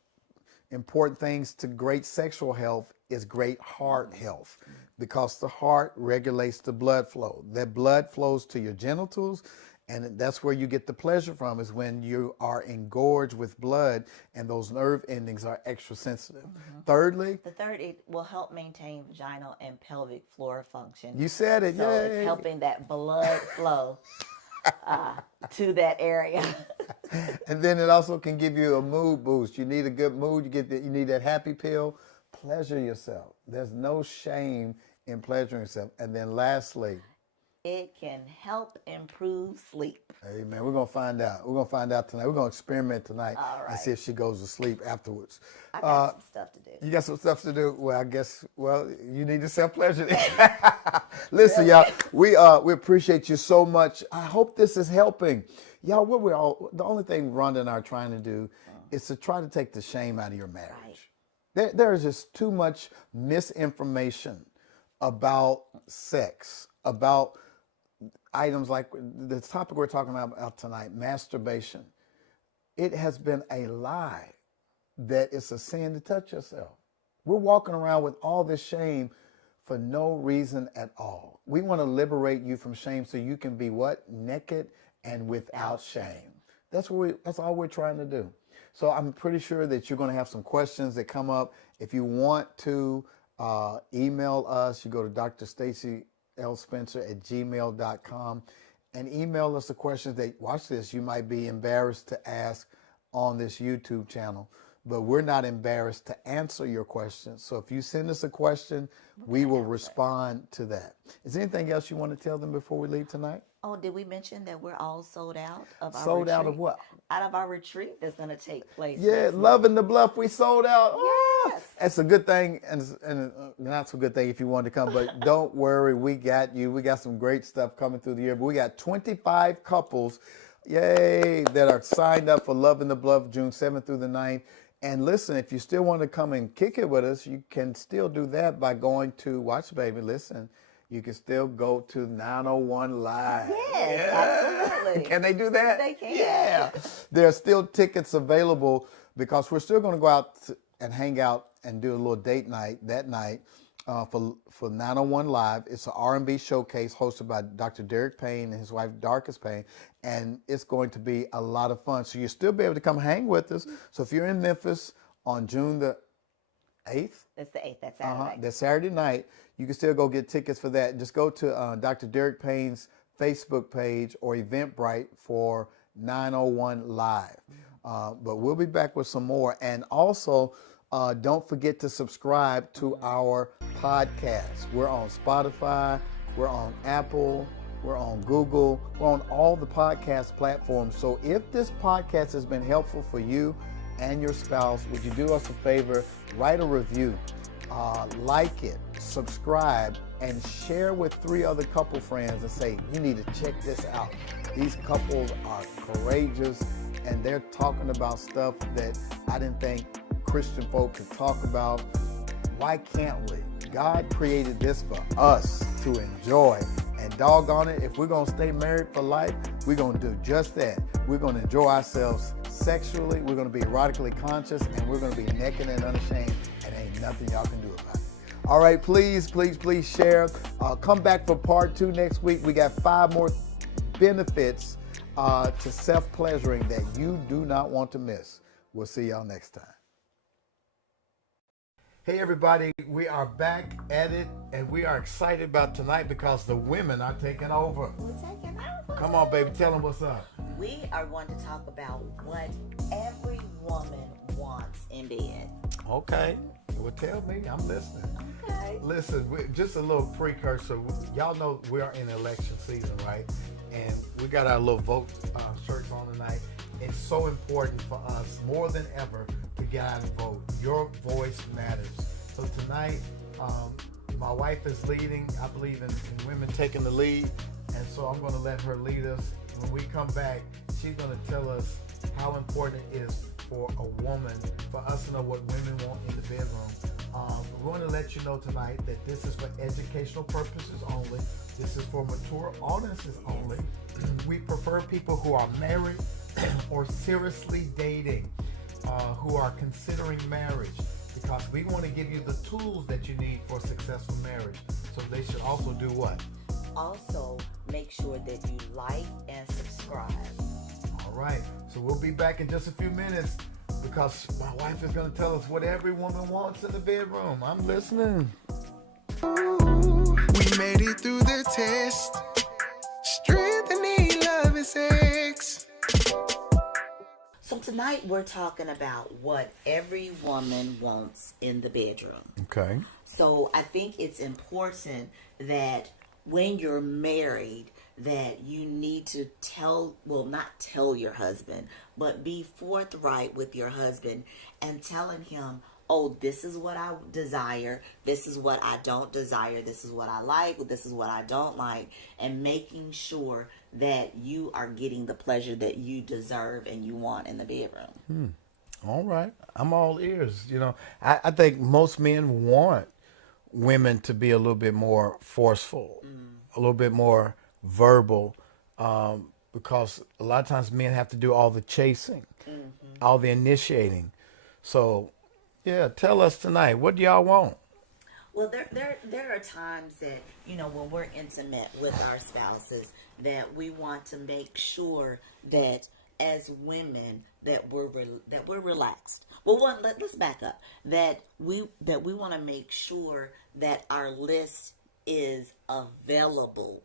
important things to great sexual health is great heart health, because the heart regulates the blood flow. That blood flows to your genitals, and that's where you get the pleasure from, is when you are engorged with blood and those nerve endings are extra sensitive. Thirdly, The third, it will help maintain vaginal and pelvic floor function. you said it, So yay. it's helping that blood flow to that area. And then it also can give you a mood boost. You need a good mood. You need that happy pill. Pleasure yourself. There's no shame in pleasuring yourself. And then lastly, It can help improve sleep. amen. We're gonna find out. We're gonna find out tonight. We're gonna experiment tonight All and right. see if she goes to sleep afterwards. I got some stuff to do. You got some stuff to do. Well, I guess. Well, you need to self-pleasure. Listen, y'all. We appreciate you so much. I hope this is helping, y'all. The only thing Rhonda and I are trying to do is to try to take the shame out of your marriage. There is just too much misinformation about sex, about items like the topic we're talking about tonight, masturbation. It has been a lie that it's a sin to touch yourself. We're walking around with all this shame for no reason at all. We want to liberate you from shame so you can be what? Naked and without shame. That's all we're trying to do. So I'm pretty sure that you're going to have some questions that come up. If you want to email us, you go to drstacyLspencer@gmail.com and email us the questions that, watch this, you might be embarrassed to ask on this YouTube channel, but we're not embarrassed to answer your questions. So if you send us a question, we will respond to that. Is there anything else you want to tell them before we leave tonight? Oh, did we mention that we're all sold out of our Sold retreat? out of what? Out of our retreat that's going to take place. Yeah, next month. Loving the Bluff, we sold out. Yes. That's a good thing, and not so good thing if you want to come, but don't worry, we got you. We got some great stuff coming through the year. But we got 25 couples, yay, that are signed up for Loving the Bluff June 7th through the 9th. And listen, if you still want to come and kick it with us, you can still do that by going to, watch baby, listen, you can still go to 901 Live. Yes, absolutely. Can they do that? They can. Yeah. There are still tickets available because we're still going to go out and hang out and do a little date night that night for 901 Live. It's an R&B showcase hosted by Dr. Derek Payne and his wife, Darkest Payne. And it's going to be a lot of fun. So you'll still be able to come hang with us. So if you're in Memphis on June the 8th, That's the 8th. That's Saturday. that Saturday night, you can still go get tickets for that. Just go to Dr. Derek Payne's Facebook page or Eventbrite for 901 Live. But we'll be back with some more. And also, don't forget to subscribe to our podcast. We're on Spotify, we're on Apple, we're on Google, we're on all the podcast platforms. So if this podcast has been helpful for you and your spouse, would you do us a favor? Write a review, like it, subscribe, and share with 3 other couple friends and say, you need to check this out. These couples are courageous and they're talking about stuff that I didn't think Christian folk could talk about. Why can't we? God created this for us to enjoy. And doggone it, if we're going to stay married for life, we're going to do just that. We're going to enjoy ourselves sexually. We're going to be erotically conscious, and we're going to be naked and unashamed. And ain't nothing y'all can do about it. All right, please share. Come back for part 2 next week. We got 5 more benefits to self-pleasuring that you do not want to miss. We'll see y'all next time. Hey everybody, we are back at it, and we are excited about tonight because the women are taking over. We're taking over. Come on, baby, tell them what's up. We are going to talk about what every woman wants in bed. Okay, well tell me, I'm listening. Okay. Listen, just a little precursor. Y'all know we are in election season, right? And we got our little vote shirts on tonight. It's so important for us, more than ever, to get out and vote. Your voice matters. So tonight, my wife is leading. I believe in women taking the lead. And so I'm going to let her lead us. When we come back, she's going to tell us how important it is for a woman, for us to know what women want in the bedroom. We're going to let you know tonight that this is for educational purposes only. This is for mature audiences only. We prefer people who are married or seriously dating, who are considering marriage, because we want to give you the tools that you need for a successful marriage. So they should also do what? Also, make sure that you like and subscribe. All right. So we'll be back in just a few minutes because my wife is going to tell us what every woman wants in the bedroom. I'm listening. We made it through the test. Strength and need, love and sex. So tonight we're talking about what every woman wants in the bedroom. Okay. So I think it's important that when you're married, that you need to not tell your husband, but be forthright with your husband and telling him, oh, this is what I desire, this is what I don't desire, this is what I like, this is what I don't like, and making sure that you are getting the pleasure that you deserve and you want in the bedroom. All right. I'm all ears. You know, I think most men want women to be a little bit more forceful, a little bit more verbal, because a lot of times men have to do all the chasing, all the initiating. So, yeah, tell us tonight, what do y'all want? Well, there are times that, when we're intimate with our spouses, that we want to make sure that as women that we're relaxed. Well, let's back up. That we want to make sure that our list is available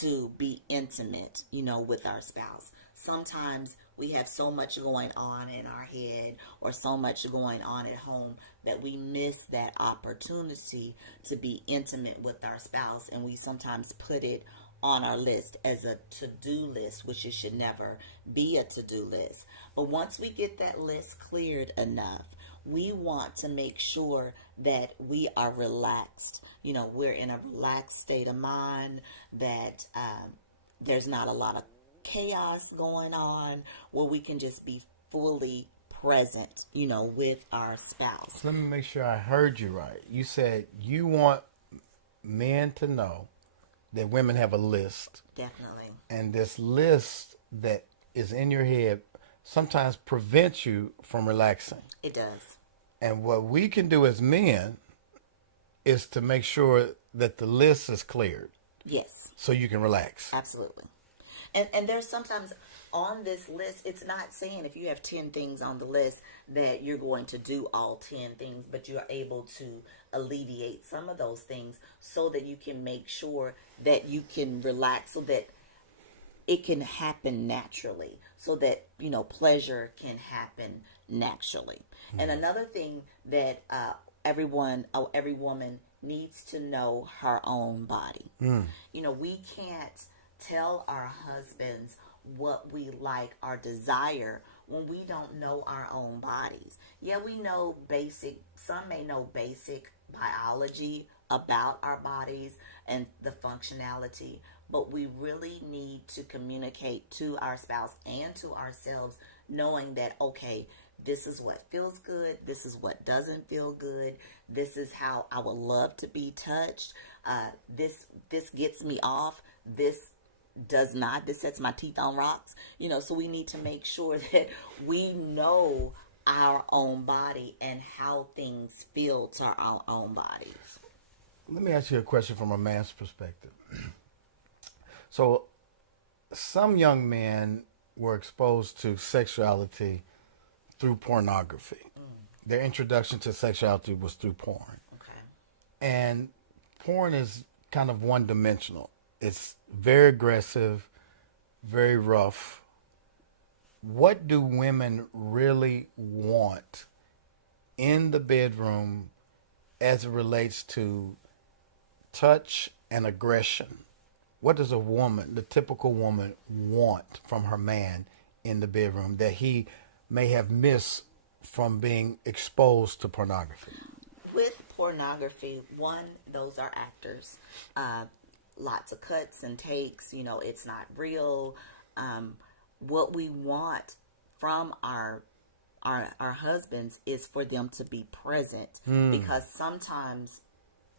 to be intimate, with our spouse. Sometimes we have so much going on in our head or so much going on at home that we miss that opportunity to be intimate with our spouse, and we sometimes put it on our list as a to-do list, which it should never be a to-do list. But once we get that list cleared enough, we want to make sure that we are relaxed. We're in a relaxed state of mind, that there's not a lot of chaos going on, where we can just be fully present, with our spouse. Let me make sure I heard you right. You said you want men to know that women have a list. Definitely. And this list that is in your head sometimes prevents you from relaxing. It does. And what we can do as men is to make sure that the list is cleared. Yes. So you can relax. Absolutely. And there's sometimes on this list, it's not saying if you have 10 things on the list that you're going to do all 10 things, but you're able to alleviate some of those things so that you can make sure that you can relax, so that it can happen naturally, so that, pleasure can happen naturally. And another thing that every woman needs to know her own body. We can't tell our husbands what we like or desire when we don't know our own bodies. Yeah, we know some may know basic biology about our bodies and the functionality, but we really need to communicate to our spouse and to ourselves, knowing that, okay, this is what feels good, this is what doesn't feel good, this is how I would love to be touched, this gets me off, this does not, this sets my teeth on rocks. So we need to make sure that we know our own body and how things feel to our own bodies. Let me ask you a question from a man's perspective. So some young men were exposed to sexuality through pornography. Their introduction to sexuality was through porn. Okay. And porn is kind of one-dimensional. It's very aggressive, very rough. What do women really want in the bedroom as it relates to touch and aggression? What does a woman, the typical woman, want from her man in the bedroom that he may have missed from being exposed to pornography? With pornography, one, those are actors. Lots of cuts and takes, it's not real. What we want from our husbands is for them to be present, because sometimes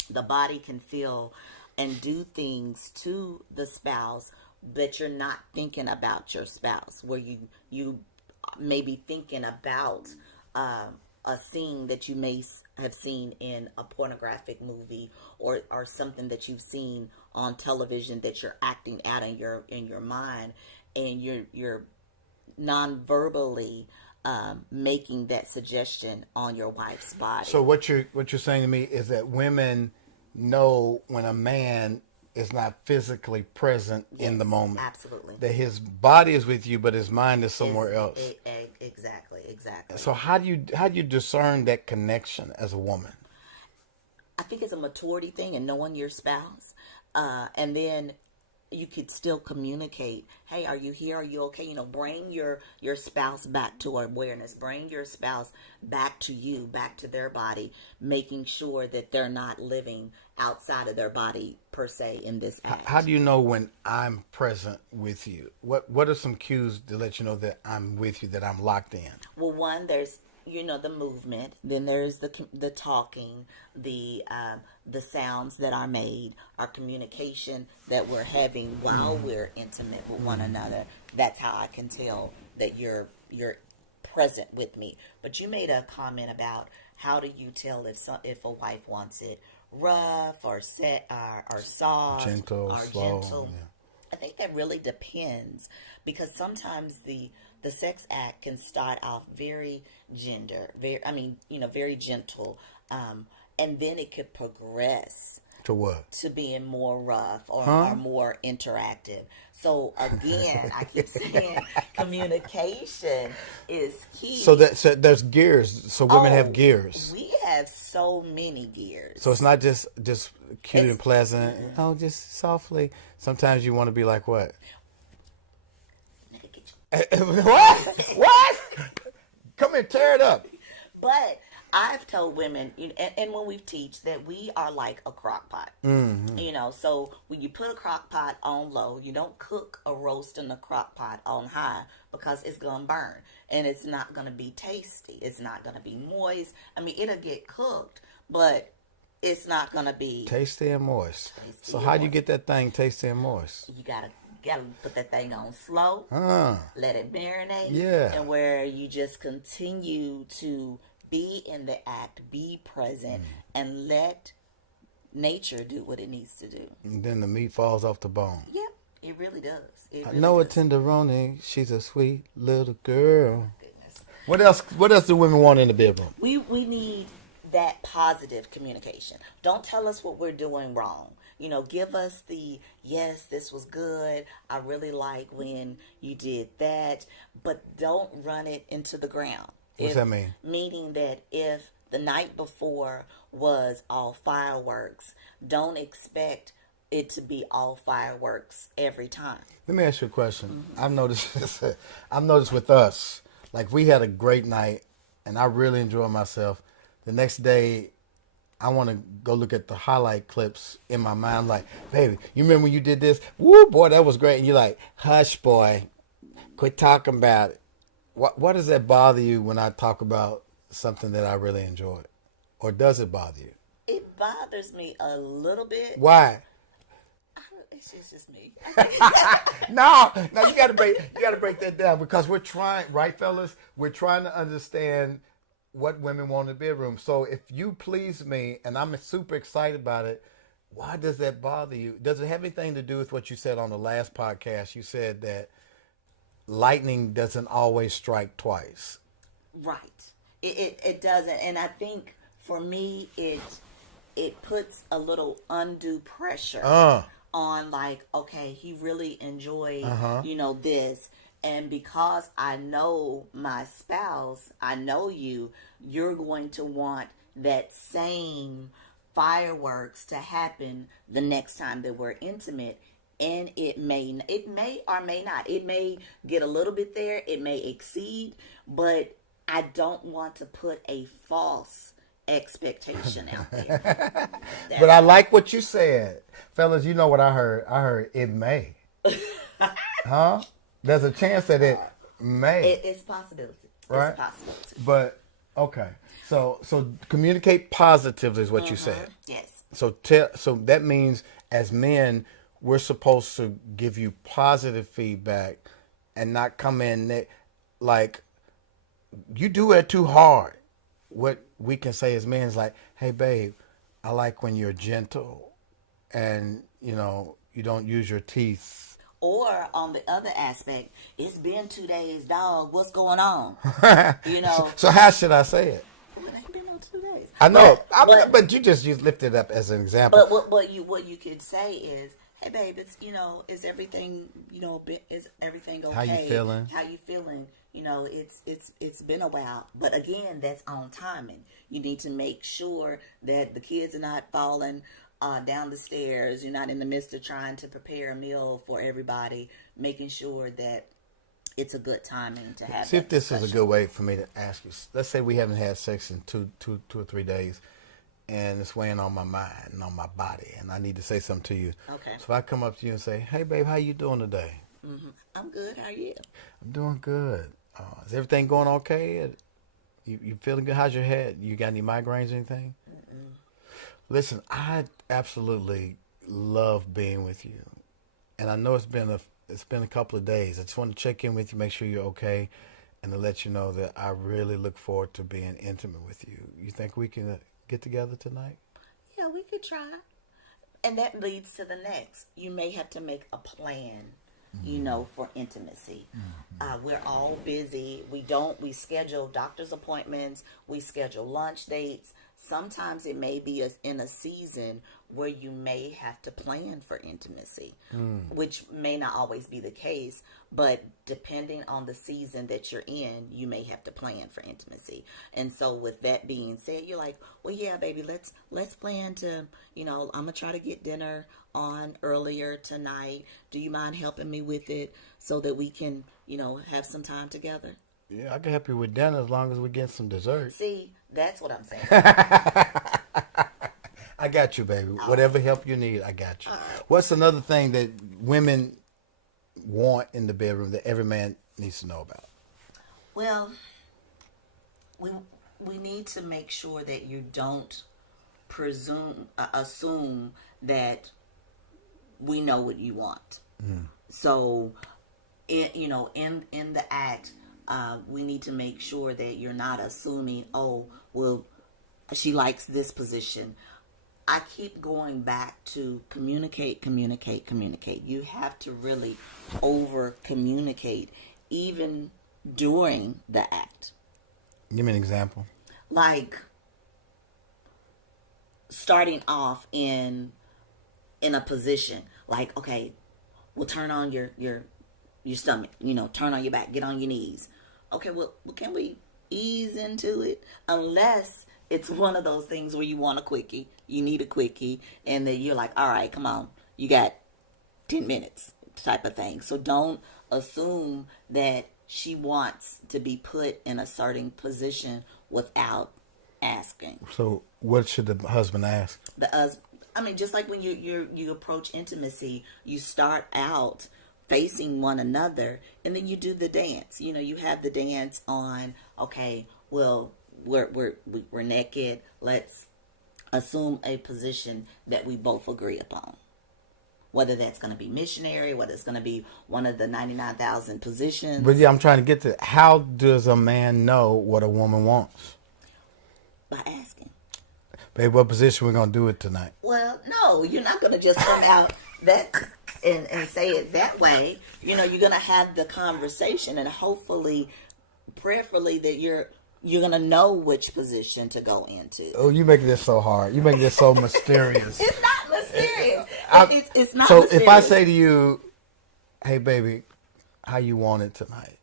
the body can feel and do things to the spouse, but you're not thinking about your spouse, where you may be thinking about a scene that you may have seen in a pornographic movie, or something that you've seen on television that you're acting out in your mind, and you're non-verbally making that suggestion on your wife's body. So what you're saying to me is that women know when a man is not physically present in the moment. Absolutely. That his body is with you, but his mind is somewhere else. Exactly. So how do you discern that connection as a woman? I think it's a maturity thing and knowing your spouse. And then you could still communicate. Hey, are you here? Are you okay? Bring your spouse back to awareness. Bring your spouse back to you, back to their body, making sure that they're not living outside of their body per se in this act. How do you know when I'm present with you? What are some cues to let you know that I'm with you, that I'm locked in? Well, one, there's the movement. Then there's the talking, the sounds that are made, our communication that we're having while we're intimate with one another. That's how I can tell that you're present with me. But you made a comment about how do you tell if a wife wants it rough or set or soft, gentle, or slow. gentle. Yeah. I think that really depends, because sometimes the sex act can start off very very gentle, and then it could progress To what? to being more rough or more interactive. So again, I keep saying communication is key. So there's gears. So women have gears. We have so many gears. So it's not just cute and pleasant. Oh, just softly. Sometimes you want to be like what? Nigga, get you. What? Come here, tear it up. But I've told women, and when we teach, that we are like a crock pot. Mm-hmm. So when you put a crock pot on low, you don't cook a roast in the crock pot on high, because it's going to burn. And it's not going to be tasty. It's not going to be moist. I mean, it'll get cooked, but it's not going to be tasty and moist. tasty So and how do you moist. get that thing tasty and moist? You gotta put that thing on slow, let it marinate, Yeah. and where you just continue to be in the act, be present, and let nature do what it needs to do. And then the meat falls off the bone. Yep, it really does. It I really know a does. tenderoni. She's a sweet little girl. Goodness. What else? What else do women want in the bedroom? We need that positive communication. Don't tell us what we're doing wrong. Give us the, yes, this was good. I really like when you did that. But don't run it into the ground. What's that mean? Meaning that if the night before was all fireworks, don't expect it to be all fireworks every time. Let me ask you a question. I've noticed with us, like we had a great night and I really enjoyed myself. The next day, I want to go look at the highlight clips in my mind. I'm like, baby, you remember when you did this? Woo, boy, that was great. And you're like, hush, boy, quit talking about it. What does that bother you when I talk about something that I really enjoy? Or does it bother you? It bothers me a little bit. Why? It's just me. No, you gotta break that down, because we're trying, right, fellas? We're trying to understand what women want in the bedroom. So if you please me and I'm super excited about it, why does that bother you? Does it have anything to do with what you said on the last podcast? You said that lightning doesn't always strike twice. Right. It doesn't. And I think for me, it puts a little undue pressure on, like, okay, he really enjoyed, this. And because I know my spouse, I know you're going to want that same fireworks to happen the next time that we're intimate. And it may or may not. It may get a little bit there. It may exceed, but I don't want to put a false expectation out there. But I like what you said. Fellas, you know what I heard? I heard it may. Huh? There's a chance that it may. It's possibility. Right? It's a possibility. But, okay. So communicate positively is what you said. Yes. So that means as men, we're supposed to give you positive feedback and not come in like, you do it too hard. What we can say as men is like, hey, babe, I like when you're gentle and, you don't use your teeth. Or on the other aspect, it's been 2 days, dog. What's going on? So how should I say it? It ain't been no 2 days. I know, but you just lifted it up as an example. But what you could say is, hey, babe, it's is everything is everything okay? How you feeling? How you feeling? It's been a while, but again, that's on timing. You need to make sure that the kids are not falling down the stairs. You're not in the midst of trying to prepare a meal for everybody, making sure that it's a good timing to have. See if this is a good way for me to ask you. Let's say we haven't had sex in two or 3 days, and it's weighing on my mind and on my body, and I need to say something to you. Okay. So if I come up to you and say, hey, babe, how you doing today? Mm-hmm. I'm good. How are you? I'm doing good. Is everything going okay? You feeling good? How's your head? You got any migraines or anything? Mm-mm. Listen, I absolutely love being with you, and I know it's been a couple of days. I just want to check in with you, make sure you're okay, and to let you know that I really look forward to being intimate with you. You think we can get together tonight? Yeah, we could try. And that leads to the next. You may have to make a plan, for intimacy. Mm-hmm. We're all busy. We schedule doctor's appointments. We schedule lunch dates. Sometimes it may be in a season where you may have to plan for intimacy, which may not always be the case, but depending on the season that you're in, you may have to plan for intimacy. And so with that being said, you're like, well, yeah, baby, let's plan to, I'm going to try to get dinner on earlier tonight. Do you mind helping me with it so that we can, have some time together? Yeah, I can help you with dinner as long as we get some dessert. See, that's what I'm saying. I got you, baby. Whatever help you need, I got you. What's another thing that women want in the bedroom that every man needs to know about? Well, we need to make sure that you don't assume that we know what you want. So, in the act, we need to make sure that you're not assuming, oh, well, she likes this position. I keep going back to communicate. You have to really over-communicate, even during the act. Give me an example. Like, starting off in a position, like, okay, we'll turn on your stomach, turn on your back, get on your knees. Okay, well, can we ease into it? Unless it's one of those things where you want a quickie, you need a quickie, and then you're like, all right, come on, you got 10 minutes type of thing. So don't assume that she wants to be put in a certain position without asking. So what should the husband ask? Just like when you approach intimacy, you start out facing one another, and then you do the dance. You know, you have the dance on, okay, well, we're naked. Let's assume a position that we both agree upon. Whether that's going to be missionary, whether it's going to be one of the 99,000 positions. But yeah, I'm trying to get to how does a man know what a woman wants? By asking. Babe, what position we're going to do it tonight? Well, no, you're not going to just come out that and say it that way. You know, you're going to have the conversation, and hopefully, prayerfully, that you're going to know which position to go into. Oh, you making this so hard. You making this so mysterious. It's not mysterious. It's not so mysterious. If I say to you, hey, baby, how you want it tonight?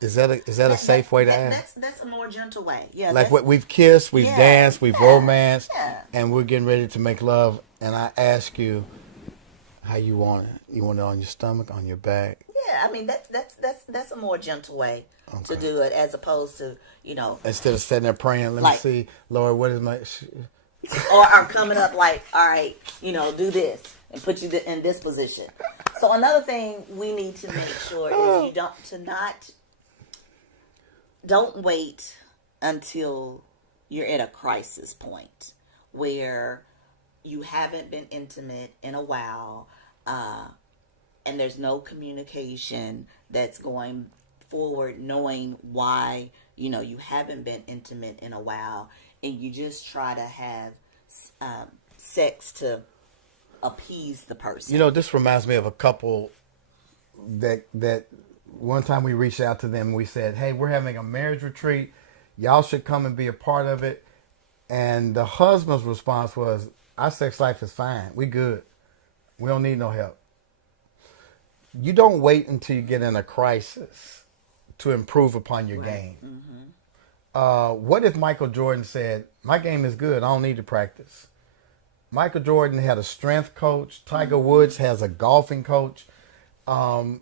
Is that a safe way to ask? That's a more gentle way. Yeah. Like what we've kissed, we've danced, we've romanced, yeah. and we're getting ready to make love. And I ask you, how you want it? You want it on your stomach, on your back? Yeah, I mean that's a more gentle way to do it, as opposed to, you know, instead of sitting there praying, let me see, Lord, what is my or are coming up like, all right, you know, do this and put you in this position. So another thing we need to make sure is you don't wait until you're at a crisis point where you haven't been intimate in a while, and there's no communication that's going forward, knowing why, you know, you haven't been intimate in a while, and you just try to have sex to appease the person. You know, this reminds me of a couple that one time we reached out to them and we said, hey, we're having a marriage retreat. Y'all should come and be a part of it. And the husband's response was, our sex life is fine. We good. We don't need no help. You don't wait until you get in a crisis to improve upon your game. Mm-hmm. What if Michael Jordan said, my game is good, I don't need to practice? Michael Jordan had a strength coach. Tiger Woods has a golfing coach. I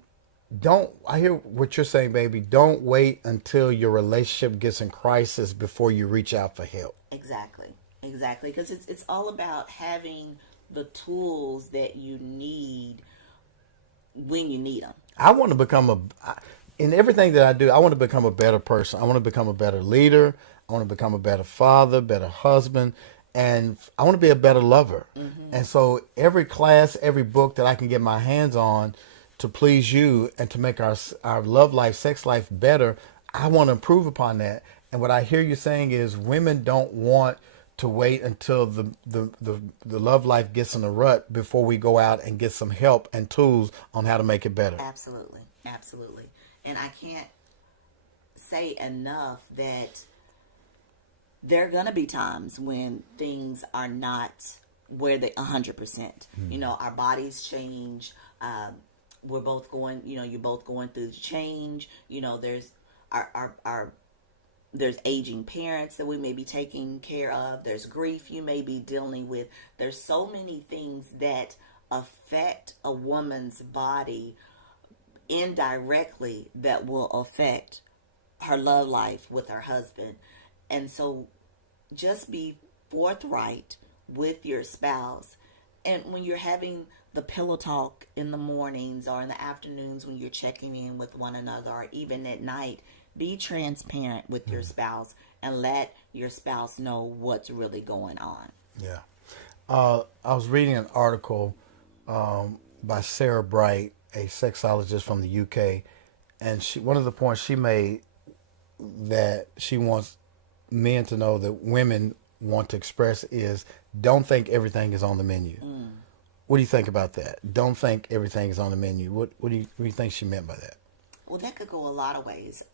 hear what you're saying, baby. Don't wait until your relationship gets in crisis before you reach out for help. Exactly. Because it's all about having the tools that you need when you need them. I want to become in everything that I do, I want to become a better person. I want to become a better leader. I want to become a better father, better husband, and I want to be a better lover. Mm-hmm. And so every class, every book that I can get my hands on to please you and to make our love life, sex life better, I want to improve upon that. And what I hear you saying is women don't want to wait until the love life gets in a rut before we go out and get some help and tools on how to make it better. Absolutely. And I can't say enough that there are going to be times when things are not where they 100%. Mm-hmm. You know, our bodies change. We're both going, you know, you're both going through the change. You know, there's there's aging parents that we may be taking care of. There's grief you may be dealing with. There's so many things that affect a woman's body indirectly that will affect her love life with her husband. And so just be forthright with your spouse. And when you're having the pillow talk in the mornings or in the afternoons when you're checking in with one another, or even at night, be transparent with your spouse and let your spouse know what's really going on. Yeah. I was reading an article by Sarah Bright, a sexologist from the UK, and one of the points she made that she wants men to know that women want to express is, don't think everything is on the menu. What do you think about that? Don't think everything is on the menu. What do you think she meant by that? Well, that could go a lot of ways.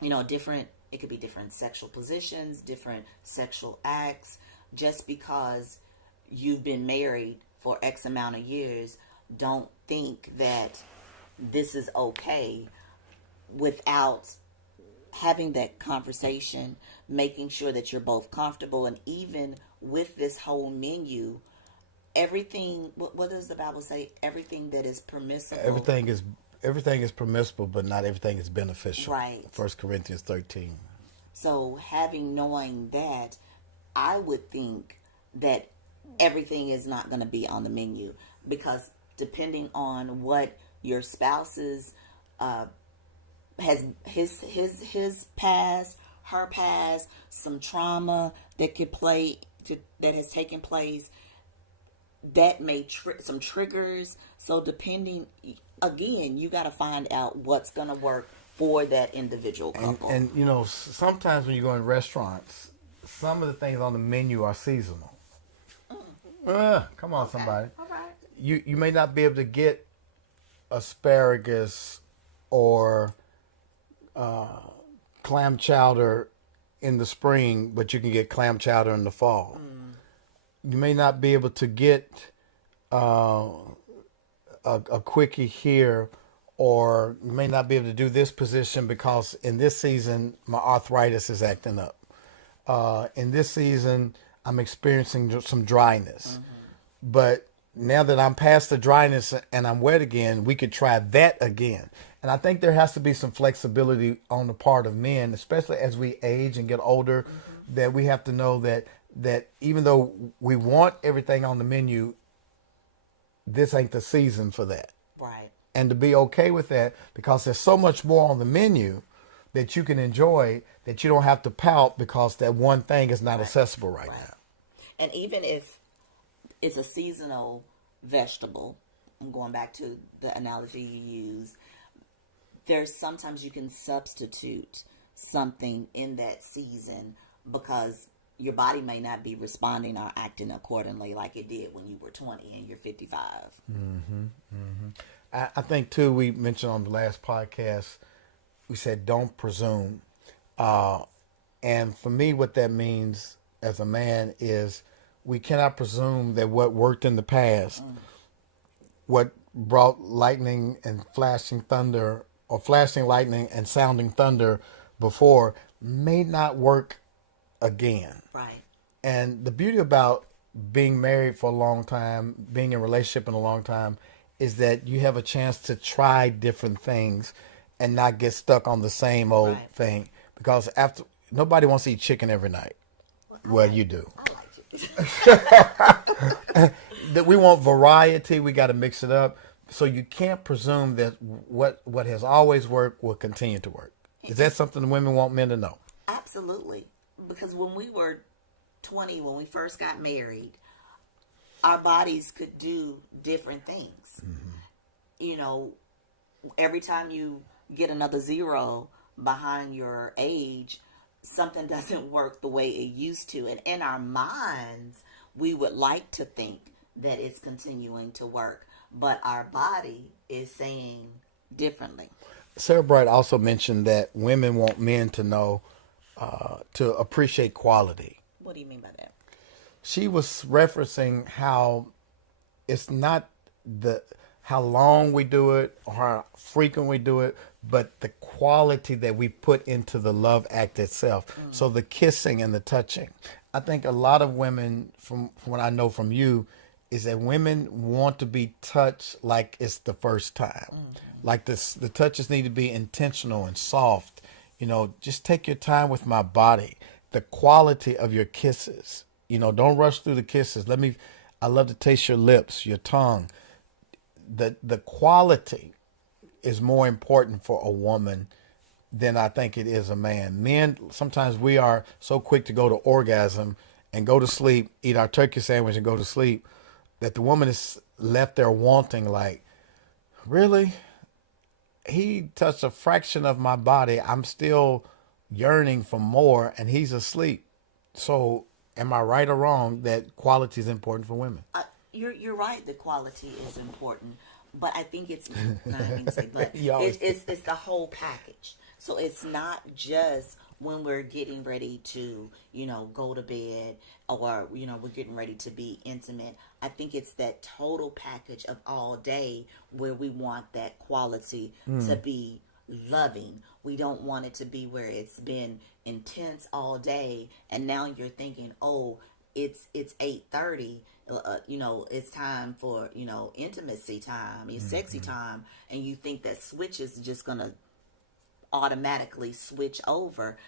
You know, it could be different sexual positions, different sexual acts. Just because you've been married for X amount of years, don't think that this is okay without having that conversation, making sure that you're both comfortable. And even with this whole menu, everything, what does the Bible say? Everything that is permissible. Everything is permissible, but not everything is beneficial. Right. 1 Corinthians 13. So knowing that, I would think that everything is not going to be on the menu, because depending on what your spouse's has his past, her past, some trauma that that has taken place, that may some triggers. So depending, again, you got to find out what's going to work for that individual couple. And you know, sometimes when you go in restaurants, some of the things on the menu are seasonal. Come on, somebody. All right. You may not be able to get asparagus or clam chowder in the spring, but you can get clam chowder in the fall. You may not be able to get a quickie here, or you may not be able to do this position because in this season my arthritis is acting up. In this season I'm experiencing some dryness. But now that I'm past the dryness and I'm wet again, we could try that again. And I think there has to be some flexibility on the part of men, especially as we age and get older, that we have to know that even though we want everything on the menu, this ain't the season for that. Right. And to be okay with that, because there's so much more on the menu that you can enjoy, that you don't have to pout because that one thing is not accessible right now. And even if it's a seasonal vegetable, I'm going back to the analogy you use, there's sometimes you can substitute something in that season because your body may not be responding or acting accordingly like it did when you were 20 and you're 55. I think too, we mentioned on the last podcast, we said don't presume. And for me, what that means as a man is we cannot presume that what worked in the past, what brought lightning and flashing thunder, or flashing lightning and sounding thunder before, may not work again. Right. And the beauty about being married for a long time, being in a relationship in a long time, is that you have a chance to try different things and not get stuck on the same old thing. Because nobody wants to eat chicken every night. Well, you do. I like it. That we want variety. We got to mix it up. So you can't presume that what has always worked will continue to work. Is that something women want men to know? Absolutely. Because when we were 20, when we first got married, our bodies could do different things. You know, every time you get another zero behind your age, something doesn't work the way it used to. And in our minds, we would like to think that it's continuing to work, but our body is saying differently. Sarah Bright also mentioned that women want men to know, to appreciate quality. What do you mean by that? She was referencing how it's not how long we do it or how frequent we do it, but the quality that we put into the love act itself. So the kissing and the touching. I think a lot of women, from what I know from you, is that women want to be touched like it's the first time. Like the touches need to be intentional and soft. You know, just take your time with my body. The quality of your kisses. You know, don't rush through the kisses. I love to taste your lips, your tongue. The quality is more important for a woman than I think it is a man. Men, sometimes we are so quick to go to orgasm and go to sleep, eat our turkey sandwich and go to sleep, that the woman is left there wanting, like, really? He touched a fraction of my body. I'm still yearning for more, and he's asleep. So am I right or wrong that quality is important for women? You're right. The quality is important, but I think it's not I mean to say, but always it's the whole package. So it's not just when we're getting ready to, go to bed, or we're getting ready to be intimate. I think it's that total package of all day where we want that quality to be loving. We don't want it to be where it's been intense all day, and now you're thinking, oh, it's 8:30. It's time for, intimacy time, sexy time. And you think that switch is just going to automatically switch over.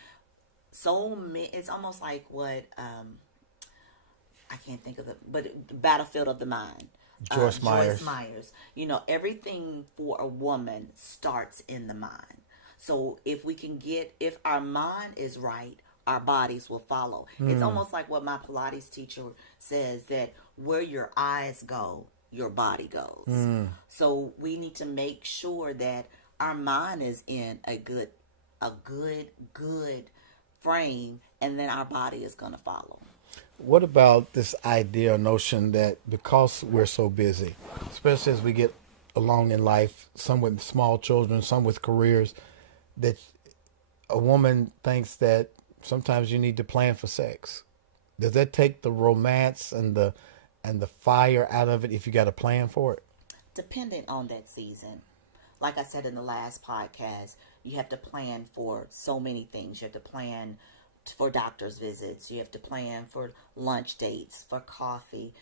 It's almost like what, I can't think of it, but Battlefield of the Mind. Joyce Myers. Joyce Myers. You know, everything for a woman starts in the mind. So if our mind is right, our bodies will follow. It's almost like what my Pilates teacher says, that where your eyes go, your body goes. So we need to make sure that our mind is in a good frame, and then our body is going to follow. What about this idea or notion that because we're so busy, especially as we get along in life, some with small children, some with careers, that a woman thinks that sometimes you need to plan for sex? Does that take the romance and the fire out of it if you got a plan for it? Depending on that season. Like I said in the last podcast, you have to plan for so many things. You have to plan for doctor's visits. You have to plan for lunch dates, for coffee.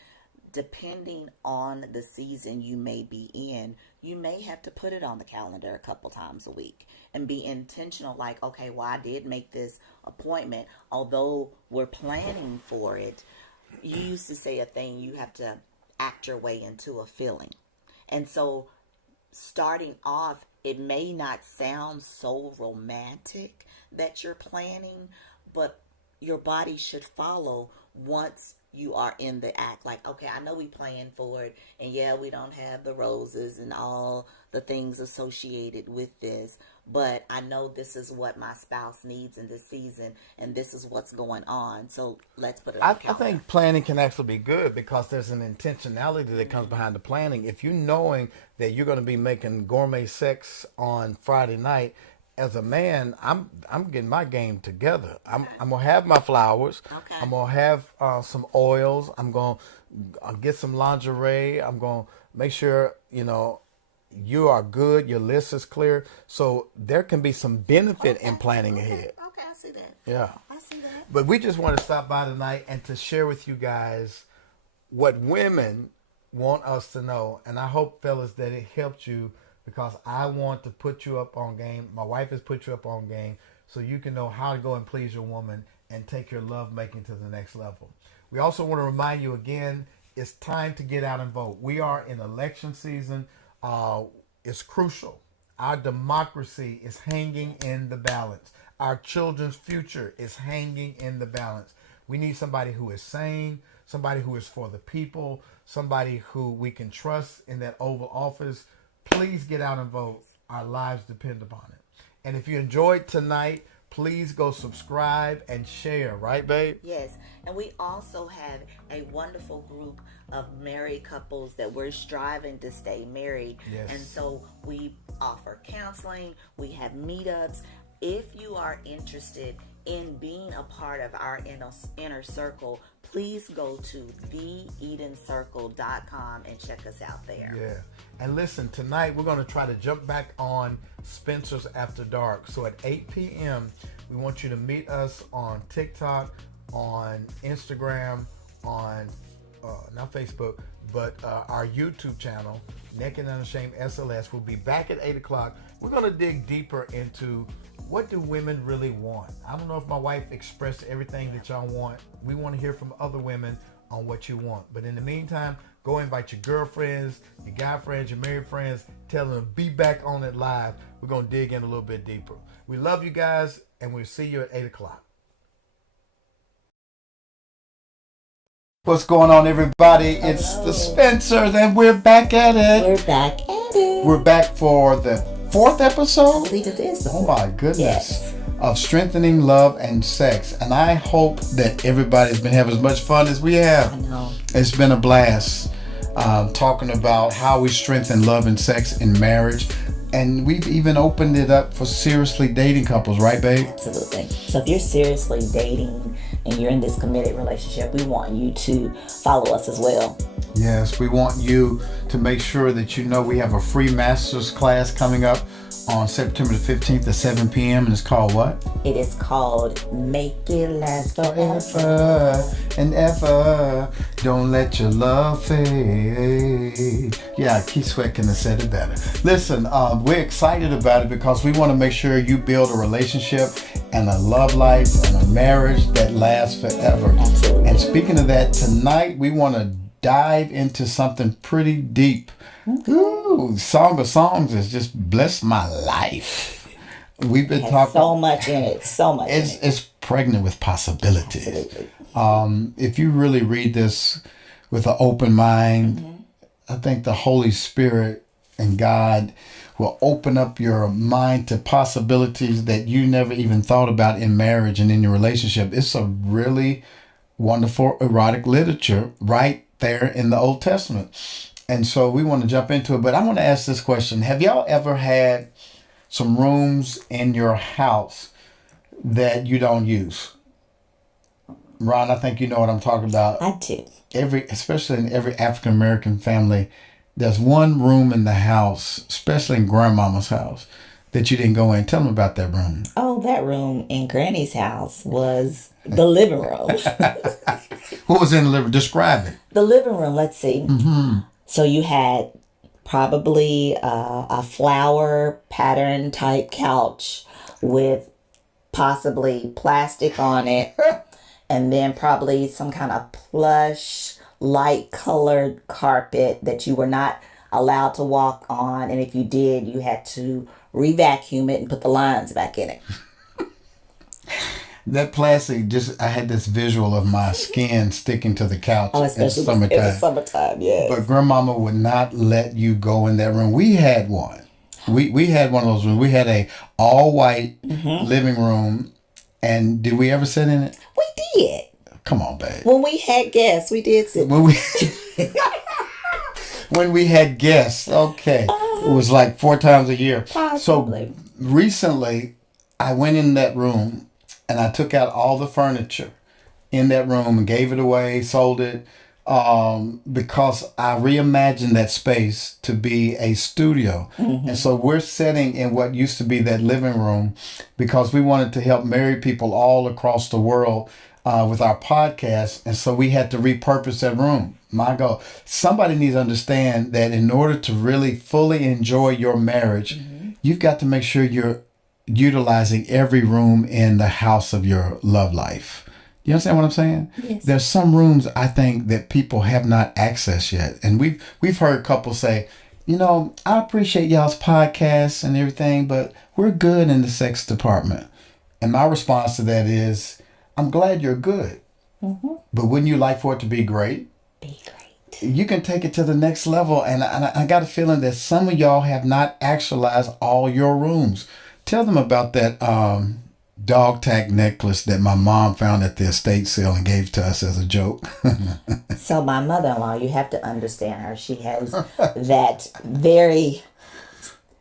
Depending on the season you may be in, you may have to put it on the calendar a couple times a week and be intentional, like, okay, well, I did make this appointment. Although we're planning for it, you used to say a thing, you have to act your way into a feeling. And so starting off, it may not sound so romantic that you're planning, but your body should follow once you are in the act. Like, okay, I know we planned for it, and yeah, we don't have the roses and all the things associated with this, but I know this is what my spouse needs in this season, and this is what's going on. So let's put it on the calendar. I think planning can actually be good because there's an intentionality that comes behind the planning. If you're knowing that you're going to be making gourmet sex on Friday night, as a man, I'm getting my game together. I'm gonna have my flowers. Okay. I'm gonna have some oils. I'll get some lingerie. I'm gonna make sure you are good. Your list is clear. So there can be some benefit in planning ahead. Okay, I see that. Yeah. I see that. But we just want to stop by tonight and to share with you guys what women want us to know, and I hope, fellas, that it helped you. Because I want to put you up on game. My wife has put you up on game so you can know how to go and please your woman and take your love making to the next level. We also want to remind you again, it's time to get out and vote. We are in election season. It's crucial. Our democracy is hanging in the balance. Our children's future is hanging in the balance. We need somebody who is sane, somebody who is for the people, somebody who we can trust in that Oval Office. Please get out and vote. Our lives depend upon it. And if you enjoyed tonight, please go subscribe and share. Right, babe? Yes. And we also have a wonderful group of married couples that we're striving to stay married. Yes. And so we offer counseling. We have meetups. If you are interested in being a part of our inner circle, please go to theedencircle.com and check us out there. Yeah. And listen, tonight we're going to try to jump back on Spencer's After Dark. So at 8 p.m., we want you to meet us on TikTok, on Instagram, on, not Facebook, but our YouTube channel, Naked and Unashamed SLS. We'll be back at 8 o'clock. We're going to dig deeper into what do women really want. I don't know if my wife expressed everything that y'all want. We want to hear from other women on what you want. But in the meantime, go invite your girlfriends, your guy friends, your married friends. Tell them to be back on it live. We're going to dig in a little bit deeper. We love you guys, and we'll see you at 8 o'clock. What's going on, everybody? It's the Spencers, and we're back at it. We're back at it. We're back for the 4th episode. I believe it is. Oh my goodness. Yes. Of strengthening love and sex. And I hope that everybody's been having as much fun as we have. I know. It's been a blast talking about how we strengthen love and sex in marriage. And we've even opened it up for seriously dating couples, right, babe? Absolutely. So if you're seriously dating and you're in this committed relationship, we want you to follow us as well. Yes, we want you to make sure that you know we have a free master's class coming up on September the 15th at 7 p.m. and it's called what? It is called Make It Last Forever. Forever and ever. Don't let your love fade. Yeah, Keith Sweat can have said it better. Listen, we're excited about it because we want to make sure you build a relationship and a love life and a marriage that lasts forever. Absolutely. And speaking of that, tonight we want to dive into something pretty deep. Ooh, Song of Songs has just blessed my life. We've been talking so much in it. So much in it. it's pregnant with possibilities. Absolutely. If you really read this with an open mind, I think the Holy Spirit and God will open up your mind to possibilities that you never even thought about in marriage and in your relationship. It's a really wonderful erotic literature right there in the Old Testament. And so we want to jump into it, but I want to ask this question. Have y'all ever had some rooms in your house that you don't use? Ron, I think you know what I'm talking about. I do. Especially in every African American family, there's one room in the house, especially in grandmama's house, that you didn't go in. Tell them about that room. Oh, that room in Granny's house was the living room. What was in the living room? Describe it. The living room, let's see. So you had probably a flower pattern type couch with possibly plastic on it, and then probably some kind of plush, light colored carpet that you were not allowed to walk on. And if you did, you had to re-vacuum it and put the lines back in it. That plastic, I had this visual of my skin sticking to the couch in the summertime. In the summertime, yes. But grandmama would not let you go in that room. We had one. We had one of those rooms. We had a all white living room. And did we ever sit in it? We did. Come on, babe. When we had guests, we did sit. When we had guests, okay. It was like 4 times a year. Possibly. So recently, I went in that room and I took out all the furniture in that room and gave it away, sold it, because I reimagined that space to be a studio. And so we're sitting in what used to be that living room because we wanted to help married people all across the world with our podcast. And so we had to repurpose that room. My God, somebody needs to understand that in order to really fully enjoy your marriage, you've got to make sure you're utilizing every room in the house of your love life. You understand what I'm saying? Yes. There's some rooms I think that people have not accessed yet. And we've heard couples say, you know, I appreciate y'all's podcasts and everything, but we're good in the sex department. And my response to that is, I'm glad you're good. But wouldn't you like for it to be great? Be great. You can take it to the next level. And I got a feeling that some of y'all have not actualized all your rooms. Tell them about that dog tag necklace that my mom found at the estate sale and gave to us as a joke. So my mother-in-law, you have to understand her. She has that very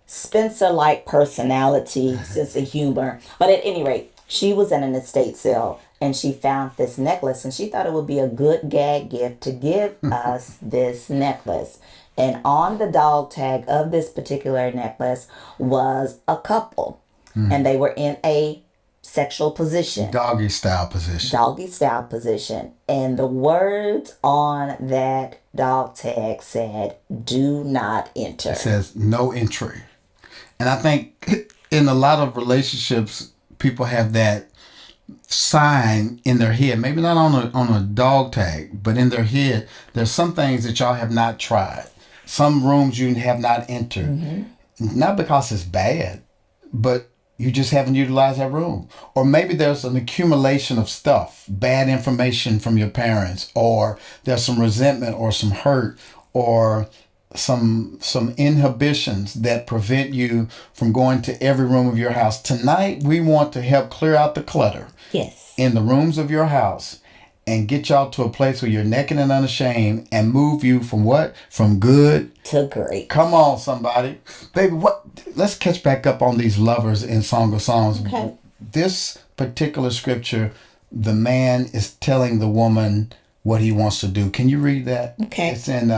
Spencer-like personality, sense of humor. But at any rate, she was at an estate sale and she found this necklace and she thought it would be a good gag gift to give us this necklace. And on the dog tag of this particular necklace was a couple. And they were in a sexual position. Doggy style position. Doggy style position. And the words on that dog tag said, "Do not enter." It says no entry. And I think in a lot of relationships, people have that sign in their head, maybe not on a dog tag, but in their head, there's some things that y'all have not tried. Some rooms you have not entered. Not because it's bad, but you just haven't utilized that room. Or maybe there's an accumulation of stuff, bad information from your parents, or there's some resentment or some hurt or some inhibitions that prevent you from going to every room of your house. Tonight, we want to help clear out the clutter in the rooms of your house and get y'all to a place where you're naked and unashamed and move you from what? From good to great. Come on, somebody. Baby, let's catch back up on these lovers in Song of Songs. Okay. This particular scripture, the man is telling the woman what he wants to do. Can you read that? Okay. It's in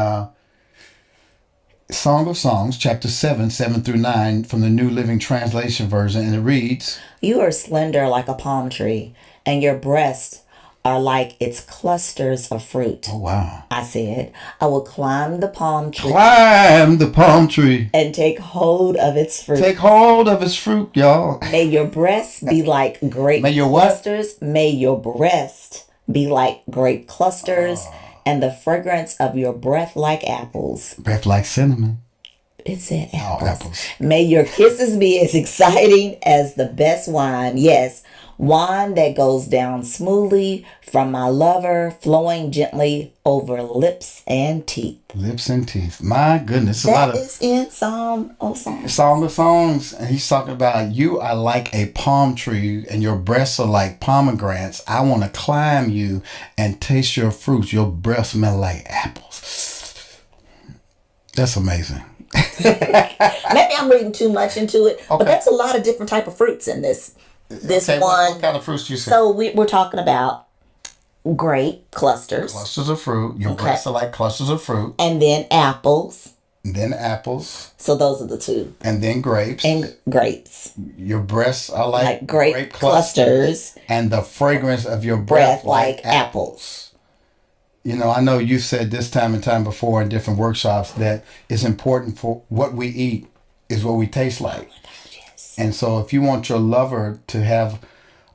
Song of Songs, chapter 7, 7 through 9, from the New Living Translation version, and it reads, "You are slender like a palm tree, and your breasts are like its clusters of fruit." Oh, wow. I said, "I will climb the palm tree." Climb the palm tree. "And take hold of its fruit." Take hold of its fruit, y'all. "May your breasts be like grape May your what? clusters." May your breast be like grape clusters, and the fragrance of your breath like apples. Breath like cinnamon. It said Oh, apples. apples. May your kisses be as exciting as the best wine. Yes, wine that goes down smoothly from my lover, flowing gently over lips and teeth. Lips and teeth. My goodness. A lot That of is in Psalm of Songs. Song of Songs. And he's talking about you are like a palm tree and your breasts are like pomegranates. I want to climb you and taste your fruits. Your breath smell like apples. That's amazing. Maybe I'm reading too much into it, but Okay. that's a lot of different type of fruits in this Okay, one. what kind of fruits do you say? So we're talking about grape clusters, Clusters of fruit. Your Okay. breasts are like clusters of fruit. and then apples. And then apples. So those are the two, And then grapes. and grapes, Your breasts are like, like grape clusters, And the fragrance of your breath breath like apples. You know, I know you said this time and time before in different workshops that it's important for what we eat is what we taste like. Yes. And so if you want your lover to have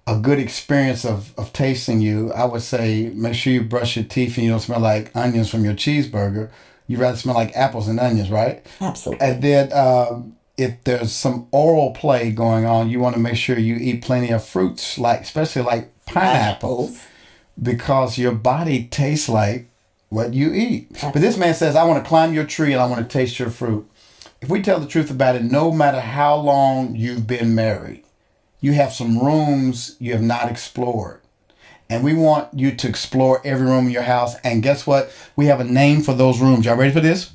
a good experience of tasting you, I would say make sure you brush your teeth and you don't smell like onions from your cheeseburger. You rather smell like apples and onions, right? Absolutely. And then if there's some oral play going on, you want to make sure you eat plenty of fruits, like especially like pineapples, because your body tastes like what you eat. But this man says, I want to climb your tree and I want to taste your fruit. If we tell the truth about it, no matter how long you've been married, you have some rooms you have not explored. And we want you to explore every room in your house. And guess what? We have a name for those rooms. Y'all ready for this?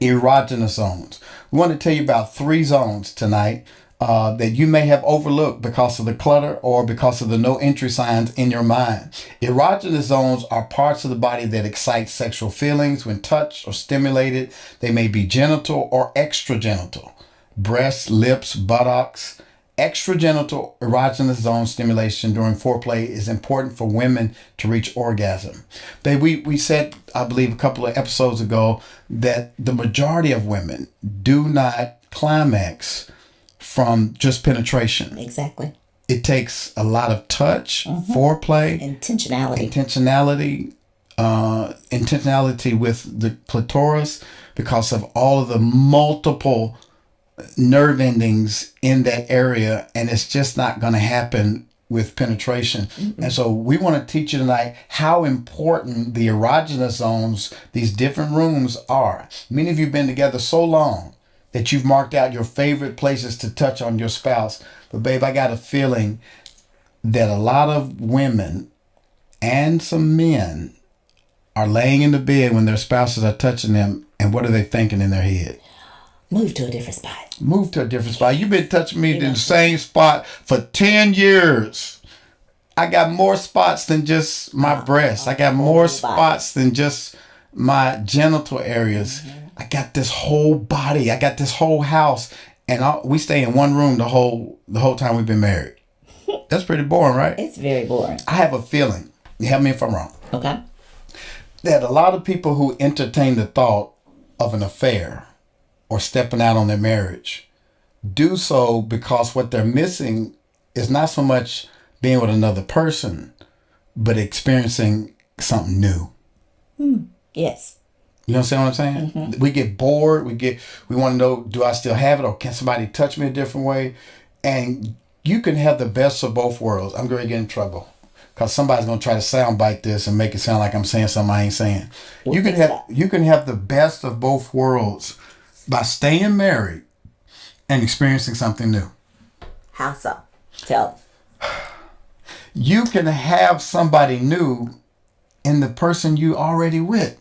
Erogenous zones. We want to tell you about 3 zones tonight that you may have overlooked because of the clutter or because of the no entry signs in your mind. Erogenous zones are parts of the body that excite sexual feelings when touched or stimulated. They may be genital or extragenital. Breasts, lips, buttocks. Extragenital erogenous zone stimulation during foreplay is important for women to reach orgasm. Babe, we said, I believe a couple of episodes ago, that the majority of women do not climax from just penetration. Exactly. It takes a lot of touch, foreplay, Intentionality. intentionality with the clitoris because of all of the multiple nerve endings in that area, and it's just not going to happen with penetration. And so we want to teach you tonight how important the erogenous zones, these different rooms, are. Many of you have been together so long that you've marked out your favorite places to touch on your spouse. But babe, I got a feeling that a lot of women and some men are laying in the bed when their spouses are touching them, and what are they thinking in their head? Move to a different spot. Move to a different spot. You've been touching me in the same spot for 10 years. I got more spots than just my breasts. I got more spots than just my genital areas. I got this whole body. I got this whole house. And we stay in one room the whole time we've been married. That's pretty boring, right? It's very boring. I have a feeling, help me if I'm wrong, Okay. that a lot of people who entertain the thought of an affair or stepping out on their marriage do so because what they're missing is not so much being with another person, but experiencing something new. Yes. You understand what I'm saying? We get bored. We want to know, do I still have it, or can somebody touch me a different way? And you can have the best of both worlds. I'm going to get in trouble because somebody's going to try to soundbite this and make it sound like I'm saying something I ain't saying. You can have the best of both worlds by staying married and experiencing something new. How so? Tell. You can have somebody new in the person you already with.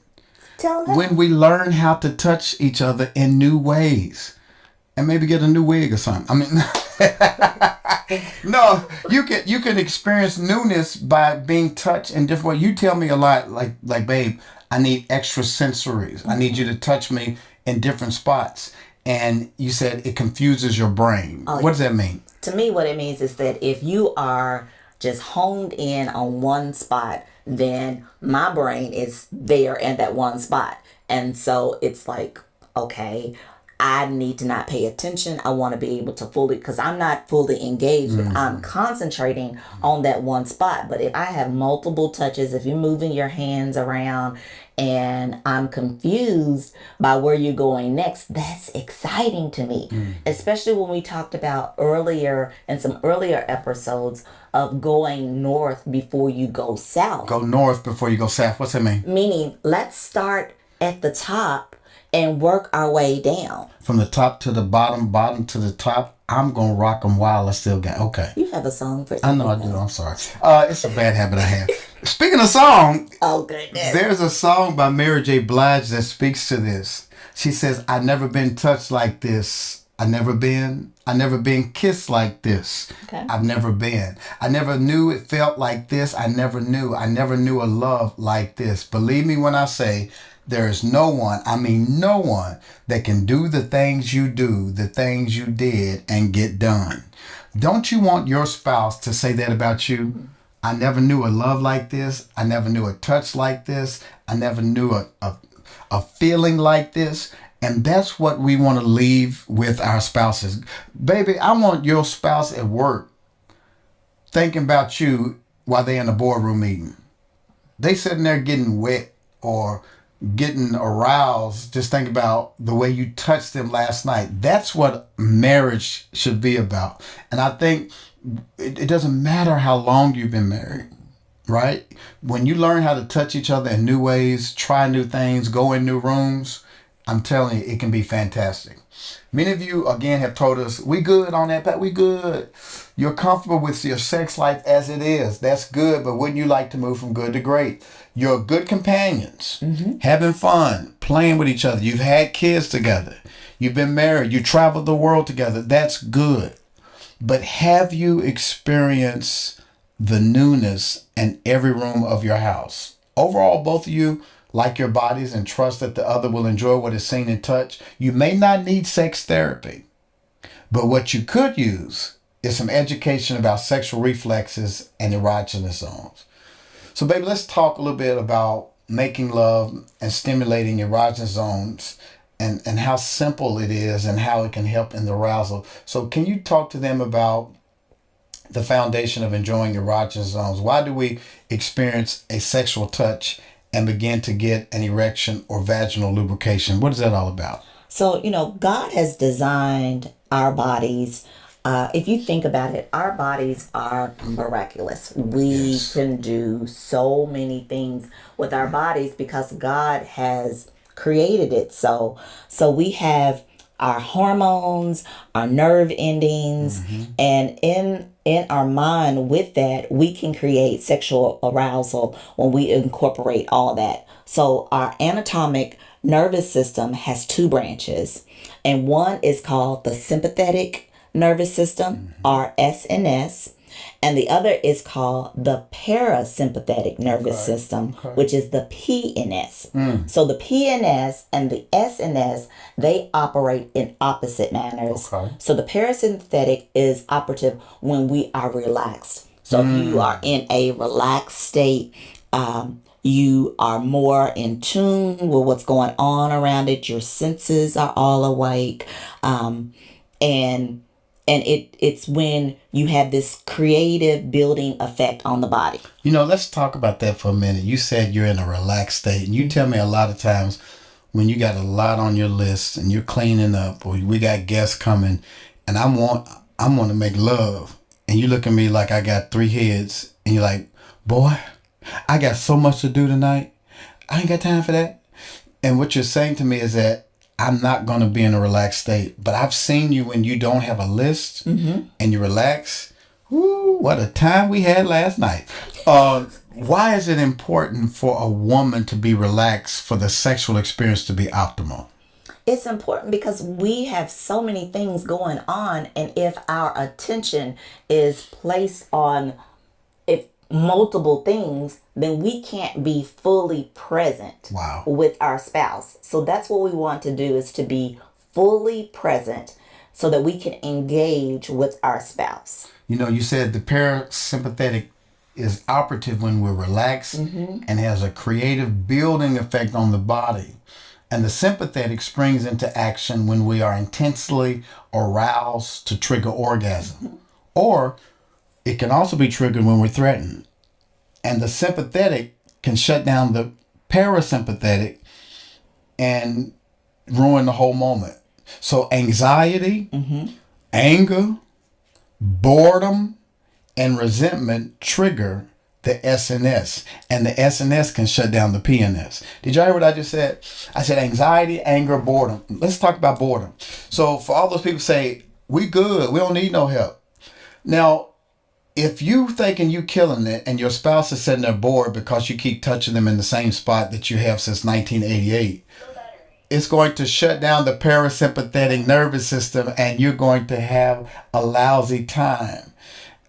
Tell them. When we learn how to touch each other in new ways, and maybe get a new wig or something. I mean, no, you can experience newness by being touched in different ways. You tell me a lot, like babe, I need extra sensories. I need you to touch me in different spots. And you said it confuses your brain. What does that mean? To me, what it means is that if you are just honed in on one spot, then my brain is there in that one spot. And so it's like, okay, I need to not pay attention. I want to be able to fully, because I'm not fully engaged, but I'm concentrating on that one spot. But if I have multiple touches, if you're moving your hands around and I'm confused by where you're going next, that's exciting to me. Especially when we talked about earlier in some earlier episodes of going north before you go south. Go north before you go south. What's that mean? Meaning, let's start at the top and work our way down. From the top to the bottom, bottom to the top. I'm going to rock them while I still got... Okay. You have a song for I know I do. I'm sorry. It's a bad habit I have. Speaking of song, oh goodness, there's a song by Mary J. Blige that speaks to this. She says, "I never been touched like this. I never been kissed like this. Okay. I've never been. I never knew it felt like this. I never knew a love like this. Believe me when I say there is no one, I mean no one, that can do the things you do, the things you did, and get done." Don't you want your spouse to say that about you? I never knew a love like this. I never knew a touch like this. I never knew a feeling like this. And that's what we want to leave with our spouses. Baby, I want your spouse at work thinking about you while they're in a boardroom meeting. They sitting there getting wet or getting aroused, just think about the way you touched them last night. That's what marriage should be about. And I think it doesn't matter how long you've been married, right? When you learn how to touch each other in new ways, try new things, go in new rooms, I'm telling you, it can be fantastic. Many of you, again, have told us, we good on that, Pat, we good. You're comfortable with your sex life as it is. That's good, but wouldn't you like to move from good to great? You're good companions, having fun, playing with each other. You've had kids together. You've been married. You traveled the world together. That's good. But have you experienced the newness in every room of your house? Overall, both of you like your bodies and trust that the other will enjoy what is seen and touched. You may not need sex therapy, but what you could use is some education about sexual reflexes and erogenous zones. So, baby, let's talk a little bit about making love and stimulating erogenous zones and how simple it is and how it can help in the arousal. So can you talk to them about the foundation of enjoying erogenous zones? Why do we experience a sexual touch and begin to get an erection or vaginal lubrication? What is that all about? So, God has designed our bodies. If you think about it, our bodies are miraculous. We can do so many things with our bodies because God has created it. So we have our hormones, our nerve endings, and in our mind with that, we can create sexual arousal when we incorporate all that. So our anatomic nervous system has two branches, and one is called the sympathetic nervous system, or SNS, and the other is called the parasympathetic nervous system, which is the PNS. So the PNS and the SNS, they operate in opposite manners. So the parasympathetic is operative when we are relaxed. So if you are in a relaxed state, you are more in tune with what's going on around it. Your senses are all awake. And it's when you have this creative building effect on the body. Let's talk about that for a minute. You said you're in a relaxed state. And you tell me a lot of times when you got a lot on your list and you're cleaning up or we got guests coming and I want to make love. And you look at me like I got 3 heads. And you're like, boy, I got so much to do tonight. I ain't got time for that. And what you're saying to me is that I'm not going to be in a relaxed state. But I've seen you when you don't have a list and you relax. Woo, what a time we had last night. Why is it important for a woman to be relaxed for the sexual experience to be optimal? It's important because we have so many things going on. And if our attention is placed on multiple things, then we can't be fully present with our spouse. So that's what we want to do, is to be fully present so that we can engage with our spouse. You said the parasympathetic is operative when we're relaxed and has a creative building effect on the body. And the sympathetic springs into action when we are intensely aroused to trigger orgasm. Or it can also be triggered when we're threatened. And the sympathetic can shut down the parasympathetic and ruin the whole moment. So anxiety, anger, boredom, and resentment trigger the SNS, and the SNS can shut down the PNS. Did y'all hear what I just said? I said anxiety, anger, boredom. Let's talk about boredom. So for all those people say, we good, we don't need no help. Now, if you thinking you killing it and your spouse is sitting there bored because you keep touching them in the same spot that you have since 1988, it's going to shut down the parasympathetic nervous system and you're going to have a lousy time.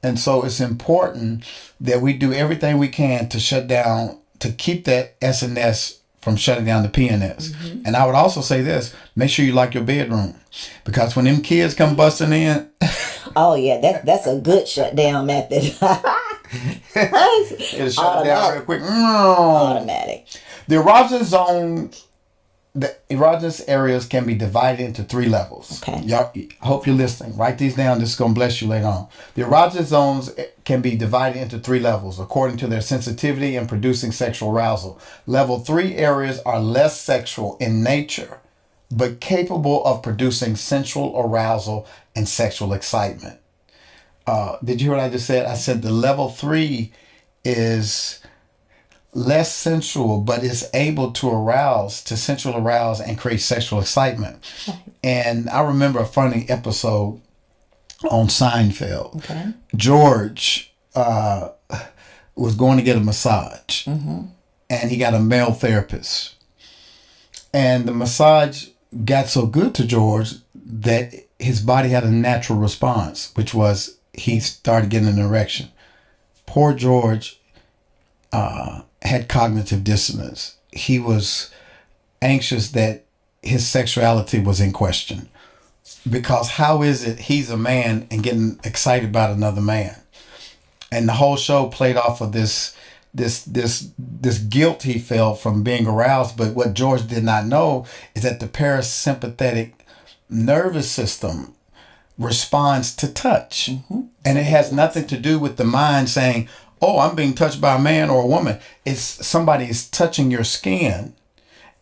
And so it's important that we do everything we can to shut down, to keep that SNS from shutting down the PNS. And I would also say this, make sure you lock your bedroom. Because when them kids come busting in. Oh yeah, that's a good shutdown method. It'll shut down real quick. Automatic. The erogenous zone, the erogenous areas can be divided into 3 levels. Okay. Y'all, I hope you're listening. Write these down. This is going to bless you later on. The erogenous zones can be divided into 3 levels according to their sensitivity in producing sexual arousal. Level 3 areas are less sexual in nature, but capable of producing sensual arousal and sexual excitement. Did you hear what I just said? I said the level 3 is less sensual, but is able to sensual arouse and create sexual excitement. And I remember a funny episode on Seinfeld. Okay. George was going to get a massage, and he got a male therapist. And the massage got so good to George that his body had a natural response, which was he started getting an erection. Poor George had cognitive dissonance. He was anxious that his sexuality was in question. Because how is it he's a man and getting excited about another man? And the whole show played off of this guilt he felt from being aroused. But what George did not know is that the parasympathetic nervous system responds to touch. And it has nothing to do with the mind saying, oh, I'm being touched by a man or a woman. It's somebody is touching your skin.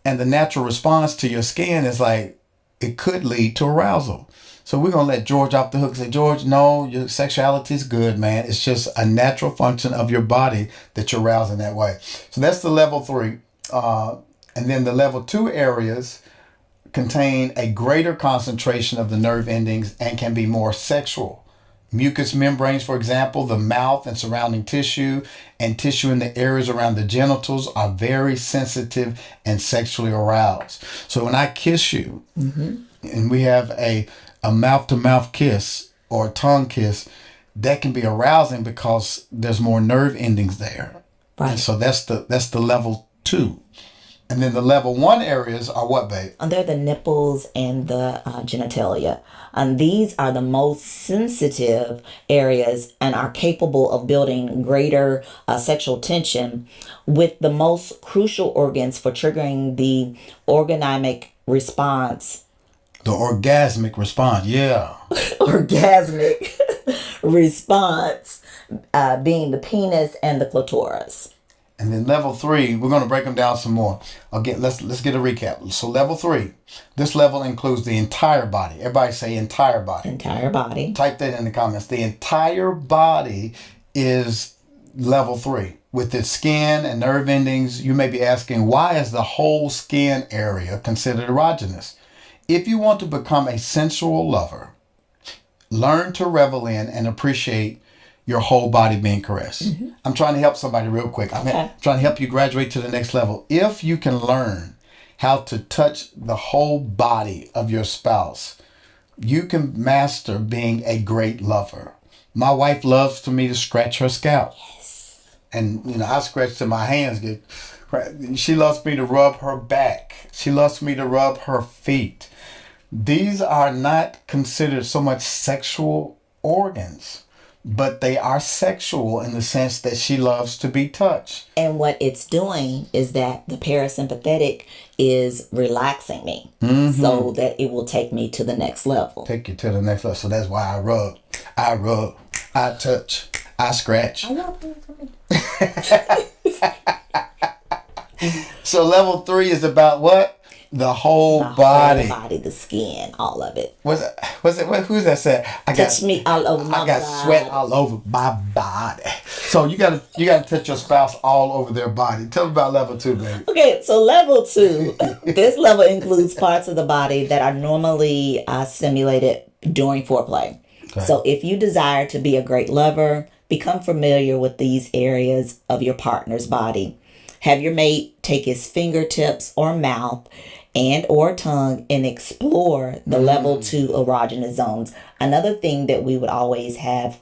And the natural response to your skin is like, it could lead to arousal. So we're going to let George off the hook and say, George, no, your sexuality is good, man. It's just a natural function of your body that you're arousing that way. So that's the level 3. And then the level 2 areas contain a greater concentration of the nerve endings and can be more sexual. Mucous membranes, for example, the mouth and surrounding tissue and tissue in the areas around the genitals are very sensitive and sexually aroused. So when I kiss you and we have a mouth-to-mouth kiss or a tongue kiss, that can be arousing because there's more nerve endings there. Right. And so that's the level 2. And then the level 1 areas are what, babe? They're the nipples and the genitalia. And these are the most sensitive areas and are capable of building greater sexual tension, with the most crucial organs for triggering the orgasmic response. The orgasmic response, yeah. Orgasmic response being the penis and the clitoris. And then level 3, we're going to break them down some more. Again, let's get a recap. So level 3, this level includes the entire body. Everybody say entire body. Entire body. Type that in the comments. The entire body is level 3. With its skin and nerve endings, you may be asking, why is the whole skin area considered erogenous? If you want to become a sensual lover, learn to revel in and appreciate your whole body being caressed. I'm trying to help somebody real quick. I'm trying to help you graduate to the next level. If you can learn how to touch the whole body of your spouse, you can master being a great lover. My wife loves for me to scratch her scalp. Yes. And, I scratch till my hands get... She loves me to rub her back. She loves me to rub her feet. These are not considered so much sexual organs. but they are sexual in the sense that she loves to be touched. And what it's doing is that the parasympathetic is relaxing me so that it will take me to the next level. Take you to the next level. So that's why I rub, I touch, I scratch. I love it. So level 3 is about what? The whole body. The whole body, the skin, all of it. Was it who's that said? Touch me all over my body. I got sweat all over my body. So you gotta touch your spouse all over their body. Tell me about level 2, baby. Okay, so level 2, this level includes parts of the body that are normally stimulated during foreplay. Okay. So if you desire to be a great lover, become familiar with these areas of your partner's body. Have your mate take his fingertips or mouth and or tongue and explore the level 2 erogenous zones. Another thing that we would always have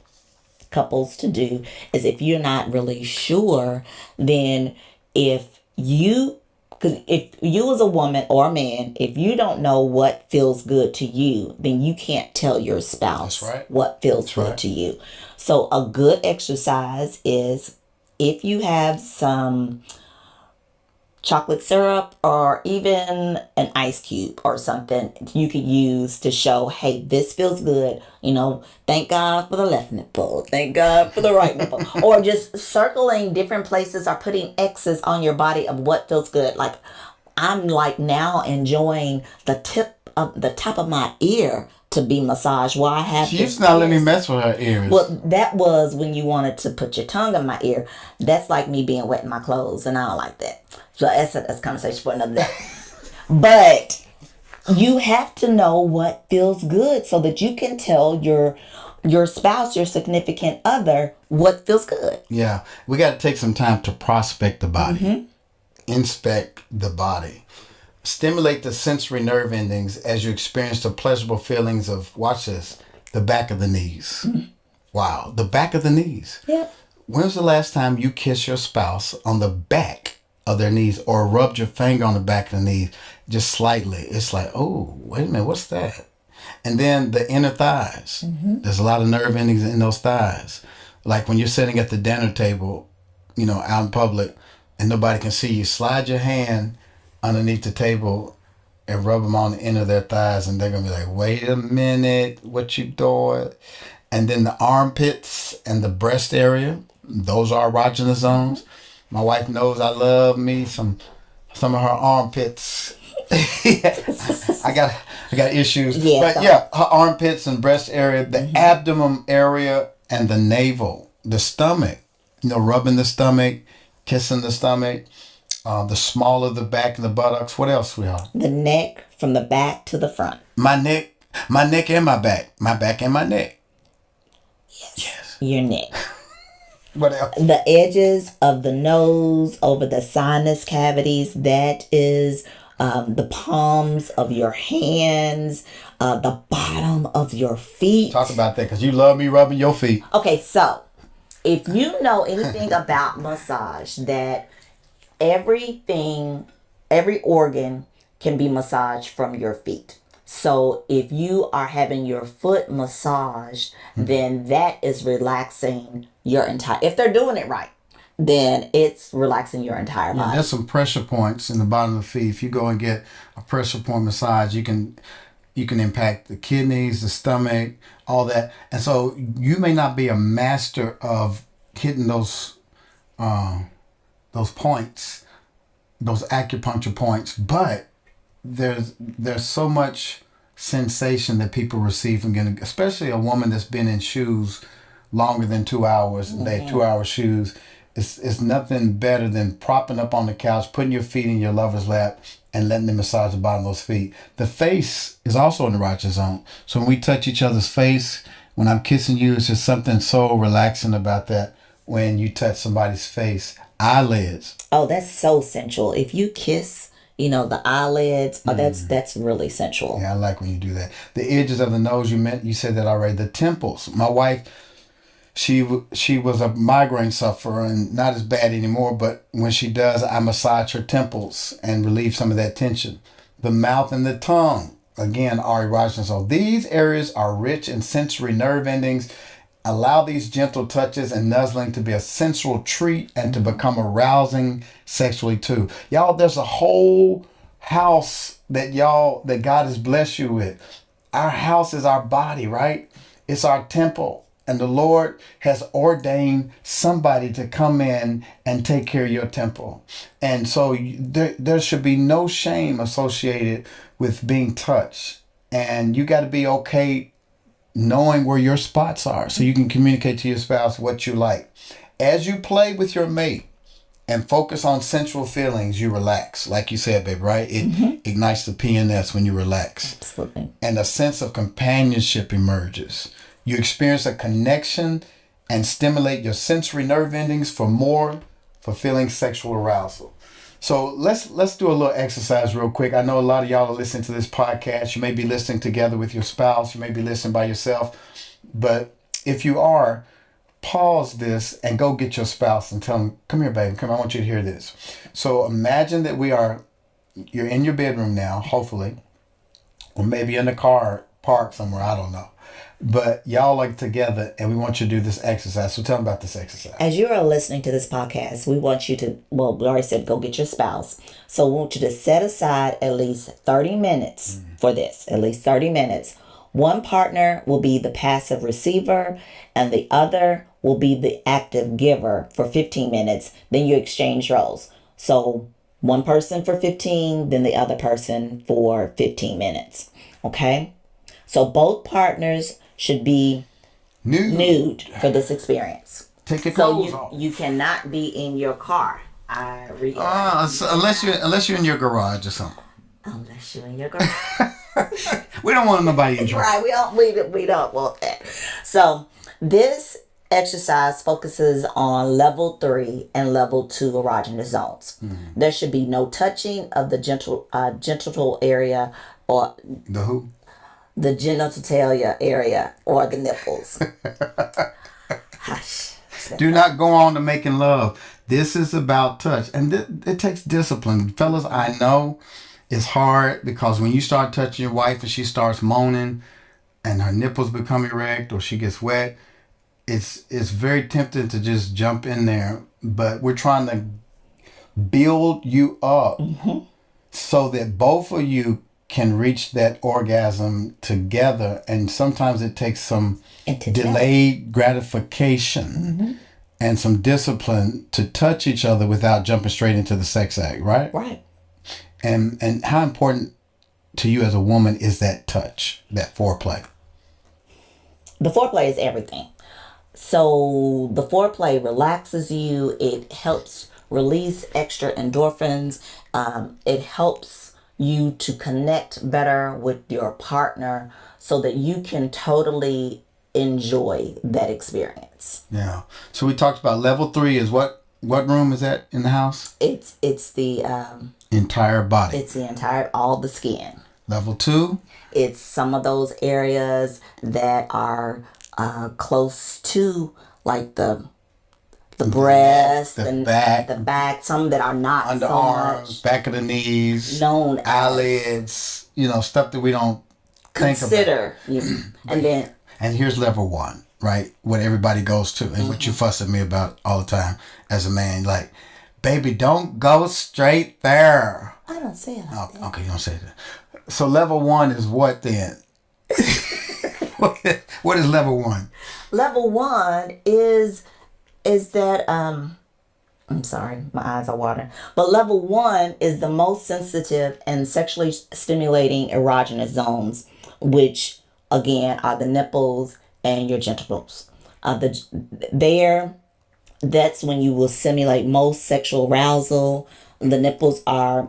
couples to do is, if you're not really sure, then if you as a woman or a man, if you don't know what feels good to you, then you can't tell your spouse what feels good to you. So a good exercise is, if you have some chocolate syrup or even an ice cube or something you could use to show, hey, this feels good. You know, thank God for the left nipple. Thank God for the right nipple. Or just circling different places or putting X's on your body of what feels good. Like, I'm like now enjoying the top of my ear to be massaged while I have She's not letting me mess with her ears. Well, that was when you wanted to put your tongue in my ear. That's like me being wet in my clothes, and I don't like that. So that's a conversation for another day. But you have to know what feels good so that you can tell your spouse, your significant other, what feels good. Yeah, we got to take some time to prospect the body, inspect the body. Stimulate the sensory nerve endings as you experience the pleasurable feelings of, watch this, the back of the knees. Wow, the back of the knees. Yep. When's the last time you kissed your spouse on the back of their knees or rubbed your finger on the back of the knees just slightly? It's like, oh, wait a minute, what's that? And then the inner thighs. There's a lot of nerve endings in those thighs. Like when you're sitting at the dinner table, you know, out in public, and nobody can see you, slide your hand underneath the table and rub them on the end of their thighs, and they're gonna be like, wait a minute, what you doing? And then the armpits and the breast area, those are erogenous zones. My wife knows I love me some of her armpits. I got issues. But yeah, her armpits and breast area, the abdomen area, and the navel, the stomach, you know, rubbing the stomach, kissing the stomach. The small of the back and the buttocks. What else we are? The neck, from the back to the front. My neck and my back and my neck. Yes. Your neck. What else? The edges of the nose, over the sinus cavities. That is the palms of your hands, the bottom of your feet. Talk about that, because you love me rubbing your feet. Okay, so if you know anything about massage, that every organ can be massaged from your feet. So if you are having your foot massaged, then that is relaxing your entire, if they're doing it right, then it's relaxing your entire body. There's some pressure points in the bottom of the feet. If you go and get a pressure point massage, you can impact the kidneys, the stomach, all that. And so you may not be a master of hitting those points, those acupuncture points, but there's so much sensation that people receive from getting, especially a woman that's been in shoes longer than 2 hours, they 2-hour shoes. It's nothing better than propping up on the couch, putting your feet in your lover's lap, and letting them massage the bottom of those feet. The face is also in the erogenous zone. So when we touch each other's face, when I'm kissing you, it's just something so relaxing about that. When you touch somebody's face, eyelids. Oh, that's so sensual. If you kiss, you know, the eyelids, that's really sensual. Yeah, I like when you do that. The edges of the nose, you said that already. The temples. My wife, she was a migraine sufferer and not as bad anymore, but when she does, I massage her temples and relieve some of that tension. The mouth and the tongue, again, are erogenous. So these areas are rich in sensory nerve endings. Allow these gentle touches and nuzzling to be a sensual treat and to become arousing sexually too. Y'all, there's a whole house that God has blessed you with. Our house is our body, right? It's our temple. And the Lord has ordained somebody to come in and take care of your temple. And so there should be no shame associated with being touched. And you got to be okay knowing where your spots are so you can communicate to your spouse what you like. As you play with your mate and focus on sensual feelings, you relax. Like you said, babe, right? It ignites the PNS when you relax. Absolutely. And a sense of companionship emerges. You experience a connection and stimulate your sensory nerve endings for more fulfilling sexual arousal. So let's do a little exercise real quick. I know a lot of y'all are listening to this podcast. You may be listening together with your spouse. You may be listening by yourself. But if you are, pause this and go get your spouse and tell them, come here, baby. Come, I want you to hear this. So imagine that you're in your bedroom now, hopefully, or maybe in the car parked somewhere. I don't know. But y'all are together and we want you to do this exercise. So tell them about this exercise. As you are listening to this podcast, we want you to, well, we already said go get your spouse. So we want you to set aside at least 30 minutes for this, at least 30 minutes. One partner will be the passive receiver and the other will be the active giver for 15 minutes. Then you exchange roles. So one person for 15, then the other person for 15 minutes. Okay? So both partners should be nude for this experience. Take your clothes off. You cannot be in your car. Unless you're in your garage or something. Unless you're in your garage. We don't want nobody in trouble. Right, we don't want that. So this exercise focuses on level 3 and level 2 erogenous zones. There should be no touching of the genital area or the who? The genitalia area or the nipples. Hush. Do not go on to making love. This is about touch. And it takes discipline. Fellas, I know it's hard because when you start touching your wife and she starts moaning and her nipples become erect or she gets wet, it's very tempting to just jump in there. But we're trying to build you up so that both of you can reach that orgasm together. And sometimes it takes some delayed gratification and some discipline to touch each other without jumping straight into the sex act, right? Right. And how important to you as a woman is that touch, that foreplay? The foreplay is everything. So the foreplay relaxes you. It helps release extra endorphins. It helps you to connect better with your partner so that you can totally enjoy that experience. Yeah. So we talked about level 3 is what room is that in the house? It's the entire body. It's the entire, all the skin. Level 2? It's some of those areas that are close to like the breast, the back, some that are not underarms, so much back of the knees, known eyelids, stuff that we don't consider. think about. And then, and here's level 1, right? What everybody goes to and what you fuss at me about all the time as a man, like, baby, don't go straight there. I don't say it like that. Okay, you don't say that. So level 1 is what then? What is level 1? Level 1 is that I'm sorry, my eyes are watering. But level 1 is the most sensitive and sexually stimulating erogenous zones, which again are the nipples and your genitals. That's when you will simulate most sexual arousal. The nipples are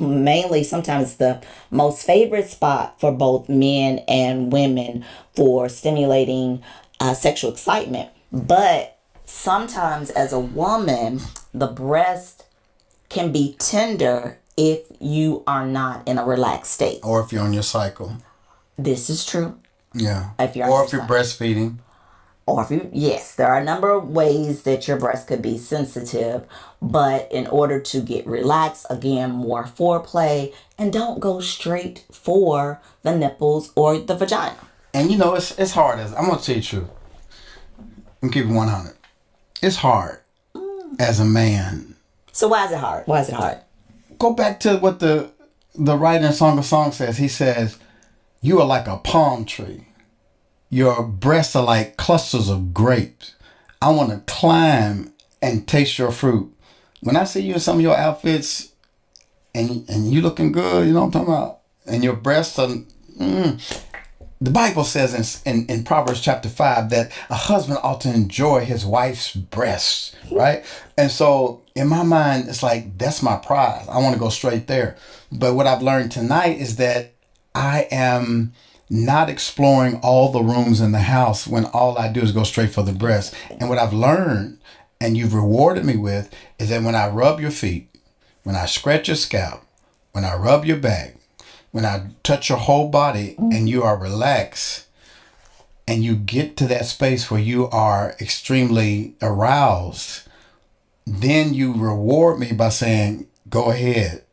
mainly sometimes the most favorite spot for both men and women for stimulating sexual excitement. But sometimes as a woman, the breast can be tender if you are not in a relaxed state. Or if you're on your cycle. This is true. Yeah. If you're breastfeeding. Or if yes, there are a number of ways that your breast could be sensitive, but in order to get relaxed, again, more foreplay, and don't go straight for the nipples or the vagina. And it's hard. I'm going to tell you the truth. I'm keeping 100. It's hard as a man. So why is it hard? Why is it hard? Go back to what the writer in Song of Songs says. He says, "You are like a palm tree. Your breasts are like clusters of grapes. I want to climb and taste your fruit." When I see you in some of your outfits and you looking good, you know what I'm talking about? And your breasts are... The Bible says in Proverbs chapter 5 that a husband ought to enjoy his wife's breasts, right? And so in my mind, it's like, that's my prize. I want to go straight there. But what I've learned tonight is that I am not exploring all the rooms in the house when all I do is go straight for the breast. And what I've learned, and you've rewarded me with, is that when I rub your feet, when I scratch your scalp, when I rub your back, when I touch your whole body and you are relaxed and you get to that space where you are extremely aroused, then you reward me by saying, go ahead,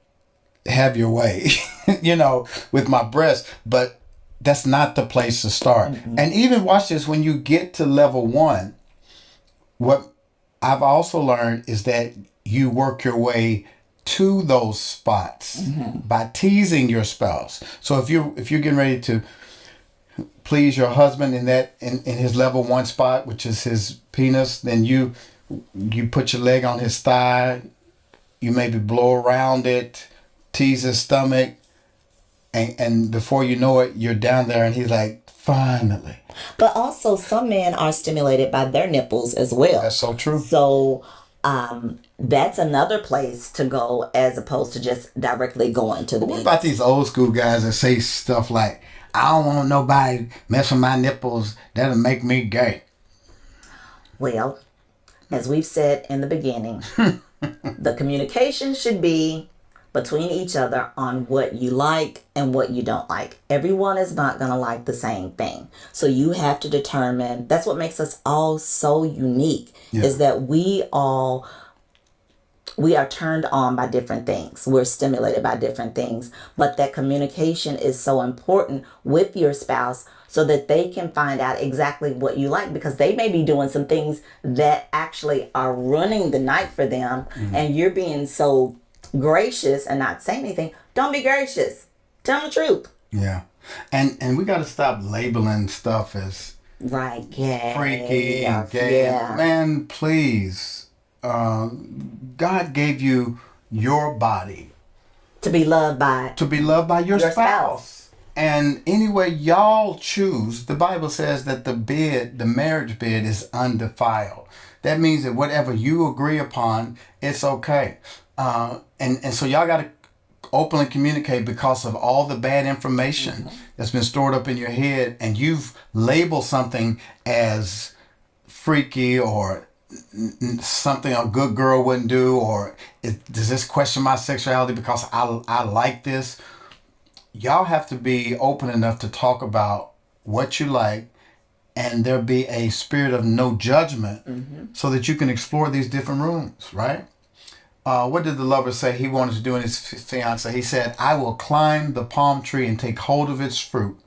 have your way, with my breast. But that's not the place to start. And even watch this, when you get to level 1, what I've also learned is that you work your way to those spots by teasing your spouse. So if you're getting ready to please your husband in his level 1 spot, which is his penis, then you put your leg on his thigh, you maybe blow around it, tease his stomach, and before you know it, you're down there and he's like, finally. But also some men are stimulated by their nipples as well. That's so true. So that's another place to go as opposed to just directly going to the What beach. about these old school guys that say stuff like, I don't want nobody messing my nipples, that'll make me gay? Well, as we've said in the beginning, the communication should be between each other on what you like and what you don't like. Everyone is not going to like the same thing. So you have to determine, that's what makes us all so unique, is that we are turned on by different things. We're stimulated by different things. But that communication is so important with your spouse so that they can find out exactly what you like, because they may be doing some things that actually are running the night for them, and you're being so gracious and not saying anything. Don't be gracious. Tell them the truth. Yeah. And we got to stop labeling stuff as Gay. freaky and gay. Yeah. Man, please. God gave you your body To be loved by your your spouse. And anyway y'all choose, the Bible says that the marriage bed is undefiled. That means that whatever you agree upon, it's okay. And so y'all got to openly communicate, because of all the bad information that's been stored up in your head, and you've labeled something as freaky or something a good girl wouldn't do, or does this question my sexuality because I like this? Y'all have to be open enough to talk about what you like, and there be a spirit of no judgment, so that you can explore these different rooms, right? What did the lover say he wanted to do in his fiance? He said, I will climb the palm tree and take hold of its fruit.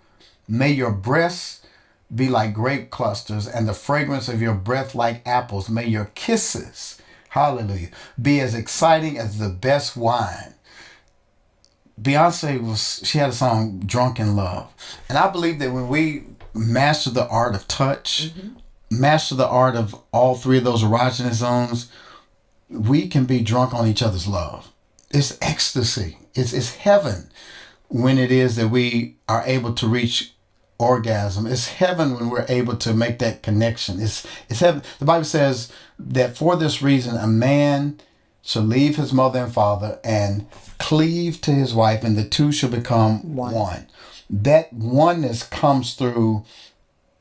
May your breasts be like grape clusters, and the fragrance of your breath like apples. May your kisses, hallelujah, be as exciting as the best wine. Beyonce she had a song, Drunk in Love. And I believe that when we master the art of touch, master the art of all 3 of those erogenous zones, we can be drunk on each other's love. It's ecstasy. It's heaven when it is that we are able to reach orgasm. It's heaven when we're able to make that connection. It's heaven. The Bible says that for this reason, a man shall leave his mother and father and cleave to his wife, and the two shall become one. That oneness comes through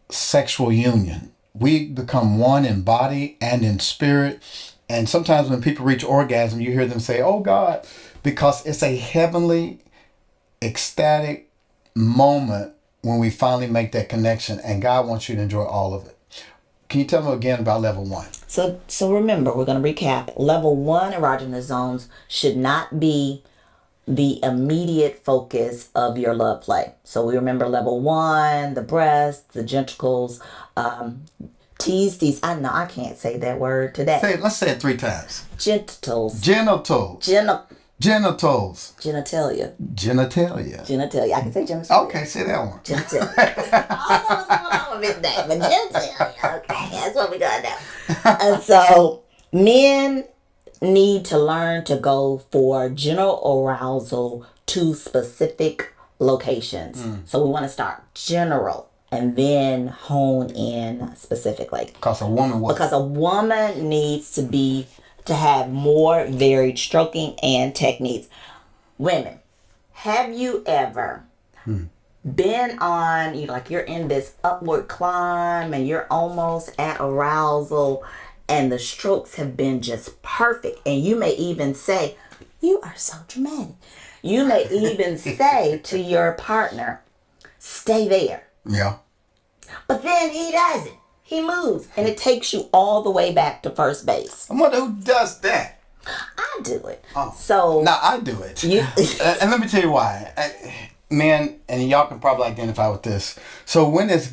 sexual union. We become one in body and in spirit. And sometimes when people reach orgasm, you hear them say, oh God, because it's a heavenly, ecstatic moment when we finally make that connection, and God wants you to enjoy all of it. Can you tell me again about level 1? So remember, we're going to recap. Level 1 erogenous zones should not be the immediate focus of your love play. So we remember level 1, the breasts, the genitals, tease these. I know I can't say that word today. Let's say it 3 times. Genitals. Genitals. Genitals. Genitalia. Genitalia. Genitalia. I can say genitalia. Okay, say that one. Genitalia. I don't know what's going on with that, but genitalia. Okay, that's what we got now. And so men need to learn to go for general arousal to specific locations. So we want to start general and then hone in specifically. Because a woman what? Because a woman needs to have more varied stroking and techniques. Women, have you ever been on, you're in this upward climb and you're almost at arousal and the strokes have been just perfect, and you may even say, "You are so dramatic." You may even say to your partner, "Stay there." Yeah. But then he doesn't. He moves, and it takes you all the way back to first base. I wonder who does that. I do it. Oh. So now I do it. You, and let me tell you why. Men, and y'all can probably identify with this. So when it's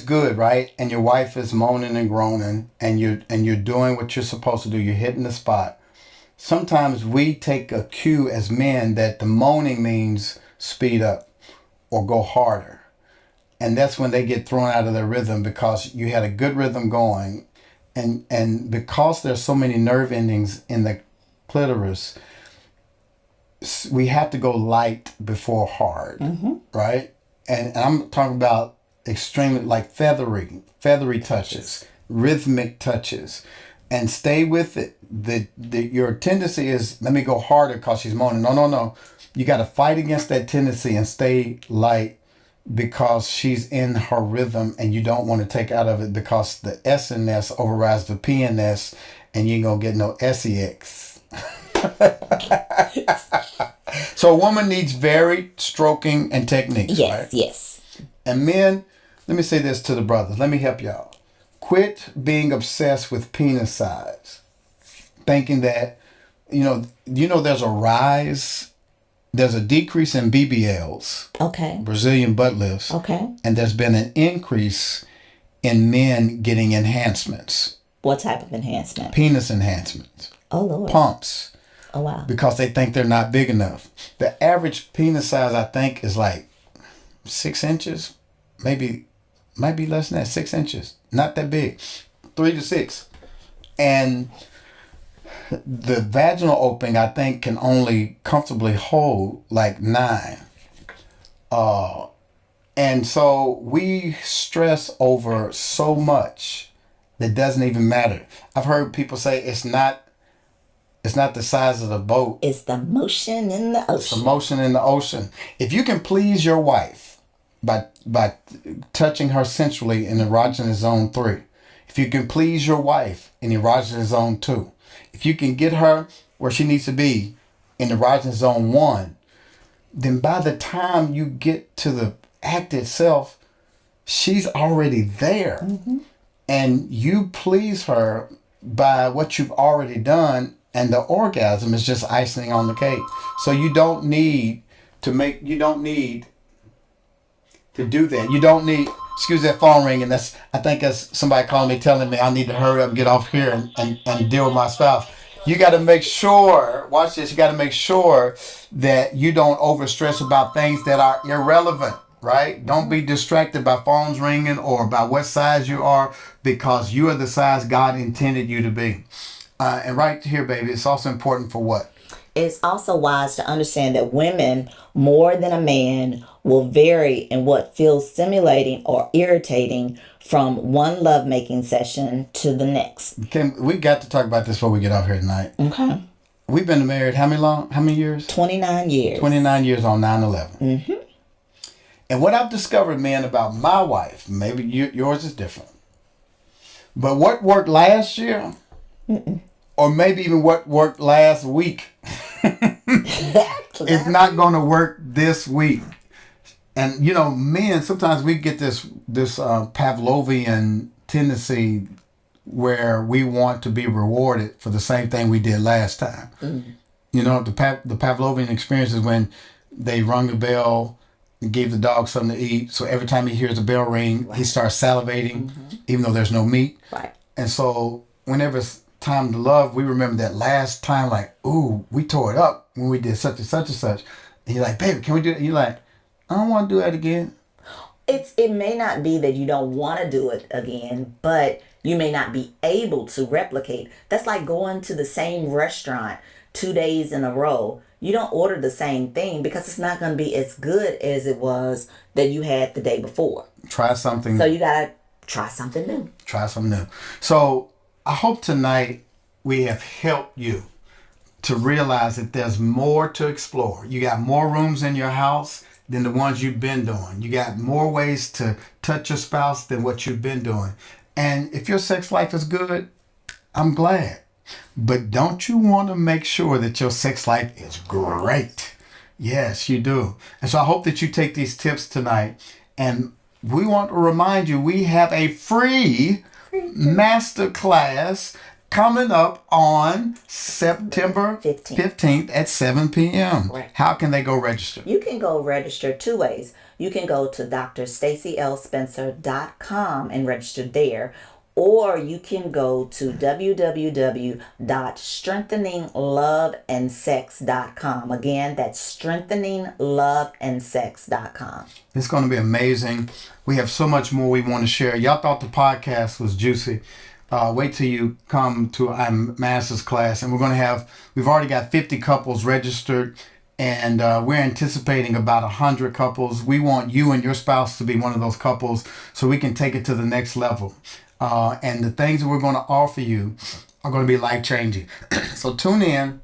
good, right, and your wife is moaning and groaning, and you're doing what you're supposed to do, you're hitting the spot. Sometimes we take a cue as men that the moaning means speed up or go harder. And that's when they get thrown out of their rhythm, because you had a good rhythm going. And because there's so many nerve endings in the clitoris, we have to go light before hard, right? And I'm talking about extremely, like feathery touches, rhythmic touches, and stay with it. Your tendency is, let me go harder because she's moaning. No. You got to fight against that tendency and stay light, because she's in her rhythm and you don't want to take out of it, because the S in S overrides the P in S and you ain't gonna get no SEX. So a woman needs varied stroking and techniques, right? Yes. And men, let me say this to the brothers. Let me help y'all. Quit being obsessed with penis size. Thinking that, there's a rise, there's a decrease in BBLs. Okay. Brazilian butt lifts. Okay. And there's been an increase in men getting enhancements. What type of enhancement? Penis enhancements. Oh, Lord. Pumps. Oh, wow. Because they think they're not big enough. The average penis size, I think, is like 6 inches. Maybe, might be less than that, 6 inches. Not that big. 3 to 6. And the vaginal opening, I think, can only comfortably hold like 9. And so we stress over so much that doesn't even matter. I've heard people say it's not the size of the boat. It's the motion in the ocean. It's the motion in the ocean. If you can please your wife by touching her sensually in erogenous zone 3, if you can please your wife in erogenous zone 2, if you can get her where she needs to be in erogenous zone 1, then by the time you get to the act itself, she's already there. And you please her by what you've already done, and the orgasm is just icing on the cake. So you don't need to do that. You don't need, excuse that phone ring, and I think that's somebody calling me telling me I need to hurry up and get off here and deal with my spouse. You got to make sure, watch this, you got to make sure that you don't overstress about things that are irrelevant, right? Don't be distracted by phones ringing or by what size you are, because you are the size God intended you to be. And right here, baby, it's also important for what? It's also wise to understand that women, more than a man, will vary in what feels stimulating or irritating from one lovemaking session to the next. We got to talk about this before we get off here tonight. Okay. We've been married how many years? 29 years. 29 years on 9/11. And what I've discovered, man, about my wife, maybe yours is different, but what worked last year, or maybe even what worked last week, it's not going to work this week. And men, sometimes we get this Pavlovian tendency where we want to be rewarded for the same thing we did last time. The Pavlovian experience is when they rung the bell gave the dog something to eat. So every time he hears a bell ring, he starts salivating, even though there's no meat. Right. And so whenever it's time to love, we remember that last time, like, ooh, we tore it up when we did such and such and such. And you're like, baby, can we do it? And you're like, I don't want to do that again. It may not be that you don't want to do it again, but you may not be able to replicate. That's like going to the same restaurant 2 days in a row. You don't order the same thing because it's not going to be as good as it was that you had the day before. Try something. So you got to try something new. Try something new. So I hope tonight we have helped you to realize that there's more to explore. You got more rooms in your house than the ones you've been doing. You got more ways to touch your spouse than what you've been doing. And if your sex life is good, I'm glad. But don't you want to make sure that your sex life is great? Yes, you do. And so I hope that you take these tips tonight. And we want to remind you, we have a free master class coming up on September 15th at 7 p.m. Right. How can they go register? You can go register 2 ways. You can go to drstacyelspencer.com and register there, or you can go to www.strengtheningloveandsex.com. Again, that's strengtheningloveandsex.com. It's going to be amazing. We have so much more we want to share. Y'all thought the podcast was juicy. Wait till you come to our master's class, and we've already got 50 couples registered, and we're anticipating about 100 couples. We want you and your spouse to be one of those couples so we can take it to the next level. And the things that we're going to offer you are going to be life-changing. So tune in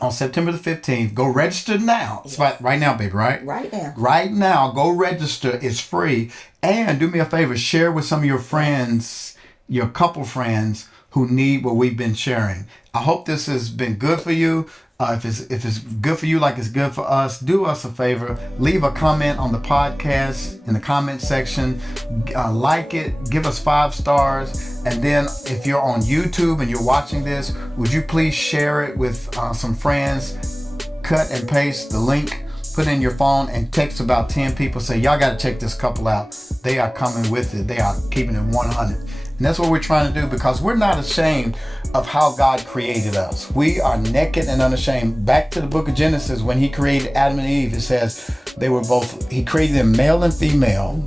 on September the 15th. Go register now. It's right now, baby, right? Right now. Right now. Go register. It's free. And do me a favor, share with some of your friends, your couple friends who need what we've been sharing. I hope this has been good for you. If it's good for you like it's good for us, do us a favor. Leave a comment on the podcast in the comment section. Like it. Give us 5 stars. And then if you're on YouTube and you're watching this, would you please share it with some friends? Cut and paste the link. Put it in your phone and text about 10 people. Say, y'all got to check this couple out. They are coming with it. They are keeping it 100. And that's what we're trying to do, because we're not ashamed of how God created us. We are naked and unashamed. Back to the book of Genesis, when he created Adam and Eve, it says he created them male and female,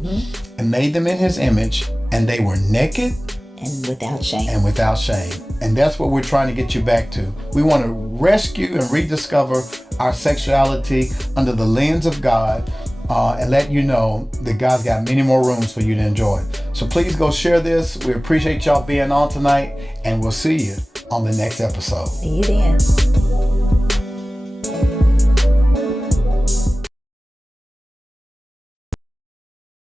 and made them in his image, and they were naked and without shame. And that's what we're trying to get you back to. We want to rescue and rediscover our sexuality under the lens of God. And let you know that God's got many more rooms for you to enjoy. So please go share this. We appreciate y'all being on tonight, and we'll see you on the next episode. See you then.